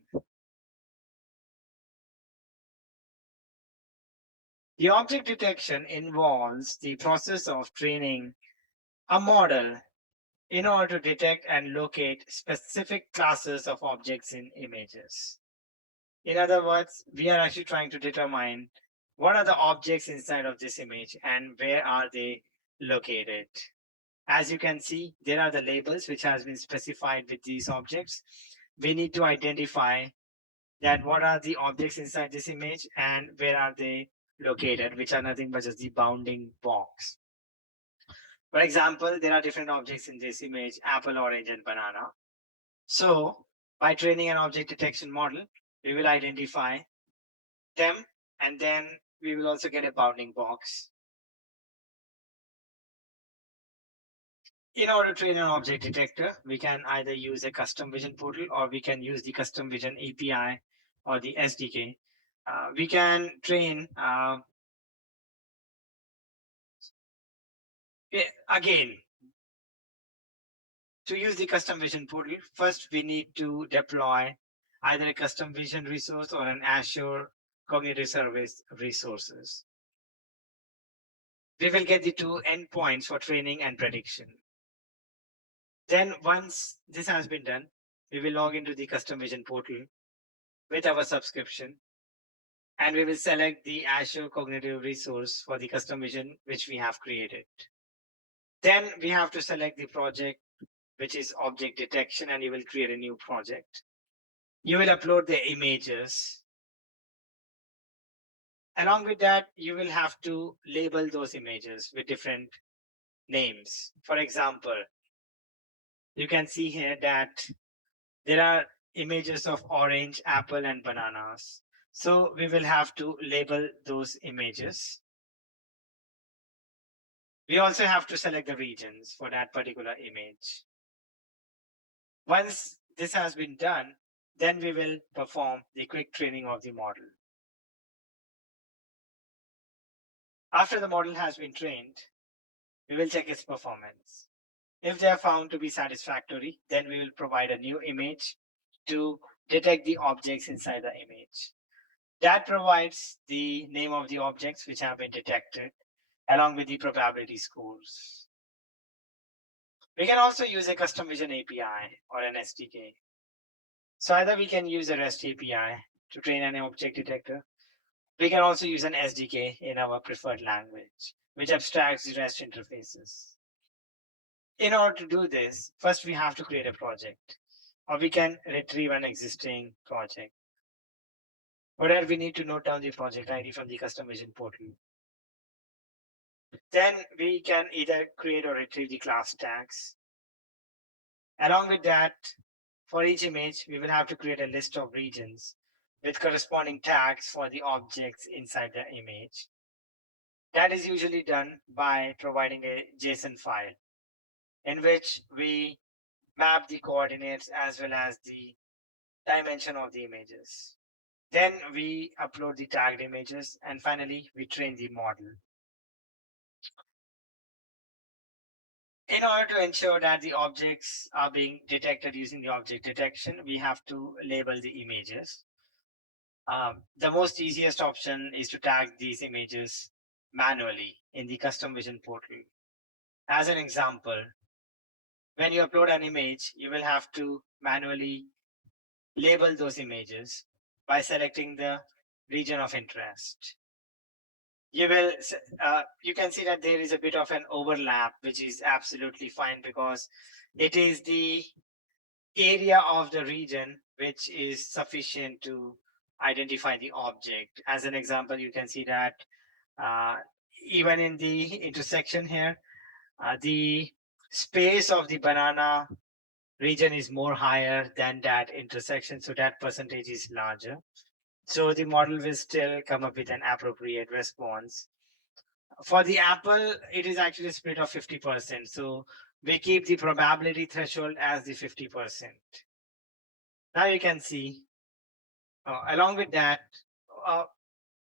The object detection involves the process of training a model in order to detect and locate specific classes of objects in images. In other words, we are actually trying to determine what are the objects inside of this image and where are they located. As you can see, there are the labels which has been specified with these objects. We need to identify that what are the objects inside this image and where are they located, which are nothing but just the bounding box. For example, there are different objects in this image: apple, orange, and banana. So by training an object detection model, we will identify them, and then we will also get a bounding box. In order to train an object detector, we can either use a custom vision portal or we can use the custom vision API or the SDK. We can train again. To use the custom vision portal, first we need to deploy either a custom vision resource or an Azure Cognitive Service resources. We will get the two endpoints for training and prediction. Then once this has been done, we will log into the custom vision portal with our subscription, and we will select the Azure Cognitive resource for the custom vision which we have created. Then we have to select the project which is object detection, and you will create a new project. You will upload the images. Along with that, you will have to label those images with different names. For example, you can see here that there are images of orange, apple, and bananas. So we will have to label those images. We also have to select the regions for that particular image. Once this has been done, then we will perform the quick training of the model. After the model has been trained, we will check its performance. If they are found to be satisfactory, then we will provide a new image to detect the objects inside the image. That provides the name of the objects which have been detected along with the probability scores. We can also use a custom vision API or an SDK. So either we can use a REST API to train an object detector. We can also use an SDK in our preferred language, which abstracts the REST interfaces. In order to do this, first we have to create a project, or we can retrieve an existing project. For that, we need to note down the project ID from the custom vision portal. Then we can either create or retrieve the class tags. Along with that, for each image, we will have to create a list of regions with corresponding tags for the objects inside the image. That is usually done by providing a JSON file in which we map the coordinates as well as the dimension of the images. Then we upload the tagged images, and finally we train the model. In order to ensure that the objects are being detected using the object detection, we have to label the images. The most easiest option is to tag these images manually in the custom vision portal. As an example, when you upload an image, you will have to manually label those images by selecting the region of interest. You can see that there is a bit of an overlap, which is absolutely fine because it is the area of the region which is sufficient to identify the object. As an example, you can see that uh, even in the intersection here, the space of the banana region is more higher than that intersection, so that percentage is larger. So the model will still come up with an appropriate response. For the apple, it is actually a split of 50%. So we keep the probability threshold as the 50%. Now you can see, along with that, uh,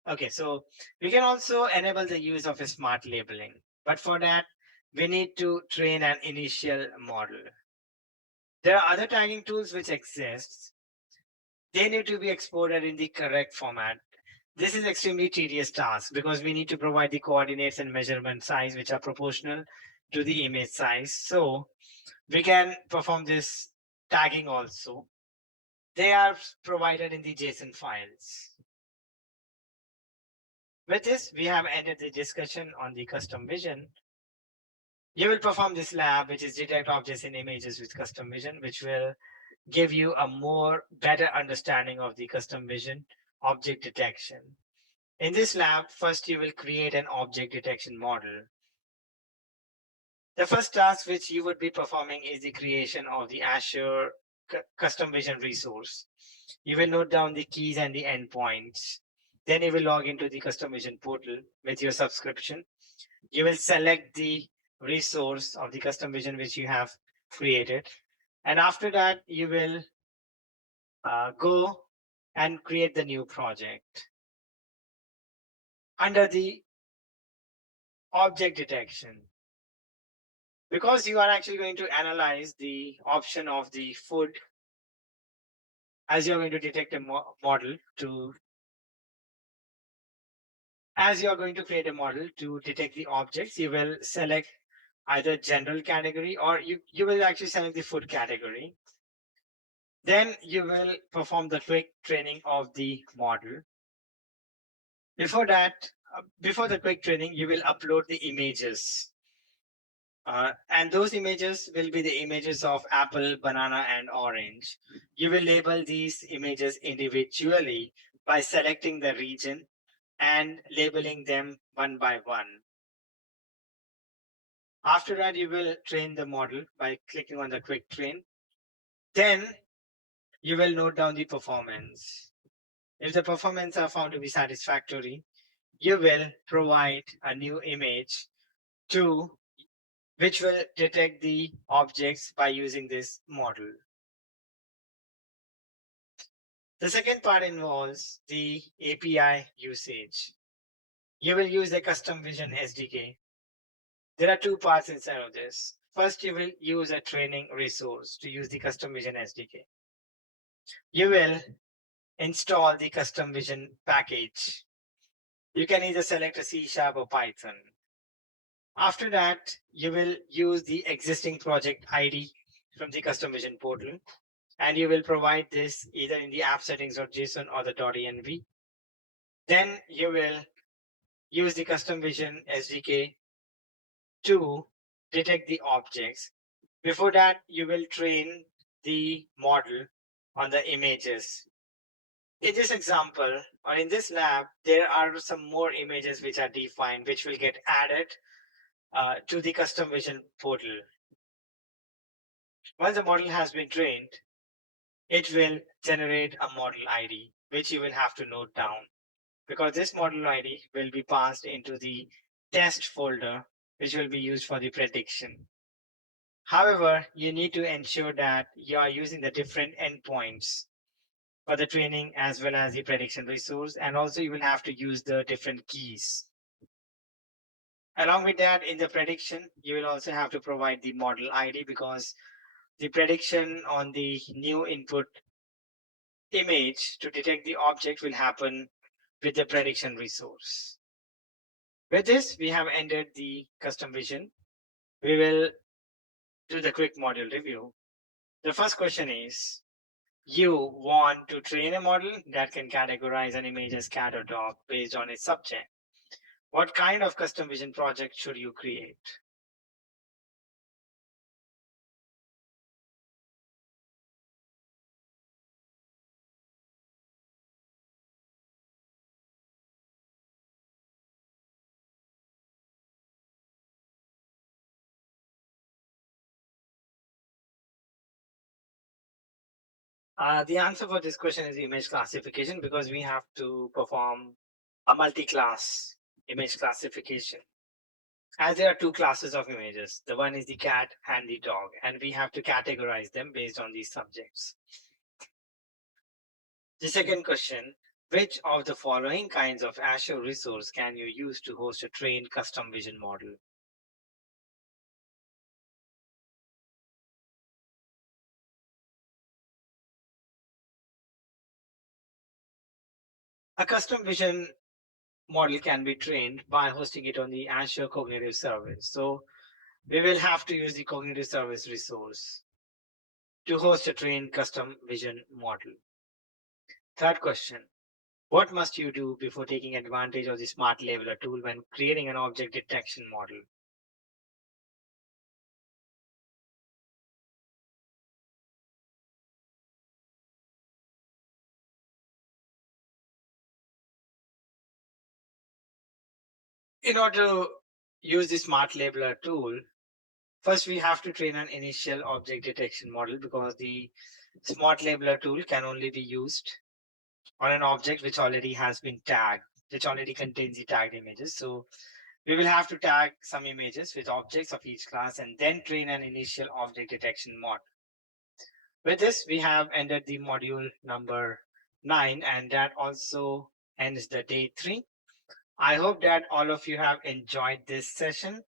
okay, so we can also enable the use of a smart labeling. But for that, we need to train an initial model. There are other tagging tools which exist. They need to be exported in the correct format. This is extremely tedious task because we need to provide the coordinates and measurement size which are proportional to the image size. So we can perform this tagging also. They are provided in the JSON files. With this, we have ended the discussion on the custom vision. You will perform this lab, which is detect objects in images with custom vision, which will give you a more better understanding of the custom vision object detection. In this lab, first you will create an object detection model. The first task which you would be performing is the creation of the Azure custom vision resource. You will note down the keys and the endpoints. Then you will log into the custom vision portal with your subscription. You will select the resource of the custom vision which you have created. And after that, you will go and create the new project. Under the object detection, because you are actually going to analyze the option of the food as you're going to detect a model to as you're going to create a model to detect the objects, you will select either general category or you will actually select the food category. Then you will perform the quick training of the model. Before that, before the quick training, you will upload the images. And those images will be the images of apple, banana, and orange. You will label these images individually by selecting the region and labeling them one by one. After that, you will train the model by clicking on the quick train. Then you will note down the performance. If the performance are found to be satisfactory, you will provide a new image to which will detect the objects by using this model. The second part involves the API usage. You will use the custom vision SDK. There are two parts inside of this. First, you will use a training resource to use the custom vision SDK. You will install the custom vision package. You can either select a C# or Python. After that, you will use the existing project ID from the custom vision portal, and you will provide this either in the app settings.json or the .env. Then you will use the custom vision SDK to detect the objects. Before that, you will train the model on the images. In this example, or in this lab, there are some more images which are defined, which will get added to the custom vision portal. Once the model has been trained, it will generate a model ID, which you will have to note down, because this model ID will be passed into the test folder, which will be used for the prediction. However, you need to ensure that you are using the different endpoints for the training as well as the prediction resource, and also you will have to use the different keys. Along with that, in the prediction, you will also have to provide the model ID, because the prediction on the new input image to detect the object will happen with the prediction resource. With this, we have ended the custom vision. We will do the quick module review. The first question is, you want to train a model that can categorize an image as cat or dog based on its subject. What kind of custom vision project should you create? The answer for this question is image classification, because we have to perform a multi-class image classification. As there are two classes of images, the one is the cat and the dog, and we have to categorize them based on these subjects. The second question, which of the following kinds of Azure resource can you use to host a trained custom vision model? A custom vision model can be trained by hosting it on the Azure Cognitive Service. So we will have to use the Cognitive Service resource to host a trained custom vision model. Third question, what must you do before taking advantage of the Smart Labeler tool when creating an object detection model? In order to use the Smart Labeler tool, first we have to train an initial object detection model, because the Smart Labeler tool can only be used on an object which already has been tagged, which already contains the tagged images. So we will have to tag some images with objects of each class and then train an initial object detection model. With this, we have ended the module number 9, and that also ends the day 3. I hope that all of you have enjoyed this session.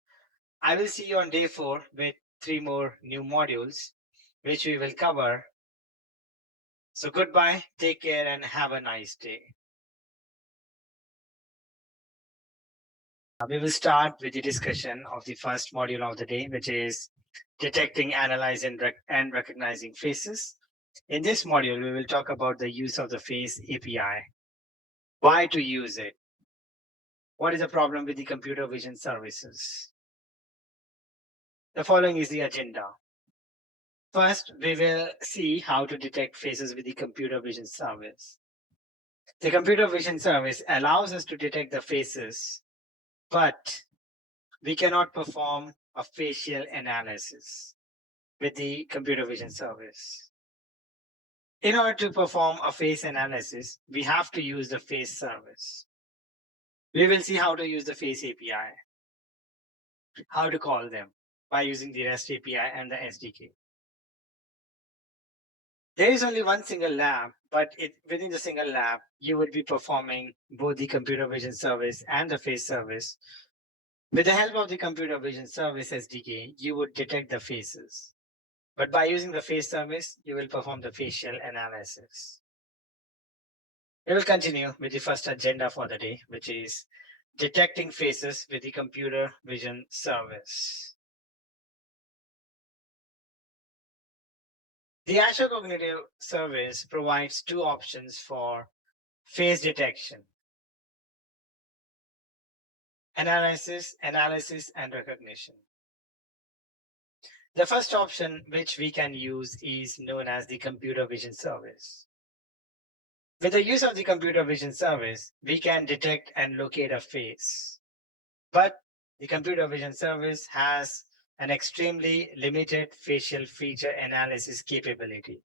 I will see you on day 4 with 3 more new modules, which we will cover. So goodbye, take care, and have a nice day. We will start with the discussion of the first module of the day, which is detecting, analyzing, and recognizing faces. In this module, we will talk about the use of the Face API, why to use it, what is the problem with the computer vision services. The following is the agenda. First, we will see how to detect faces with the computer vision service. The computer vision service allows us to detect the faces, but we cannot perform a facial analysis with the computer vision service. In order to perform a face analysis, we have to use the face service. We will see how to use the face API, how to call them by using the REST API and the SDK. There is only one single lab, but within the single lab, you would be performing both the computer vision service and the face service. With the help of the computer vision service SDK, you would detect the faces. But by using the face service, you will perform the facial analysis. We will continue with the first agenda for the day, which is detecting faces with the computer vision service. The Azure Cognitive Service provides two options for face detection: analysis, and recognition. The first option which we can use is known as the computer vision service. With the use of the computer vision service, we can detect and locate a face. But the computer vision service has an extremely limited facial feature analysis capability.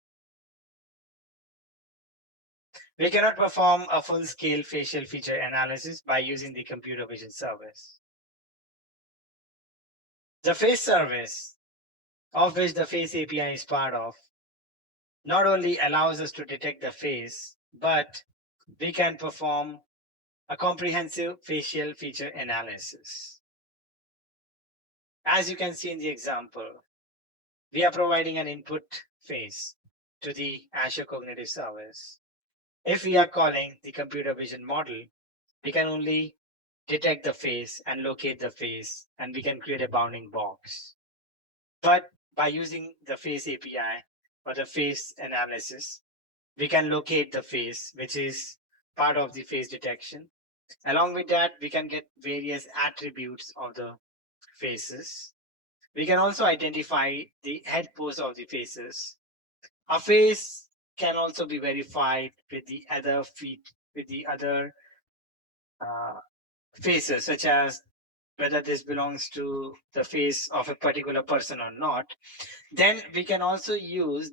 We cannot perform a full-scale facial feature analysis by using the computer vision service. The face service, of which the face API is part of, not only allows us to detect the face, but we can perform a comprehensive facial feature analysis. As you can see in the example, we are providing an input face to the Azure Cognitive Service. If we are calling the computer vision model, we can only detect the face and locate the face, and we can create a bounding box. But by using the face API or the face analysis, we can locate the face, which is part of the face detection. Along with that, we can get various attributes of the faces. We can also identify the head pose of the faces. A face can also be verified with the other faces, such as whether this belongs to the face of a particular person or not. Then we can also use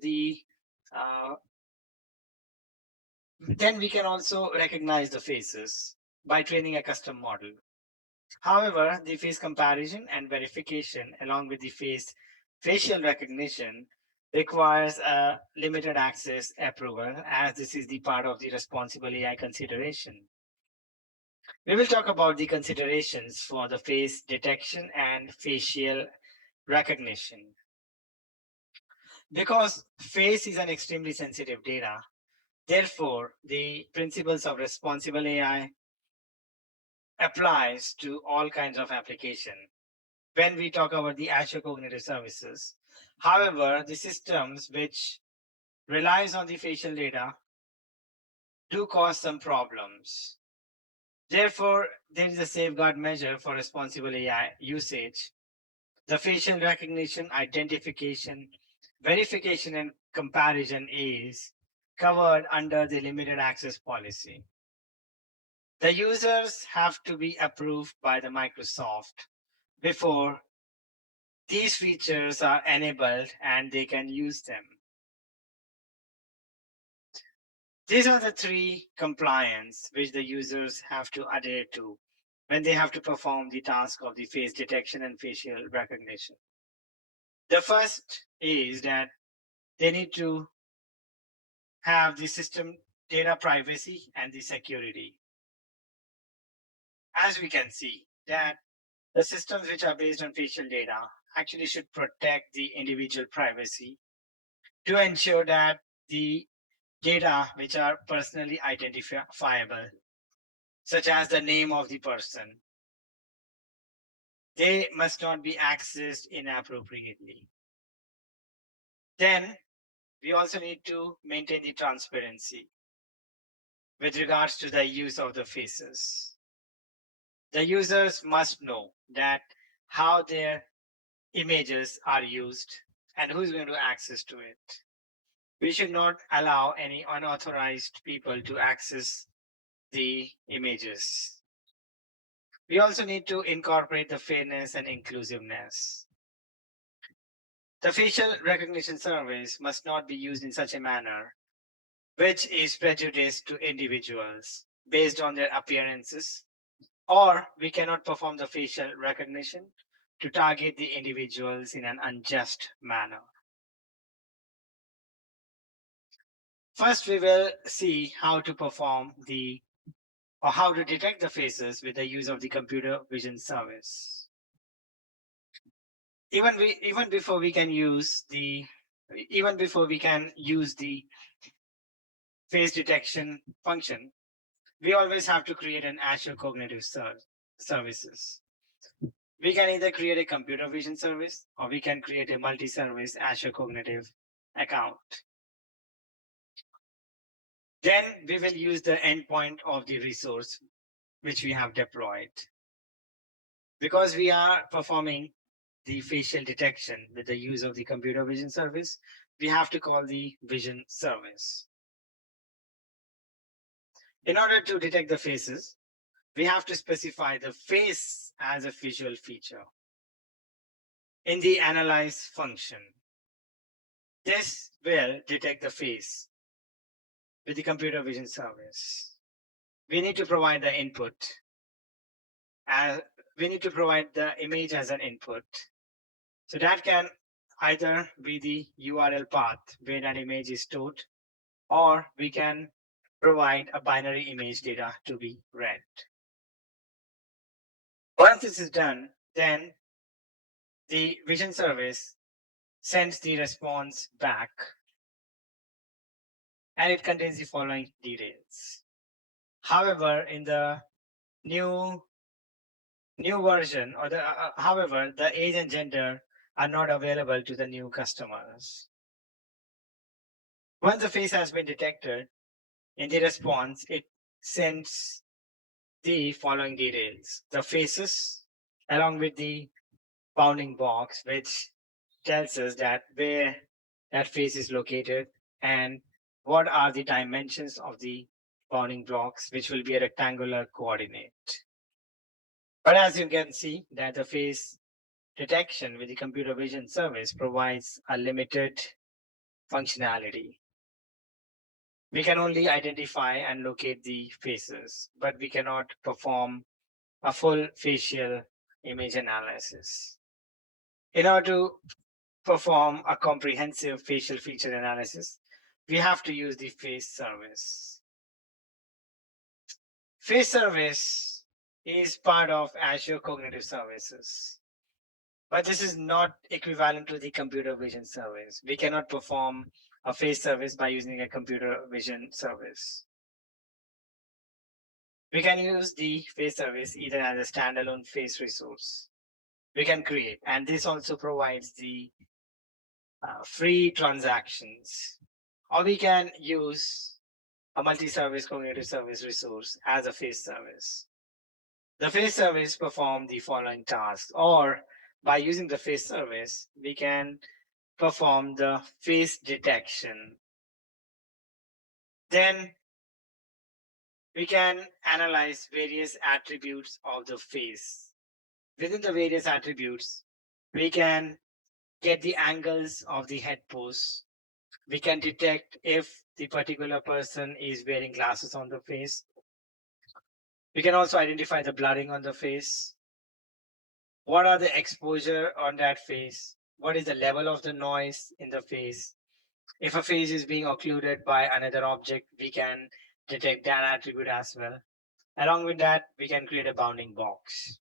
then we can also recognize the faces by training a custom model. However, the face comparison and verification along with the facial recognition requires a limited access approval, as this is the part of the responsible AI consideration. We will talk about the considerations for the face detection and facial recognition. Because face is an extremely sensitive data, therefore, the principles of responsible AI applies to all kinds of application when we talk about the Azure Cognitive Services. However, the systems which relies on the facial data do cause some problems. Therefore, there is a safeguard measure for responsible AI usage. The facial recognition, identification, verification, and comparison is covered under the limited access policy. The users have to be approved by the Microsoft before these features are enabled and they can use them. These are the three compliance which the users have to adhere to when they have to perform the task of the face detection and facial recognition. The first is that they need to have the system data privacy and the security. As we can see that the systems which are based on facial data actually should protect the individual privacy to ensure that the data which are personally identifiable, such as the name of the person, they must not be accessed inappropriately. Then we also need to maintain the transparency with regards to the use of the faces. The users must know that how their images are used and who's going to access to it. We should not allow any unauthorized people to access the images. We also need to incorporate the fairness and inclusiveness. The facial recognition service must not be used in such a manner which is prejudiced to individuals based on their appearances, or we cannot perform the facial recognition to target the individuals in an unjust manner. First, we will see how to perform or how to detect the faces with the use of the computer vision service. Even before we can use the face detection function, we always have to create an Azure Cognitive Services. We can either create a computer vision service or we can create a multi-service Azure Cognitive account. Then we will use the endpoint of the resource which we have deployed. Because we are performing the facial detection with the use of the computer vision service, we have to call the vision service. In order to detect the faces, we have to specify the face as a visual feature in the analyze function. This will detect the face with the computer vision service. We need to provide the input. We need to provide the image as an input. So that can either be the URL path where that image is stored, or we can provide a binary image data to be read. Once this is done, then the vision service sends the response back, and it contains the following details. However, in the new version, or however, the age and gender are not available to the new customers. Once the face has been detected, in the response, it sends the following details: the faces, along with the bounding box, which tells us that where that face is located and what are the dimensions of the bounding blocks, which will be a rectangular coordinate. But as you can see, that the face detection with the computer vision service provides a limited functionality. We can only identify and locate the faces, but we cannot perform a full facial image analysis. In order to perform a comprehensive facial feature analysis, we have to use the face service. Face service is part of Azure Cognitive Services, but this is not equivalent to the computer vision service. We cannot perform a face service by using a computer vision service. We can use the face service either as a standalone face resource we can create, and this also provides the free transactions, or we can use a multi-service cognitive service resource as a face service. The face service perform the following tasks, or by using the face service, we can perform the face detection. Then we can analyze various attributes of the face. Within the various attributes, we can get the angles of the head pose. We can detect if the particular person is wearing glasses on the face. We can also identify the blurring on the face. What are the exposure on that face? What is the level of the noise in the face? If a face is being occluded by another object, we can detect that attribute as well. Along with that, we can create a bounding box.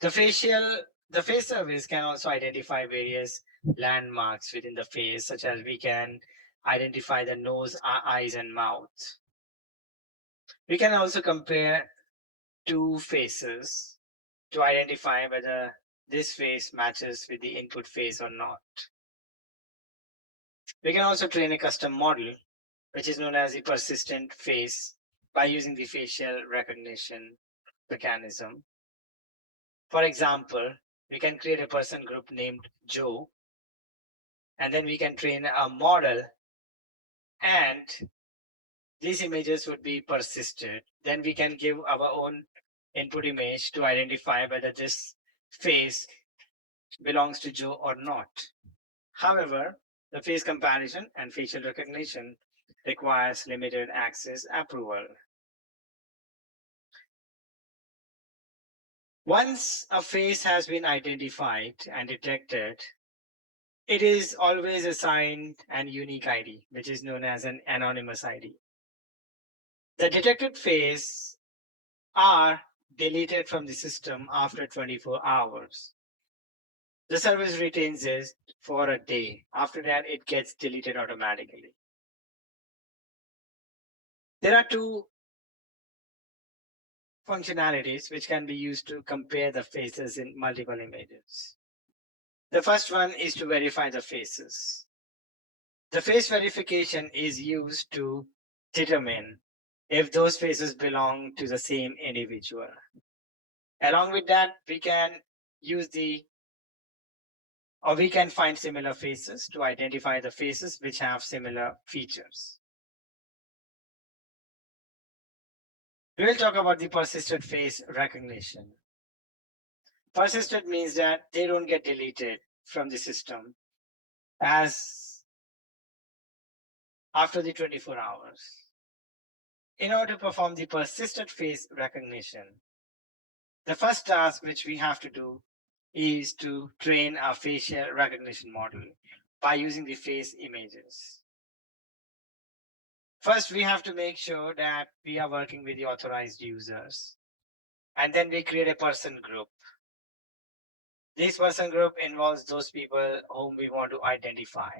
The face service can also identify various landmarks within the face, such as we can identify the nose, eyes, and mouth. We can also compare two faces to identify whether this face matches with the input face or not. We can also train a custom model, which is known as the persistent face, by using the facial recognition mechanism. For example, we can create a person group named Joe, and then we can train a model, and these images would be persisted. Then we can give our own input image to identify whether this face belongs to Joe or not. However, The face comparison and facial recognition requires limited access approval. Once a face has been identified and detected, it is always assigned an unique ID, which is known as an anonymous ID. The detected face are deleted from the system after 24 hours. The service retains it for a day. After that, it gets deleted automatically. There are two functionalities which can be used to compare the faces in multiple images. The first one is to verify the faces. The face verification is used to determine if those faces belong to the same individual. Along with that, we can find similar faces to identify the faces which have similar features. We will talk about the persistent face recognition. Persistent means that they don't get deleted from the system as after the 24 hours. In order to perform the persistent face recognition, the first task which we have to do is to train a facial recognition model by using the face images. First, we have to make sure that we are working with the authorized users. And then we create a person group. This person group involves those people whom we want to identify.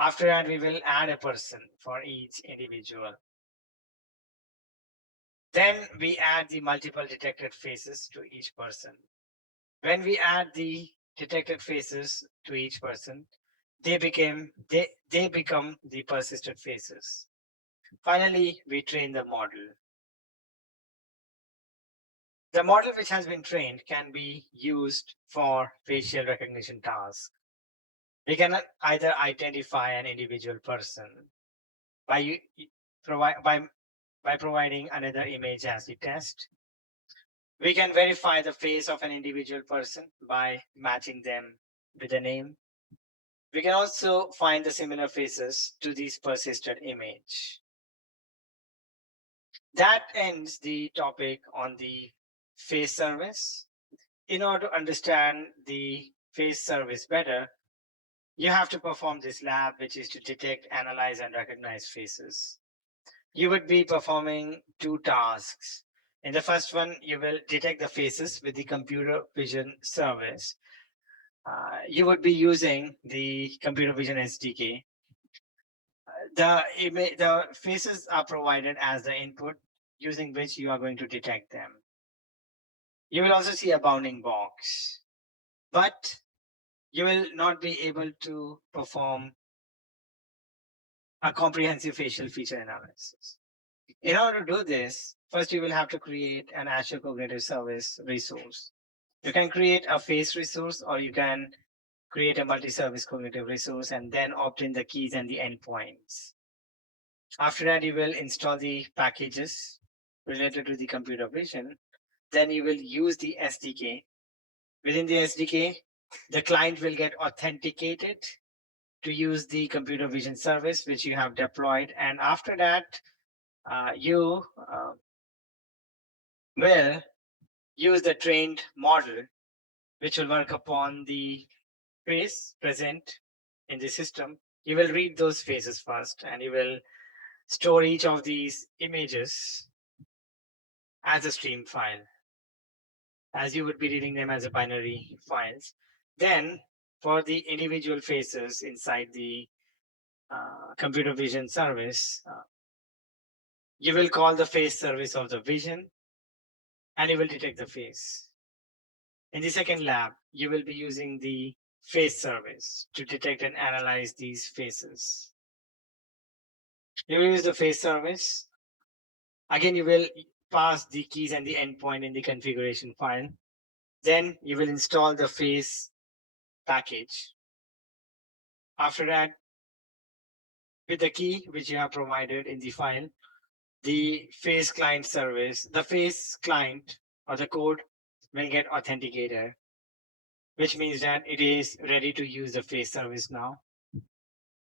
After that, we will add a person for each individual. Then we add the multiple detected faces to each person. When we add the detected faces to each person, they become the persistent faces. Finally, we train the model. The model which has been trained can be used for facial recognition tasks. We can either identify an individual person by providing another image as the test. We can verify the face of an individual person by matching them with a name. We can also find the similar faces to this persisted image. That ends the topic on the face service. In order to understand the face service better, you have to perform this lab, which is to detect, analyze, and recognize faces. You would be performing two tasks. In the first one, you will detect the faces with the computer vision service. You would be using the computer vision SDK. The faces are provided as the input using which you are going to detect them. You will also see a bounding box, but you will not be able to perform a comprehensive facial feature analysis. In order to do this, first you will have to create an Azure Cognitive Service resource. You can create a face resource, or you can create a multi-service cognitive resource and then opt in the keys and the endpoints. After that, you will install the packages related to the computer vision. Then you will use the SDK. Within the SDK, the client will get authenticated to use the computer vision service which you have deployed. And after that, you will use the trained model which will work upon the face present in the system. You will read those faces first, and you will store each of these images as a stream file, as you would be reading them as a binary files. Then for the individual faces inside the computer vision service, you will call the face service of the vision, and you will detect the face. In the second lab, you will be using the face service to detect and analyze these faces. You will use the face service. Again, you will pass the keys and the endpoint in the configuration file. Then you will install the face package. After that, with the key which you have provided in the file, the face client service, the face client or the code will get authenticated, which means that it is ready to use the face service now.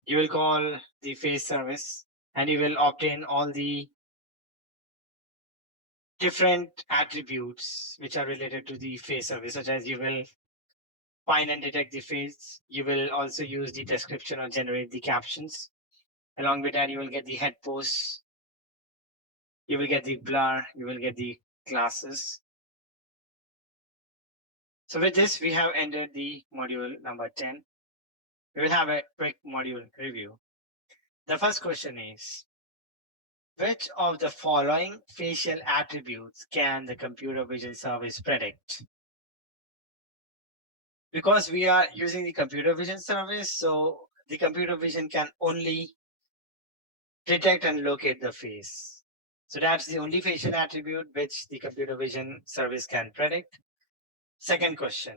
You will call the face service and you will obtain all the different attributes which are related to the face service, such as you will find and detect the face. You will also use the description or generate the captions. Along with that, you will get the head pose, you will get the blur, you will get the classes. So with this, we have ended the module number 10. We will have a quick module review. The first question is, which of the following facial attributes can the computer vision service predict? Because we are using the computer vision service, so the computer vision can only detect and locate the face. So that's the only facial attribute which the computer vision service can predict. Second question,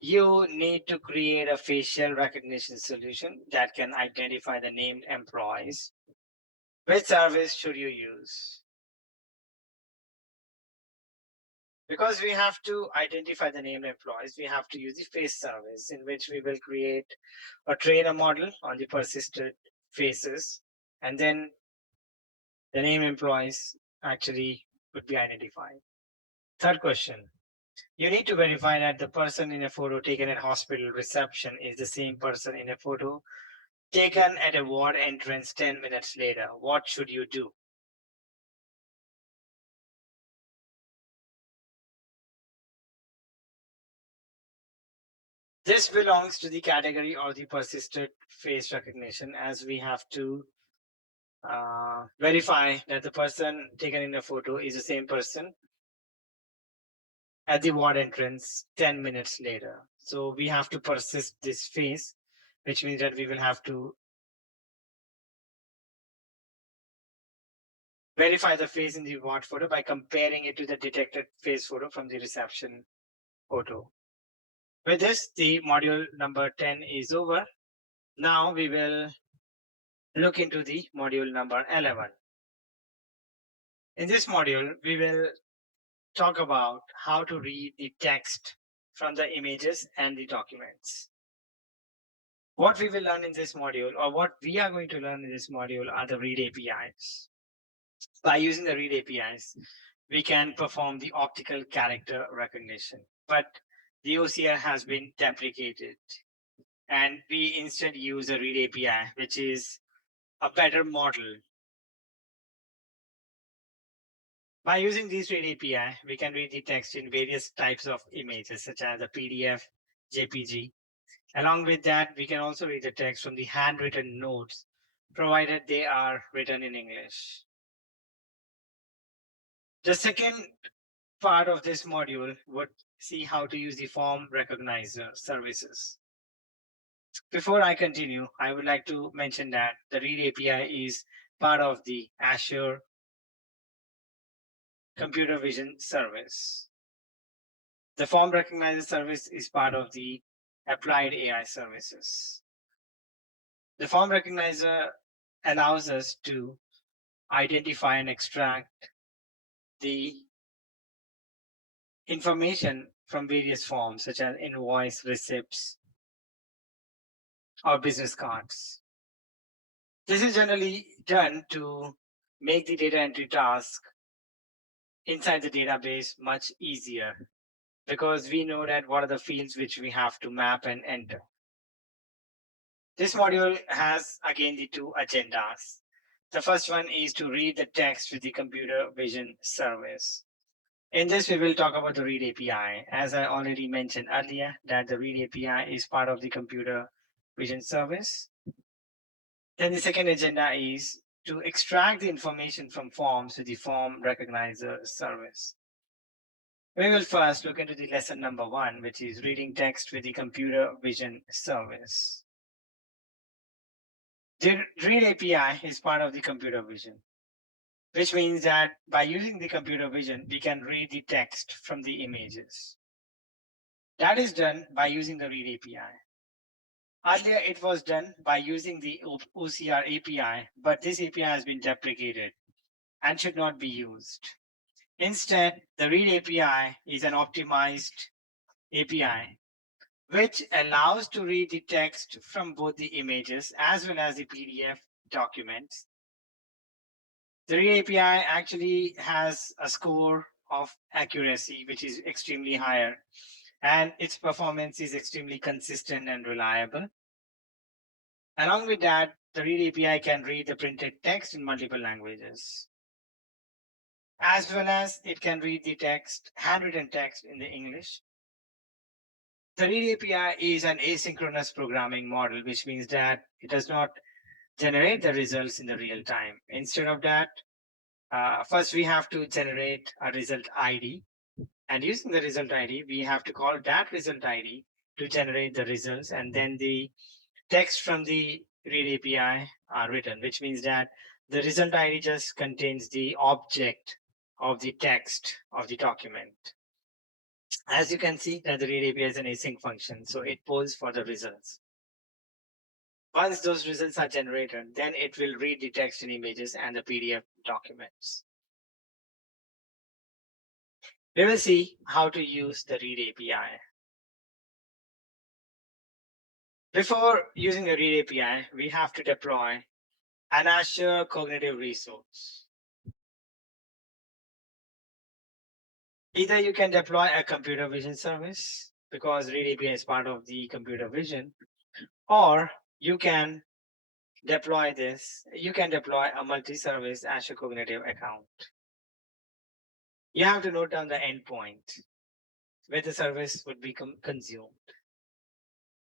you need to create a facial recognition solution that can identify the named employees. Which service should you use? Because we have to identify the named employees, we have to use the face service, in which we will create or train a model on the persisted faces, and then the named employees actually would be identified. Third question, you need to verify that the person in a photo taken at hospital reception is the same person in a photo taken at a ward entrance 10 minutes later. What should you do? This belongs to the category of the persisted face recognition, as we have to verify that the person taken in the photo is the same person at the ward entrance 10 minutes later. So we have to persist this face, which means that we will have to verify the face in the ward photo by comparing it to the detected face photo from the reception photo. With this, the module number 10 is over. Now we will look into the module number 11. In this module, we will talk about how to read the text from the images and the documents. What we will learn in this module, or what we are going to learn in this module, are the read APIs. By using the read APIs, we can perform the optical character recognition, but the OCR has been deprecated, and we instead use a read API, which is a better model. By using this read API, we can read the text in various types of images, such as a PDF, JPG. Along with that, we can also read the text from the handwritten notes, provided they are written in English. The second part of this module would see how to use the form recognizer services. Before I continue, I would like to mention that the read API is part of the Azure computer vision service. The form recognizer service is part of the applied AI services. The form recognizer allows us to identify and extract the information from various forms, such as invoice, receipts, or business cards. This is generally done to make the data entry task inside the database much easier, because we know that what are the fields which we have to map and enter. This module has again the two agendas. The first one is to read the text with the computer vision service. In this, we will talk about the read API. As I already mentioned earlier, that the read API is part of the computer vision service. Then the second agenda is to extract the information from forms with the form recognizer service. We will first look into the lesson number 1, which is reading text with the computer vision service. The read API is part of the computer vision, which means that by using the computer vision, we can read the text from the images. That is done by using the read API. Earlier, it was done by using the OCR API, but this API has been deprecated and should not be used. Instead, the read API is an optimized API which allows to read the text from both the images as well as the PDF documents. The READ API actually has a score of accuracy, which is extremely higher, and its performance is extremely consistent and reliable. Along with that, the READ API can read the printed text in multiple languages, as well as it can read the text, handwritten text in the English. The READ API is an asynchronous programming model, which means that it does not generate the results in the real time. Instead of that, first we have to generate a result ID. And using the result ID, we have to call that result ID to generate the results. And then the text from the READ API are written, which means that the result ID just contains the object of the text of the document. As you can see, that the READ API is an async function, so it polls for the results. Once those results are generated, then it will read the text in images and the PDF documents. We will see how to use the READ API. Before using the READ API, we have to deploy an Azure cognitive resource. Either you can deploy a computer vision service, because READ API is part of the computer vision, or you can deploy a multi-service Azure cognitive account. You have to note down the endpoint where the service would be consumed.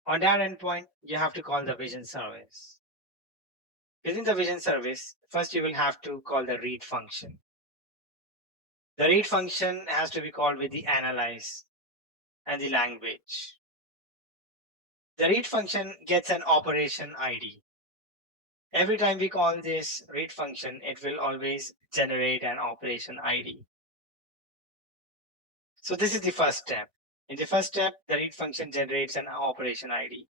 On that endpoint, you have to call the vision service. Within the vision service, first you will have to call the read function. The read function has to be called with the analyze and the language. The read function gets an operation ID. Every time we call this read function, it will always generate an operation ID. So this is the first step. In the first step, the read function generates an operation ID.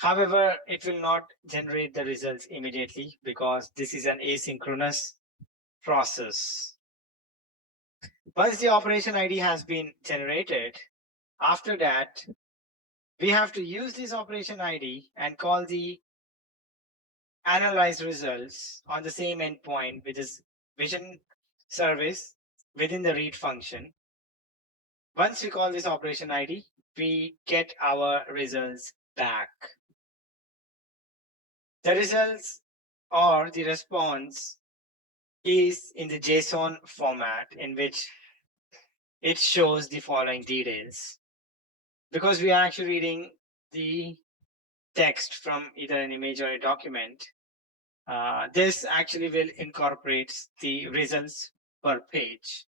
However, it will not generate the results immediately because this is an asynchronous process. Once the operation ID has been generated, after that, we have to use this operation ID and call the analyze results on the same endpoint, which is vision service within the read function. Once we call this operation ID, we get our results back. The results or the response is in the JSON format, in which it shows the following details. Because we are actually reading the text from either an image or a document, this actually will incorporate the results per page.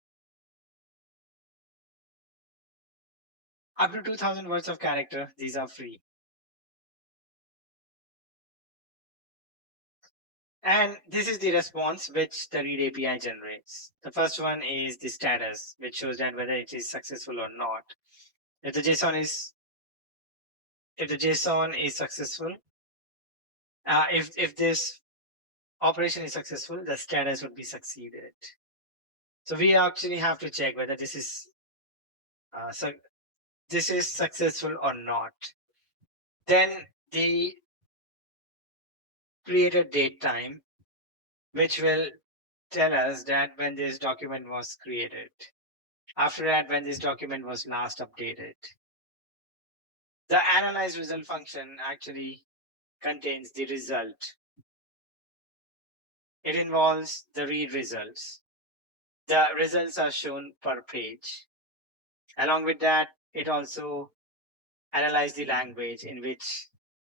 Up to 2000 words of character, these are free. And this is the response which the READ API generates. The first one is the status, which shows that whether it is successful or not. If the JSON is successful, if this operation is successful, the status would be succeeded. So we actually have to check whether this is successful or not. Then the created date time, which will tell us that when this document was created. After that, when this document was last updated. The analyze result function actually contains the result. It involves the read results. The results are shown per page. Along with that, it also analyzes the language in which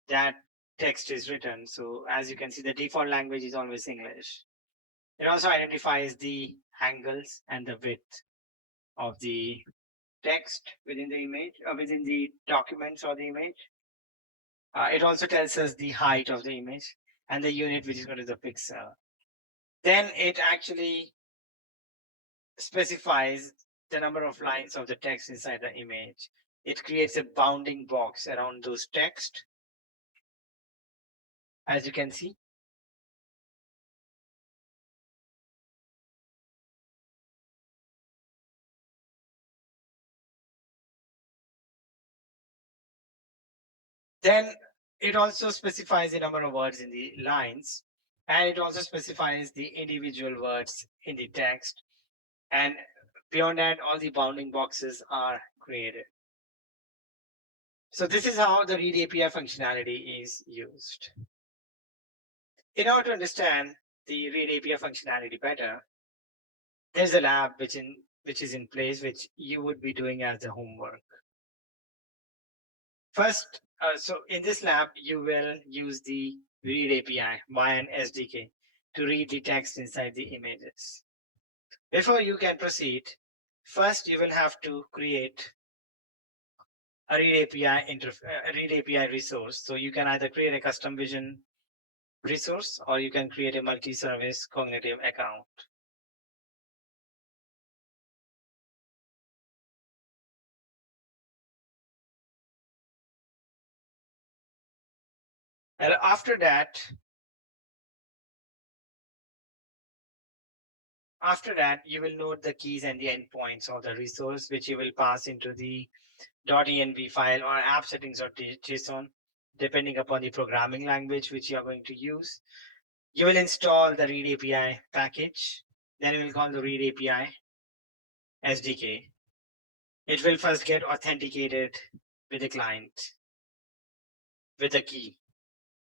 that text is written. So as you can see, the default language is always English. It also identifies the angles and the width of the text within the image or within the documents or the image. It also tells us the height of the image and the unit, which is going to the pixel. Then it actually specifies the number of lines of the text inside the image. It creates a bounding box around those text, as you can see. Then it also specifies the number of words in the lines, and it also specifies the individual words in the text. And beyond that, all the bounding boxes are created. So this is how the read API functionality is used. In order to understand the read API functionality better, there's a lab which is in place, which you would be doing as the homework. First, so in this lab, you will use the read API via an SDK to read the text inside the images. Before you can proceed, first you will have to create a read API resource. So you can either create a custom vision resource or you can create a multi-service cognitive account. And after that, you will note the keys and the endpoints of the resource, which you will pass into the .env file or app settings.json, depending upon the programming language which you are going to use. You will install the read API package. Then you will call the read API SDK. It will first get authenticated with the client with a key,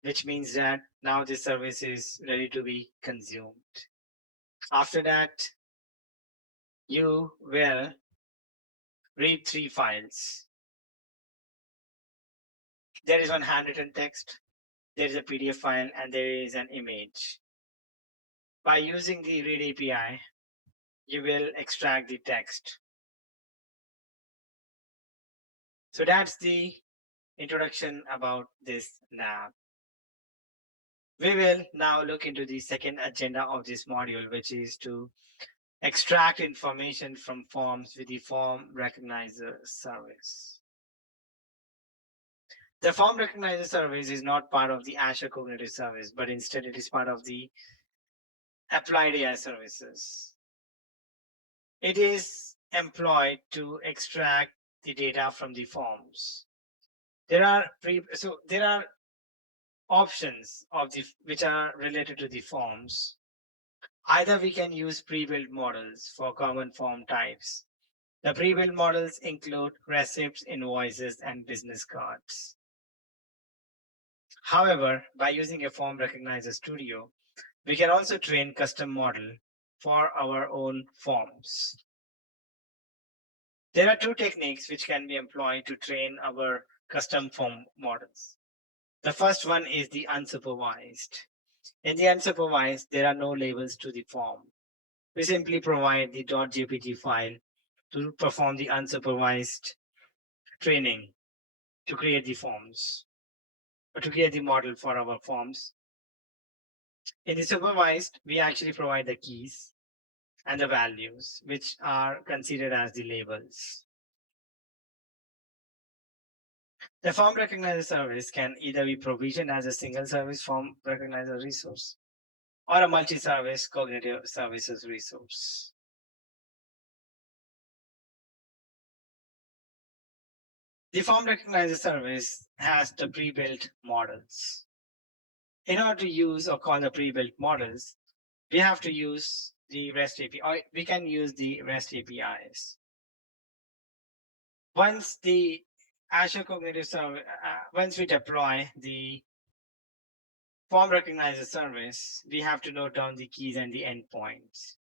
which means that now this service is ready to be consumed. After that, you will read 3 files. There is one handwritten text, there is a PDF file, and there is an image. By using the read API, you will extract the text. So that's the introduction about this lab. We will now look into the second agenda of this module, which is to extract information from forms with the form recognizer service. The form recognizer service is not part of the Azure Cognitive Service, but instead it is part of the applied AI services. It is employed to extract the data from the forms. There are options of the which are related to the forms. Either we can use pre-built models for common form types. The pre-built models include receipts, invoices, and business cards. However, by using a form recognizer studio, we can also train custom model for our own forms. There are 2 techniques which can be employed to train our custom form models. The first one is the unsupervised. In the unsupervised, there are no labels to the form. We simply provide the .jpg file to perform the unsupervised training to create the forms, or to create the model for our forms. In the supervised, we actually provide the keys and the values, which are considered as the labels. The form recognizer service can either be provisioned as a single service form recognizer resource or a multi-service cognitive services resource. The form recognizer service has the pre-built models. In order to use or call the pre-built models, we have to use the REST API, or we can use the REST APIs. Once the Azure Cognitive Service, once we deploy the form recognizer service, we have to note down the keys and the endpoints.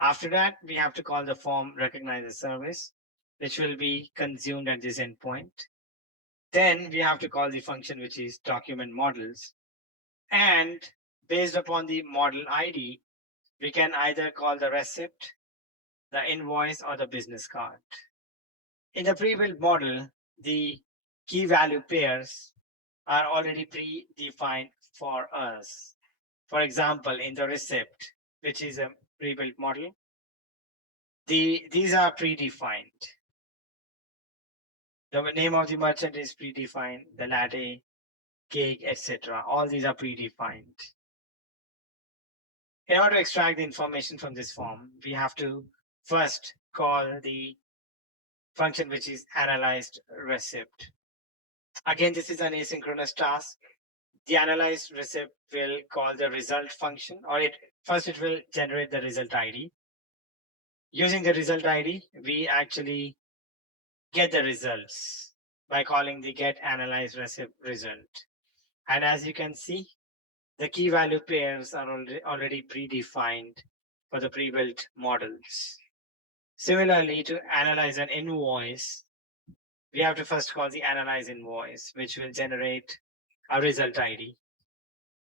After that, we have to call the form recognizer service, which will be consumed at this endpoint. Then we have to call the function, which is document models. And based upon the model ID, we can either call the receipt, the invoice, or the business card. In the pre-built model, the key value pairs are already predefined for us. For example, in the receipt, which is a pre-built model, these are predefined. The name of the merchant is predefined, the latte, cake, etc. All these are predefined. In order to extract the information from this form, we have to first call the function which is analyzed receipt. Again, this is an asynchronous task. The analyze receipt will call the result function, or it will generate the result ID. Using the result ID, we actually get the results by calling the get analyze receipt result. And as you can see, the key value pairs are already predefined for the pre-built models. Similarly, to analyze an invoice, we have to first call the analyze invoice, which will generate a result ID.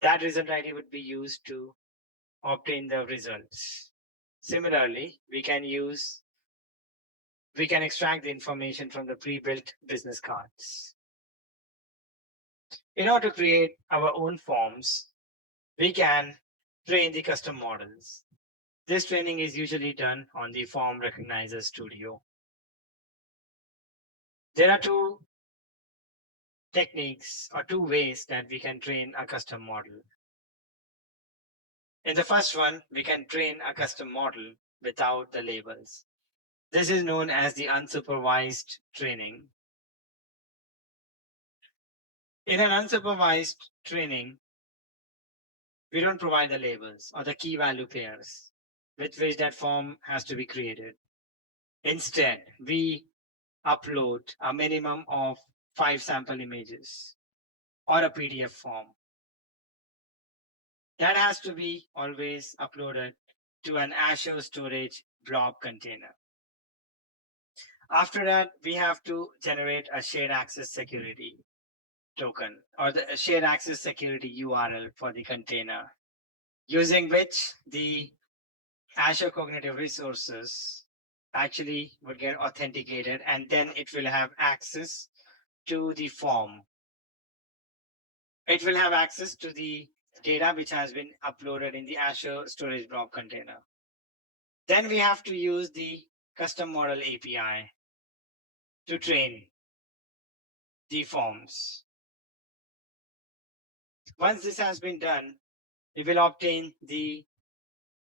That result ID would be used to obtain the results. Similarly, we can extract the information from the pre-built business cards. In order to create our own forms, we can train the custom models. This training is usually done on the Form Recognizer Studio. There are two techniques or two ways that we can train a custom model. In the first one, we can train a custom model without the labels. This is known as the unsupervised training. In an unsupervised training, we don't provide the labels or the key value pairs with which that form has to be created. Instead, we upload a minimum of 5 sample images or a PDF form. That has to be always uploaded to an Azure storage blob container. After that, we have to generate a shared access security token or the shared access security URL for the container, using which the Azure Cognitive Resources actually would get authenticated, and then it will have access to the form. It will have access to the data which has been uploaded in the Azure storage blob container. Then we have to use the custom model API to train the forms. Once this has been done, we will obtain the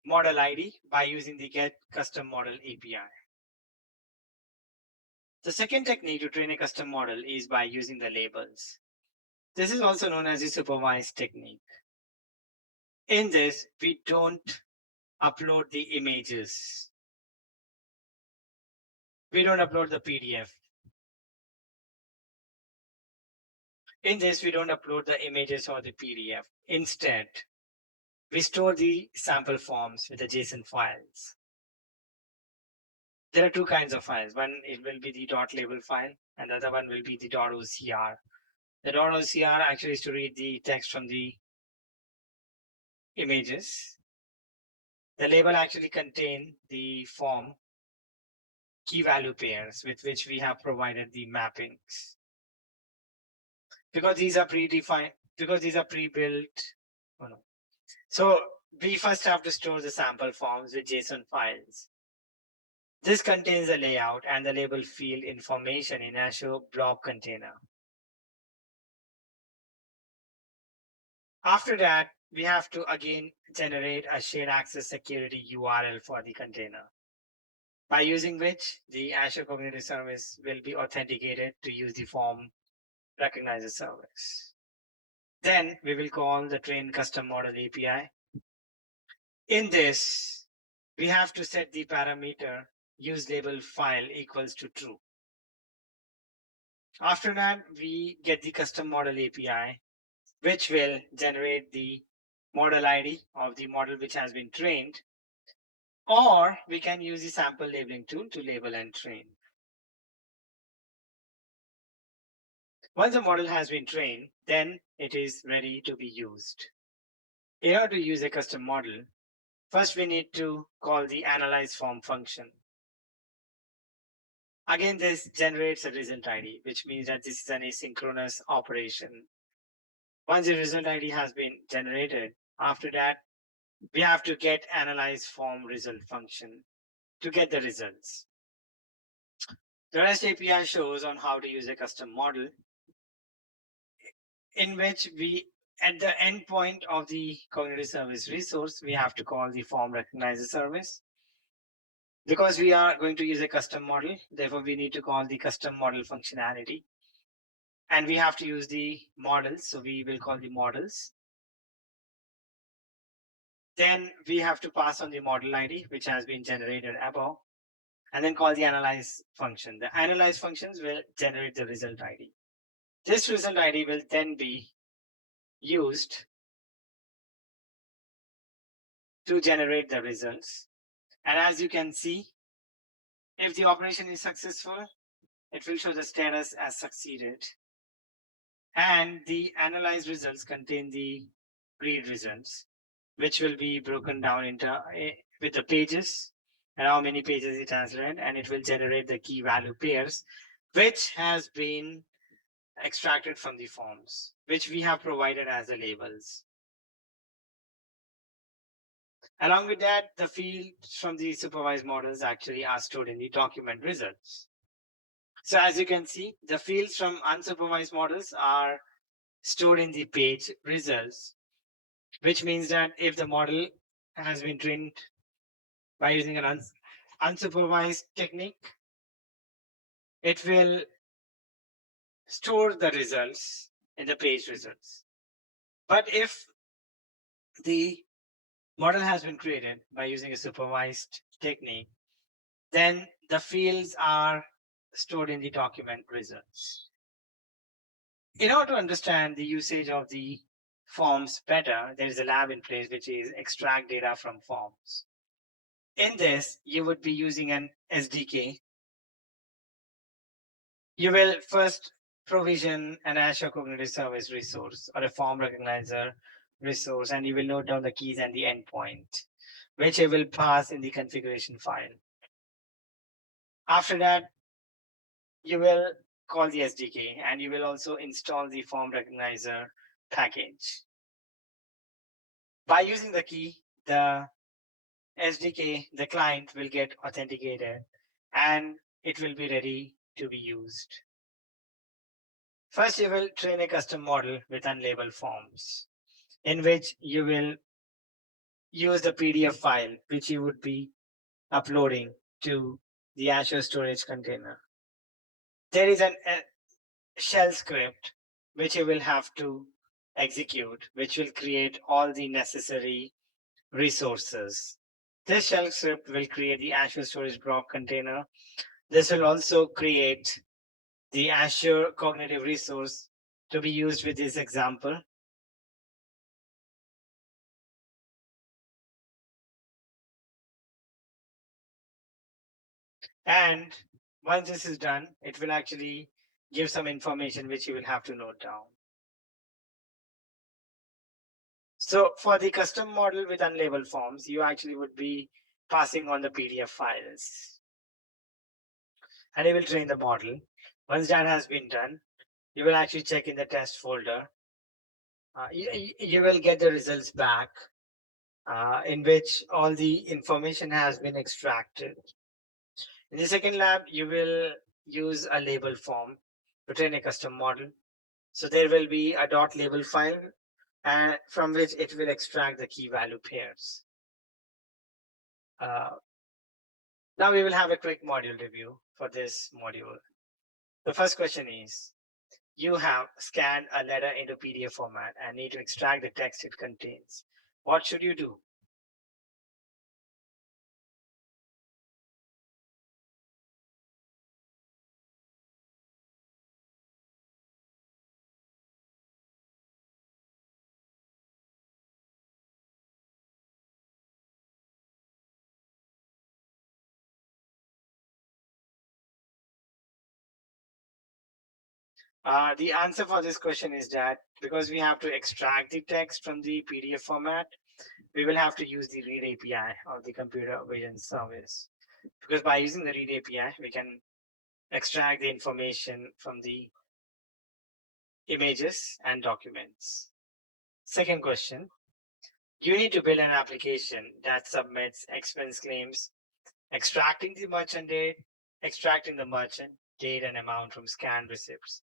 model ID by using the get custom model API. The second technique to train a custom model is by using the labels. This is also known as the supervised technique. In this, we don't upload the images. We don't upload the PDF. In this, we don't upload the images or the PDF. Instead, we store the sample forms with the JSON files. There are two kinds of files. One, it will be the .label file, and the other one will be the .ocr. The .ocr actually is to read the text from the images. The label actually contain the form key value pairs with which we have provided the mappings. Because these are predefined, because these are pre-built. Oh no. So we first have to store the sample forms with JSON files. This contains the layout and the label field information in Azure blob container. After that, we have to again generate a shared access security URL for the container, by using which the Azure Cognitive Service will be authenticated to use the form recognizer service. Then we will call the train custom model API. In this, we have to set the parameter use label file equals to true. After that, we get the custom model API, which will generate the model ID of the model which has been trained, or we can use the sample labeling tool to label and train. Once the model has been trained, then it is ready to be used. In order to use a custom model, first we need to call the analyze form function. Again, this generates a result ID, which means that this is an asynchronous operation. Once the result ID has been generated, after that, we have to get analyze form result function to get the results. The REST API shows on how to use a custom model, in which we, at the endpoint of the cognitive service resource, we have to call the form recognizer service. Because we are going to use a custom model, therefore we need to call the custom model functionality. And we have to use the models. So we will call the models. Then we have to pass on the model ID, which has been generated above, and then call the analyze function. The analyze functions will generate the result ID. This result ID will then be used to generate the results. And as you can see, if the operation is successful, it will show the status as succeeded. And the analyzed results contain the read results, which will be broken down into with the pages and how many pages it has read, and it will generate the key value pairs, which has been extracted from the forms, which we have provided as the labels. Along with that, the fields from the supervised models actually are stored in the document results. So as you can see, the fields from unsupervised models are stored in the page results, which means that if the model has been trained by using an unsupervised technique, it will store the results in the page results. But if the model has been created by using a supervised technique, then the fields are stored in the document results. In order to understand the usage of the forms better, there is a lab in place which is extract data from forms. In this, you would be using an SDK. You will first provision an Azure Cognitive Service resource or a form recognizer resource, and you will note down the keys and the endpoint, which you will pass in the configuration file. After that, you will call the SDK, and you will also install the form recognizer package. By using the key, the SDK, the client will get authenticated and it will be ready to be used. First, you will train a custom model with unlabeled forms, in which you will use the PDF file, which you would be uploading to the Azure storage container. There is a shell script which you will have to execute, which will create all the necessary resources. This shell script will create the Azure Storage Block container. This will also create the Azure Cognitive resource to be used with this example. And once this is done, it will actually give some information which you will have to note down. So for the custom model with unlabeled forms, you actually would be passing on the PDF files. And you will train the model. Once that has been done, you will actually check in the test folder. You will get the results back in which all the information has been extracted. In the second lab, you will use a label form to train a custom model. So there will be a .label file from which it will extract the key value pairs. Now we will have a quick module review for this module. The first question is, you have scanned a letter into PDF format and need to extract the text it contains. What should you do? The answer for this question is that because we have to extract the text from the PDF format, we will have to use the read API of the computer vision service. Because by using the read API, we can extract the information from the images and documents. Second question, you need to build an application that submits expense claims, extracting the merchant date and amount from scanned receipts.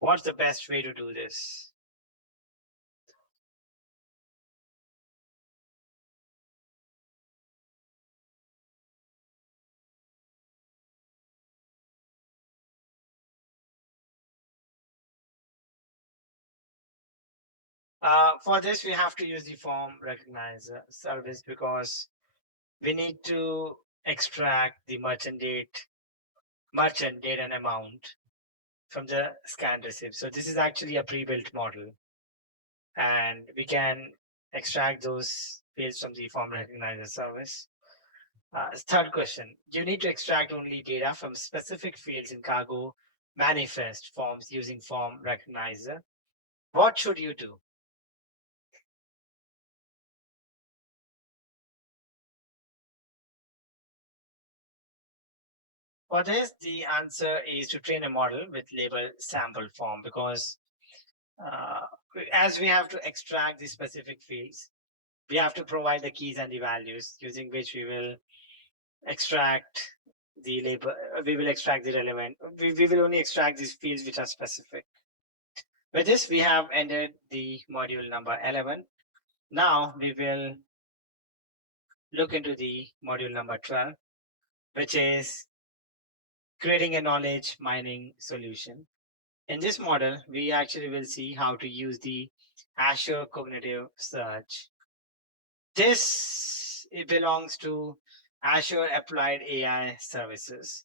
What's the best way to do this? For this, we have to use the form recognizer service because we need to extract the merchant date and amount from the scan receipt. So this is actually a pre-built model, and we can extract those fields from the form recognizer service. Third question, you need to extract only data from specific fields in cargo manifest forms using form recognizer. What should you do? For this, the answer is to train a model with label sample form because uh, as we have to extract the specific fields, we have to provide the keys and the values using which we will extract the label. We will extract the relevant. We will only extract these fields which are specific. With this, we have ended the module number 11. Now we will look into the module number 12, which is creating a knowledge mining solution. In this model, we actually will see how to use the Azure Cognitive Search. This it belongs to Azure Applied AI Services,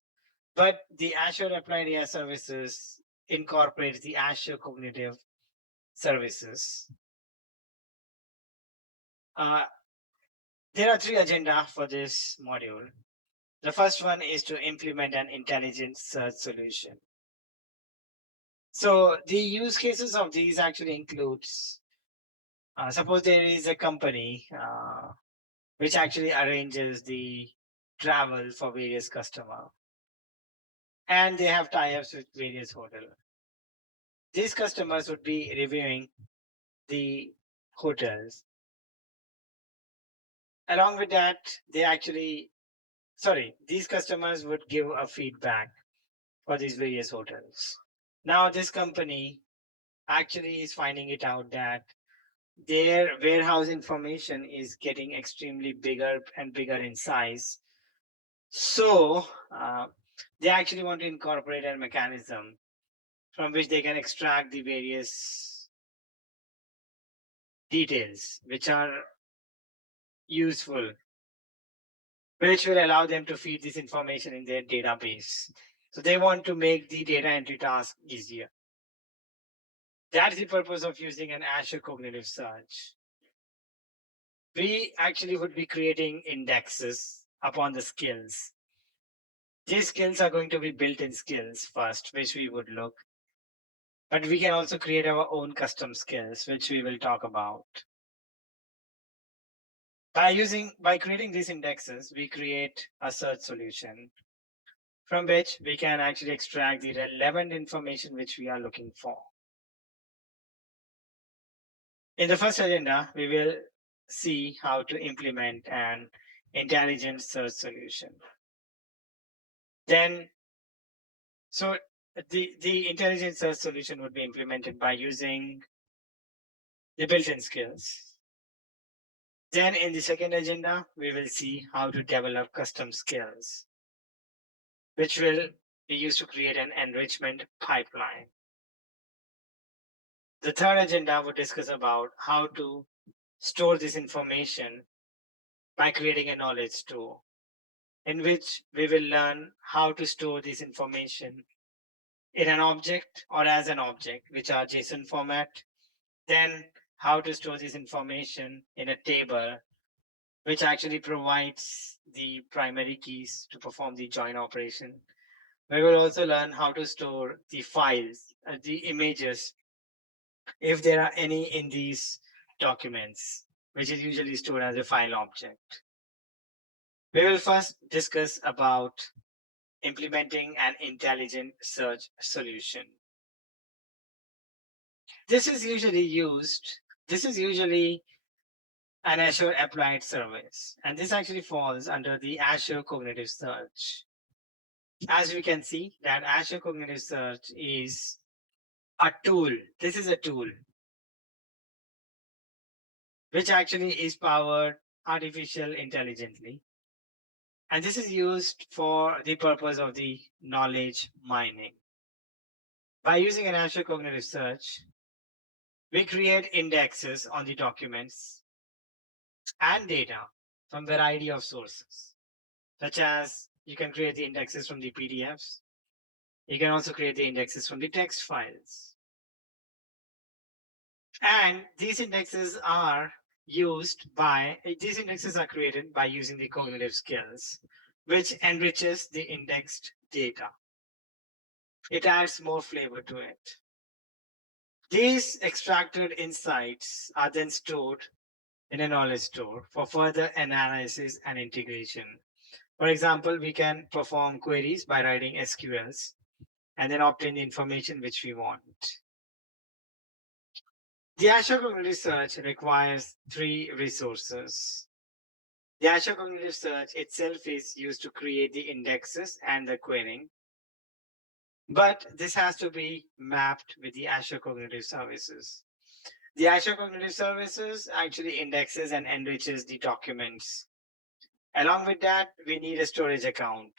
but the Azure Applied AI Services incorporates the Azure Cognitive Services. Uh, there are three agenda for this module. The first one is to implement an intelligent search solution. So the use cases of these actually includes, suppose there is a company which actually arranges the travel for various customer, and they have tie-ups with various hotels. These customers would be reviewing the hotels. Along with that, these customers would give a feedback for these various hotels. Now, this company actually is finding it out that their warehouse information is getting extremely bigger and bigger in size. So, they actually want to incorporate a mechanism from which they can extract the various details which are useful, which will allow them to feed this information in their database. So they want to make the data entry task easier. That's the purpose of using an Azure Cognitive Search. We actually would be creating indexes upon the skills. These skills are going to be built-in skills first, which we would look. But we can also create our own custom skills, which we will talk about. By creating these indexes, we create a search solution from which we can actually extract the relevant information which we are looking for. In the first agenda, we will see how to implement an intelligent search solution. Then, so the intelligent search solution would be implemented by using the built-in skills. Then in the second agenda, we will see how to develop custom skills, which will be used to create an enrichment pipeline. The third agenda would discuss about how to store this information by creating a knowledge store, in which we will learn how to store this information in an object or as an object, which are JSON format. Then how to store this information in a table, which actually provides the primary keys to perform the join operation. We will also learn how to store the files, the images, if there are any in these documents, which is usually stored as a file object. We will first discuss about implementing an intelligent search solution. This is usually an Azure applied service, and this actually falls under the Azure Cognitive Search. As we can see that Azure Cognitive Search is a tool. This is a tool which actually is powered artificial intelligently. And this is used for the purpose of the knowledge mining. By using an Azure Cognitive Search, We create indexes on the documents and data from a variety of sources, such as you can create the indexes from the PDFs. You can also create the indexes from the text files. And these indexes are created by using the cognitive skills, which enriches the indexed data. It adds more flavor to it. These extracted insights are then stored in a knowledge store for further analysis and integration. For example, we can perform queries by writing SQLs and then obtain the information which we want. The Azure Cognitive Search requires three resources. The Azure Cognitive Search itself is used to create the indexes and the querying, but this has to be mapped with the Azure Cognitive Services. The Azure Cognitive Services actually indexes and enriches the documents. Along with that, we need a storage account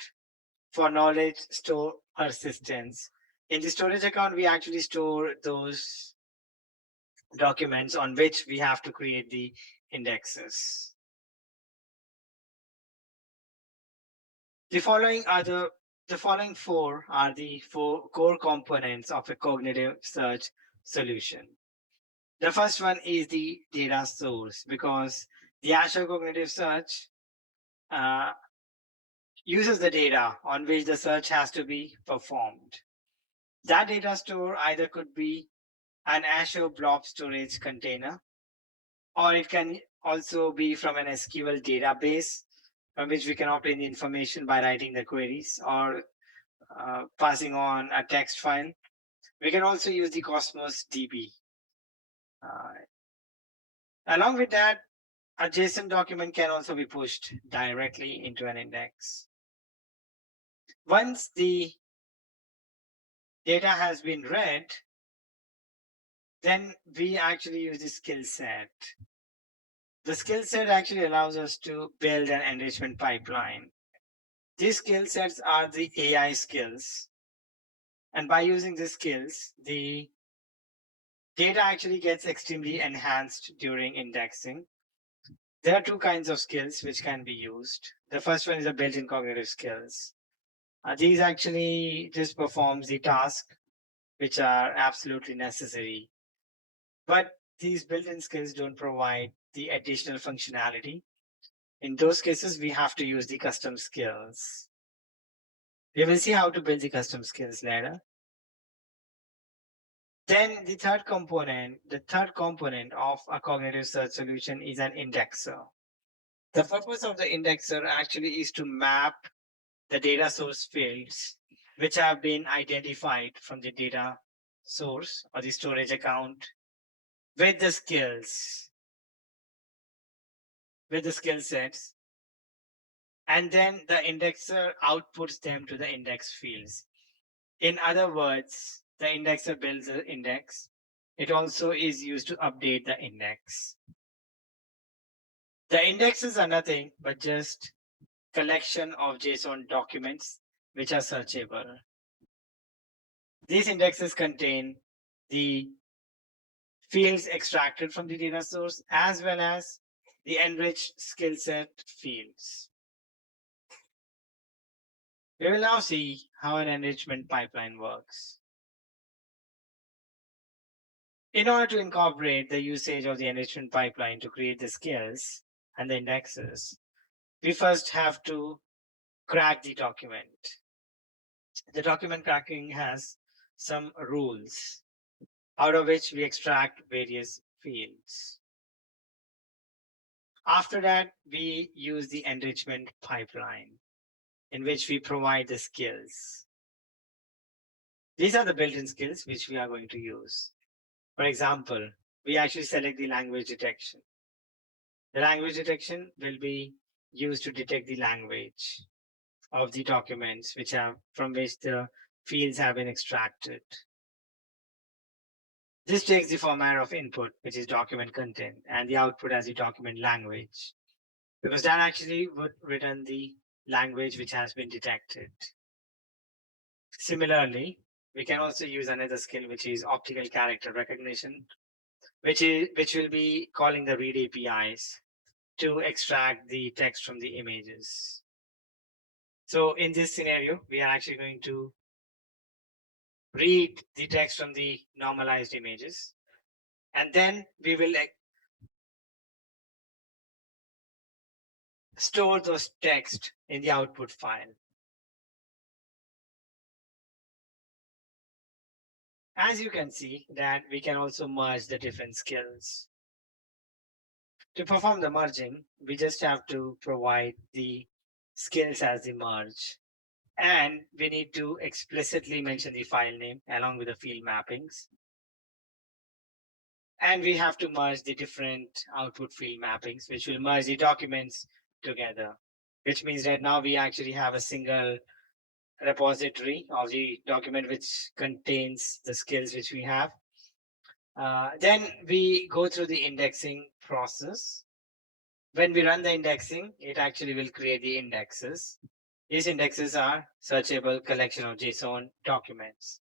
for knowledge store persistence. In the storage account, we actually store those documents on which we have to create the indexes. The following four are the four core components of a cognitive search solution. The first one is the data source, because the Azure Cognitive Search uses the data on which the search has to be performed. That data store either could be an Azure Blob Storage container, or it can also be from an SQL database from which we can obtain the information by writing the queries or passing on a text file. We can also use the Cosmos DB. Along with that, a JSON document can also be pushed directly into an index. Once the data has been read, then we actually use the skill set. The skill set actually allows us to build an enrichment pipeline. These skill sets are the AI skills. And by using these skills, the data actually gets extremely enhanced during indexing. There are two kinds of skills which can be used. The first one is the built-in cognitive skills. These actually just performs the task which are absolutely necessary. But these built-in skills don't provide the additional functionality. In those cases, we have to use the custom skills. We will see how to build the custom skills later. Then the third component of a cognitive search solution is an indexer. The purpose of the indexer actually is to map the data source fields which have been identified from the data source or the storage account with the skill sets, and then the indexer outputs them to the index fields. In other words, the indexer builds the index. It also is used to update the index. The indexes are nothing but just collection of JSON documents which are searchable. These indexes contain the fields extracted from the data source as well as the enriched skill set fields. We will now see how an enrichment pipeline works. In order to incorporate the usage of the enrichment pipeline to create the skills and the indexes, we first have to crack the document. The document cracking has some rules out of which we extract various fields. After that, we use the enrichment pipeline in which we provide the skills. These are the built-in skills which we are going to use. For example, we actually select the language detection. The language detection will be used to detect the language of the documents from which the fields have been extracted. This takes the format of input, which is document content, and the output as the document language, because that actually would return the language which has been detected. Similarly, we can also use another skill, which is optical character recognition. which will be calling the read APIs to extract the text from the images. So in this scenario, we are actually going to read the text from the normalized images, and then we will store those text in the output file. As you can see that we can also merge the different skills. To perform the merging, we just have to provide the skills as the merge. And we need to explicitly mention the file name along with the field mappings. And we have to merge the different output field mappings, which will merge the documents together, which means that now we actually have a single repository of the document which contains the skills which we have. Then we go through the indexing process. When we run the indexing, it actually will create the indexes. These indexes are searchable collection of JSON documents.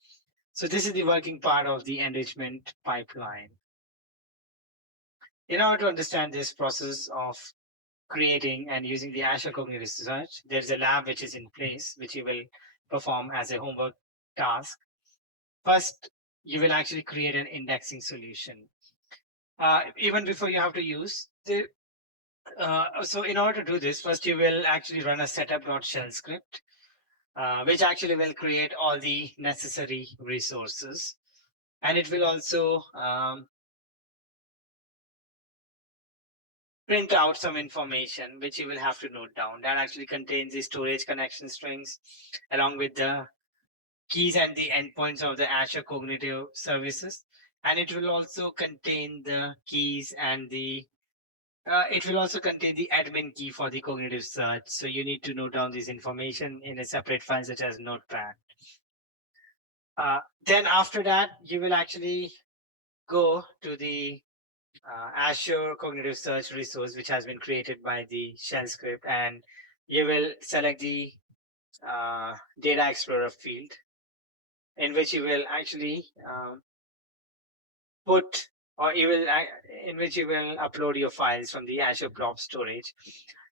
So this is the working part of the enrichment pipeline. In order to understand this process of creating and using the Azure Cognitive Search, there's a lab which is in place, which you will perform as a homework task. First, you will actually create an indexing solution. Even before you have to use the so in order to do this, first you will actually run a setup.shell script, which actually will create all the necessary resources. And it will also print out some information which you will have to note down. That actually contains the storage connection strings along with the keys and the endpoints of the Azure Cognitive Services. And it will also contain the keys and the it will also contain the admin key for the cognitive search. So you need to note down this information in a separate file such as Notepad. Then after that, you will actually go to the Azure Cognitive Search resource, which has been created by the shell script, and you will select the Data Explorer field, in which you will actually put, or you will, in which you will upload your files from the Azure Blob storage.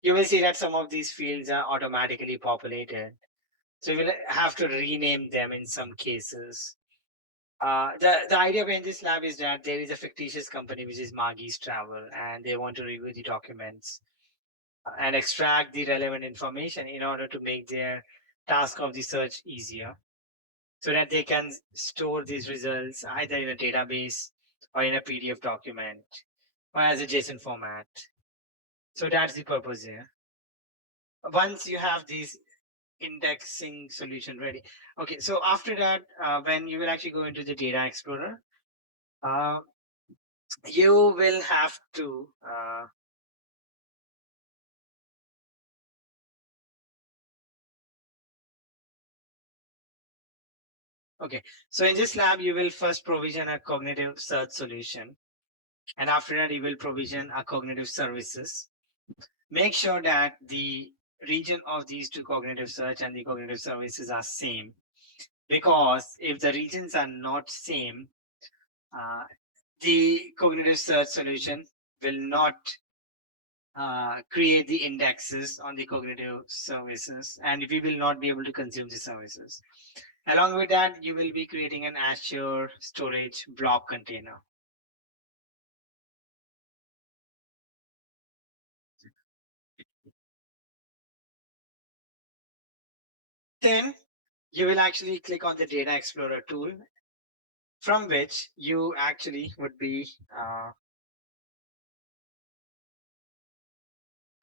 You will see that some of these fields are automatically populated. So you will have to rename them in some cases. The idea behind this lab is that there is a fictitious company which is Margie's Travel, and they want to review the documents and extract the relevant information in order to make their task of the search easier, so that they can store these results either in a database or in a PDF document or as a JSON format. So that's the purpose here. Once you have these indexing solution ready. Okay, so after that, when you will actually go into the Data Explorer, you will have to okay, so in this lab, you will first provision a cognitive search solution, and after that, you will provision a cognitive services. Make sure that the region of these two, cognitive search and the cognitive services, are same, because if the regions are not same, the cognitive search solution will not create the indexes on the cognitive services, and we will not be able to consume the services. Along with that, you will be creating an Azure storage blob container. Then you will actually click on the Data Explorer tool, from which you actually would be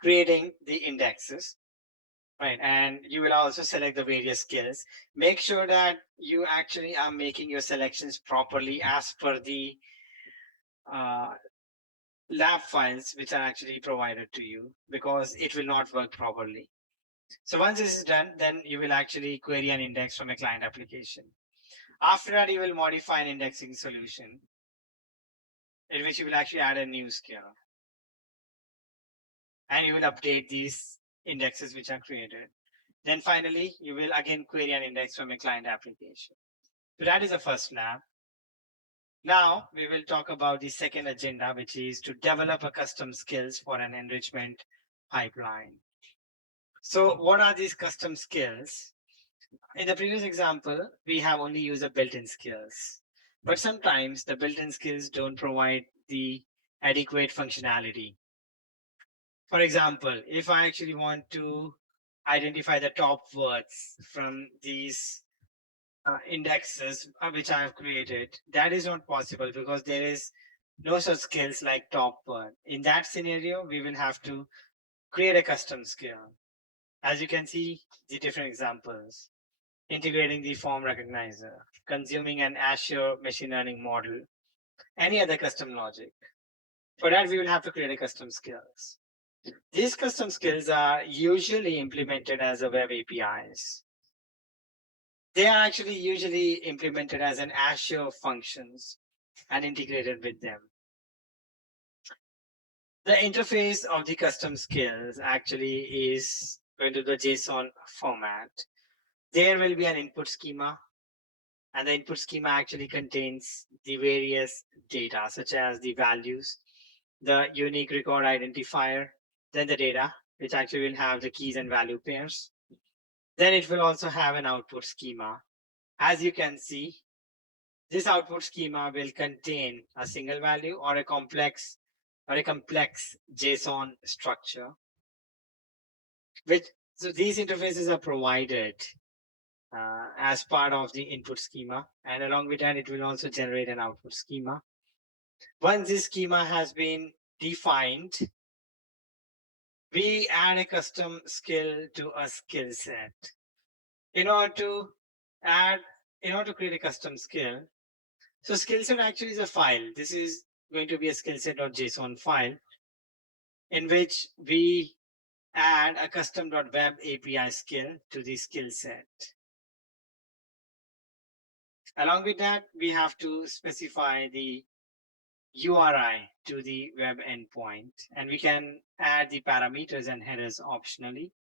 creating the indexes, right? And you will also select the various skills. Make sure that you actually are making your selections properly as per the lab files which are actually provided to you, because it will not work properly. So once this is done, then you will actually query an index from a client application. After that, you will modify an indexing solution in which you will actually add a new skill. And you will update these indexes which are created. Then finally, you will again query an index from a client application. So that is the first lab. Now we will talk about the second agenda, which is to develop a custom skills for an enrichment pipeline. So what are these custom skills? In the previous example, we have only used the built-in skills, but sometimes the built-in skills don't provide the adequate functionality. For example, if I actually want to identify the top words from these indexes which I have created, that is not possible because there is no such skills like top word. In that scenario, we will have to create a custom skill. As you can see, the different examples: integrating the form recognizer, consuming an Azure machine learning model, any other custom logic. For that, we will have to create a custom skills. These custom skills are usually implemented as a web APIs. They are actually usually implemented as an Azure functions and integrated with them. The interface of the custom skills actually is going to the JSON format. There will be an input schema, and the input schema actually contains the various data, such as the values, the unique record identifier, then the data, which actually will have the keys and value pairs. Then it will also have an output schema. As you can see, this output schema will contain a single value or a complex JSON structure. So these interfaces are provided as part of the input schema, and along with that, it will also generate an output schema. Once this schema has been defined, we add a custom skill to a skill set. In order to create a custom skill, so skill set actually is a file. This is going to be a skill set.json file in which we add a custom.web API skill to the skill set. Along with that, we have to specify the URI to the web endpoint, and we can add the parameters and headers optionally.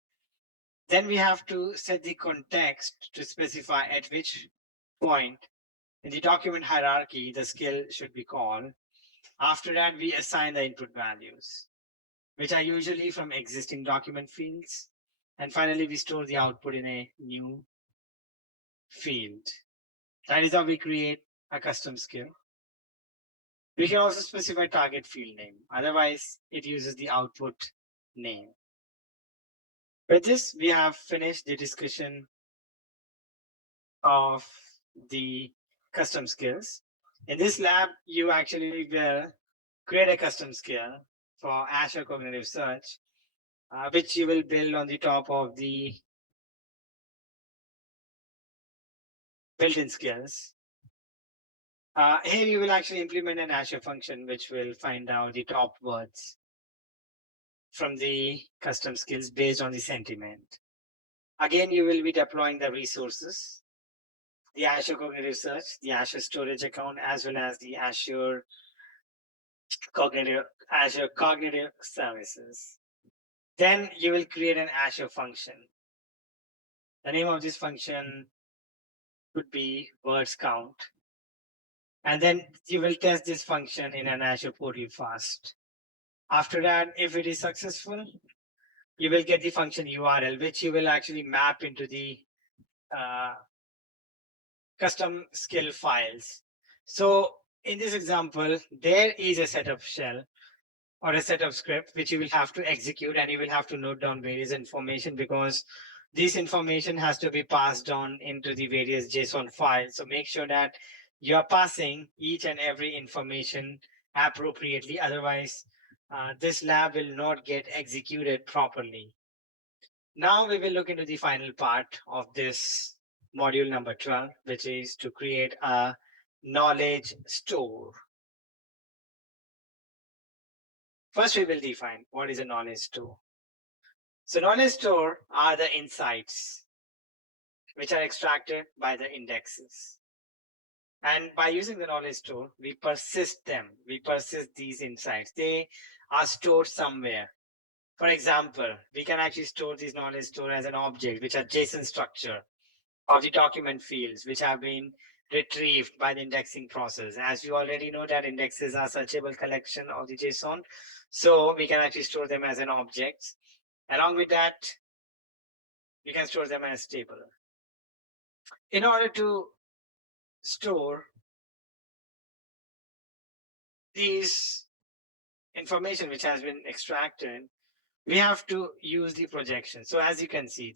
Then we have to set the context to specify at which point in the document hierarchy the skill should be called. After that, we assign the input values, which are usually from existing document fields. And finally, we store the output in a new field. That is how we create a custom skill. We can also specify target field name. Otherwise, it uses the output name. With this, we have finished the discussion of the custom skills. In this lab, you actually will create a custom skill for Azure Cognitive Search, which you will build on the top of the built-in skills. Here you will actually implement an Azure function which will find out the top words from the custom skills based on the sentiment. Again, you will be deploying the resources, the Azure Cognitive Search, the Azure Storage account, as well as the Azure Cognitive Services. Then you will create an Azure function. The name of this function could be words count. And then you will test this function in an Azure portal first. After that, if it is successful, you will get the function URL, which you will actually map into the custom skill files. So in this example, there is a setup shell or a setup script which you will have to execute, and you will have to note down various information because this information has to be passed on into the various JSON files. So make sure that you are passing each and every information appropriately. Otherwise, this lab will not get executed properly. Now we will look into the final part of this module number 12, which is to create a knowledge store. First, we will define what is a knowledge store. So knowledge store are the insights which are extracted by the indexes. And by using the knowledge store, we persist them. We persist these insights. They are stored somewhere. For example, we can actually store this knowledge store as an object, which are JSON structure of the document fields, which have been retrieved by the indexing process. As you already know that indexes are searchable collection of the JSON, so we can actually store them as an object. Along with that, we can store them as table. In order to store these information which has been extracted, we have to use the projection. So as you can see,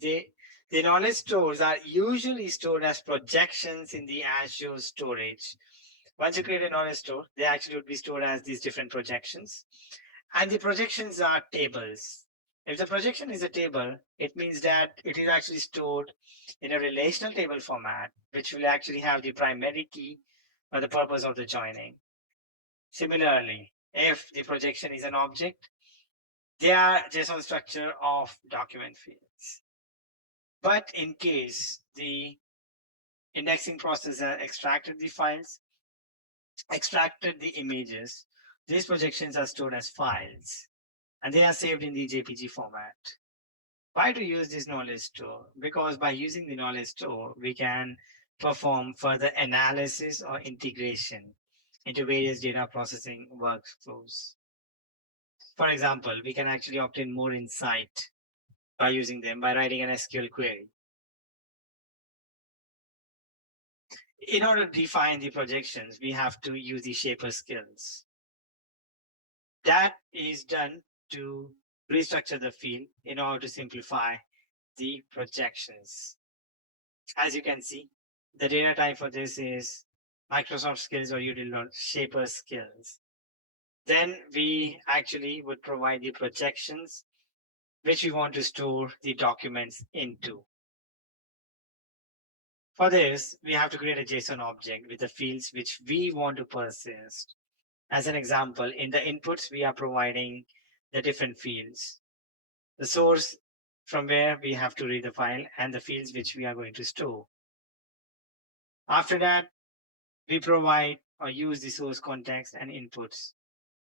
the knowledge stores are usually stored as projections in the Azure storage. Once you create a knowledge store, they actually would be stored as these different projections. And the projections are tables. If the projection is a table, it means that it is actually stored in a relational table format, which will actually have the primary key for the purpose of the joining. Similarly, if the projection is an object, they are JSON structure of document fields. But in case the indexing process has extracted the files, extracted the images, these projections are stored as files and they are saved in the JPG format. Why to use this knowledge store? Because by using the knowledge store, we can perform further analysis or integration into various data processing workflows. For example, we can actually obtain more insight by using them by writing an SQL query. In order to define the projections, we have to use the shaper skills. That is done to restructure the field in order to simplify the projections. As you can see, the data type for this is Microsoft skills or util shaper skills. Then we actually would provide the projections which we want to store the documents into. For this, we have to create a JSON object with the fields which we want to persist. As an example, in the inputs, we are providing the different fields, the source from where we have to read the file, and the fields which we are going to store. After that, we provide or use the source context and inputs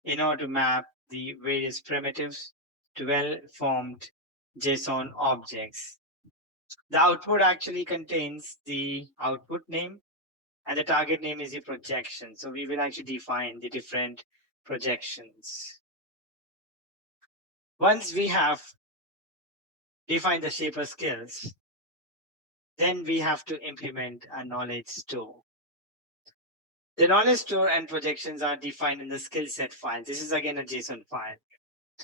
in order to map the various primitives to well-formed JSON objects. The output actually contains the output name and the target name is the projection. So we will actually define the different projections. Once we have defined the shaper skills, then we have to implement a knowledge store. The knowledge store and projections are defined in the skill set file. This is again a JSON file,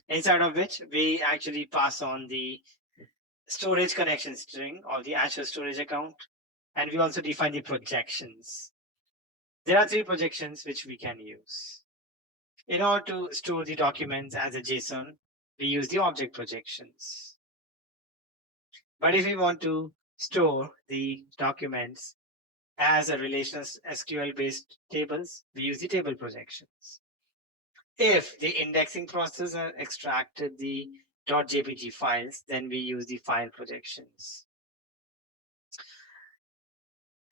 inside of which we actually pass on the storage connection string or the Azure storage account, and we also define the projections. There are 3 projections which we can use. In order to store the documents as a JSON, we use the object projections. But if we want to store the documents as a relational SQL-based tables, we use the table projections. If the indexing process has extracted the .jpg files, then we use the file projections.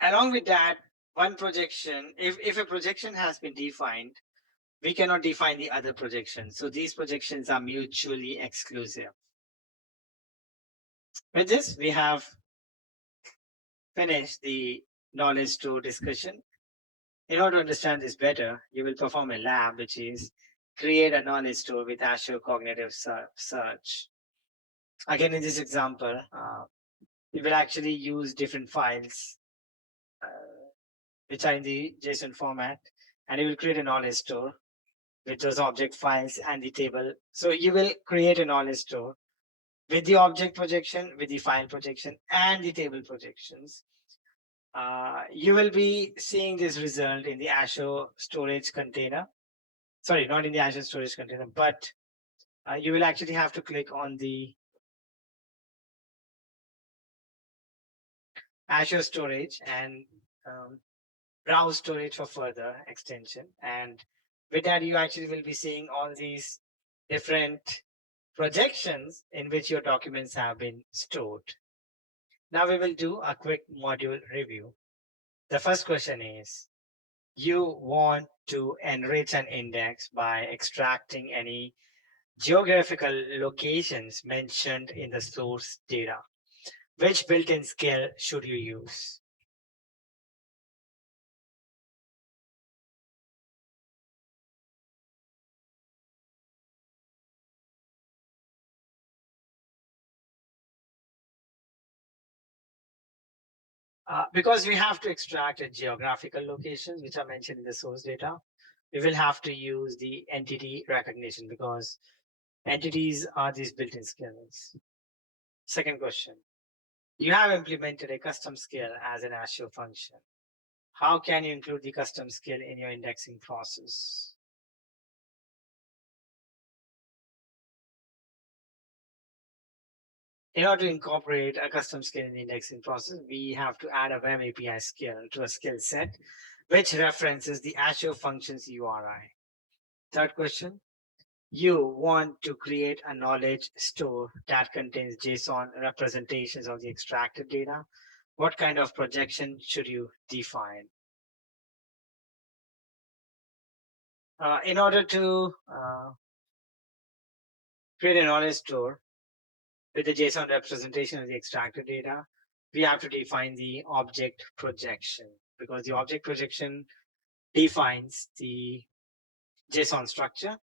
Along with that, one projection, if a projection has been defined, we cannot define the other projections. So these projections are mutually exclusive. With this, we have finished the knowledge store discussion. In order to understand this better, you will perform a lab, which is create a knowledge store with Azure Cognitive Search. Again, in this example, we will actually use different files which are in the JSON format, and you will create a knowledge store with those object files and the table. So you will create a knowledge store with the object projection, with the file projection, and the table projections. You will be seeing this result in the Azure storage container. Sorry, not in the Azure storage container, but you will actually have to click on the Azure storage and browse storage for further extension. And with that, you actually will be seeing all these different projections in which your documents have been stored. Now we will do a quick module review. The first question is, you want to enrich an index by extracting any geographical locations mentioned in the source data. Which built-in skill should you use? Because we have to extract a geographical locations, which are mentioned in the source data, we will have to use the entity recognition because entities are these built-in skills. Second question, you have implemented a custom skill as an Azure function. How can you include the custom skill in your indexing process? In order to incorporate a custom skill in the indexing process, we have to add a web API skill to a skill set, which references the Azure Functions URI. Third question, you want to create a knowledge store that contains JSON representations of the extracted data. What kind of projection should you define? In order to create a knowledge store with the JSON representation of the extracted data, we have to define the object projection because the object projection defines the JSON structure.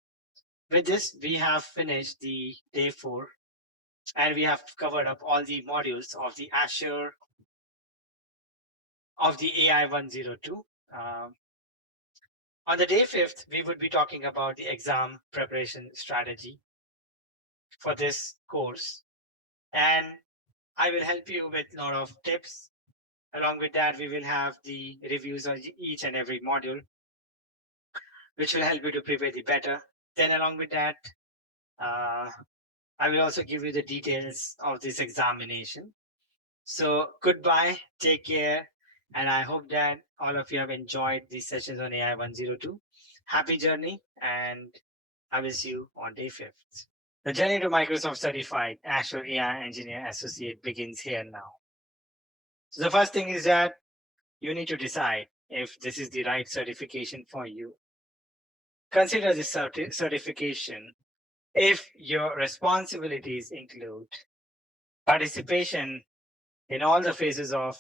With this, we have finished the day 4 and we have covered up all the modules of the Azure of the AI-102. On the day 5th, we would be talking about the exam preparation strategy for this course. And I will help you with a lot of tips. Along with that, we will have the reviews on each and every module, which will help you to prepare the better. Then along with that, I will also give you the details of this examination. So goodbye, take care, and I hope that all of you have enjoyed these sessions on AI-102. Happy journey, and I will see you on day 5th. The journey to Microsoft Certified Azure AI Engineer Associate begins here now. So the first thing is that you need to decide if this is the right certification for you. Consider this certification if your responsibilities include participation in all the phases of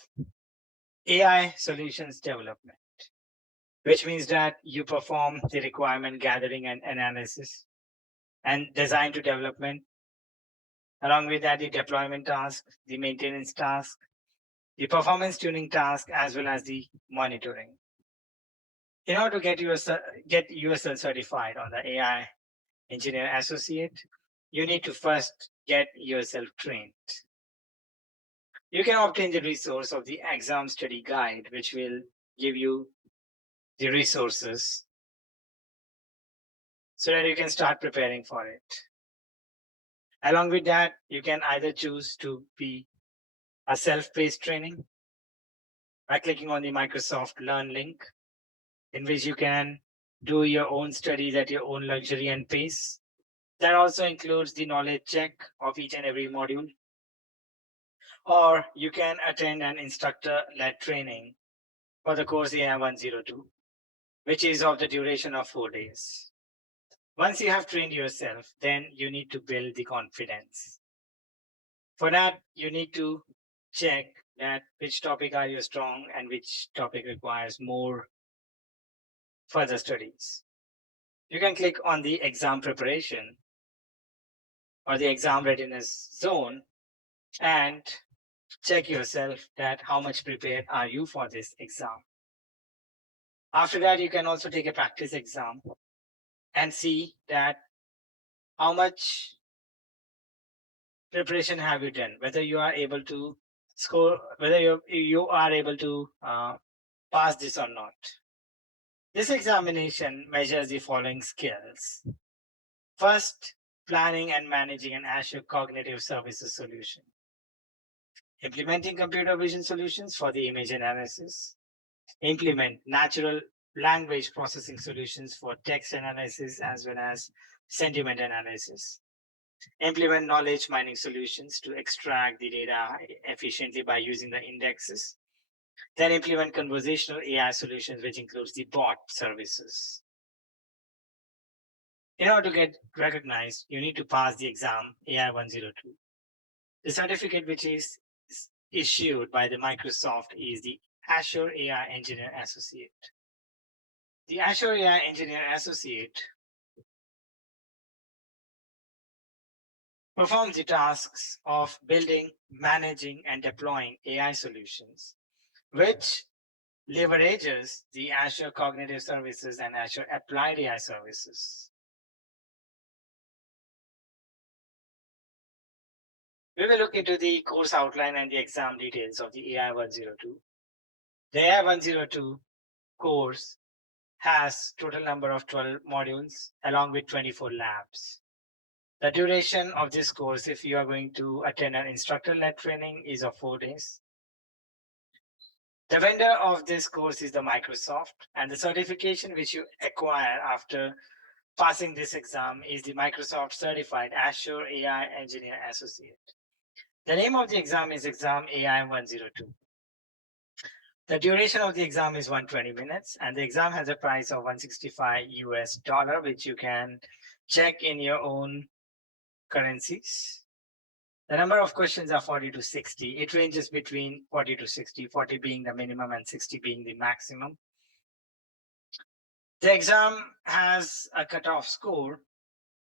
AI solutions development, which means that you perform the requirement gathering and analysis and design to development. Along with that, the deployment task, the maintenance task, the performance tuning task, as well as the monitoring. In order to get yourself certified on the AI Engineer Associate, you need to first get yourself trained. You can obtain the resource of the exam study guide, which will give you the resources so that you can start preparing for it. Along with that, you can either choose to be a self-paced training by clicking on the Microsoft Learn link, in which you can do your own studies at your own luxury and pace. That also includes the knowledge check of each and every module. Or you can attend an instructor-led training for the course AI-102, which is of the duration of 4 days. Once you have trained yourself, then you need to build the confidence. For that, you need to check that which topic are you strong and which topic requires more further studies. You can click on the exam preparation or the exam readiness zone and check yourself that how much prepared are you for this exam. After that, you can also take a practice exam and see that how much preparation have you done, whether you are able to score, whether you are able to pass this or not. This examination measures the following skills. First, planning and managing an Azure Cognitive Services solution. Implementing computer vision solutions for the image analysis. Implement natural language processing solutions for text analysis as well as sentiment analysis. Implement knowledge mining solutions to extract the data efficiently by using the indexes. Then implement conversational AI solutions, which includes the bot services. In order to get recognized, you need to pass the exam AI-102. The certificate which is issued by the Microsoft is the Azure AI Engineer Associate. The Azure AI Engineer Associate performs the tasks of building, managing, and deploying AI solutions which leverages the Azure Cognitive Services and Azure Applied AI Services. We will look into the course outline and the exam details of the AI-102. The AI-102 course has total number of 12 modules along with 24 labs. The duration of this course, if you are going to attend an instructor-led training, is of 4 days. The vendor of this course is the Microsoft, and the certification which you acquire after passing this exam is the Microsoft Certified Azure AI Engineer Associate. The name of the exam is Exam AI-102. The duration of the exam is 120 minutes, and the exam has a price of $165, which you can check in your own currencies. The number of questions are 40 to 60. It ranges between 40 to 60, 40 being the minimum and 60 being the maximum. The exam has a cutoff score.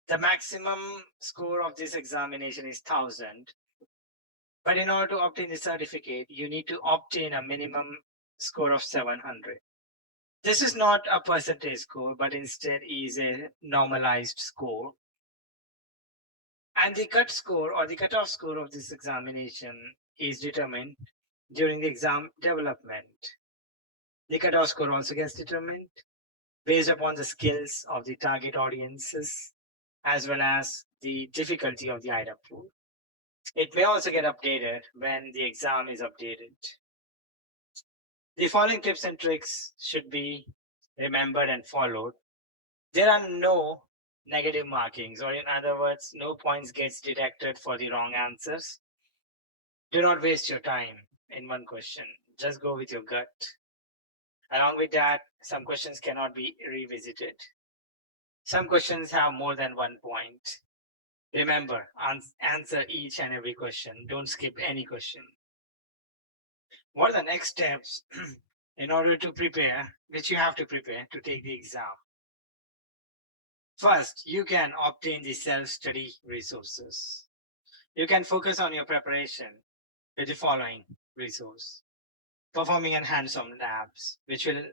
The maximum score of this examination is 1000. But in order to obtain the certificate, you need to obtain a minimum score of 700. This is not a percentage score, but instead is a normalized score. And the cut score or the cutoff score of this examination is determined during the exam development. The cutoff score also gets determined based upon the skills of the target audiences as well as the difficulty of the item pool. It may also get updated when the exam is updated. The following tips and tricks should be remembered and followed. There are no negative markings, or in other words, no points gets deducted for the wrong answers. Do not waste your time in one question. Just go with your gut. Along with that, some questions cannot be revisited. Some questions have more than 1 point. Remember, answer each and every question. Don't skip any question. What are the next steps in order to prepare, which you have to prepare to take the exam? First, you can obtain the self-study resources. You can focus on your preparation with the following resource. Performing and hands-on labs, which will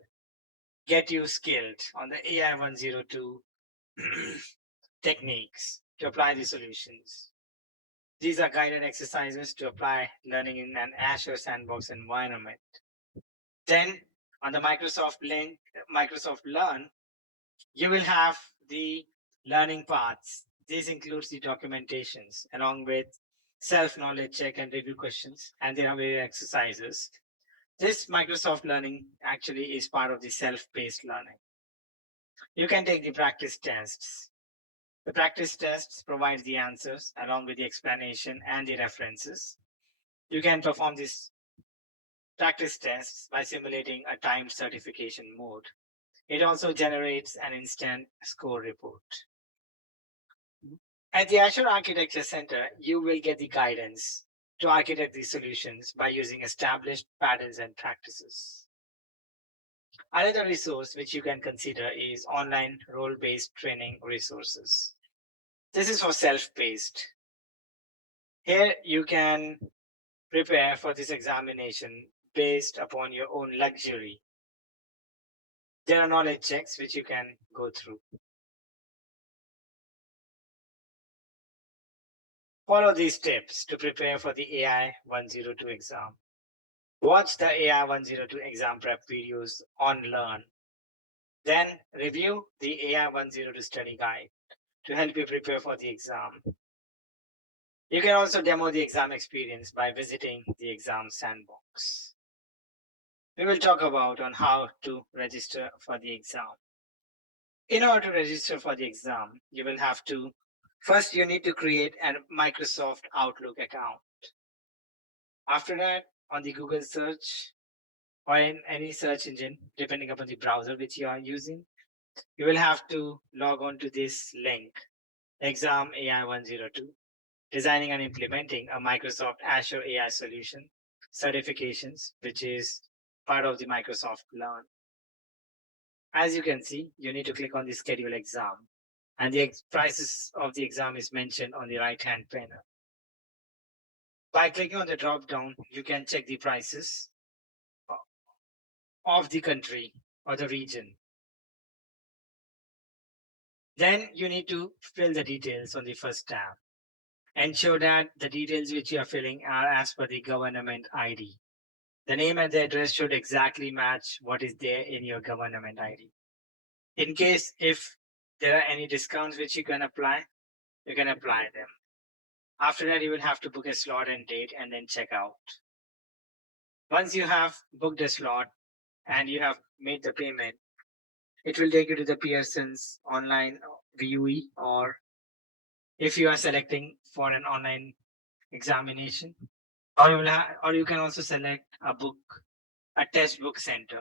get you skilled on the AI-102 techniques to apply the solutions. These are guided exercises to apply learning in an Azure Sandbox environment. Then on the Microsoft link, Microsoft Learn, you will have the learning paths. This includes the documentations along with self-knowledge check and review questions, and there are various exercises. This Microsoft Learning actually is part of the self-paced learning. You can take the practice tests. The practice tests provide the answers along with the explanation and the references. You can perform these practice tests by simulating a timed certification mode. It also generates an instant score report. At the Azure Architecture Center, you will get the guidance to architect these solutions by using established patterns and practices. Another resource which you can consider is online role-based training resources. This is for self-paced. Here you can prepare for this examination based upon your own luxury. There are knowledge checks which you can go through. Follow these steps to prepare for the AI-102 exam. Watch the AI-102 exam prep videos on Learn. Then review the AI-102 study guide to help you prepare for the exam. You can also demo the exam experience by visiting the exam sandbox. We will talk about on how to register for the exam. In order to register for the exam, you will have to, first you need to create a Microsoft Outlook account. After that, on the Google search or in any search engine, depending upon the browser which you are using, you will have to log on to this link, Exam AI-102, designing and implementing a Microsoft Azure AI solution, certifications, which is part of the Microsoft Learn. As you can see, you need to click on the schedule exam, and the prices of the exam is mentioned on the right-hand panel. By clicking on the drop down, you can check the prices of the country or the region. Then you need to fill the details on the first tab. Ensure that the details which you are filling are as per the government ID. The name and the address should exactly match what is there in your government ID. In case if there are any discounts which you can apply them. After that, you will have to book a slot and date and then check out. Once you have booked a slot and you have made the payment, it will take you to the Pearson's online VUE, or if you are selecting for an online examination, or you can also select a test book center.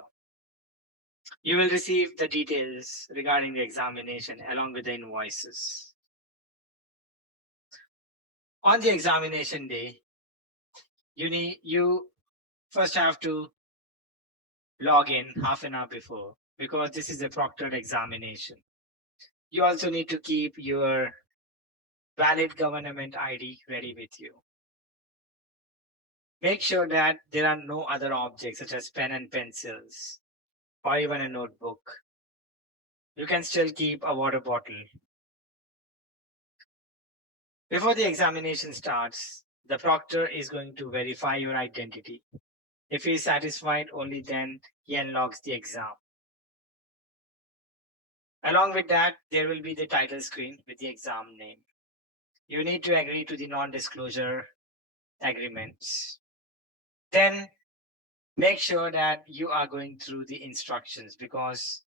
You will receive the details regarding the examination along with the invoices. On the examination day, you first have to log in half an hour before, because this is a proctored examination. You also need to keep your valid government ID ready with you. Make sure that there are no other objects such as pen and pencils or even a notebook. You can still keep a water bottle. Before the examination starts, the proctor is going to verify your identity. If he is satisfied, only then he unlocks the exam. Along with that, there will be the title screen with the exam name. You need to agree to the non-disclosure agreements. Then make sure that you are going through the instructions, because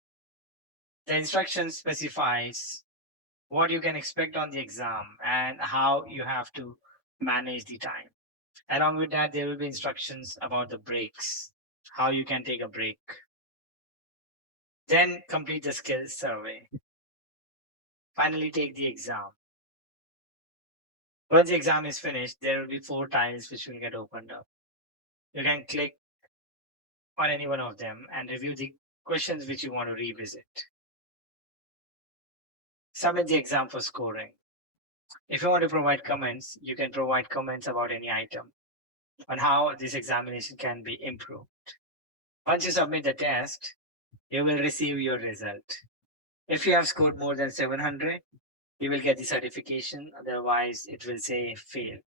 the instructions specifies what you can expect on the exam and how you have to manage the time. Along with that, there will be instructions about the breaks, how you can take a break. Then complete the skills survey. Finally, take the exam. Once the exam is finished, there will be 4 tiles which will get opened up. You can click on any one of them and review the questions which you want to revisit. Submit the exam for scoring. If you want to provide comments, you can provide comments about any item on how this examination can be improved. Once you submit the test, you will receive your result. If you have scored more than 700, you will get the certification. Otherwise, it will say failed.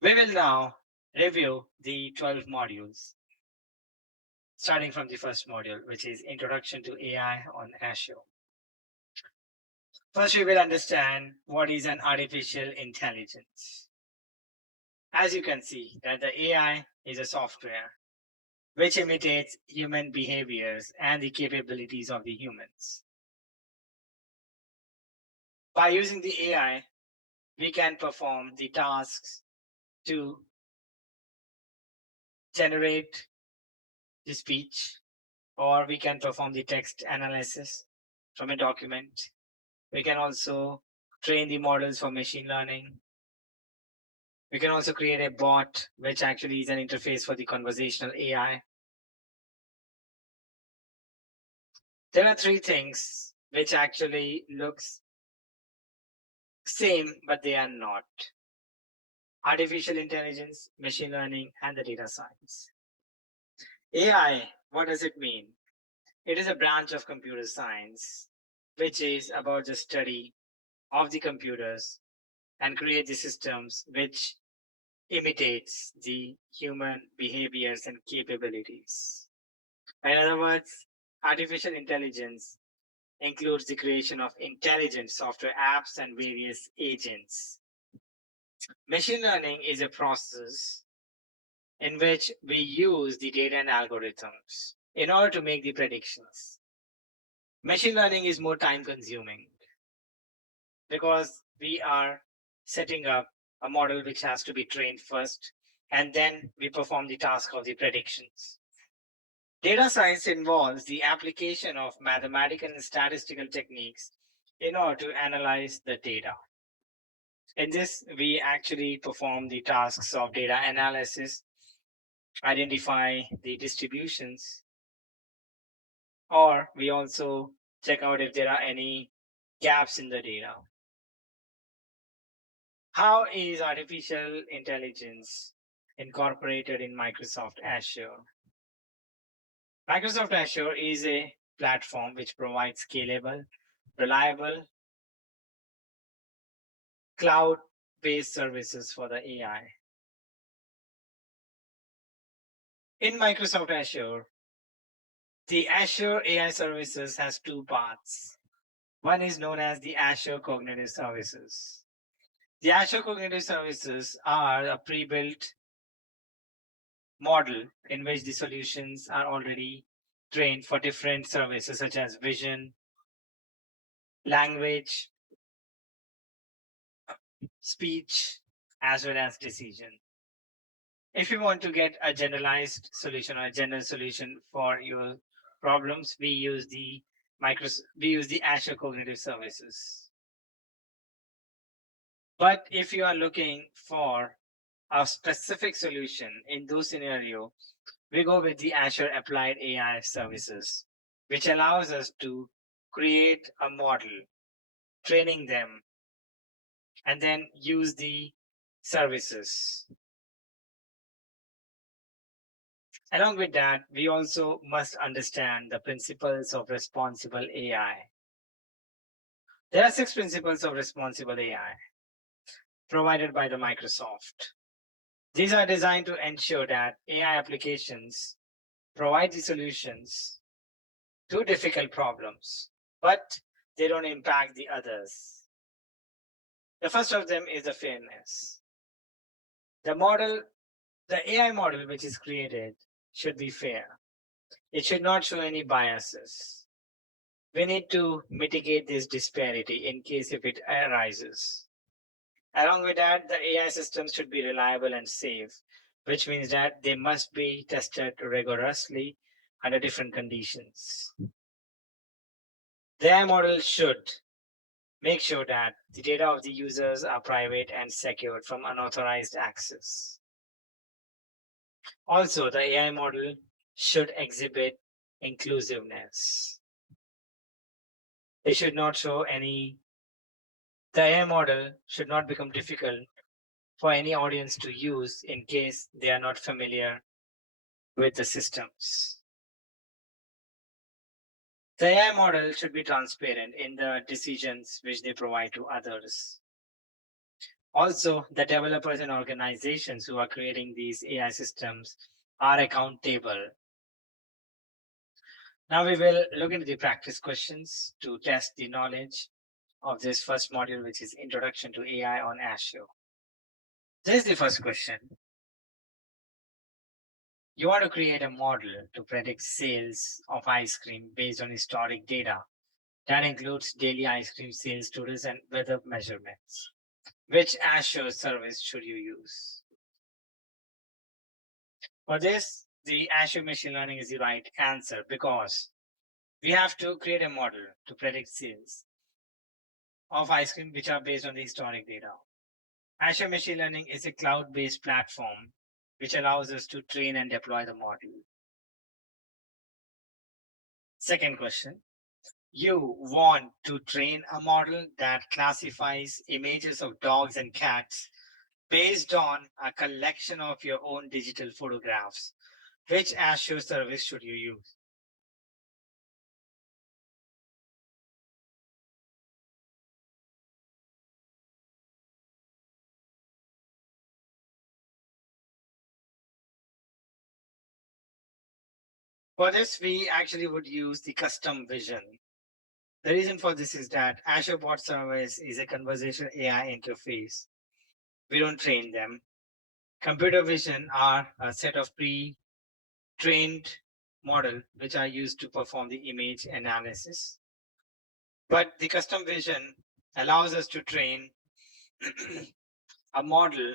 We will now review the 12 modules, starting from the first module, which is Introduction to AI on Azure. First, we will understand what is an artificial intelligence. As you can see, that the AI is a software which imitates human behaviors and the capabilities of the humans. By using the AI, we can perform the tasks to generate the speech, or we can perform the text analysis from a document. We can also train the models for machine learning. We can also create a bot, which actually is an interface for the conversational AI. There are 3 things which actually looks same, but they are not: artificial intelligence, machine learning, and the data science. AI, what does it mean? It is a branch of computer science, which is about the study of the computers and create the systems which imitates the human behaviors and capabilities. In other words, artificial intelligence includes the creation of intelligent software apps and various agents. Machine learning is a process in which we use the data and algorithms in order to make the predictions. Machine learning is more time consuming because we are setting up a model which has to be trained first, and then we perform the task of the predictions. Data science involves the application of mathematical and statistical techniques in order to analyze the data. In this, we actually perform the tasks of data analysis, identify the distributions, or we also check out if there are any gaps in the data. How is artificial intelligence incorporated in Microsoft Azure? Microsoft Azure is a platform which provides scalable, reliable, cloud-based services for the AI. In Microsoft Azure, the Azure AI services has two parts. One is known as the Azure Cognitive Services. The Azure Cognitive Services are a pre-built model in which the solutions are already trained for different services such as vision, language, speech, as well as decision. If you want to get a generalized solution or a general solution for your problems, we use the Azure Cognitive Services. But if you are looking for a specific solution in those scenarios, we go with the Azure Applied AI Services, which allows us to create a model, training them, and then use the services. Along with that, we also must understand the principles of responsible AI. There are 6 principles of responsible AI provided by the Microsoft. These are designed to ensure that AI applications provide the solutions to difficult problems, but they don't impact the others. The first of them is the fairness. The AI model which is created should be fair. It should not show any biases. We need to mitigate this disparity in case if it arises. Along with that, the AI systems should be reliable and safe, which means that they must be tested rigorously under different conditions. The AI model should make sure that the data of the users are private and secured from unauthorized access. Also, the AI model should exhibit inclusiveness. It should not show any, the AI model should not become difficult for any audience to use in case they are not familiar with the systems. The AI model should be transparent in the decisions which they provide to others. Also, the developers and organizations who are creating these AI systems are accountable. Now we will look into the practice questions to test the knowledge of this first module, which is Introduction to AI on Azure. This is the first question. You want to create a model to predict sales of ice cream based on historic data. That includes daily ice cream sales totals and weather measurements. Which Azure service should you use? For this, the Azure Machine Learning is the right answer because we have to create a model to predict sales of ice cream which are based on the historic data. Azure Machine Learning is a cloud-based platform which allows us to train and deploy the model. Second question. You want to train a model that classifies images of dogs and cats based on a collection of your own digital photographs. Which Azure service should you use? For this, we actually would use the custom vision. The reason for this is that Azure Bot Service is a conversational AI interface. We don't train them. Computer vision are a set of pre-trained model which are used to perform the image analysis. But the custom vision allows us to train a model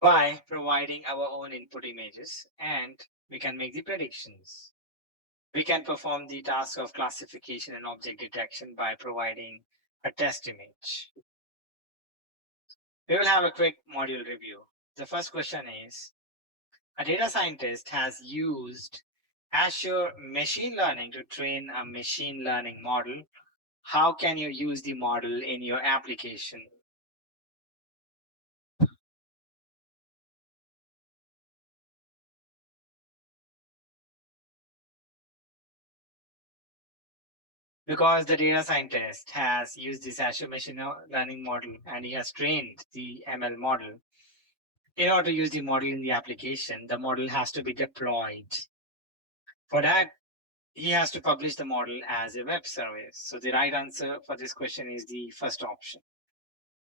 by providing our own input images, and we can make the predictions. We can perform the task of classification and object detection by providing a test image. We will have a quick module review. The first question is, a data scientist has used Azure machine learning to train a machine learning model. How can you use the model in your application? because the data scientist has used this Azure machine learning model and he has trained the ML model. In order to use the model in the application, the model has to be deployed. For that, he has to publish the model as a web service. So the right answer for this question is the first option.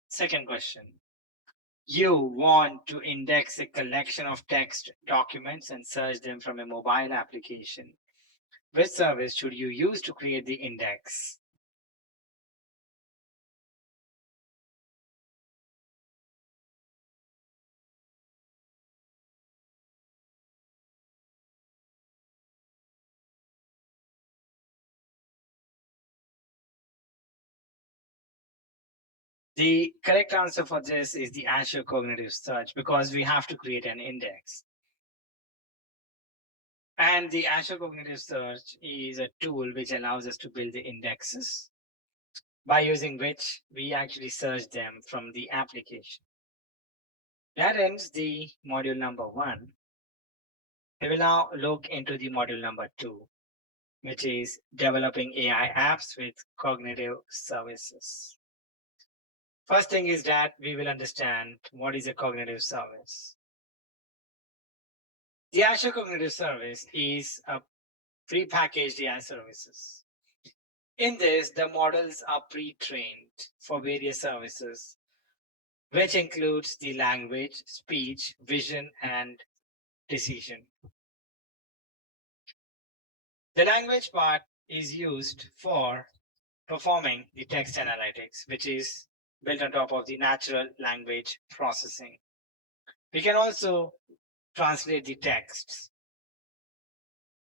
Second question. You want to index a collection of text documents and search them from a mobile application. Which service should you use to create the index? The correct answer for this is the Azure Cognitive Search, because we have to create an index. And the Azure Cognitive Search is a tool which allows us to build the indexes, by using which we actually search them from the application. That ends the module number 1. We will now look into the module number 2, which is developing AI apps with cognitive services. First thing is that we will understand what is a cognitive service. The Azure Cognitive Service is a pre-packaged AI services. In this, the models are pre-trained for various services, which includes the language, speech, vision, and decision. The language part is used for performing the text analytics, which is built on top of the natural language processing. We can also translate the texts.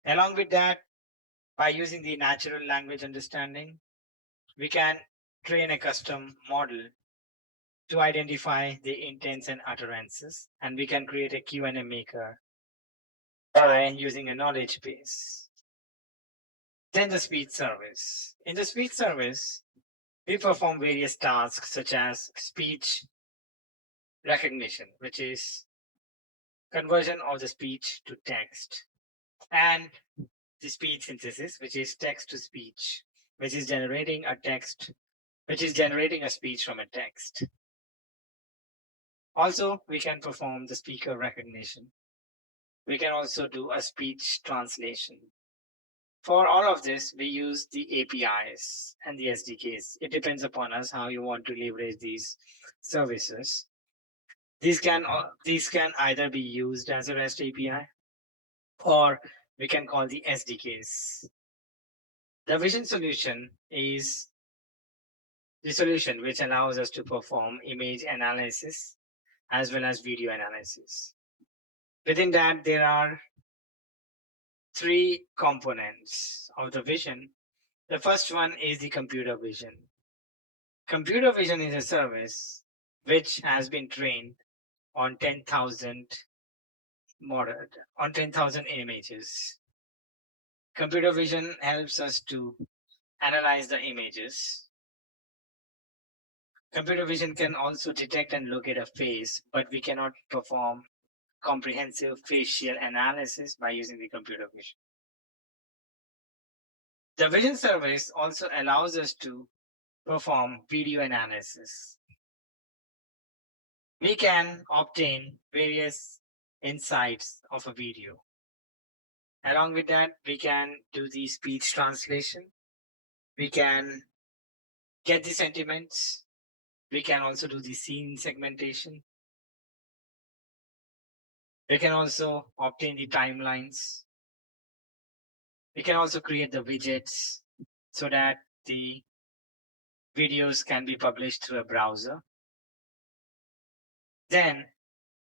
Along with that, by using the natural language understanding, we can train a custom model to identify the intents and utterances, and we can create a Q&A maker by using a knowledge base. Then the speech service. In the speech service, we perform various tasks such as speech recognition, which is conversion of the speech to text, and the speech synthesis, which is text to speech, which is generating a speech from a text. Also, we can perform the speaker recognition. We can also do a speech translation. For all of this, we use the APIs and the SDKs. It depends upon us how you want to leverage these services. These can either be used as a REST API, or we can call the SDKs. The vision solution is the solution which allows us to perform image analysis as well as video analysis. Within that, there are 3 components of the vision. The first one is the computer vision. Computer vision is a service which has been trained on 10,000 images. Computer vision helps us to analyze the images. Computer vision can also detect and locate a face, but we cannot perform comprehensive facial analysis by using the computer vision. The vision service also allows us to perform video analysis. We can obtain various insights of a video. Along with that, we can do the speech translation. We can get the sentiments. We can also do the scene segmentation. We can also obtain the timelines. We can also create the widgets so that the videos can be published through a browser. Then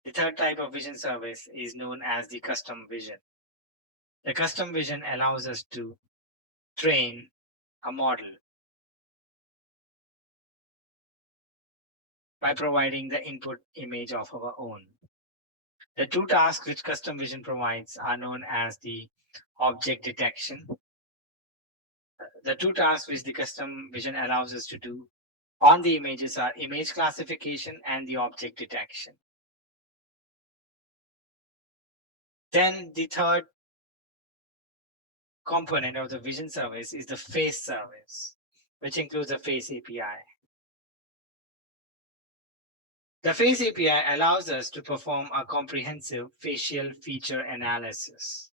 the third type of vision service is known as the custom vision. The custom vision allows us to train a model by providing the input image of our own. The 2 tasks which custom vision provides are known as the object detection. The 2 tasks which the custom vision allows us to do on the images are image classification and the object detection. Then the third component of the vision service is the face service, which includes the face API. The face API allows us to perform a comprehensive facial feature analysis.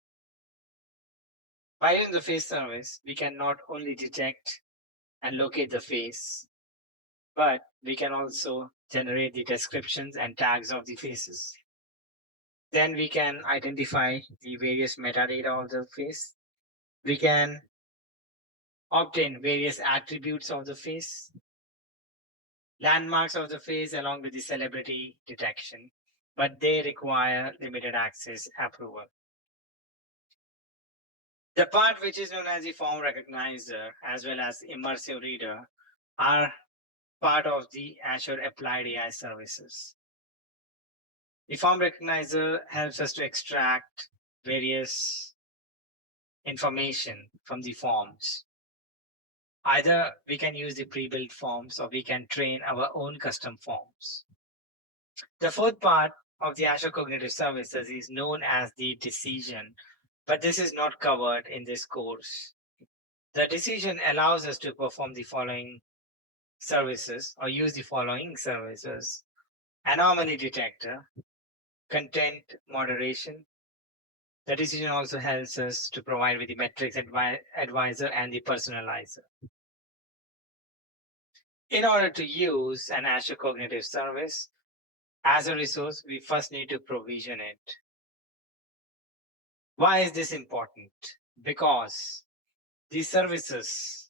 By using the face service, we can not only detect and locate the face, but we can also generate the descriptions and tags of the faces. Then we can identify the various metadata of the face. We can obtain various attributes of the face, landmarks of the face along with the celebrity detection, but they require limited access approval. The part which is known as the form recognizer as well as immersive reader are part of the Azure Applied AI services. The form recognizer helps us to extract various information from the forms. Either we can use the pre-built forms or we can train our own custom forms. The fourth part of the Azure Cognitive Services is known as the decision, but this is not covered in this course. The decision allows us to perform the following services or use the following services: anomaly detector, content moderation. The decision also helps us to provide with the metrics advisor and the personalizer. In order to use an Azure Cognitive Service as a resource, we first need to provision it. Why is this important? Because these services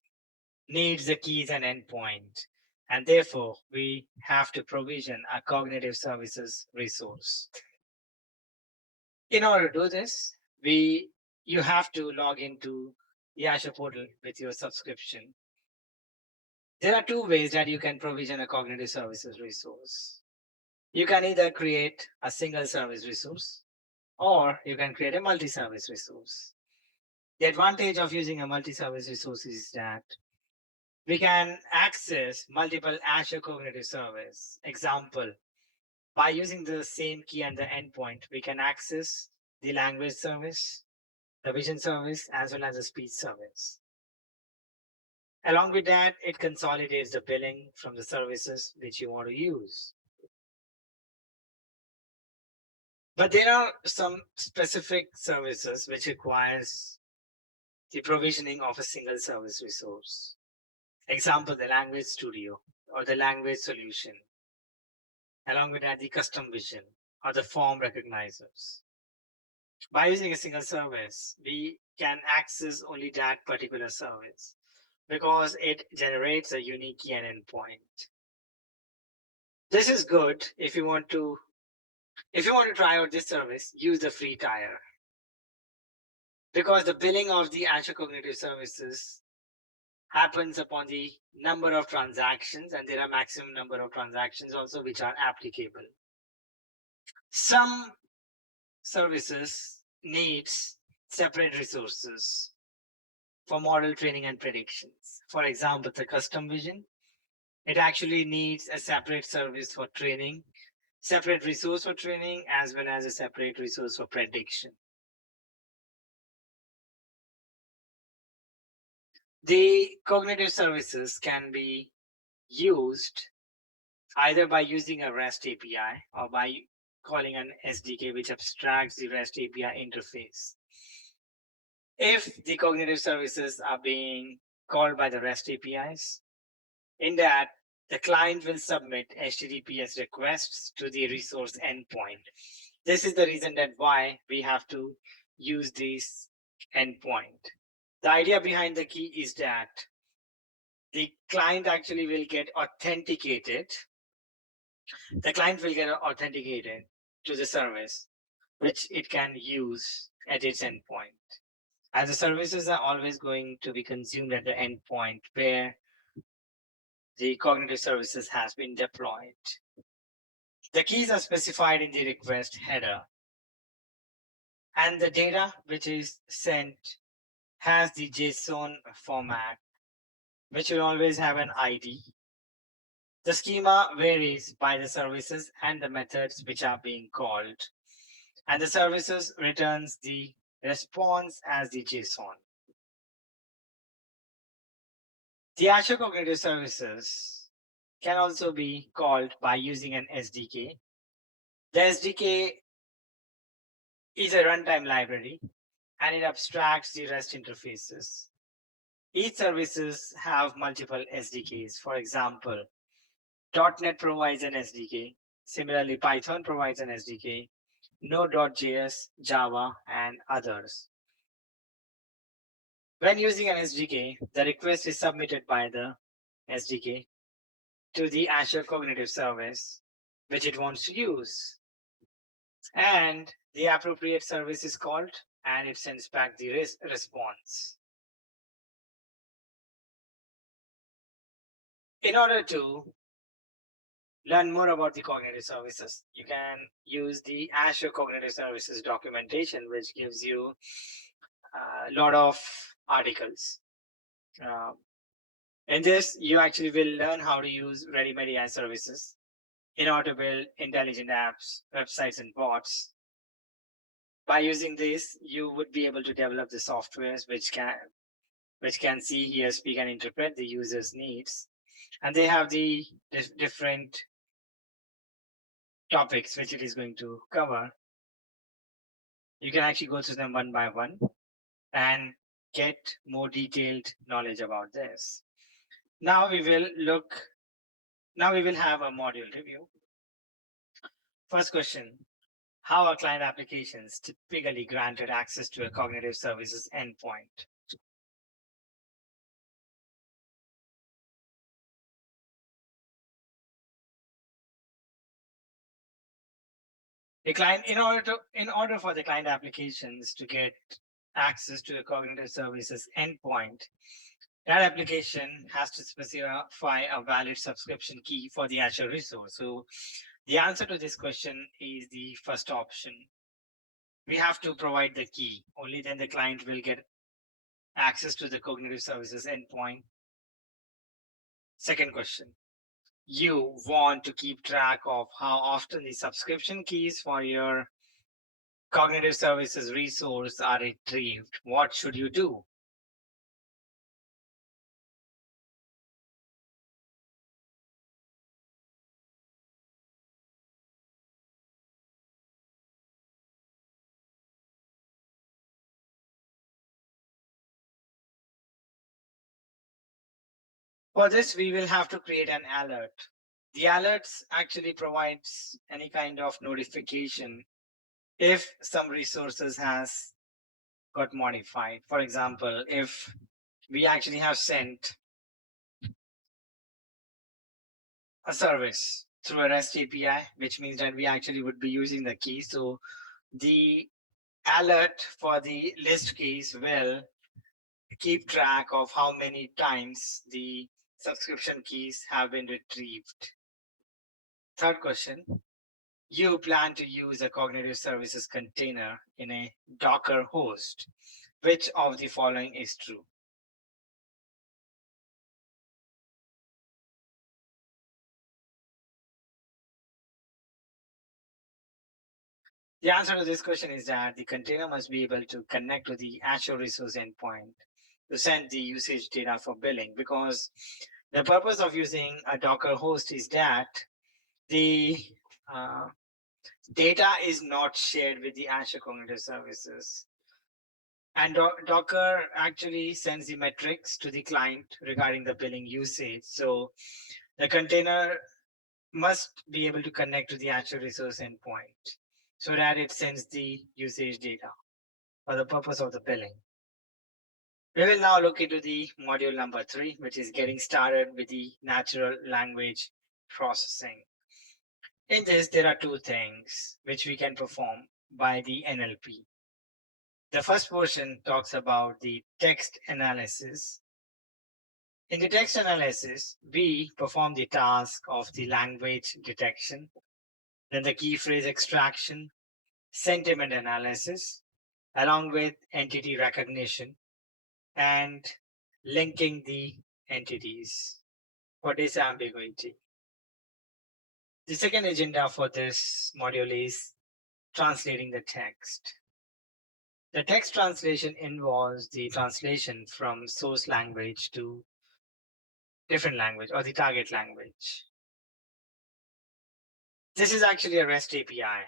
needs the keys and endpoint, and therefore we have to provision a cognitive services resource. In order to do this, you have to log into the Azure portal with your subscription. There are two ways that you can provision a cognitive services resource. You can either create a single service resource or you can create a multi-service resource. The advantage of using a multi-service resource is that we can access multiple Azure Cognitive Service. Example, by using the same key and the endpoint, we can access the language service, the vision service, as well as the speech service. Along with that, it consolidates the billing from the services which you want to use. But there are some specific services which requires the provisioning of a single service resource. Example, the language studio or the language solution. Along with that, the custom vision or the form recognizers. By using a single service, we can access only that particular service because it generates a unique key and endpoint. This is good if you want to try out this service, use the free tier. Because the billing of the Azure Cognitive Services happens upon the number of transactions, and there are maximum number of transactions also which are applicable. Some services needs separate resources for model training and predictions. For example, the custom vision, it actually needs a separate service for training, separate resource for training, as well as a separate resource for prediction. The cognitive services can be used either by using a REST API or by calling an SDK which abstracts the REST API interface. If the cognitive services are being called by the REST APIs, in that the client will submit HTTPS requests to the resource endpoint. This is the reason that why we have to use this endpoint. The idea behind the key is that the client actually will get authenticated. The client will get authenticated to the service, which it can use at its endpoint. As the services are always going to be consumed at the endpoint where the cognitive services has been deployed. The keys are specified in the request header, and the data which is sent has the JSON format, which will always have an ID. The schema varies by the services and the methods which are being called, and the services returns the response as the JSON. The Azure Cognitive Services can also be called by using an SDK. The SDK is a runtime library and it abstracts the REST interfaces. Each services have multiple SDKs. For example, .NET provides an SDK. Similarly, Python provides an SDK, Node.js, Java, and others. When using an SDK, the request is submitted by the SDK to the Azure Cognitive Service, which it wants to use. And the appropriate service is called, and it sends back the response. In order to learn more about the cognitive services, you can use the Azure Cognitive Services documentation, which gives you a lot of articles. In this, you actually will learn how to use ready-made AI services in order to build intelligent apps, websites, and bots. By using this, you would be able to develop the softwares which can see, hear, speak, and interpret the user's needs. And they have the different topics which it is going to cover. You can actually go through them one by one and get more detailed knowledge about this. Now we will have a module review. First question: how are client applications typically granted access to a cognitive services endpoint? In order for the client applications to get access to a cognitive services endpoint, that application has to specify a valid subscription key for the Azure resource. So the answer to this question is the first option. We have to provide the key. Only then the client will get access to the cognitive services endpoint. Second question: you want to keep track of how often the subscription keys for your cognitive services resource are retrieved. What should you do? For this, we will have to create an alert. The alerts actually provides any kind of notification if some resources has got modified. For example, if we actually have sent a service through a REST API, which means that we actually would be using the key. So the alert for the list keys will keep track of how many times the subscription keys have been retrieved. Third question: you plan to use a cognitive services container in a Docker host. Which of the following is true? The answer to this question is that the container must be able to connect to the Azure resource endpoint to send the usage data for billing, because the purpose of using a Docker host is that the data is not shared with the Azure Cognitive Services. And Docker actually sends the metrics to the client regarding the billing usage. So the container must be able to connect to the Azure resource endpoint so that it sends the usage data for the purpose of the billing. We will now look into the module number 3, which is getting started with the natural language processing. In this, there are two things which we can perform by the NLP. The first portion talks about the text analysis. In the text analysis, we perform the task of the language detection, then the key phrase extraction, sentiment analysis, along with entity recognition and linking the entities for disambiguity. The second agenda for this module is translating the text. The text translation involves the translation from source language to different language or the target language. This is actually a REST API.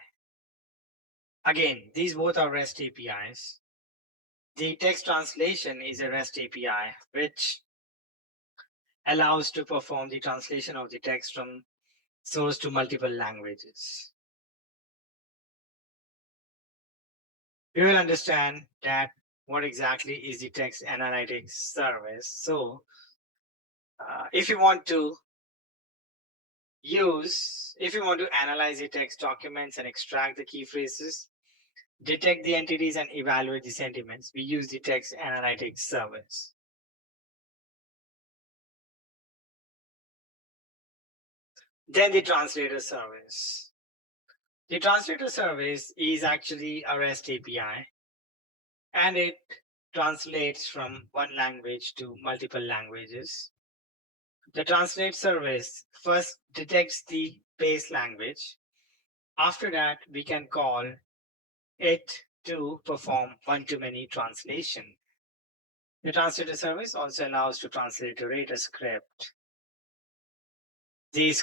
Again, these both are REST APIs. The text translation is a REST API, which allows to perform the translation of the text from source to multiple languages. We will understand that what exactly is the text analytics service. So if you want to analyze the text documents and extract the key phrases, detect the entities and evaluate the sentiments, we use the text analytics service. Then the translator service. The translator service is actually a REST API, and it translates from one language to multiple languages. The translate service first detects the base language. After that, we can call it to perform one-to-many translation. The translator service also allows to transliterate a script. The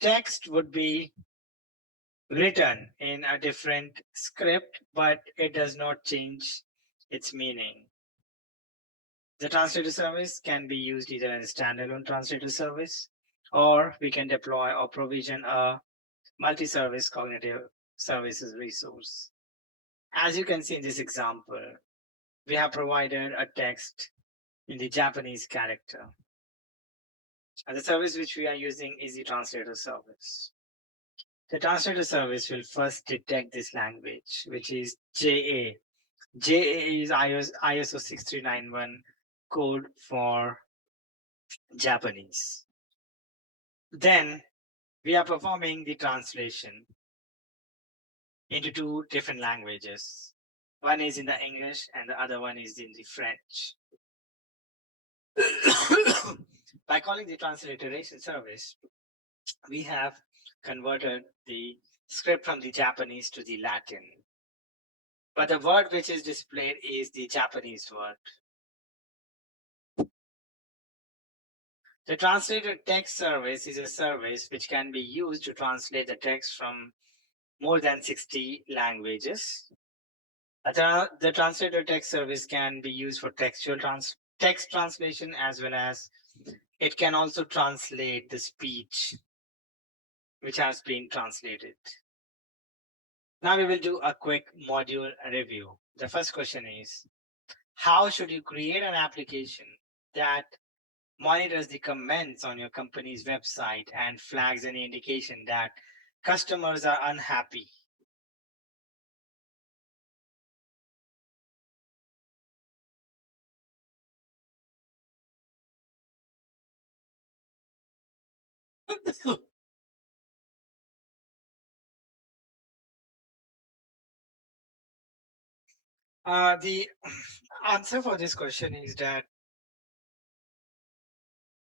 text would be written in a different script, but it does not change its meaning. The translator service can be used either as a standalone translator service, or we can deploy or provision a multi-service cognitive services resource. As you can see in this example, we have provided a text in the Japanese character. And the service which we are using is the translator service. The translator service will first detect this language, which is JA. JA is ISO 6391 code for Japanese. Then we are performing the translation into two different languages. One is in the English and the other one is in the French. By calling the transliteration service, we have converted the script from the Japanese to the Latin. But the word which is displayed is the Japanese word. The translated text service is a service which can be used to translate the text from more than 60 languages. The translated text service can be used for text translation, as well as it can also translate the speech which has been translated. Now we will do a quick module review. The first question is, how should you create an application that monitors the comments on your company's website and flags any indication that customers are unhappy? The answer for this question is that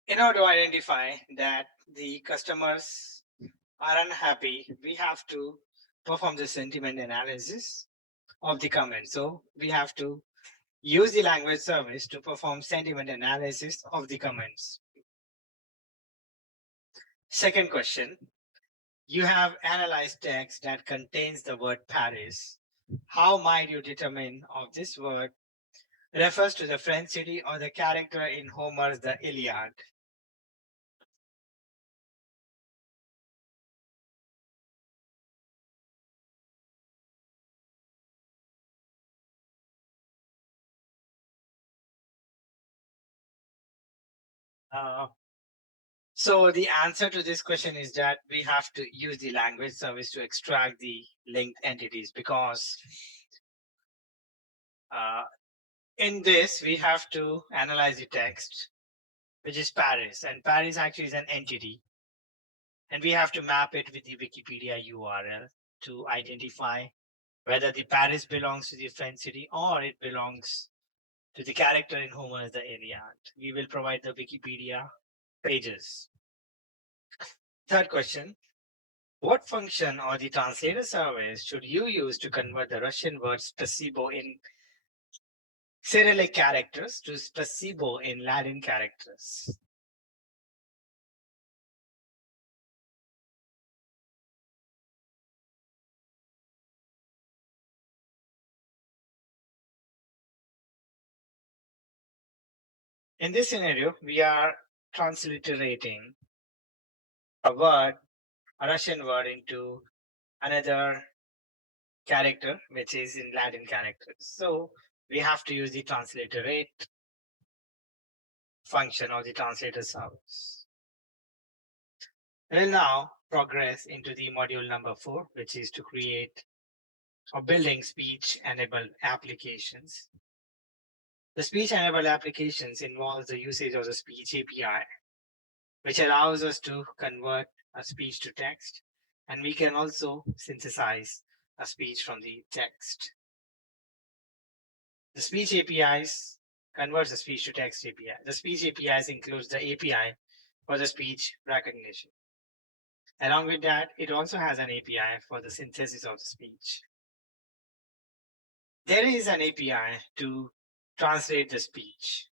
in order to identify that the customers are unhappy, we have to perform the sentiment analysis of the comment. So we have to use the language service to perform sentiment analysis of the comments. Second question, you have analyzed text that contains the word Paris. How might you determine if this word refers to the French city or the character in Homer's The Iliad? So the answer to this question is that we have to use the language service to extract the linked entities, because in this we have to analyze the text, which is Paris, and Paris actually is an entity, and we have to map it with the Wikipedia URL to identify whether the Paris belongs to the French city or it belongs to the character in Homer's The Iliad. We will provide the Wikipedia pages. Third question, what function or the translator service should you use to convert the Russian word spasibo in Cyrillic characters to placebo in Latin characters. In this scenario, we are transliterating a word, a Russian word, into another character, which is in Latin characters. So we have to use the transliterate function or the translator service. We'll now progress into the module number 4, which is to create or building speech-enabled applications. The speech-enabled applications involves the usage of the speech API, which allows us to convert a speech to text, and we can also synthesize a speech from the text. The speech APIs converts the speech to text API. The speech APIs includes the API for the speech recognition. Along with that, it also has an API for the synthesis of the speech. There is an API to translate the speech.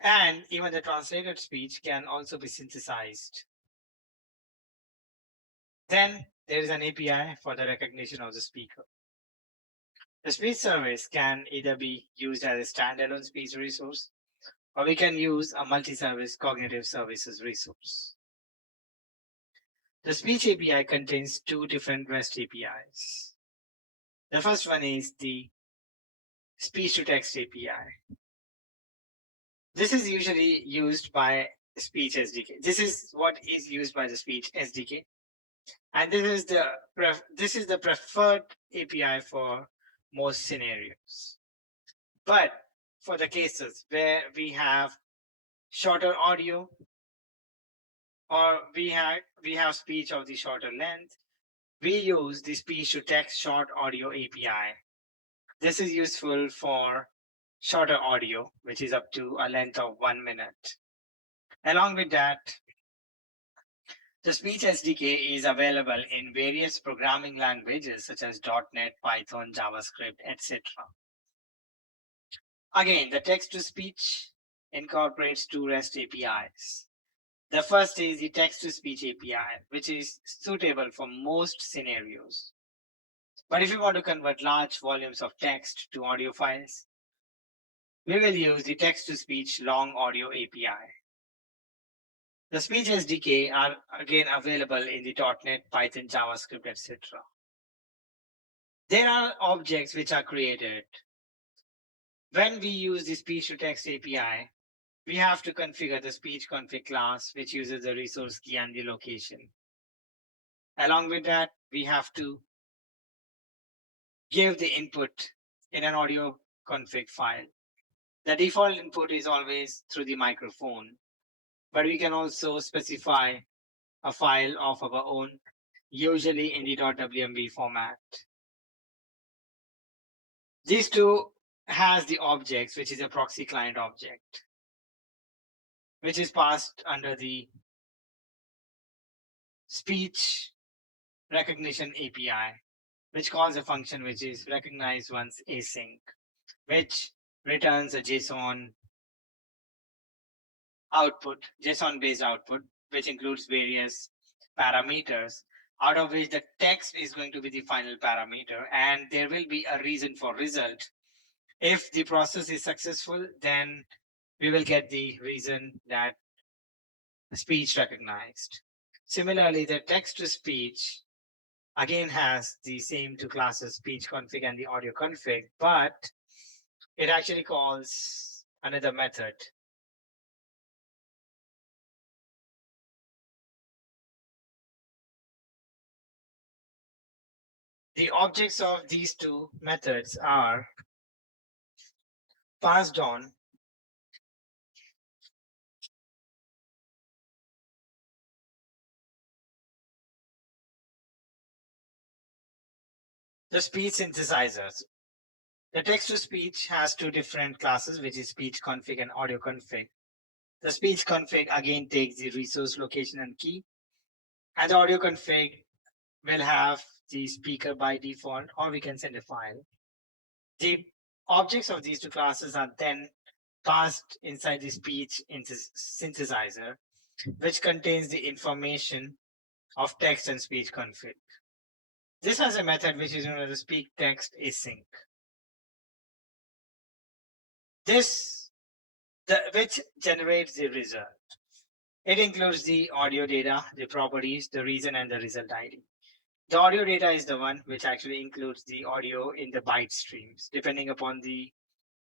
And even the translated speech can also be synthesized. Then there is an API for the recognition of the speaker. The speech service can either be used as a standalone speech resource, or we can use a multi-service cognitive services resource. The speech API contains two different REST APIs. The first one is the speech to text API. This is usually used by speech SDK. This is what is used by the speech SDK. And this is the preferred API for most scenarios. But for the cases where we have shorter audio or we have speech of the shorter length, we use the speech to text short audio API. This is useful for shorter audio, which is up to a length of 1 minute. Along with that, the speech SDK is available in various programming languages such as .NET, Python, JavaScript, etc. Again, the text-to-speech incorporates two REST APIs. The first is the text-to-speech API, which is suitable for most scenarios. But if you want to convert large volumes of text to audio files, we will use the text-to-speech long audio API. The speech SDK are again available in the .NET, Python, JavaScript, etc. There are objects which are created. When we use the speech to text API, we have to configure the speech config class, which uses the resource key and the location. Along with that, we have to give the input in an audio config file. The default input is always through the microphone, but we can also specify a file of our own, usually in the .wmv format. These two has the objects, which is a proxy client object, which is passed under the speech recognition API, which calls a function which is recognize once async, which returns a JSON output, JSON-based output, which includes various parameters, out of which the text is going to be the final parameter, and there will be a reason for result. If the process is successful, then we will get the reason that speech recognized. Similarly, the text-to-speech again has the same two classes, speech config and the audio config, but it actually calls another method. The objects of these two methods are passed on the speech synthesizers. The text-to-speech has two different classes, which is speech config and audio config. The speech config again takes the resource location and key, and the audio config will have the speaker by default, or we can send a file. The Objects of these two classes are then passed inside the speech synthesizer, which contains the information of text and speech config. This has a method which is known as a speak text async. Which generates the result. It includes the audio data, the properties, the reason, and the result ID. The audio data is the one which actually includes the audio in the byte streams, depending upon the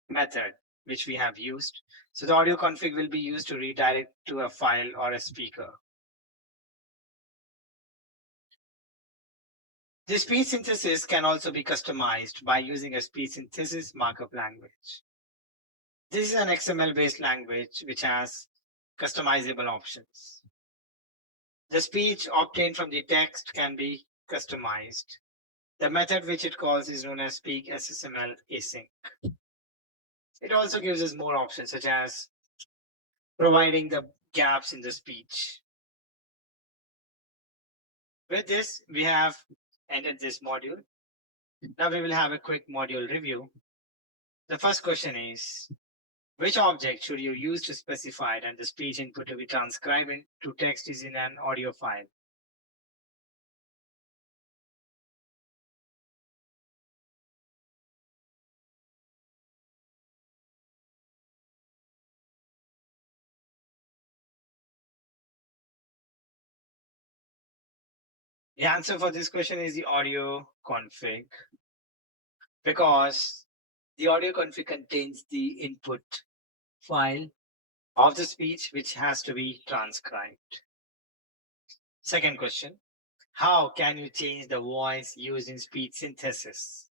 method which we have used. So the audio config will be used to redirect to a file or a speaker. The speech synthesis can also be customized by using a speech synthesis markup language. This is an XML-based language which has customizable options. The speech obtained from the text can be customized. The method which it calls is known as speak SSML async. It also gives us more options such as providing the gaps in the speech. With this, we have ended this module. Now we will have a quick module review. The first question is, which object should you use to specify that the speech input to be transcribed into text is in an audio file? The answer for this question is the audio config, because the audio config contains the input file of the speech which has to be transcribed. Second question, how can you change the voice used in speech synthesis?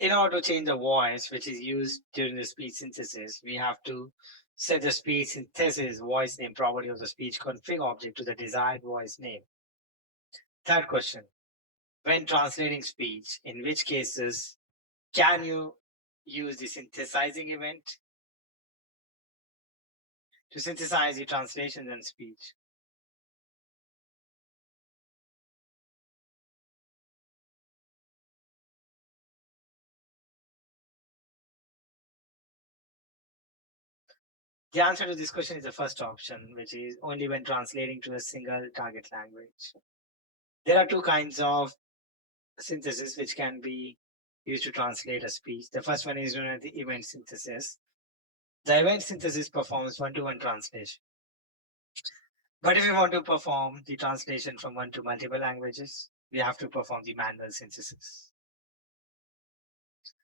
In order to change the voice which is used during the speech synthesis, we have to set the speech synthesis voice name property of the speech config object to the desired voice name. Third question, when translating speech, in which cases can you use the synthesizing event to synthesize the translation and speech? The answer to this question is the first option, which is only when translating to a single target language. There are two kinds of synthesis which can be used to translate a speech. The first one is known as the event synthesis. The event synthesis performs one-to-one translation. But if we want to perform the translation from one to multiple languages, we have to perform the manual synthesis.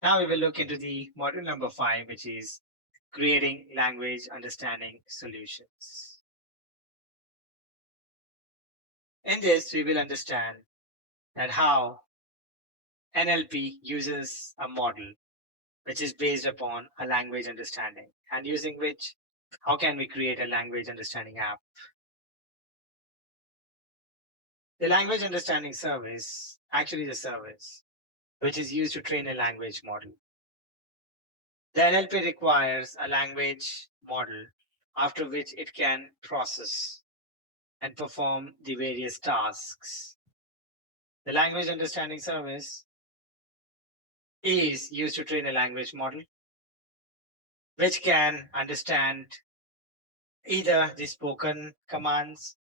Now we will look into the module number 5, which is creating language understanding solutions. In this, we will understand that how NLP uses a model which is based upon a language understanding, and using which, how can we create a language understanding app? The language understanding service, actually the service, which is used to train a language model. The NLP requires a language model after which it can process and perform the various tasks. The language understanding service is used to train a language model which can understand either the spoken commands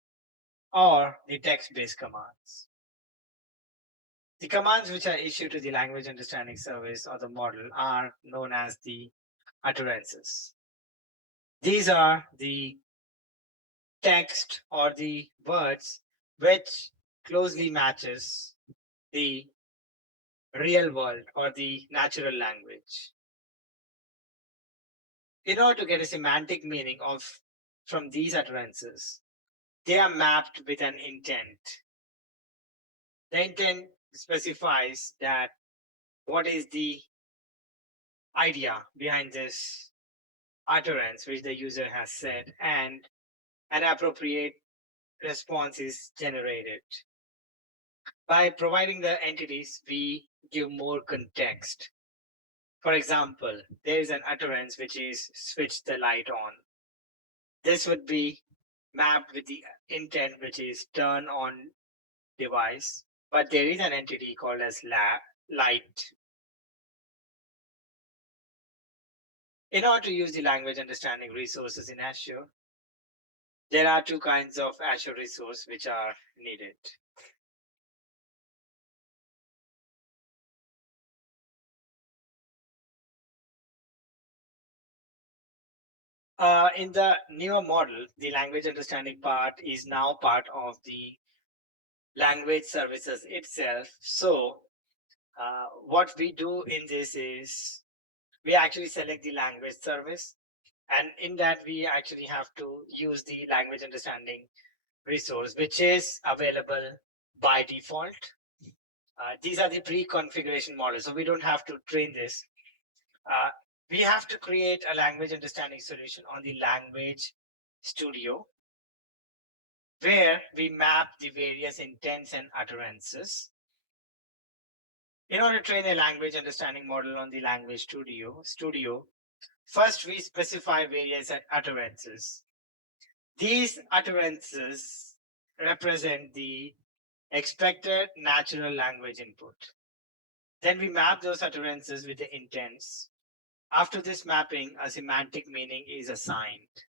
or the text-based commands. The commands which are issued to the language understanding service or the model are known as the utterances. These are the text or the words which closely matches the real world or the natural language. In order to get a semantic meaning from these utterances, they are mapped with an intent. The intent specifies that what is the idea behind this utterance which the user has said, and an appropriate response is generated. By providing the entities, we give more context. For example, there is an utterance which is switch the light on. This would be mapped with the intent, which is turn on device, but there is an entity called as light. In order to use the language understanding resources in Azure, there are two kinds of Azure resource which are needed. In the newer model, the language understanding part is now part of the language services itself. So what we do in this is we actually select the language service, and in that we actually have to use the language understanding resource, which is available by default. These are the pre-configuration models, so we don't have to train this. Uh, we have to create a language understanding solution on the language studio, where we map the various intents and utterances. In order to train a language understanding model on the language studio, first we specify various utterances. These utterances represent the expected natural language input. Then we map those utterances with the intents. After this mapping, a semantic meaning is assigned.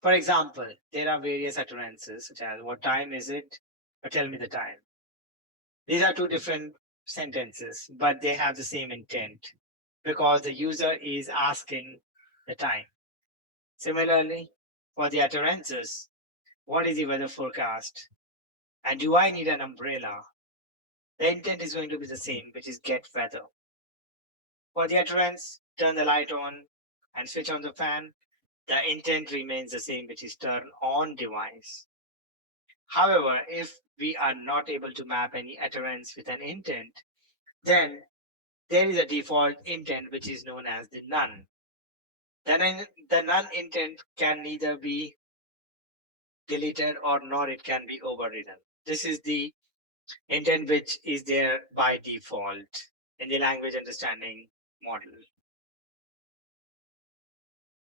For example, there are various utterances such as what time is it, or tell me the time. These are two different sentences, but they have the same intent because the user is asking the time. Similarly, for the utterances, what is the weather forecast? And do I need an umbrella? The intent is going to be the same, which is get weather. For the utterance, turn the light on and switch on the fan. The intent remains the same, which is turn on device. However, if we are not able to map any utterance with an intent, then there is a default intent which is known as the none. The none intent can neither be deleted or nor it can be overridden. This is the intent which is there by default in the language understanding model.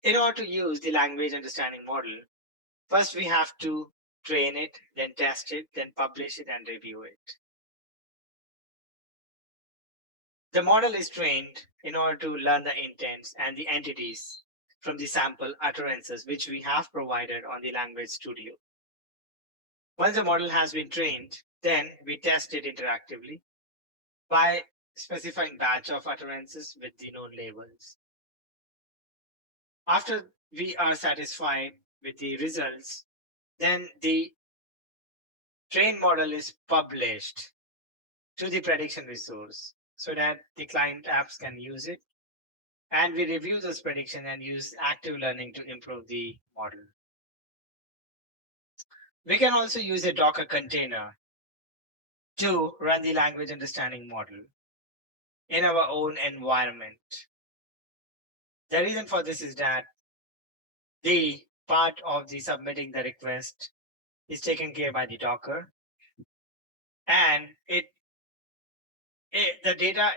In order to use the language understanding model, first we have to train it, then test it, then publish it and review it. The model is trained in order to learn the intents and the entities from the sample utterances which we have provided on the language studio. Once the model has been trained, then we test it interactively by specifying batch of utterances with the known labels. After we are satisfied with the results, then the trained model is published to the prediction resource so that the client apps can use it. And we review those predictions and use active learning to improve the model. We can also use a Docker container to run the language understanding model in our own environment. The reason for this is that the part of the submitting the request is taken care by the Docker, and the data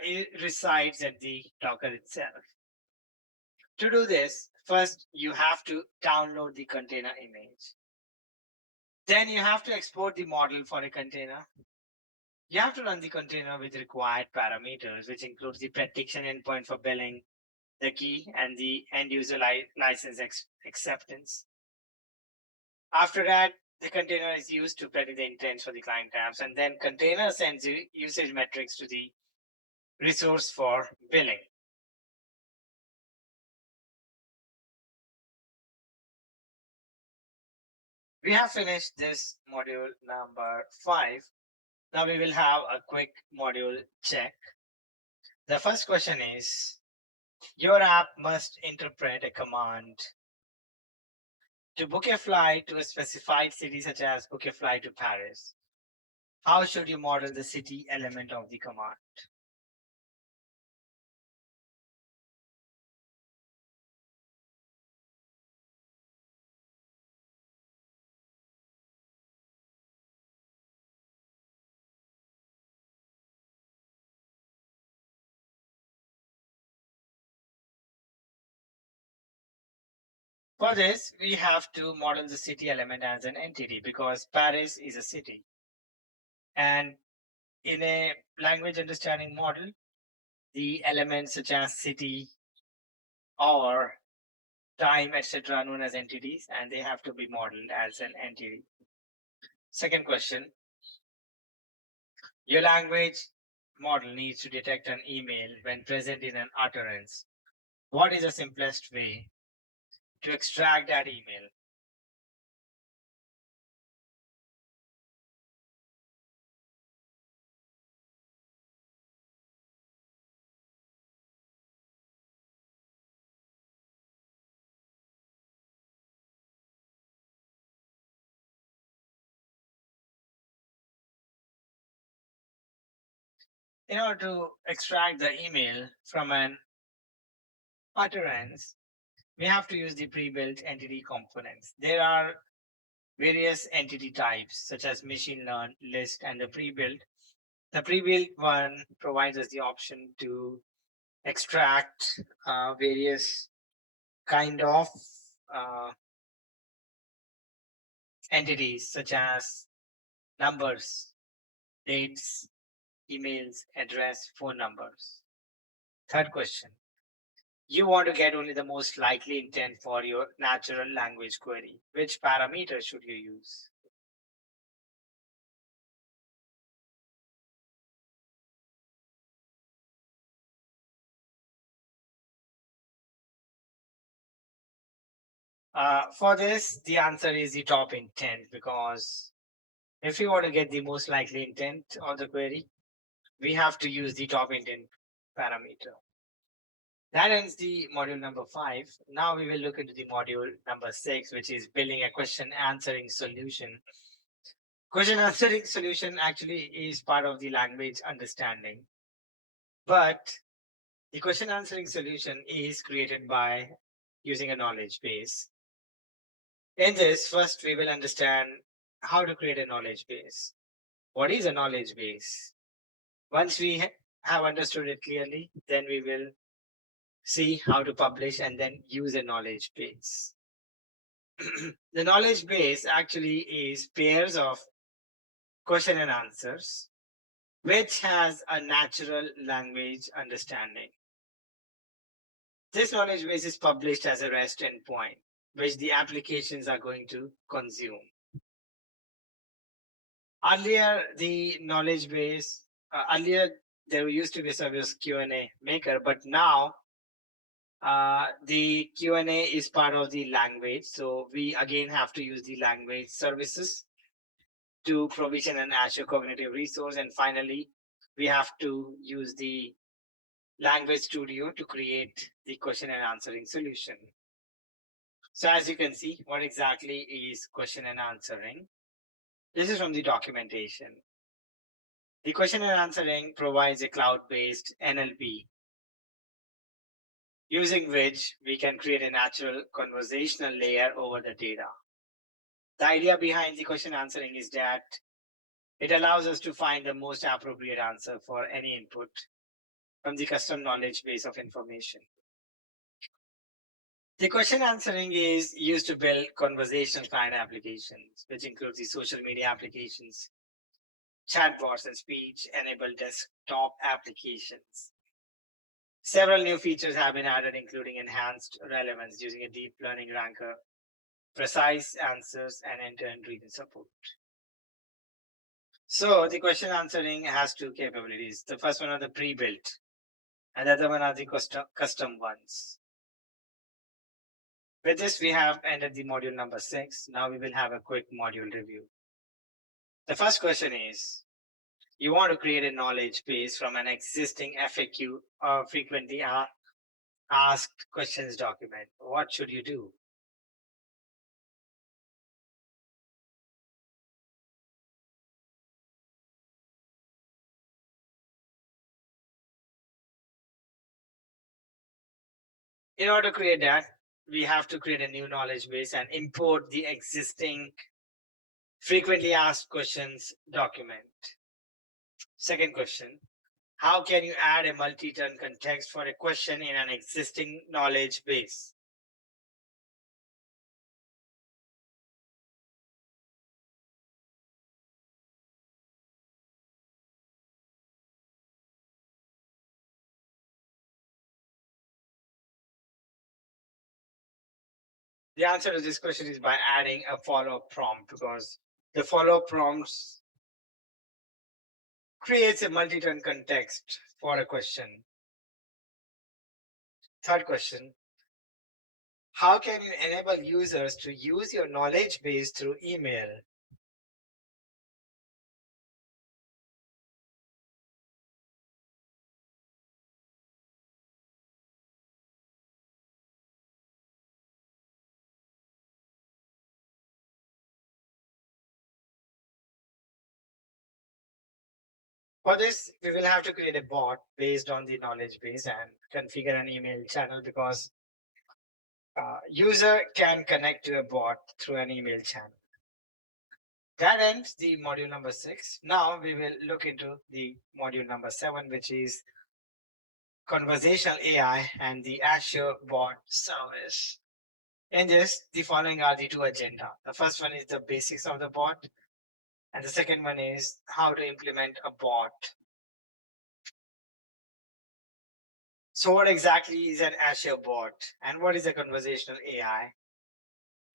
resides at the Docker itself. To do this, first you have to download the container image. Then you have to export the model for a container. You have to run the container with required parameters, which includes the prediction endpoint for billing, the key, and the end user license acceptance. After that, the container is used to predict the intents for the client apps, and then container sends the usage metrics to the resource for billing. We have finished this module number 5. Now we will have a quick module check. The first question is, your app must interpret a command to book a flight to a specified city, such as book a flight to Paris. How should you model the city element of the command? For this, we have to model the city element as an entity because Paris is a city. And in a language understanding model, the elements such as city or time, etc., are known as entities, and they have to be modeled as an entity. Second question, your language model needs to detect an email when present in an utterance. What is the simplest way to extract that email? In order to extract the email from an utterance, we have to use the pre-built entity components. There are various entity types such as machine learn, list, and the pre-built. The pre-built one provides us the option to extract various kind of uh, entities such as numbers, dates, emails, address, phone numbers. Third question. You want to get only the most likely intent for your natural language query. Which parameter should you use? For this, the answer is the top intent because if we want to get the most likely intent of the query, we have to use the top intent parameter. That ends the module number 5. Now we will look into the module number 6, which is building a question answering solution. Question answering solution actually is part of the language understanding, but the question answering solution is created by using a knowledge base. In this, first we will understand how to create a knowledge base. What is a knowledge base? Once we have understood it clearly, then we will see how to publish and then use a knowledge base. The knowledge base actually is pairs of question and answers, which has a natural language understanding. This knowledge base is published as a REST endpoint, which the applications are going to consume. Earlier, the knowledge base, earlier there used to be a service Q&A maker, but now the Q&A is part of the language. So we again have to use the language services to provision an Azure cognitive resource. And finally, we have to use the language studio to create the question and answering solution. So as you can see, what exactly is question and answering? This is from the documentation. The question and answering provides a cloud-based NLP using which we can create a natural conversational layer over the data. The idea behind the question answering is that it allows us to find the most appropriate answer for any input from the custom knowledge base of information. The question answering is used to build conversational client applications, which includes the social media applications, chatbots, and speech-enabled desktop applications. Several new features have been added, including enhanced relevance using a deep learning ranker, precise answers, and end-to-end reading support. So the question answering has two capabilities. The first one are the pre-built, and the other one are the custom ones. With this, we have ended the module number 6. Now we will have a quick module review. The first question is, you want to create a knowledge base from an existing FAQ or frequently asked questions document. What should you do? In order to create that, we have to create a new knowledge base and import the existing frequently asked questions document. Second question, how can you add a multi-turn context for a question in an existing knowledge base? The answer to this question is by adding a follow-up prompt, because the follow-up prompts creates a multi-turn context for a question. Third question: how can you enable users to use your knowledge base through email? For this, we will have to create a bot based on the knowledge base and configure an email channel, because user can connect to a bot through an email channel. That ends the module number 6. Now we will look into the module number 7, which is conversational AI and the Azure bot service. In this, the following are the two agenda. The first one is the basics of the bot, and the second one is how to implement a bot. So what exactly is an Azure bot, and what is a conversational AI?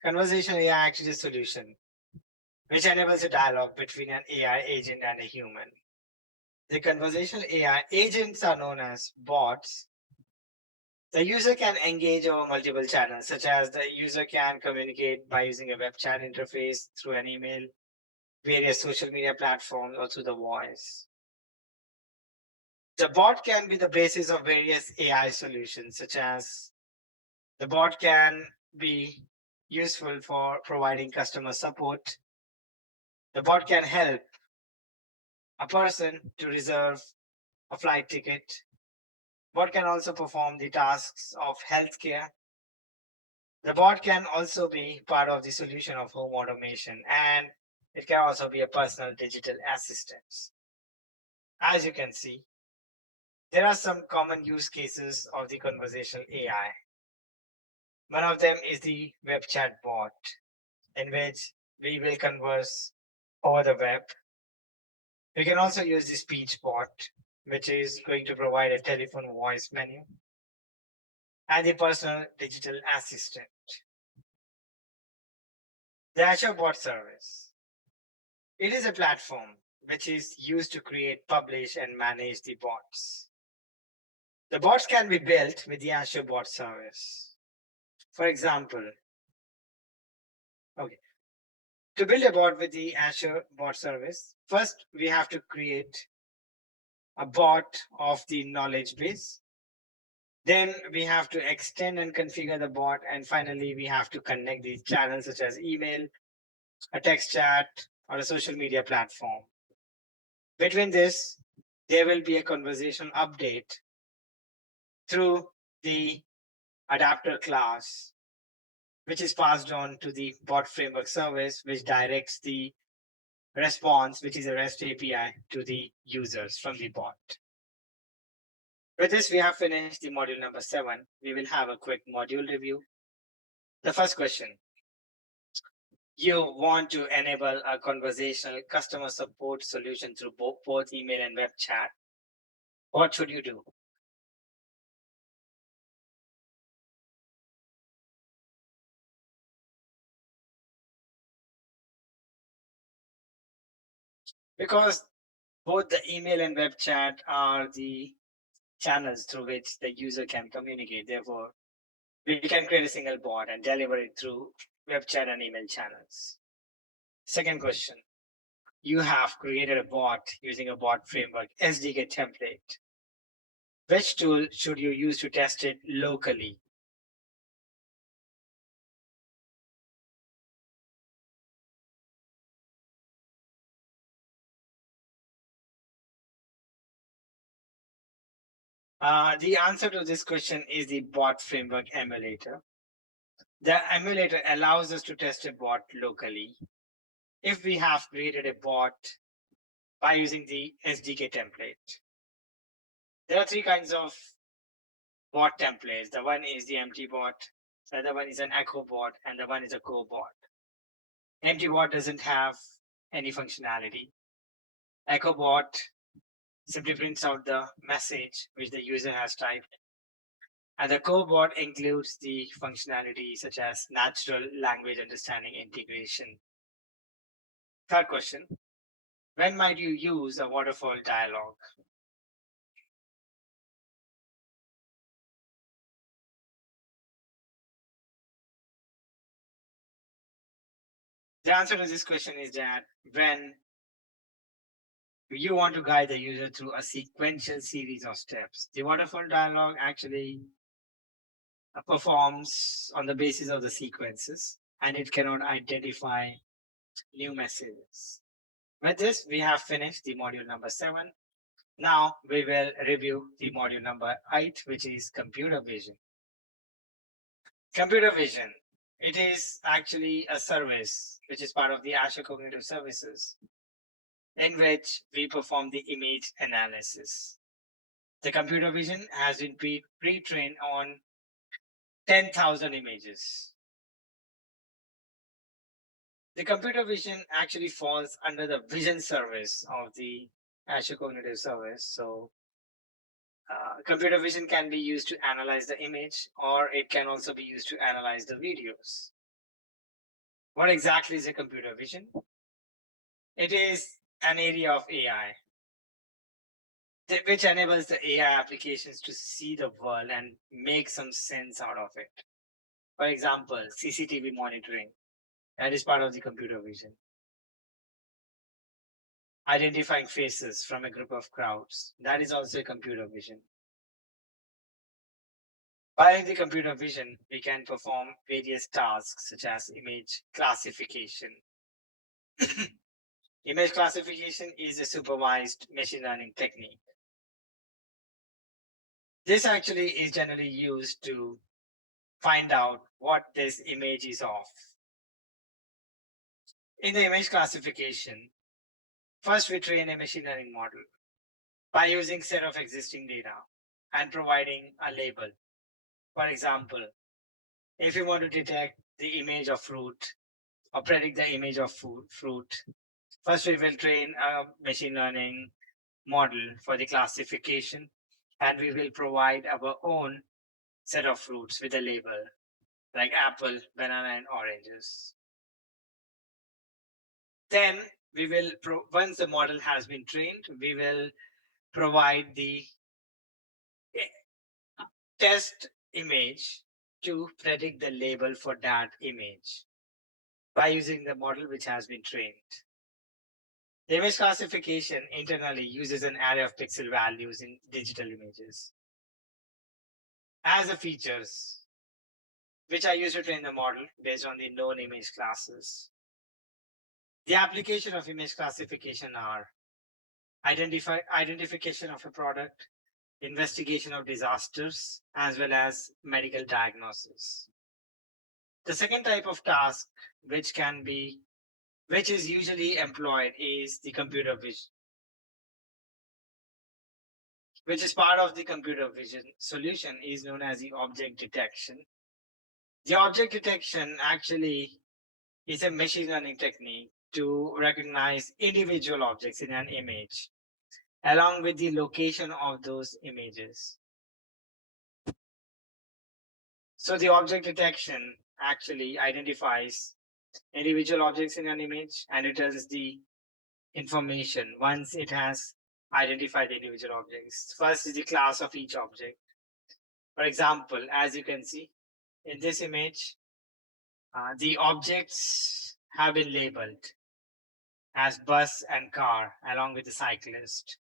Conversational AI actually is a solution which enables a dialogue between an AI agent and a human. The conversational AI agents are known as bots. The user can engage over multiple channels, such as the user can communicate by using a web chat interface, through an email, various social media platforms, or through the voice. The bot can be the basis of various AI solutions, such as the bot can be useful for providing customer support. The bot can help a person to reserve a flight ticket. Bot can also perform the tasks of healthcare. The bot can also be part of the solution of home automation, and it can also be a personal digital assistant. As you can see, there are some common use cases of the conversational AI. One of them is the web chat bot, in which we will converse over the web. We can also use the speech bot, which is going to provide a telephone voice menu, and the personal digital assistant. The Azure Bot Service. It is a platform which is used to create, publish, and manage the bots. The bots can be built with the Azure Bot Service. For example, to build a bot with the Azure Bot Service, first we have to create a bot of the knowledge base. Then we have to extend and configure the bot. And finally, we have to connect these channels such as email, a text chat, or a social media platform. Between this, there will be a conversation update through the adapter class, which is passed on to the bot framework service, which directs the response, which is a REST API, to the users from the bot. With this, we have finished the module number 7. We will have a quick module review. The first question: you want to enable a conversational customer support solution through both email and web chat. What should you do? Because both the email and web chat are the channels through which the user can communicate. Therefore, we can create a single bot and deliver it through web chat and email channels. Second question: you have created a bot using a bot framework SDK template. Which tool should you use to test it locally? The answer to this question is the bot framework emulator. The emulator allows us to test a bot locally if we have created a bot by using the SDK template. There are 3 kinds of bot templates. The one is the empty bot, the other one is an echo bot, and the one is a core bot. Empty bot doesn't have any functionality. Echo bot simply prints out the message which the user has typed, And the core bot includes the functionality such as natural language understanding integration. Third question, when might you use a waterfall dialog? The answer to this question is that when you want to guide the user through a sequential series of steps, the waterfall dialog actually performs on the basis of the sequences and it cannot identify new messages. With this, we have finished the module number 7. Now we will review the module number 8, which is computer vision. Computer vision, it is actually a service which is part of the Azure Cognitive Services in which we perform the image analysis. The computer vision has been pre-trained on 10,000 images. The computer vision actually falls under the vision service of the Azure Cognitive Service. So computer vision can be used to analyze the image, or it can also be used to analyze the videos. What exactly is a computer vision? It is an area of AI which enables the AI applications to see the world and make some sense out of it. For example, CCTV monitoring, that is part of the computer vision. Identifying faces from a group of crowds, that is also a computer vision. By the computer vision, we can perform various tasks such as image classification. Image classification is a supervised machine learning technique. This actually is generally used to find out what this image is of. In the image classification, first we train a machine learning model by using set of existing data and providing a label. For example, if you want to detect the image of fruit or predict the image of fruit, first we will train a machine learning model for the classification, and we will provide our own set of fruits with a label like apple, banana, and oranges. Then we will, once the model has been trained, we will provide the test image to predict the label for that image by using the model which has been trained. The image classification internally uses an array of pixel values in digital images as the features which are used to train the model based on the known image classes. The application of image classification are identification of a product, investigation of disasters, as well as medical diagnosis. The second type of task which is usually employed is the computer vision, which is part of the computer vision solution is known as the object detection. The object detection actually is a machine learning technique to recognize individual objects in an image along with the location of those images. So the object detection actually identifies individual objects in an image and returns the information once it has identified the individual objects. First is the class of each object. For example, as you can see in this image, the objects have been labeled as bus and car along with the cyclist.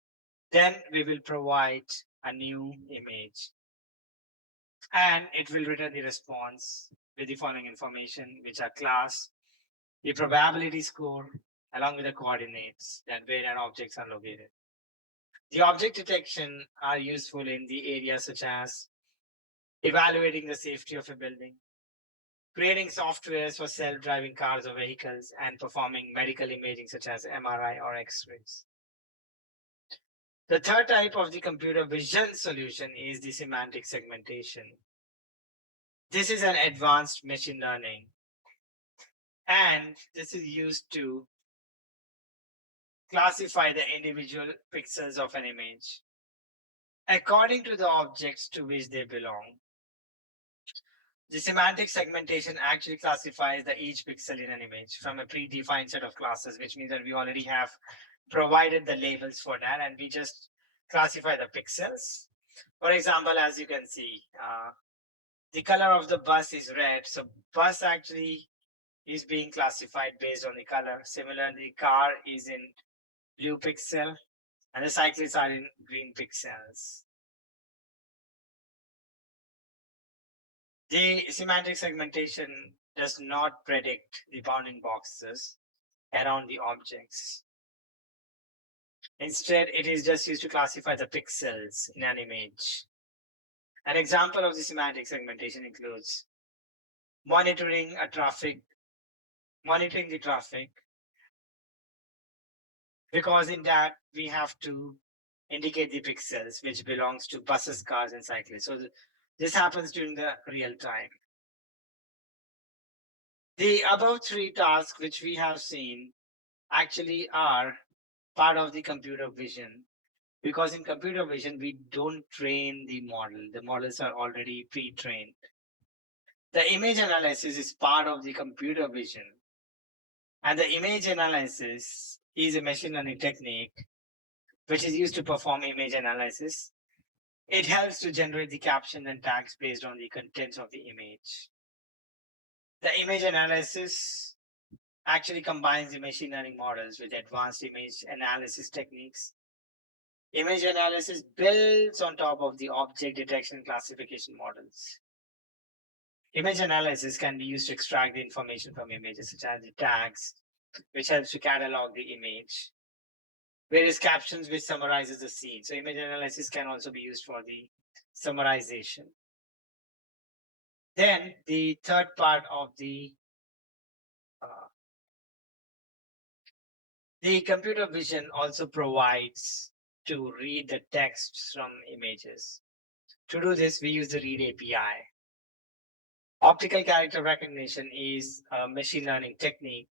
Then we will provide a new image and it will return the response with the following information, which are class, the probability score, along with the coordinates that where our objects are located. The object detection are useful in the areas such as evaluating the safety of a building, creating softwares for self-driving cars or vehicles, and performing medical imaging such as MRI or X-rays. The third type of the computer vision solution is the semantic segmentation. This is an advanced machine learning, and this is used to classify the individual pixels of an image according to the objects to which they belong. The semantic segmentation actually classifies each pixel in an image from a predefined set of classes, which means that we already have provided the labels for that and we just classify the pixels. For example, as you can see, the color of the bus is red. So bus actually is being classified based on the color. Similarly, car is in blue pixel and the cyclists are in green pixels. The semantic segmentation does not predict the bounding boxes around the objects. Instead, it is just used to classify the pixels in an image. An example of the semantic segmentation includes monitoring the traffic, because in that we have to indicate the pixels which belongs to buses, cars, and cyclists. So this happens during the real time. The above three tasks which we have seen actually are part of the computer vision, because in computer vision we don't train the model. The models are already pre-trained. The image analysis is part of the computer vision, and the image analysis is a machine learning technique which is used to perform image analysis. It helps to generate the caption and tags based on the contents of the image. The image analysis actually combines the machine learning models with advanced image analysis techniques. Image analysis builds on top of the object detection classification models. Image analysis can be used to extract the information from images, such as the tags, which helps to catalog the image. Various captions, which summarizes the scene. So image analysis can also be used for the summarization. Then the third part of the computer vision also provides to read the text from images. To do this, we use the read API. Optical character recognition is a machine learning technique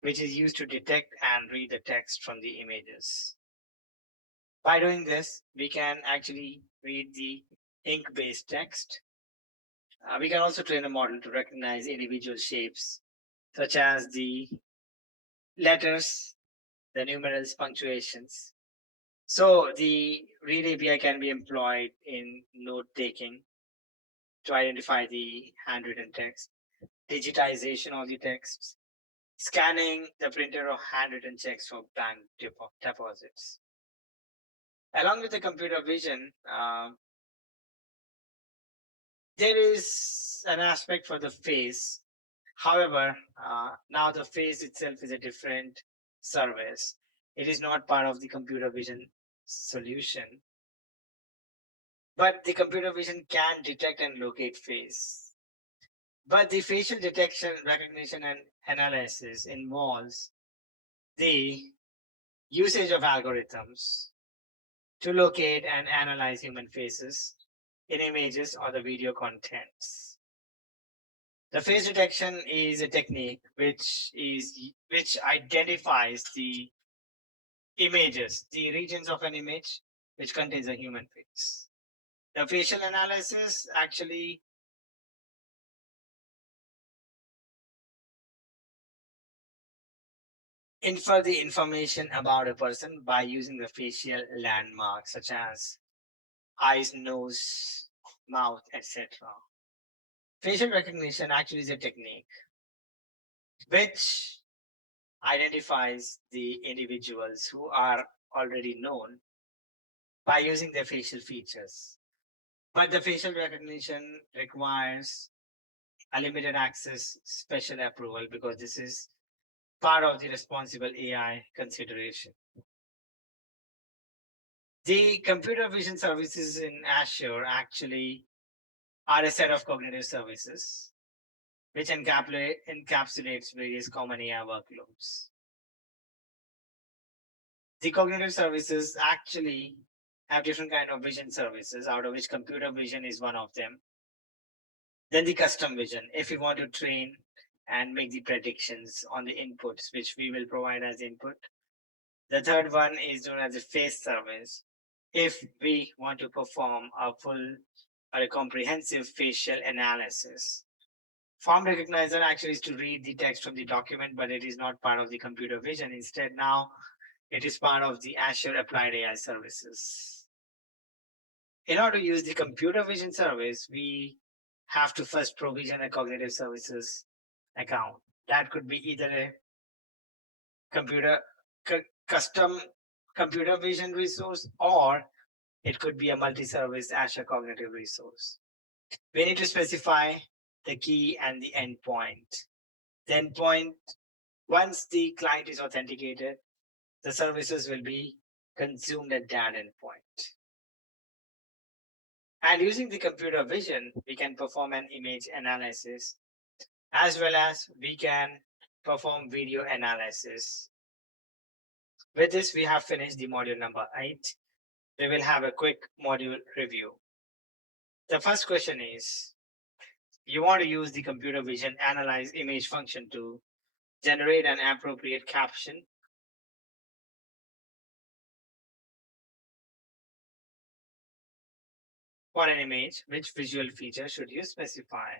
which is used to detect and read the text from the images. By doing this, we can actually read the ink-based text. We can also train a model to recognize individual shapes, such as the letters, the numerals, punctuations. So the read API can be employed in note-taking to identify the handwritten text, digitization of the text, scanning the printer or handwritten checks for bank deposits. Along with the computer vision, there is an aspect for the face. However, now the face itself is a different service. It is not part of the computer vision solution. But the computer vision can detect and locate face. But the facial detection, recognition, and analysis involves the usage of algorithms to locate and analyze human faces in images or the video contents. The face detection is a technique which identifies the images, the regions of an image which contains a human face. The facial analysis actually infer the information about a person by using the facial landmarks such as eyes, nose, mouth, etc. Facial recognition actually is a technique which identifies the individuals who are already known by using their facial features. But the facial recognition requires a limited access special approval, because this is part of the responsible AI consideration. The computer vision services in Azure actually are a set of cognitive services which encapsulates various common AI workloads. The cognitive services actually have different kind of vision services, out of which computer vision is one of them. Then the custom vision, if we want to train and make the predictions on the inputs which we will provide as input. The third one is known as a face service, if we want to perform a full or a comprehensive facial analysis Form recognizer actually is to read the text from the document, but it is not part of the computer vision. Instead, now it is part of the Azure Applied AI services. In order to use the computer vision service, we have to first provision a cognitive services account. That could be either a computer custom computer vision resource, or it could be a multi-service Azure cognitive resource. We need to specify the key and the endpoint. The endpoint, once the client is authenticated, the services will be consumed at that endpoint. And using the computer vision, we can perform an image analysis, as well as we can perform video analysis. With this, we have finished the module number 8. We will have a quick module review. The first question is, you want to use the computer vision analyze image function to generate an appropriate caption. For an image, which visual feature should you specify?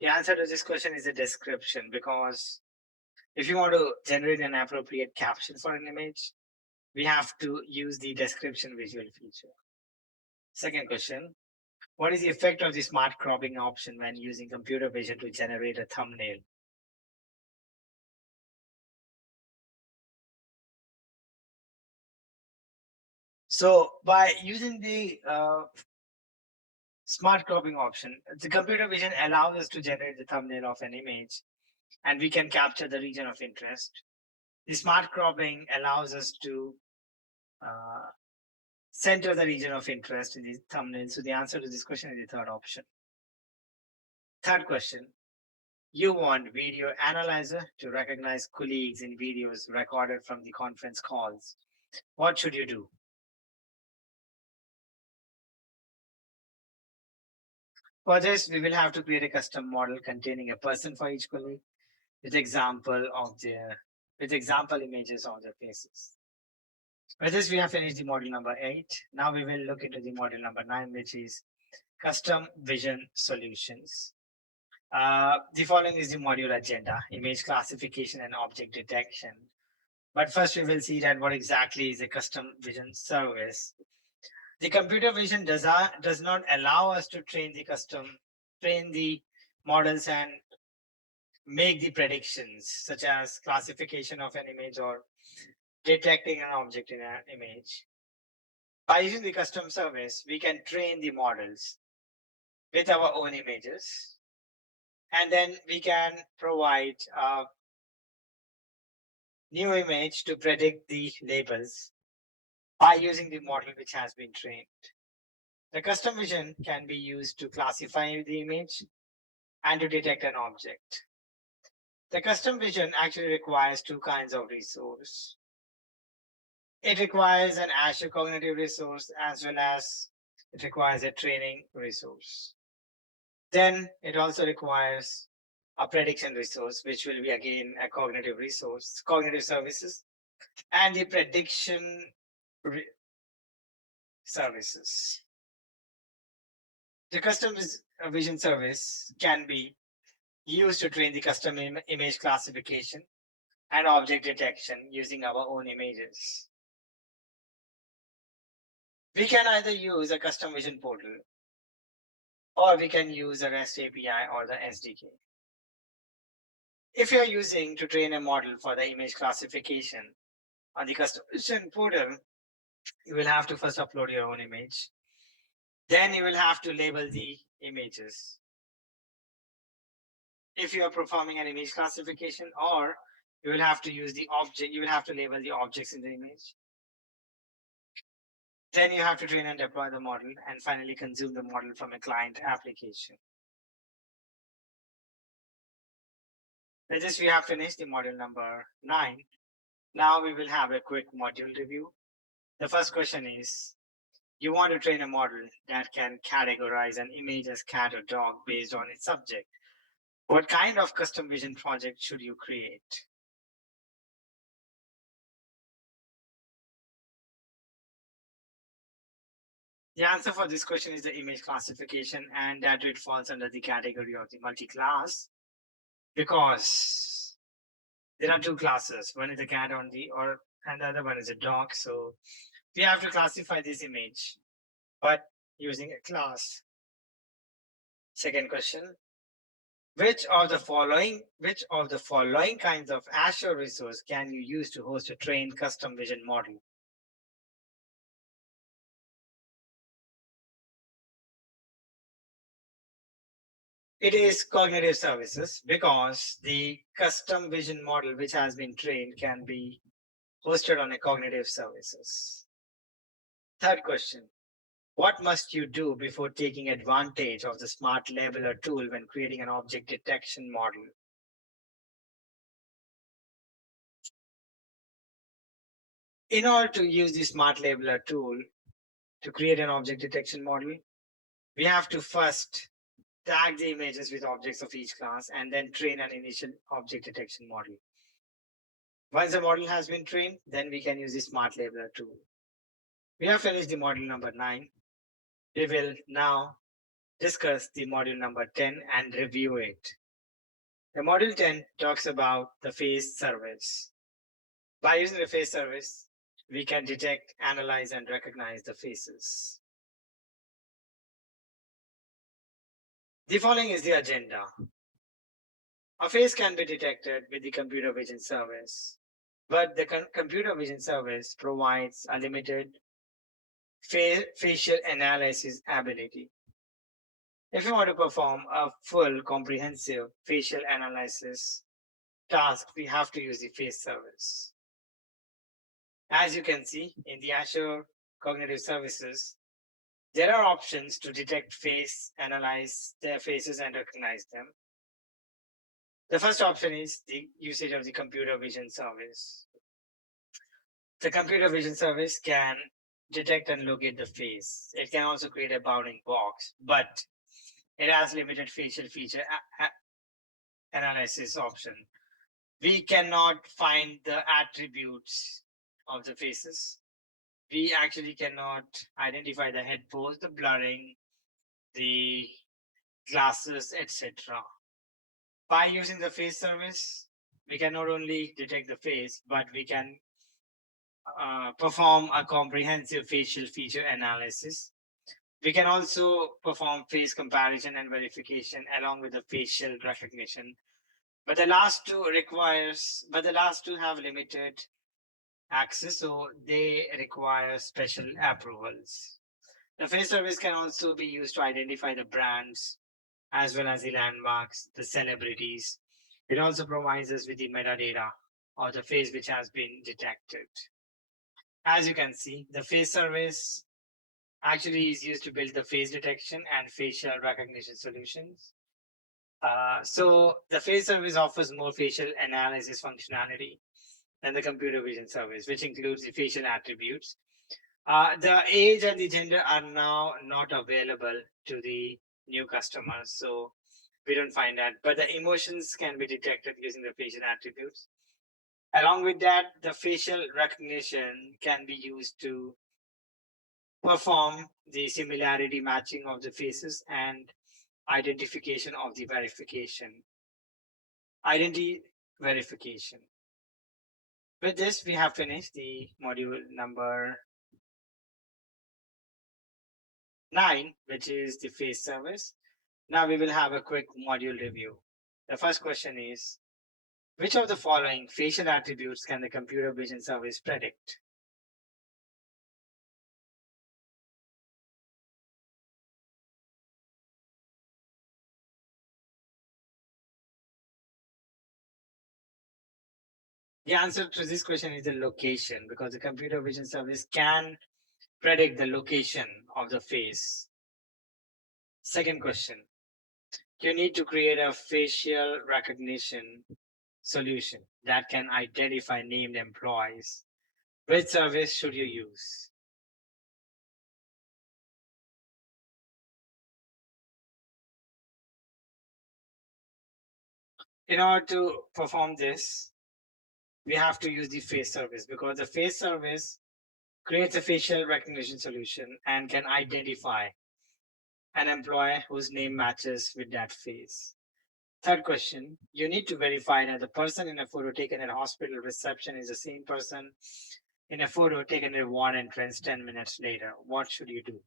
The answer to this question is a description, because if you want to generate an appropriate caption for an image, we have to use the description visual feature. Second question, what is the effect of the smart cropping option when using computer vision to generate a thumbnail? So by using the smart cropping option, the computer vision allows us to generate the thumbnail of an image, and we can capture the region of interest. The smart cropping allows us to center the region of interest in the thumbnail. So the answer to this question is the third option. Third question, you want video analyzer to recognize colleagues in videos recorded from the conference calls. What should you do? For this, we will have to create a custom model containing a person for each colleague with example images of their faces. With this, we have finished the module number 8. Now we will look into the module number 9, which is custom vision solutions. The following is the module agenda: image classification and object detection. But first, we will see that what exactly is a custom vision service. The computer vision does not allow us to train the models and make the predictions, such as classification of an image or detecting an object in an image. By using the custom service, we can train the models with our own images, and then we can provide a new image to predict the labels by using the model which has been trained. The custom vision can be used to classify the image and to detect an object. The custom vision actually requires two kinds of resource. It requires an Azure cognitive resource, as well as it requires a training resource. Then it also requires a prediction resource, which will be again a cognitive resource, cognitive services, and the prediction services. The custom vision service can be used to train the custom image classification and object detection using our own images. We can either use a custom vision portal, or we can use a REST API or the SDK. If you're using to train a model for the image classification on the custom vision portal, you will have to first upload your own image. Then you will have to label the images. If you are performing an image classification, or you will have to use the object, you will have to label the objects in the image. Then you have to train and deploy the model, and finally consume the model from a client application. With this, we have finished the module number 9. Now we will have a quick module review. The first question is, you want to train a model that can categorize an image as cat or dog based on its subject. What kind of custom vision project should you create? The answer for this question is the image classification, and that it falls under the category of the multi-class because there are two classes. One is a cat and the other one is a dog. So we have to classify this image, but using a class. Second question. Which of the following kinds of Azure resource can you use to host a trained custom vision model? It is cognitive services because the custom vision model which has been trained can be hosted on a cognitive services. Third question. What must you do before taking advantage of the smart labeler tool when creating an object detection model? In order to use the smart labeler tool to create an object detection model, we have to first tag the images with objects of each class and then train an initial object detection model. Once the model has been trained, then we can use the smart labeler tool. We have finished the module number 9. We will now discuss the module number 10 and review it. The module 10 talks about the face service. By using the face service, we can detect, analyze, and recognize the faces. The following is the agenda. A face can be detected with the computer vision service, but the computer vision service provides a limited facial analysis ability. If you want to perform a full comprehensive facial analysis task, we have to use the face service. As you can see in the Azure Cognitive Services, there are options to detect face, analyze their faces, and recognize them. The first option is the usage of the computer vision service. The computer vision service can detect and locate the face. It can also create a bounding box, but it has limited facial feature analysis option. We cannot find the attributes of the faces. We actually cannot identify the head pose, the blurring, the glasses, etc. By using the face service, we can not only detect the face, but we can perform a comprehensive facial feature analysis. We can also perform face comparison and verification along with the facial recognition. But the last two have limited access, so they require special approvals. The face service can also be used to identify the brands as well as the landmarks, the celebrities. It also provides us with the metadata or the face which has been detected. As you can see, the face service actually is used to build the face detection and facial recognition solutions. So the face service offers more facial analysis functionality than the computer vision service, which includes the facial attributes. The age and the gender are now not available to the new customers, so we don't find that. But the emotions can be detected using the facial attributes. Along with that, the facial recognition can be used to perform the similarity matching of the faces and identification of the identity verification. With this, we have finished the module number 9, which is the face service. Now we will have a quick module review. The first question is, which of the following facial attributes can the computer vision service predict? The answer to this question is the location, because the computer vision service can predict the location of the face. Second question, you need to create a facial recognition solution that can identify named employees. Which service should you use? In order to perform this, we have to use the face service, because the face service creates a facial recognition solution and can identify an employee whose name matches with that face. Third question, you need to verify that the person in a photo taken at hospital reception is the same person in a photo taken at ward entrance 10 minutes later. What should you do?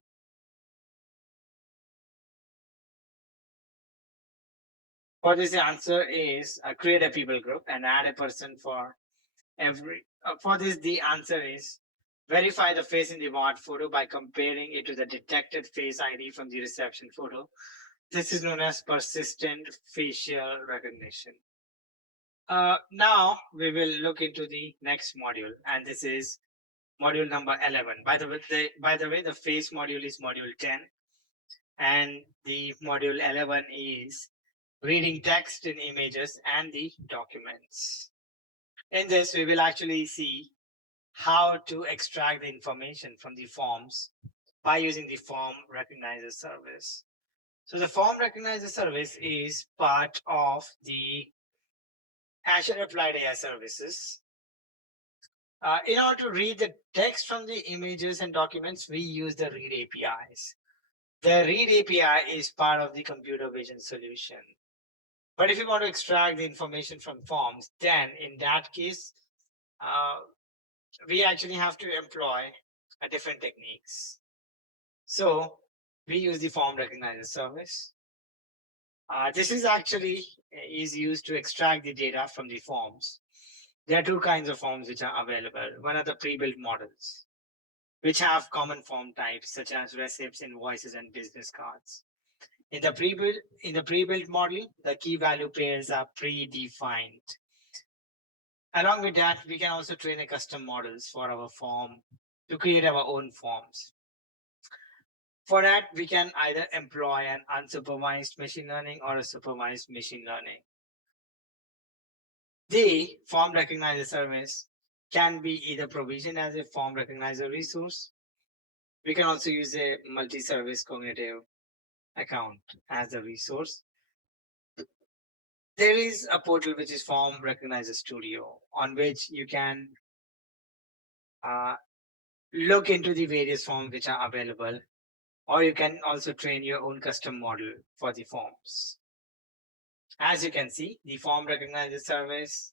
For this, the answer is create a people group and add a person for every. For this, the answer is verify the face in the ward photo by comparing it to the detected face ID from the reception photo. This is known as persistent facial recognition. Now we will look into the next module, and this is module number 11. By the way, the face module is module 10, and the module 11 is reading text in images and the documents. In this, we will actually see how to extract the information from the forms by using the form recognizer service. So the form recognizer service is part of the Azure Applied AI services. In order to read the text from the images and documents, we use the read APIs. The read API is part of the computer vision solution. But if you want to extract the information from forms, then in that case, we actually have to employ different techniques. So we use the form recognizer service. This is actually is used to extract the data from the forms. There are two kinds of forms which are available. One are the pre-built models, which have common form types such as receipts, invoices, and business cards. In the pre-built model, the key value pairs are predefined. Along with that, we can also train a custom models for our form to create our own forms. For that, we can either employ an unsupervised machine learning or a supervised machine learning. The form recognizer service can be either provisioned as a form recognizer resource. We can also use a multi-service cognitive account as a resource. There is a portal which is Form Recognizer Studio, on which you can look into the various forms which are available, or you can also train your own custom model for the forms. As you can see, the Form Recognizer service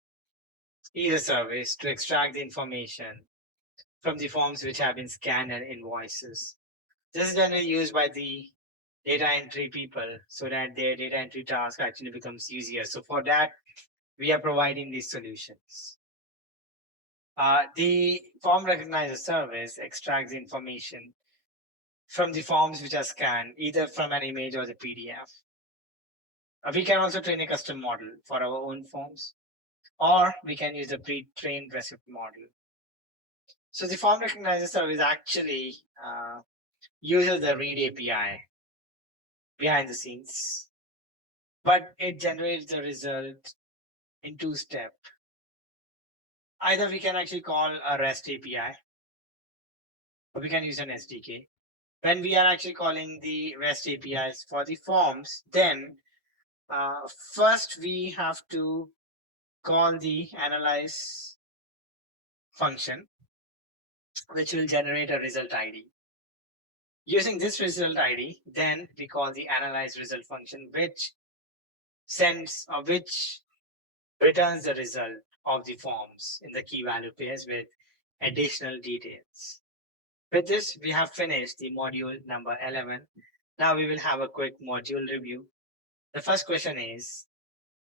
is a service to extract the information from the forms which have been scanned and invoices. This is generally used by the data entry people so that their data entry task actually becomes easier. So for that, we are providing these solutions. The form recognizer service extracts the information from the forms which are scanned, either from an image or the PDF. We can also train a custom model for our own forms, or we can use a pre-trained receipt model. So the form recognizer service actually uses the read API behind the scenes, but it generates the result in two steps. Either we can actually call a REST API, or we can use an SDK. When we are actually calling the REST APIs for the forms, then first we have to call the analyze function, which will generate a result ID. Using this result ID, then we call the analyze result function, which sends or which returns the result of the forms in the key value pairs with additional details. With this, we have finished the module number 11. Now we will have a quick module review. The first question is,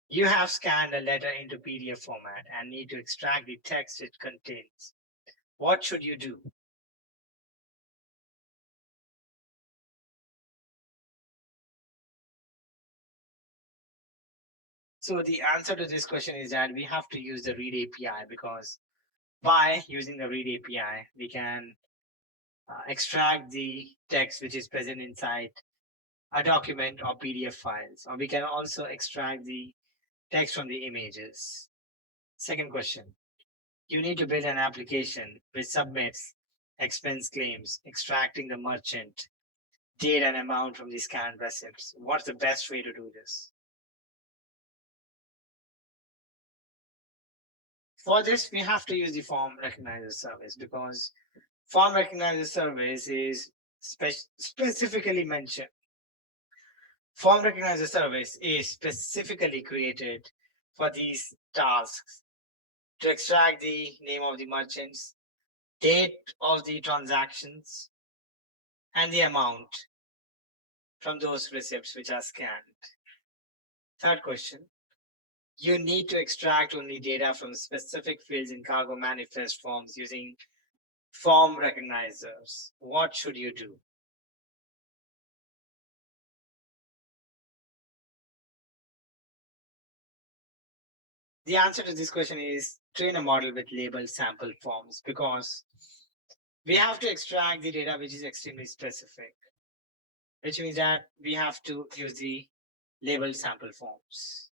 you have scanned a letter into PDF format and need to extract the text it contains. What should you do? So the answer to this question is that we have to use the read API, because by using the read API, we can extract the text which is present inside a document or PDF files, or we can also extract the text from the images. Second question. You need to build an application which submits expense claims, extracting the merchant date and amount from the scanned receipts. What's the best way to do this? For this, we have to use the form recognizer service because form recognizer service is specifically mentioned. Form recognizer service is specifically created for these tasks to extract the name of the merchants, date of the transactions, and the amount from those receipts which are scanned. Third question. You need to extract only data from specific fields in cargo manifest forms using form recognizers. What should you do? The answer to this question is train a model with labeled sample forms because we have to extract the data which is extremely specific, which means that we have to use the labeled sample forms.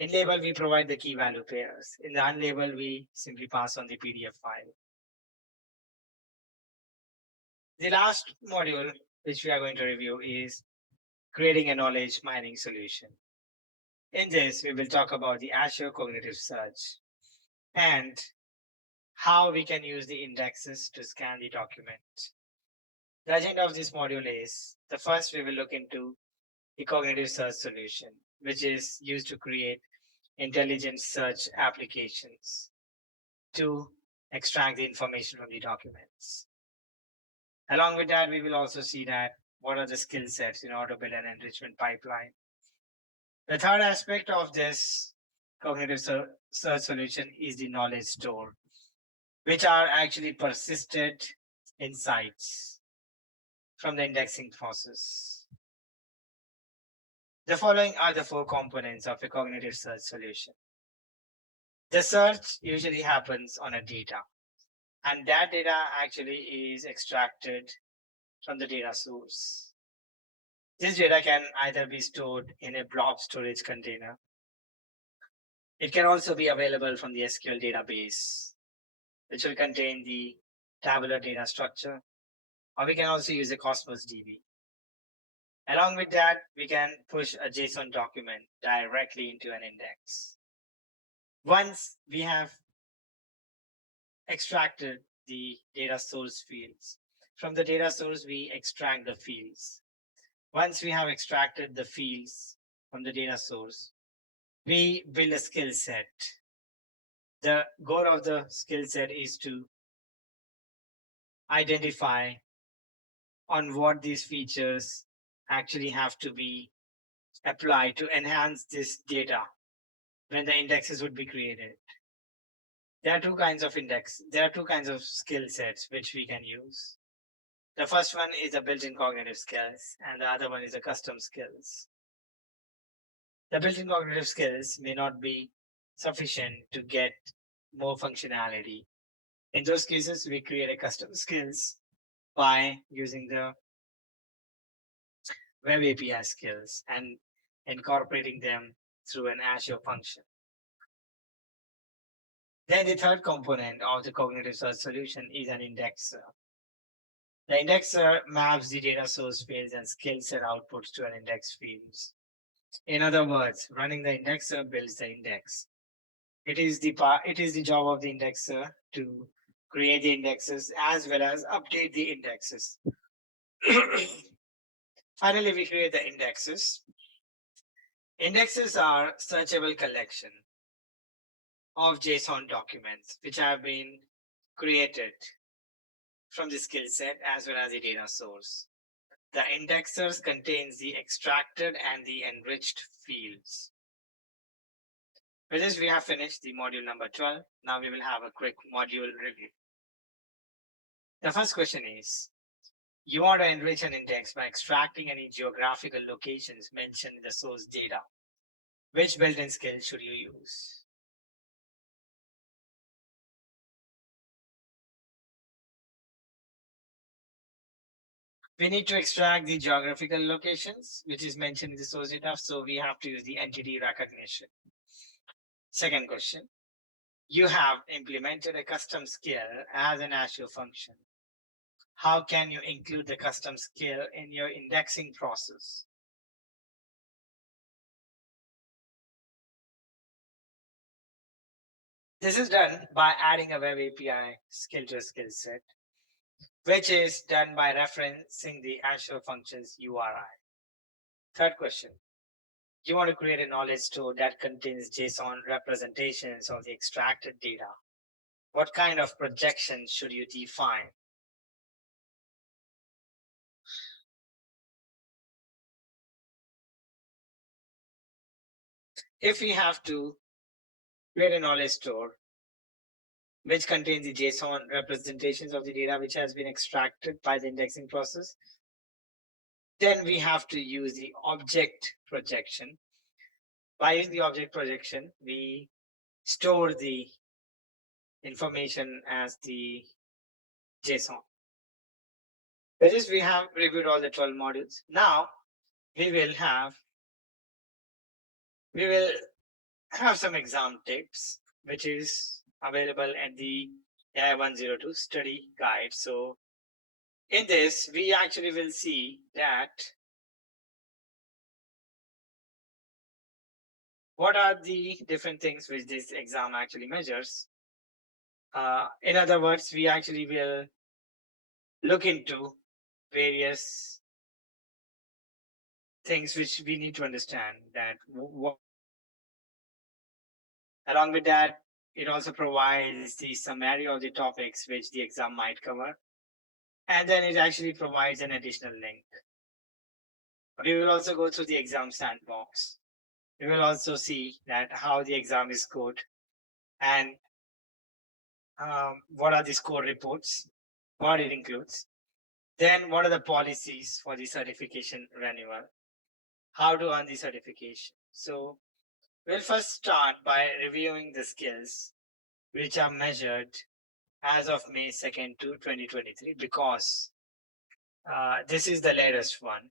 In label, we provide the key value pairs. In the unlabeled, we simply pass on the PDF file. The last module which we are going to review is creating a knowledge mining solution. In this, we will talk about the Azure Cognitive Search and how we can use the indexes to scan the document. The agenda of this module is the first we will look into the cognitive search solution, which is used to create intelligent search applications to extract the information from the documents. Along with that, we will also see that what are the skill sets in order to build an enrichment pipeline. The third aspect of this cognitive search solution is the knowledge store, which are actually persisted insights from the indexing process. The following are the four components of a cognitive search solution. The search usually happens on a data, and that data actually is extracted from the data source. This data can either be stored in a blob storage container. It can also be available from the SQL database, which will contain the tabular data structure, or we can also use a Cosmos DB. Along with that, we can push a JSON document directly into an index. Once we have extracted the data source fields, from the data source, we extract the fields. Once we have extracted the fields from the data source, we build a skill set. The goal of the skill set is to identify on what these features actually have to be applied to enhance this data when the indexes would be created. There are two kinds of skill sets which we can use. The first one is the built-in cognitive skills, and the other one is the custom skills. The built-in cognitive skills may not be sufficient to get more functionality. In those cases, we create a custom skills by using the web API skills and incorporating them through an Azure function. Then the third component of the cognitive search solution is an indexer. The indexer maps the data source fields and skill set outputs to an index fields. In other words, running the indexer builds the index. It is the job of the indexer to create the indexes as well as update the indexes. Finally, we create the indexes. Indexes are searchable collection of JSON documents which have been created from the skill set as well as the data source. The indexers contains the extracted and the enriched fields. With this, we have finished the module number 12. Now we will have a quick module review. The first question is, you want to enrich an index by extracting any geographical locations mentioned in the source data. Which built-in skill should you use? We need to extract the geographical locations, which is mentioned in the source data, so we have to use the entity recognition. Second question, You have implemented a custom skill as an Azure function. How can you include the custom skill in your indexing process? This is done by adding a web API skill to a skill set, which is done by referencing the Azure functions URI. Third question. You want to create a knowledge store that contains JSON representations of the extracted data. What kind of projection should you define? If we have to create a knowledge store which contains the JSON representations of the data which has been extracted by the indexing process, then we have to use the object projection. By using the object projection, we store the information as the JSON. With this, we have reviewed all the 12 modules. Now we will have some exam tips, which is available at the AI-102 study guide. So in this, we actually will see that what are the different things which this exam actually measures. In other words, we actually will look into various things which we need to understand that along with that, it also provides the summary of the topics which the exam might cover. And then it actually provides an additional link. We will also go through the exam sandbox. We will also see that how the exam is scored and what are the score reports, what it includes. Then what are the policies for the certification renewal, how to earn the certification. So we'll first start by reviewing the skills which are measured as of May 2nd to 2023 because this is the latest one.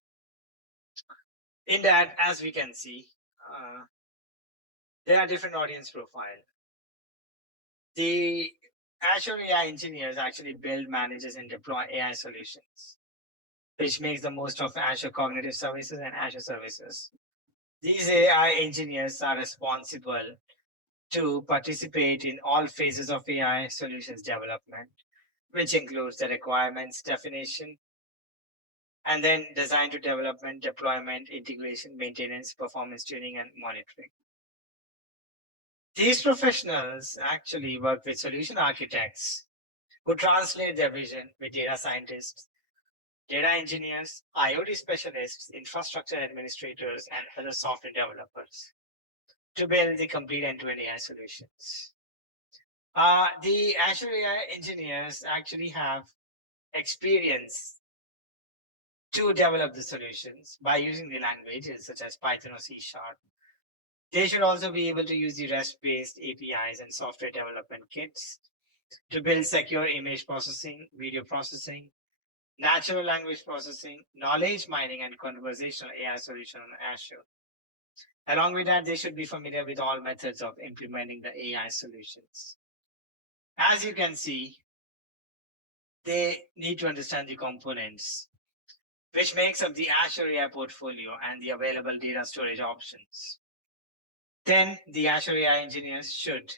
In that, as we can see, there are different audience profile. The Azure AI engineers actually build, manages, and deploy AI solutions, which makes the most of Azure Cognitive Services and Azure Services. These AI engineers are responsible to participate in all phases of AI solutions development, which includes the requirements definition, and then design to development, deployment, integration, maintenance, performance tuning, and monitoring. These professionals actually work with solution architects who translate their vision with data scientists, data engineers, IoT specialists, infrastructure administrators, and other software developers to build the complete end-to-end AI solutions. The Azure AI engineers actually have experience to develop the solutions by using the languages such as Python or C#. They should also be able to use the REST-based APIs and software development kits to build secure image processing, video processing, natural language processing, knowledge mining, and conversational AI solution on Azure. Along with that, they should be familiar with all methods of implementing the AI solutions. As you can see, they need to understand the components, which makes up the Azure AI portfolio and the available data storage options. Then the Azure AI engineers should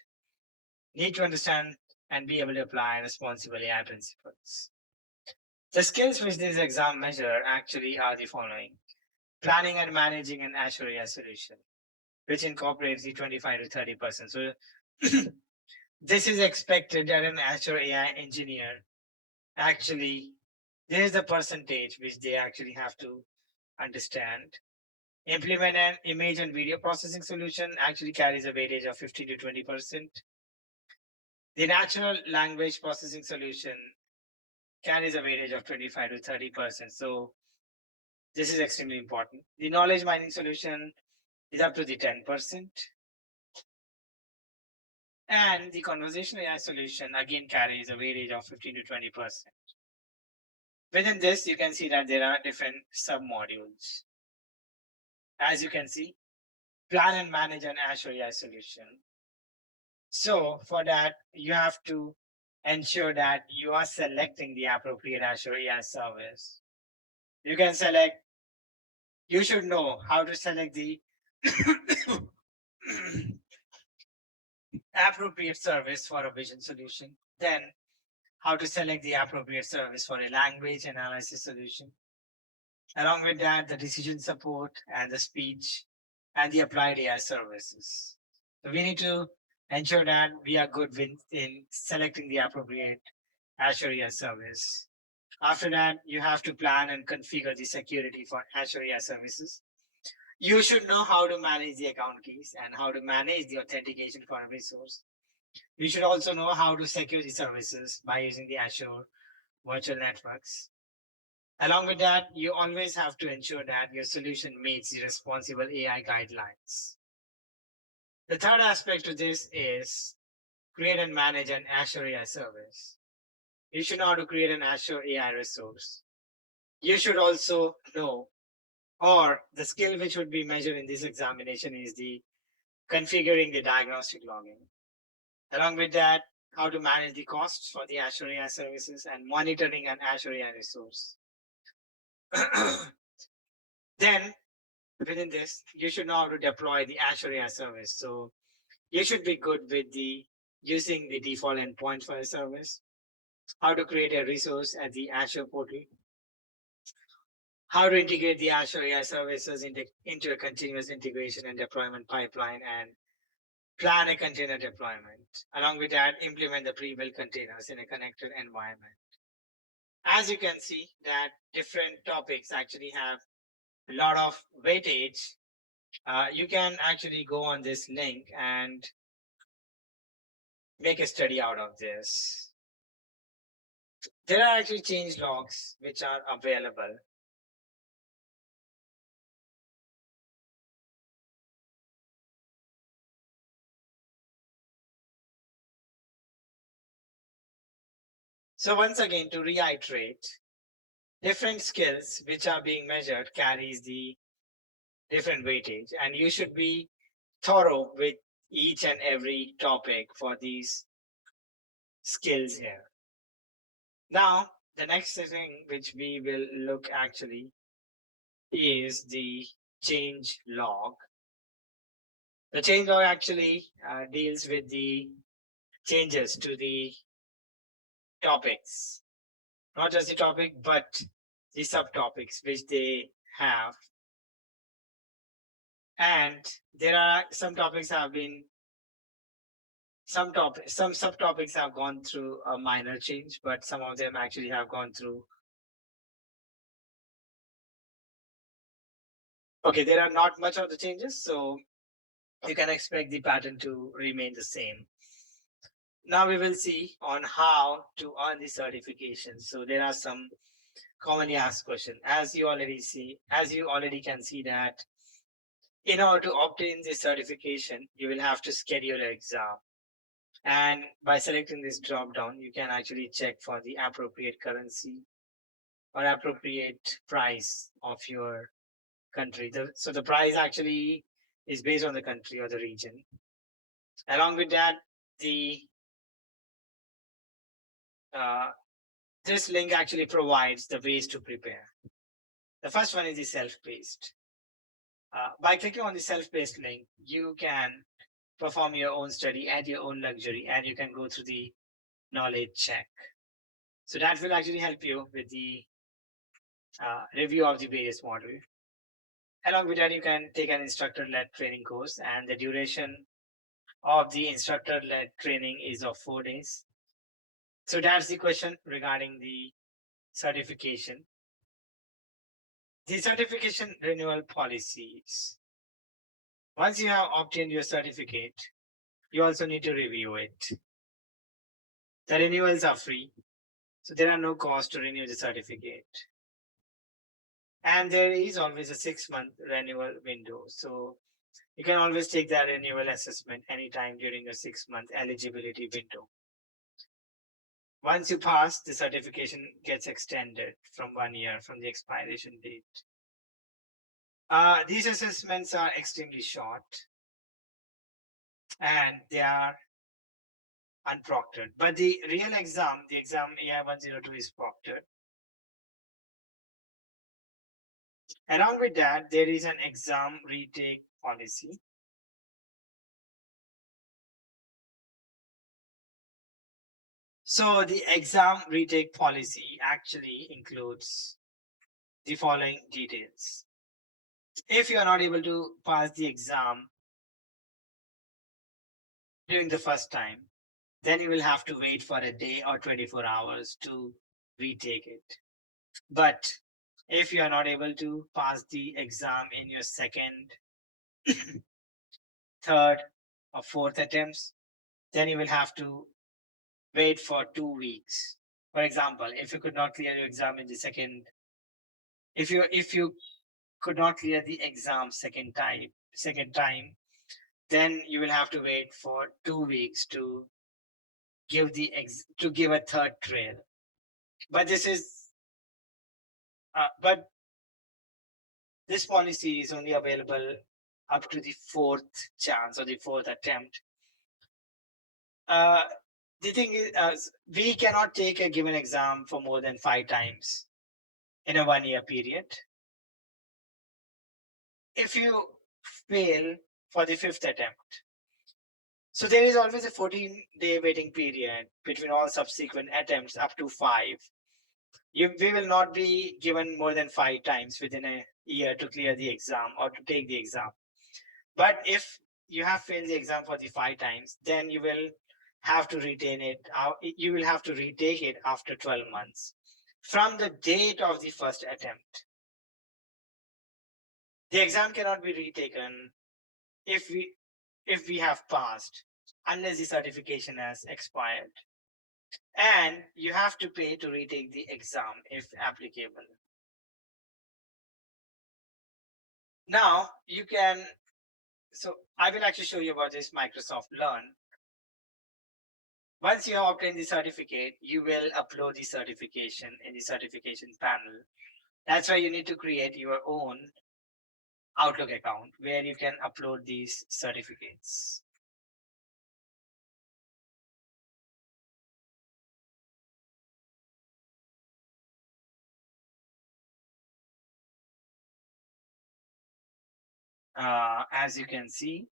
need to understand and be able to apply responsible AI principles. The skills which this exam measure actually are the following: planning and managing an Azure AI solution, which incorporates the 25 to 30%. So this is expected that an Azure AI engineer actually, there is the percentage which they actually have to understand. Implement an image and video processing solution actually carries a weightage of 15 to 20%. The natural language processing solution carries a weightage of 25 to 30%. So this is extremely important. The knowledge mining solution is up to the 10%. And the conversational AI solution again carries a weightage of 15 to 20%. Within this, you can see that there are different sub-modules. As you can see, plan and manage an Azure AI solution. So for that, you have to ensure that you are selecting the appropriate Azure AI service. You can select, you should know how to select the appropriate service for a vision solution. Then how to select the appropriate service for a language analysis solution. Along with that, the decision support and the speech and the applied AI services. So we need to ensure that we are good in selecting the appropriate Azure AI service. After that, you have to plan and configure the security for Azure AI services. You should know how to manage the account keys and how to manage the authentication for a resource. You should also know how to secure the services by using the Azure virtual networks. Along with that, you always have to ensure that your solution meets the responsible AI guidelines. The third aspect to this is create and manage an Azure AI service. You should know how to create an Azure AI resource. You should also know, or the skill which would be measured in this examination is the configuring the diagnostic logging. Along with that, how to manage the costs for the Azure AI services and monitoring an Azure AI resource. Then within this, you should know how to deploy the Azure AI service. So you should be good with the using the default endpoint for a service, how to create a resource at the Azure portal, how to integrate the Azure AI services into a continuous integration and deployment pipeline, and plan a container deployment. Along with that, implement the pre-built containers in a connected environment. As you can see that different topics actually have a lot of weightage. You can actually go on this link and make a study out of this. There are actually change logs which are available. So once again, to reiterate, different skills which are being measured carries the different weightage, and you should be thorough with each and every topic for these skills here. Now, the next thing which we will look actually is the change log. The change log actually deals with the changes to the topics, not just the topic, but the subtopics which they have. And there are some topics have been some subtopics have gone through a minor change, but some of them actually have gone through. Okay, there are not much of the changes, so you can expect the pattern to remain the same. Now we will see on how to earn the certification. So there are some commonly asked questions. As you already can see that in order to obtain this certification, you will have to schedule an exam. And by selecting this drop down, you can actually check for the appropriate currency or appropriate price of your country. So the price actually is based on the country or the region. Along with that, the this link actually provides the ways to prepare. The first one is the self-paced. By clicking on the self-paced link, you can perform your own study at your own luxury, and you can go through the knowledge check. So that will actually help you with the review of the various modules. Along with that, you can take an instructor-led training course, and the duration of the instructor-led training is of 4 days. So that's the question regarding the certification. The certification renewal policies. Once you have obtained your certificate, you also need to review it. The renewals are free, so there are no costs to renew the certificate. And there is always a 6-month renewal window. So you can always take that renewal assessment anytime during the 6-month eligibility window. Once you pass, the certification gets extended from 1 year from the expiration date. These assessments are extremely short, and they are unproctored. But the real exam, the exam AI-102 is proctored. Along with that, there is an exam retake policy. So the exam retake policy actually includes the following details. If you are not able to pass the exam during the first time, then you will have to wait for a day or 24 hours to retake it. But if you are not able to pass the exam in your second, third, or fourth attempts, then you will have to wait for 2 weeks. For example, if you could not clear your exam in the if you could not clear the exam second time, then you will have to wait for 2 weeks to give a third trail. But this policy is only available up to the fourth chance or the fourth attempt. The thing is, we cannot take a given exam for more than 5 times in a 1 year period. If you fail for the fifth attempt, so there is always a 14-day waiting period between all subsequent attempts up to 5. We will not be given more than 5 times within a year to clear the exam or to take the exam. But if you have failed the exam for the 5 times, then you will have to retain it. You will have to retake it after 12 months from the date of the first attempt. The exam cannot be retaken if we have passed unless the certification has expired. And you have to pay to retake the exam if applicable. Now so I will actually show you about this Microsoft Learn. Once you have obtained the certificate, you will upload the certification in the certification panel. That's why you need to create your own Outlook account where you can upload these certificates. As you can see,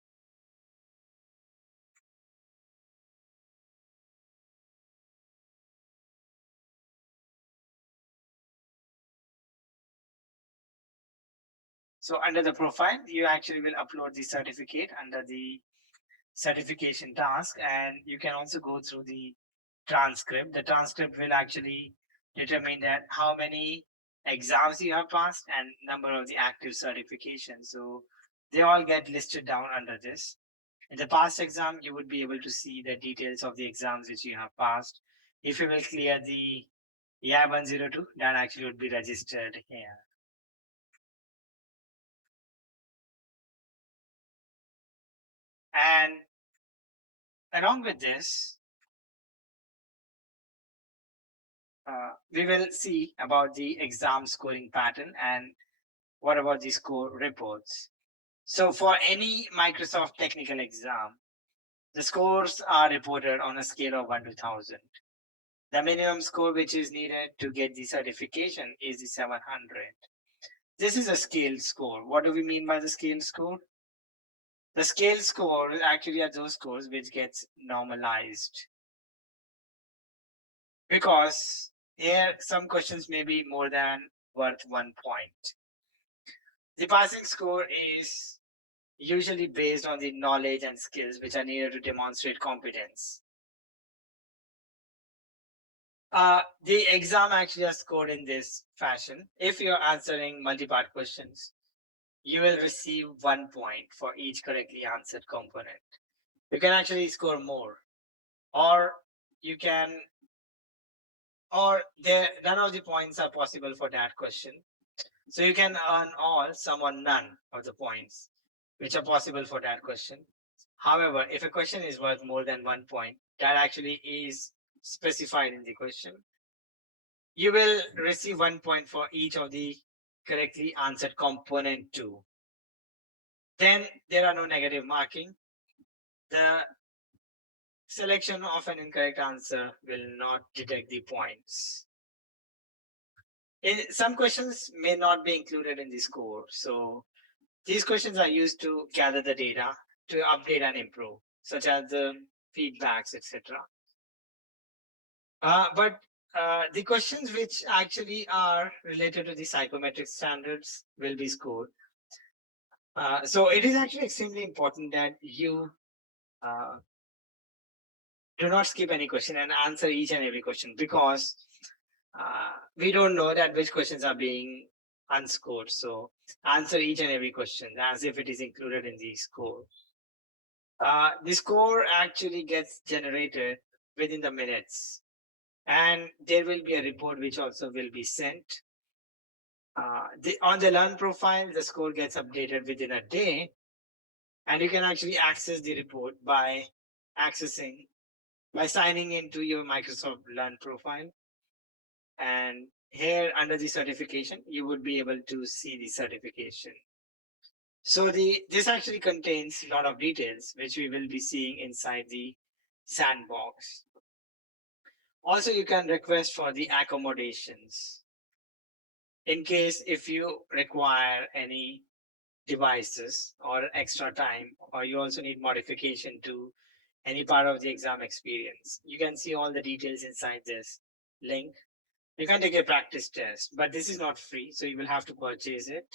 so under the profile, you actually will upload the certificate under the certification task, and you can also go through the transcript. The transcript will actually determine that how many exams you have passed and number of the active certifications. So they all get listed down under this. In the past exam, you would be able to see the details of the exams which you have passed. If you will clear the AI-102, that actually would be registered here. And along with this, we will see about the exam scoring pattern and what about the score reports. So for any Microsoft technical exam, the scores are reported on a scale of 1 to 1000. The minimum score which is needed to get the certification is the 700. This is a scale score. What do we mean by the scale score? The scale score actually are those scores which gets normalized. Because here some questions may be more than worth 1 point. The passing score is usually based on the knowledge and skills which are needed to demonstrate competence. The exam actually is scored in this fashion. If you're answering multi-part questions, you will receive 1 point for each correctly answered component. You can actually score more, or you can, or none of the points are possible for that question. So you can earn all, some or none of the points which are possible for that question. However, if a question is worth more than 1 point, that actually is specified in the question. You will receive 1 point for each of the correctly answered component 2. Then there are no negative marking. The selection of an incorrect answer will not detect the points. Some questions may not be included in the score. So these questions are used to gather the data to update and improve, such as the feedbacks, etc. But the questions which actually are related to the psychometric standards will be scored. So it is actually extremely important that you uh, do not skip any question and answer each and every question, because we don't know that which questions are being unscored. So answer each and every question as if it is included in the score. The score actually gets generated within the minutes, and there will be a report which also will be sent. On the learn profile, the score gets updated within a day, and you can actually access the report by signing into your Microsoft Learn profile. And here under the certification, you would be able to see the certification. So this actually contains a lot of details which we will be seeing inside the sandbox. Also, you can request for the accommodations in case if you require any devices or extra time, or you also need modification to any part of the exam experience. You can see all the details inside this link. You can take a practice test, but this is not free, so you will have to purchase it.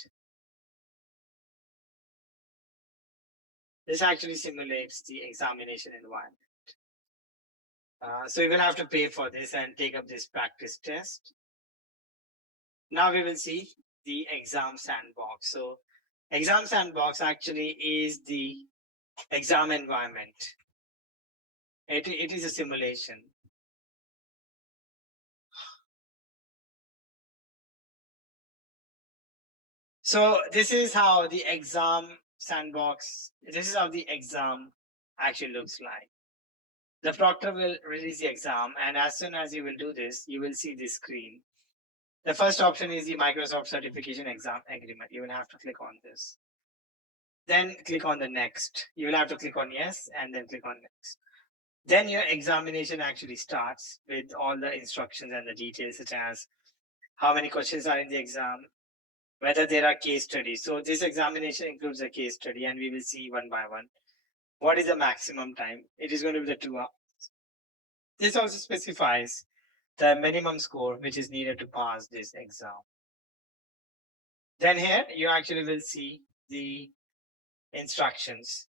This actually simulates the examination environment. So you will have to pay for this and take up this practice test. Now we will see the exam sandbox. So exam sandbox actually is the exam environment. It is a simulation. So this is how the exam sandbox, this is how the exam actually looks like. The proctor will release the exam, and as soon as you will do this, you will see this screen. The first option is the Microsoft Certification Exam Agreement. You will have to click on this. Then click on the next. You will have to click on yes and then click on next. Then your examination actually starts with all the instructions and the details, such as how many questions are in the exam, whether there are case studies. So this examination includes a case study, and we will see one by one. What is the maximum time? It is going to be the 2 hours. This also specifies the minimum score which is needed to pass this exam. Then here you actually will see the instructions.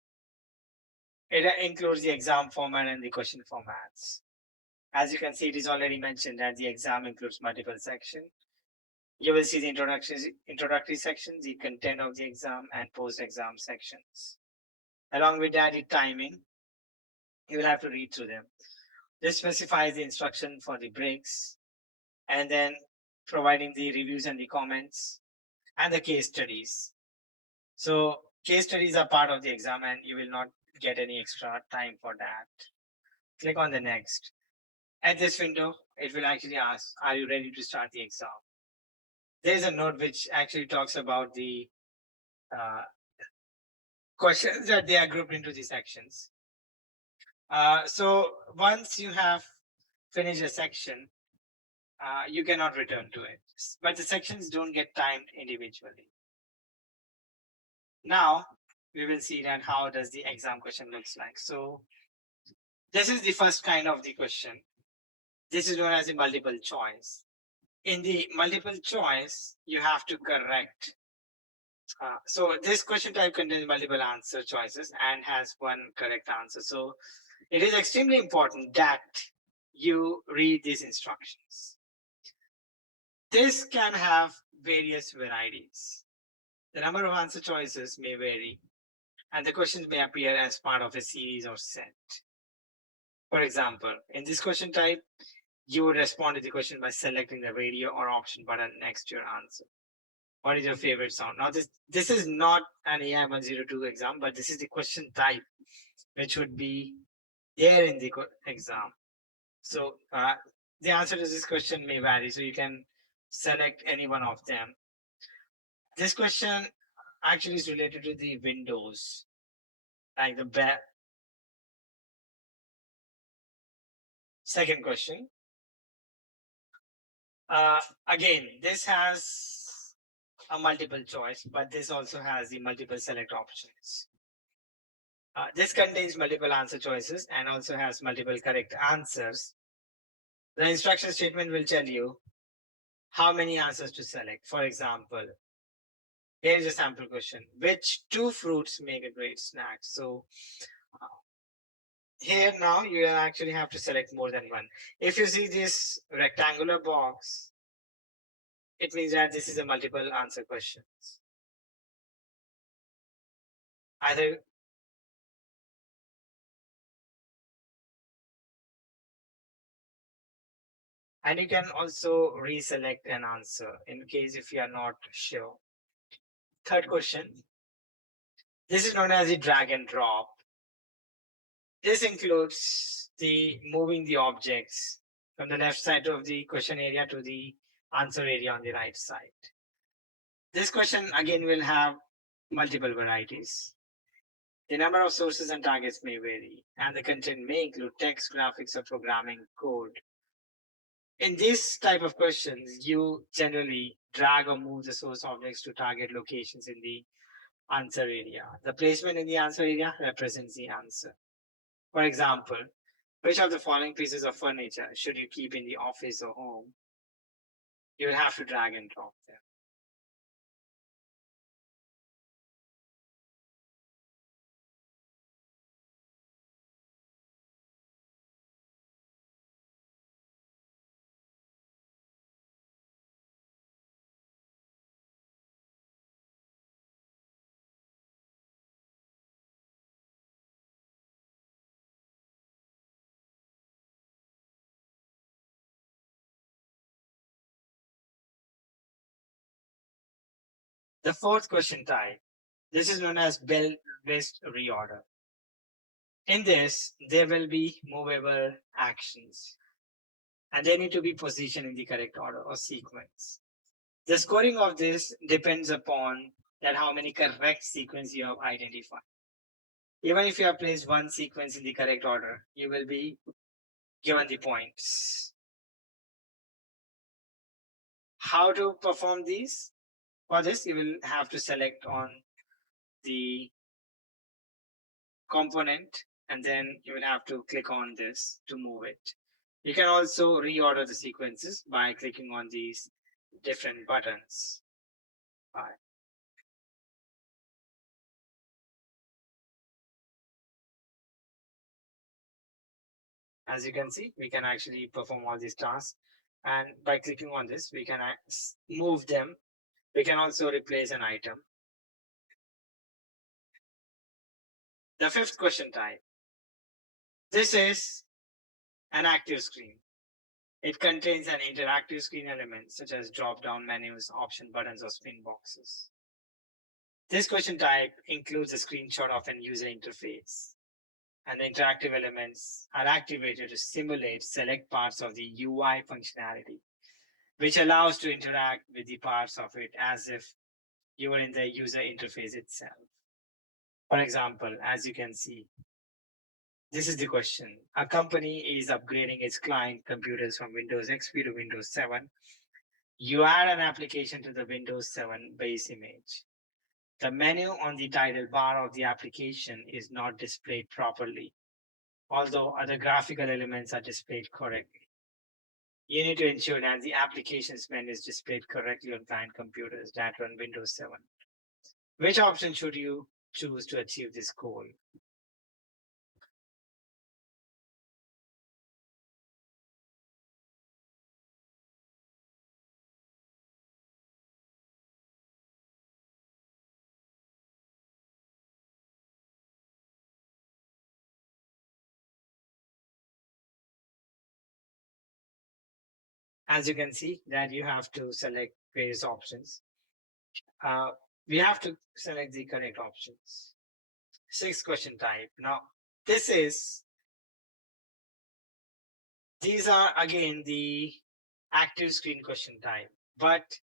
It includes the exam format and the question formats. As you can see, it is already mentioned that the exam includes multiple sections. You will see the introductory section, the content of the exam, and post-exam sections. Along with that, the timing. You will have to read through them. This specifies the instruction for the breaks, and then providing the reviews and the comments, and the case studies. So case studies are part of the exam, and you will not get any extra time for that. Click on the next. At this window, it will actually ask, are you ready to start the exam? There's a note which actually talks about the questions that they are grouped into the sections. So once you have finished a section, you cannot return to it. But the sections don't get timed individually. Now we will see that how does the exam question looks like. So this is the first kind of the question. This is known as the multiple choice. In the multiple choice, you have to correct. So this question type contains multiple answer choices and has one correct answer. So it is extremely important that you read these instructions. This can have various varieties. The number of answer choices may vary, and the questions may appear as part of a series or set. For example, in this question type, you would respond to the question by selecting the radio or option button next to your answer. What is your favorite sound? Now, this is not an AI-102 exam, but this is the question type which would be there in the exam. So the answer to this question may vary. So you can select any one of them. This question actually is related to the windows, like the Second question. Again, this has a multiple choice, but this also has the multiple select options. This contains multiple answer choices and also has multiple correct answers. The instruction statement will tell you how many answers to select. For example, here is a sample question. Which two fruits make a great snack? So here now you actually have to select more than one. If you see this rectangular box, it means that this is a multiple answer questions. Either and you can also reselect an answer in case if you are not sure. Third question. This is known as the drag and drop. This includes the moving the objects from the left side of the question area to the answer area on the right side. This question again will have multiple varieties. The number of sources and targets may vary, and the content may include text, graphics, or programming code. In this type of questions, you generally drag or move the source objects to target locations in the answer area. The placement in the answer area represents the answer. For example, which of the following pieces of furniture should you keep in the office or home? You will have to drag and drop them. The fourth question type, this is known as bell-based reorder. In this, there will be movable actions, and they need to be positioned in the correct order or sequence. The scoring of this depends upon that how many correct sequence you have identified. Even if you have placed one sequence in the correct order, you will be given the points. How to perform these? For this, you will have to select on the component and then you will have to click on this to move it. You can also reorder the sequences by clicking on these different buttons. Right. As you can see, we can actually perform all these tasks, and by clicking on this, we can move them. We can also replace an item. The fifth question type. This is an active screen. It contains an interactive screen element such as drop-down menus, option buttons, or spin boxes. This question type includes a screenshot of an user interface, and the interactive elements are activated to simulate select parts of the UI functionality, which allows to interact with the parts of it as if you were in the user interface itself. For example, as you can see, this is the question. A company is upgrading its client computers from Windows XP to Windows 7. You add an application to the Windows 7 base image. The menu on the title bar of the application is not displayed properly, although other graphical elements are displayed correctly. You need to ensure that the applications menu is displayed correctly on client computers that run Windows 7. Which option should you choose to achieve this goal? As you can see that you have to select various options. We have to select the correct options. Sixth question type. Now, these are again the active screen question type, but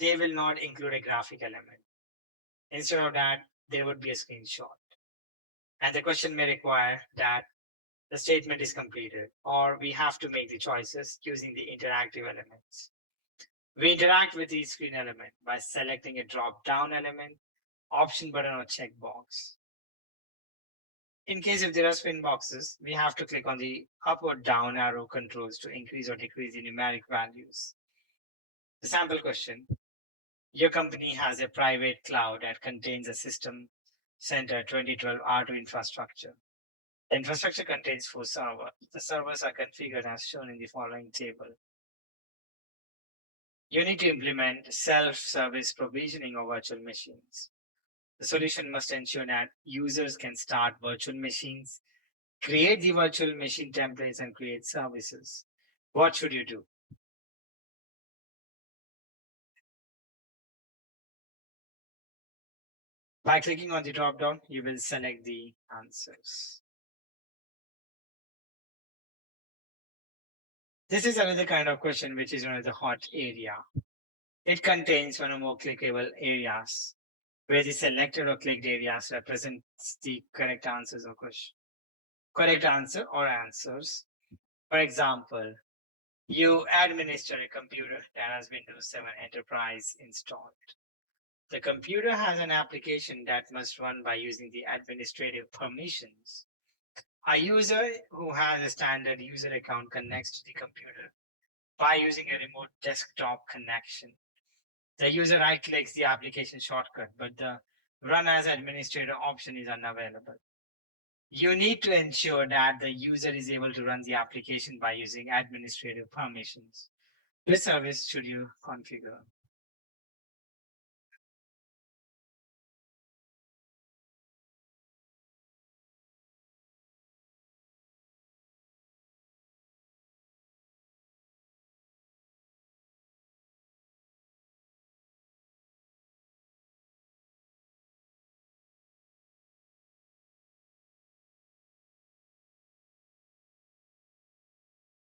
they will not include a graphic element. Instead of that, there would be a screenshot. And the question may require that the statement is completed, or we have to make the choices using the interactive elements. We interact with each screen element by selecting a drop-down element, option button, or checkbox. In case if there are spin boxes, we have to click on the up or down arrow controls to increase or decrease the numeric values. The sample question: your company has a private cloud that contains a system center 2012 R2 infrastructure. The infrastructure contains 4 servers. The servers are configured as shown in the following table. You need to implement self-service provisioning of virtual machines. The solution must ensure that users can start virtual machines, create the virtual machine templates, and create services. What should you do? By clicking on the drop-down, you will select the answers. This is another kind of question which is one of the hot area. It contains one or more clickable areas where the selected or clicked areas represents the correct answers or question. Correct answer or answers. For example, you administer a computer that has Windows 7 Enterprise installed. The computer has an application that must run by using the administrative permissions. A user who has a standard user account connects to the computer by using a remote desktop connection. The user right clicks the application shortcut, but the run as administrator option is unavailable. You need to ensure that the user is able to run the application by using administrative permissions. Which service should you configure?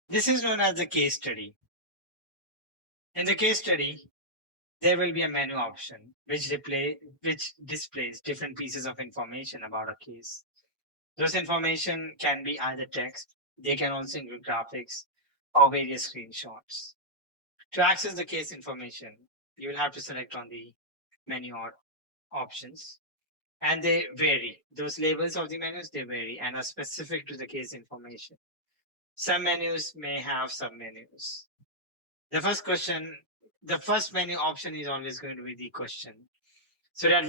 This is known as the case study. In the case study, there will be a menu option which displays different pieces of information about a case. Those information can be either text, they can also include graphics or various screenshots. To access the case information, you will have to select on the menu or options, and they vary. Those labels of the menus, they vary and are specific to the case information. Some menus may have submenus. The first menu option is always going to be the question, so that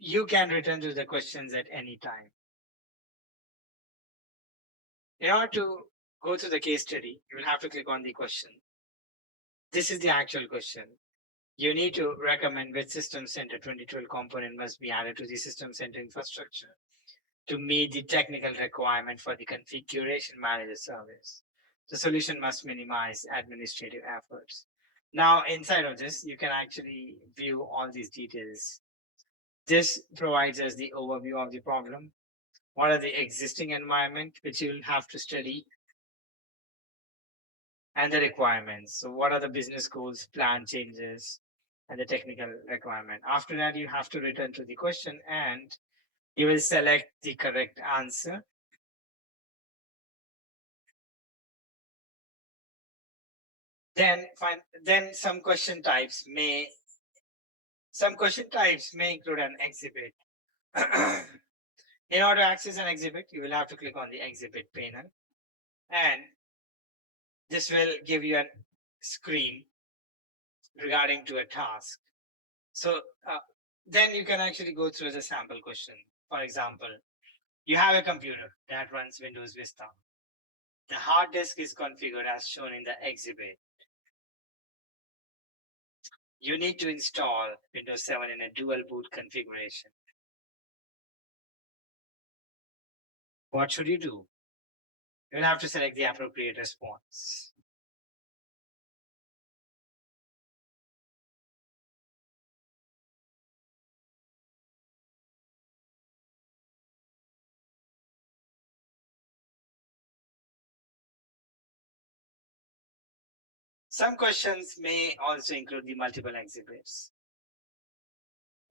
you can return to the questions at any time. In order to go to the case study, you will have to click on the question. This is the actual question. You need to recommend which System Center 2012 component must be added to the System Center infrastructure to meet the technical requirement for the configuration manager service. The solution must minimize administrative efforts. Now, inside of this, you can actually view all these details. This provides us the overview of the problem. What are the existing environment which you will have to study, and the requirements. So what are the business goals, plan changes, and the technical requirement. After that, you have to return to the question and you will select the correct answer. Then some question types may include an exhibit. In order to access an exhibit, you will have to click on the exhibit panel, and this will give you a screen regarding to a task. So then you can actually go through the sample question. For example, you have a computer that runs Windows Vista. The hard disk is configured as shown in the exhibit. You need to install Windows 7 in a dual boot configuration. What should you do? You will have to select the appropriate response. Some questions may also include the multiple exhibits.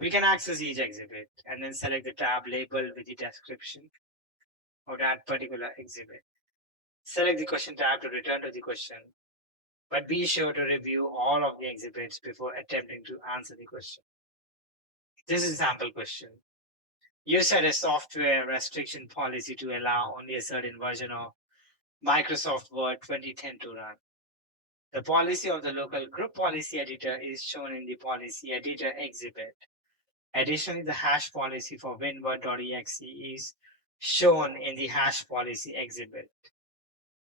We can access each exhibit and then select the tab labeled with the description. of that particular exhibit. Select the question tab to return to the question, but be sure to review all of the exhibits before attempting to answer the question. This is a sample question. You set a software restriction policy to allow only a certain version of Microsoft Word 2010 to run. The policy of the local group policy editor is shown in the policy editor exhibit. Additionally, the hash policy for winword.exe is shown in the hash policy exhibit.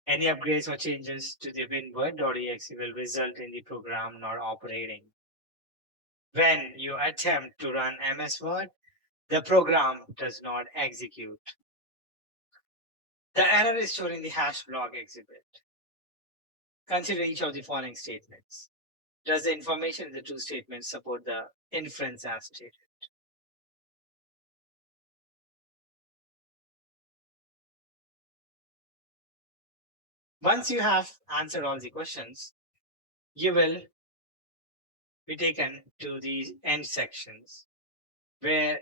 Any upgrades or changes to the winword.exe will result in the program not operating. When you attempt to run MS Word, the program does not execute. The error is shown in the hash block exhibit. Consider each of the following statements. Does the information in the two statements support the inference as stated? Once you have answered all the questions, you will be taken to the end sections where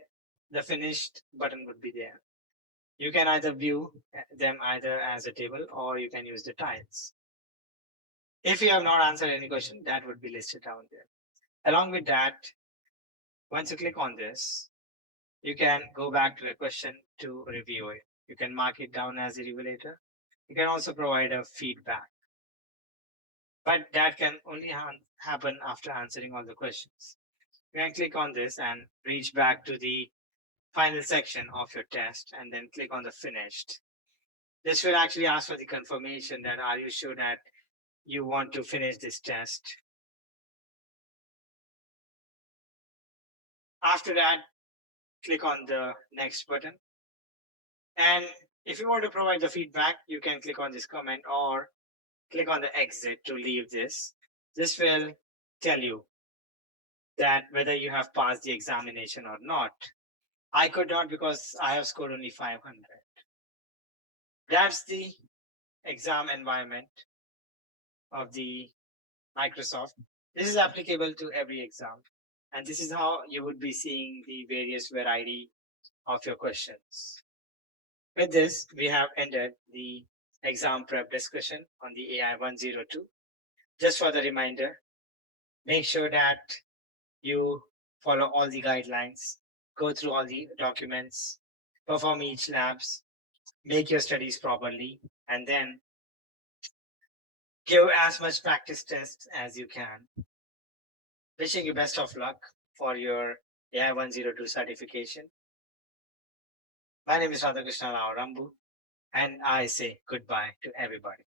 the finished button would be there. You can either view them either as a table or you can use the tiles. If you have not answered any question, that would be listed down there. Along with that, once you click on this, you can go back to the question to review it. You can mark it down as a revelator. You can also provide a feedback. But that can only happen after answering all the questions. You can click on this and reach back to the final section of your test and then click on the finished. This will actually ask for the confirmation that are you sure that you want to finish this test. After that, click on the next button. And if you want to provide the feedback, you can click on this comment or click on the exit to leave this. This will tell you that whether you have passed the examination or not. I could not because I have scored only 500. That's the exam environment of the Microsoft. This is applicable to every exam. And this is how you would be seeing the various variety of your questions. With this, we have ended the exam prep discussion on the AI-102. Just for the reminder, make sure that you follow all the guidelines, go through all the documents, perform each labs, make your studies properly, and then give as much practice tests as you can. Wishing you best of luck for your AI-102 certification. My name is Radhakrishna Rao Rambu, and I say goodbye to everybody.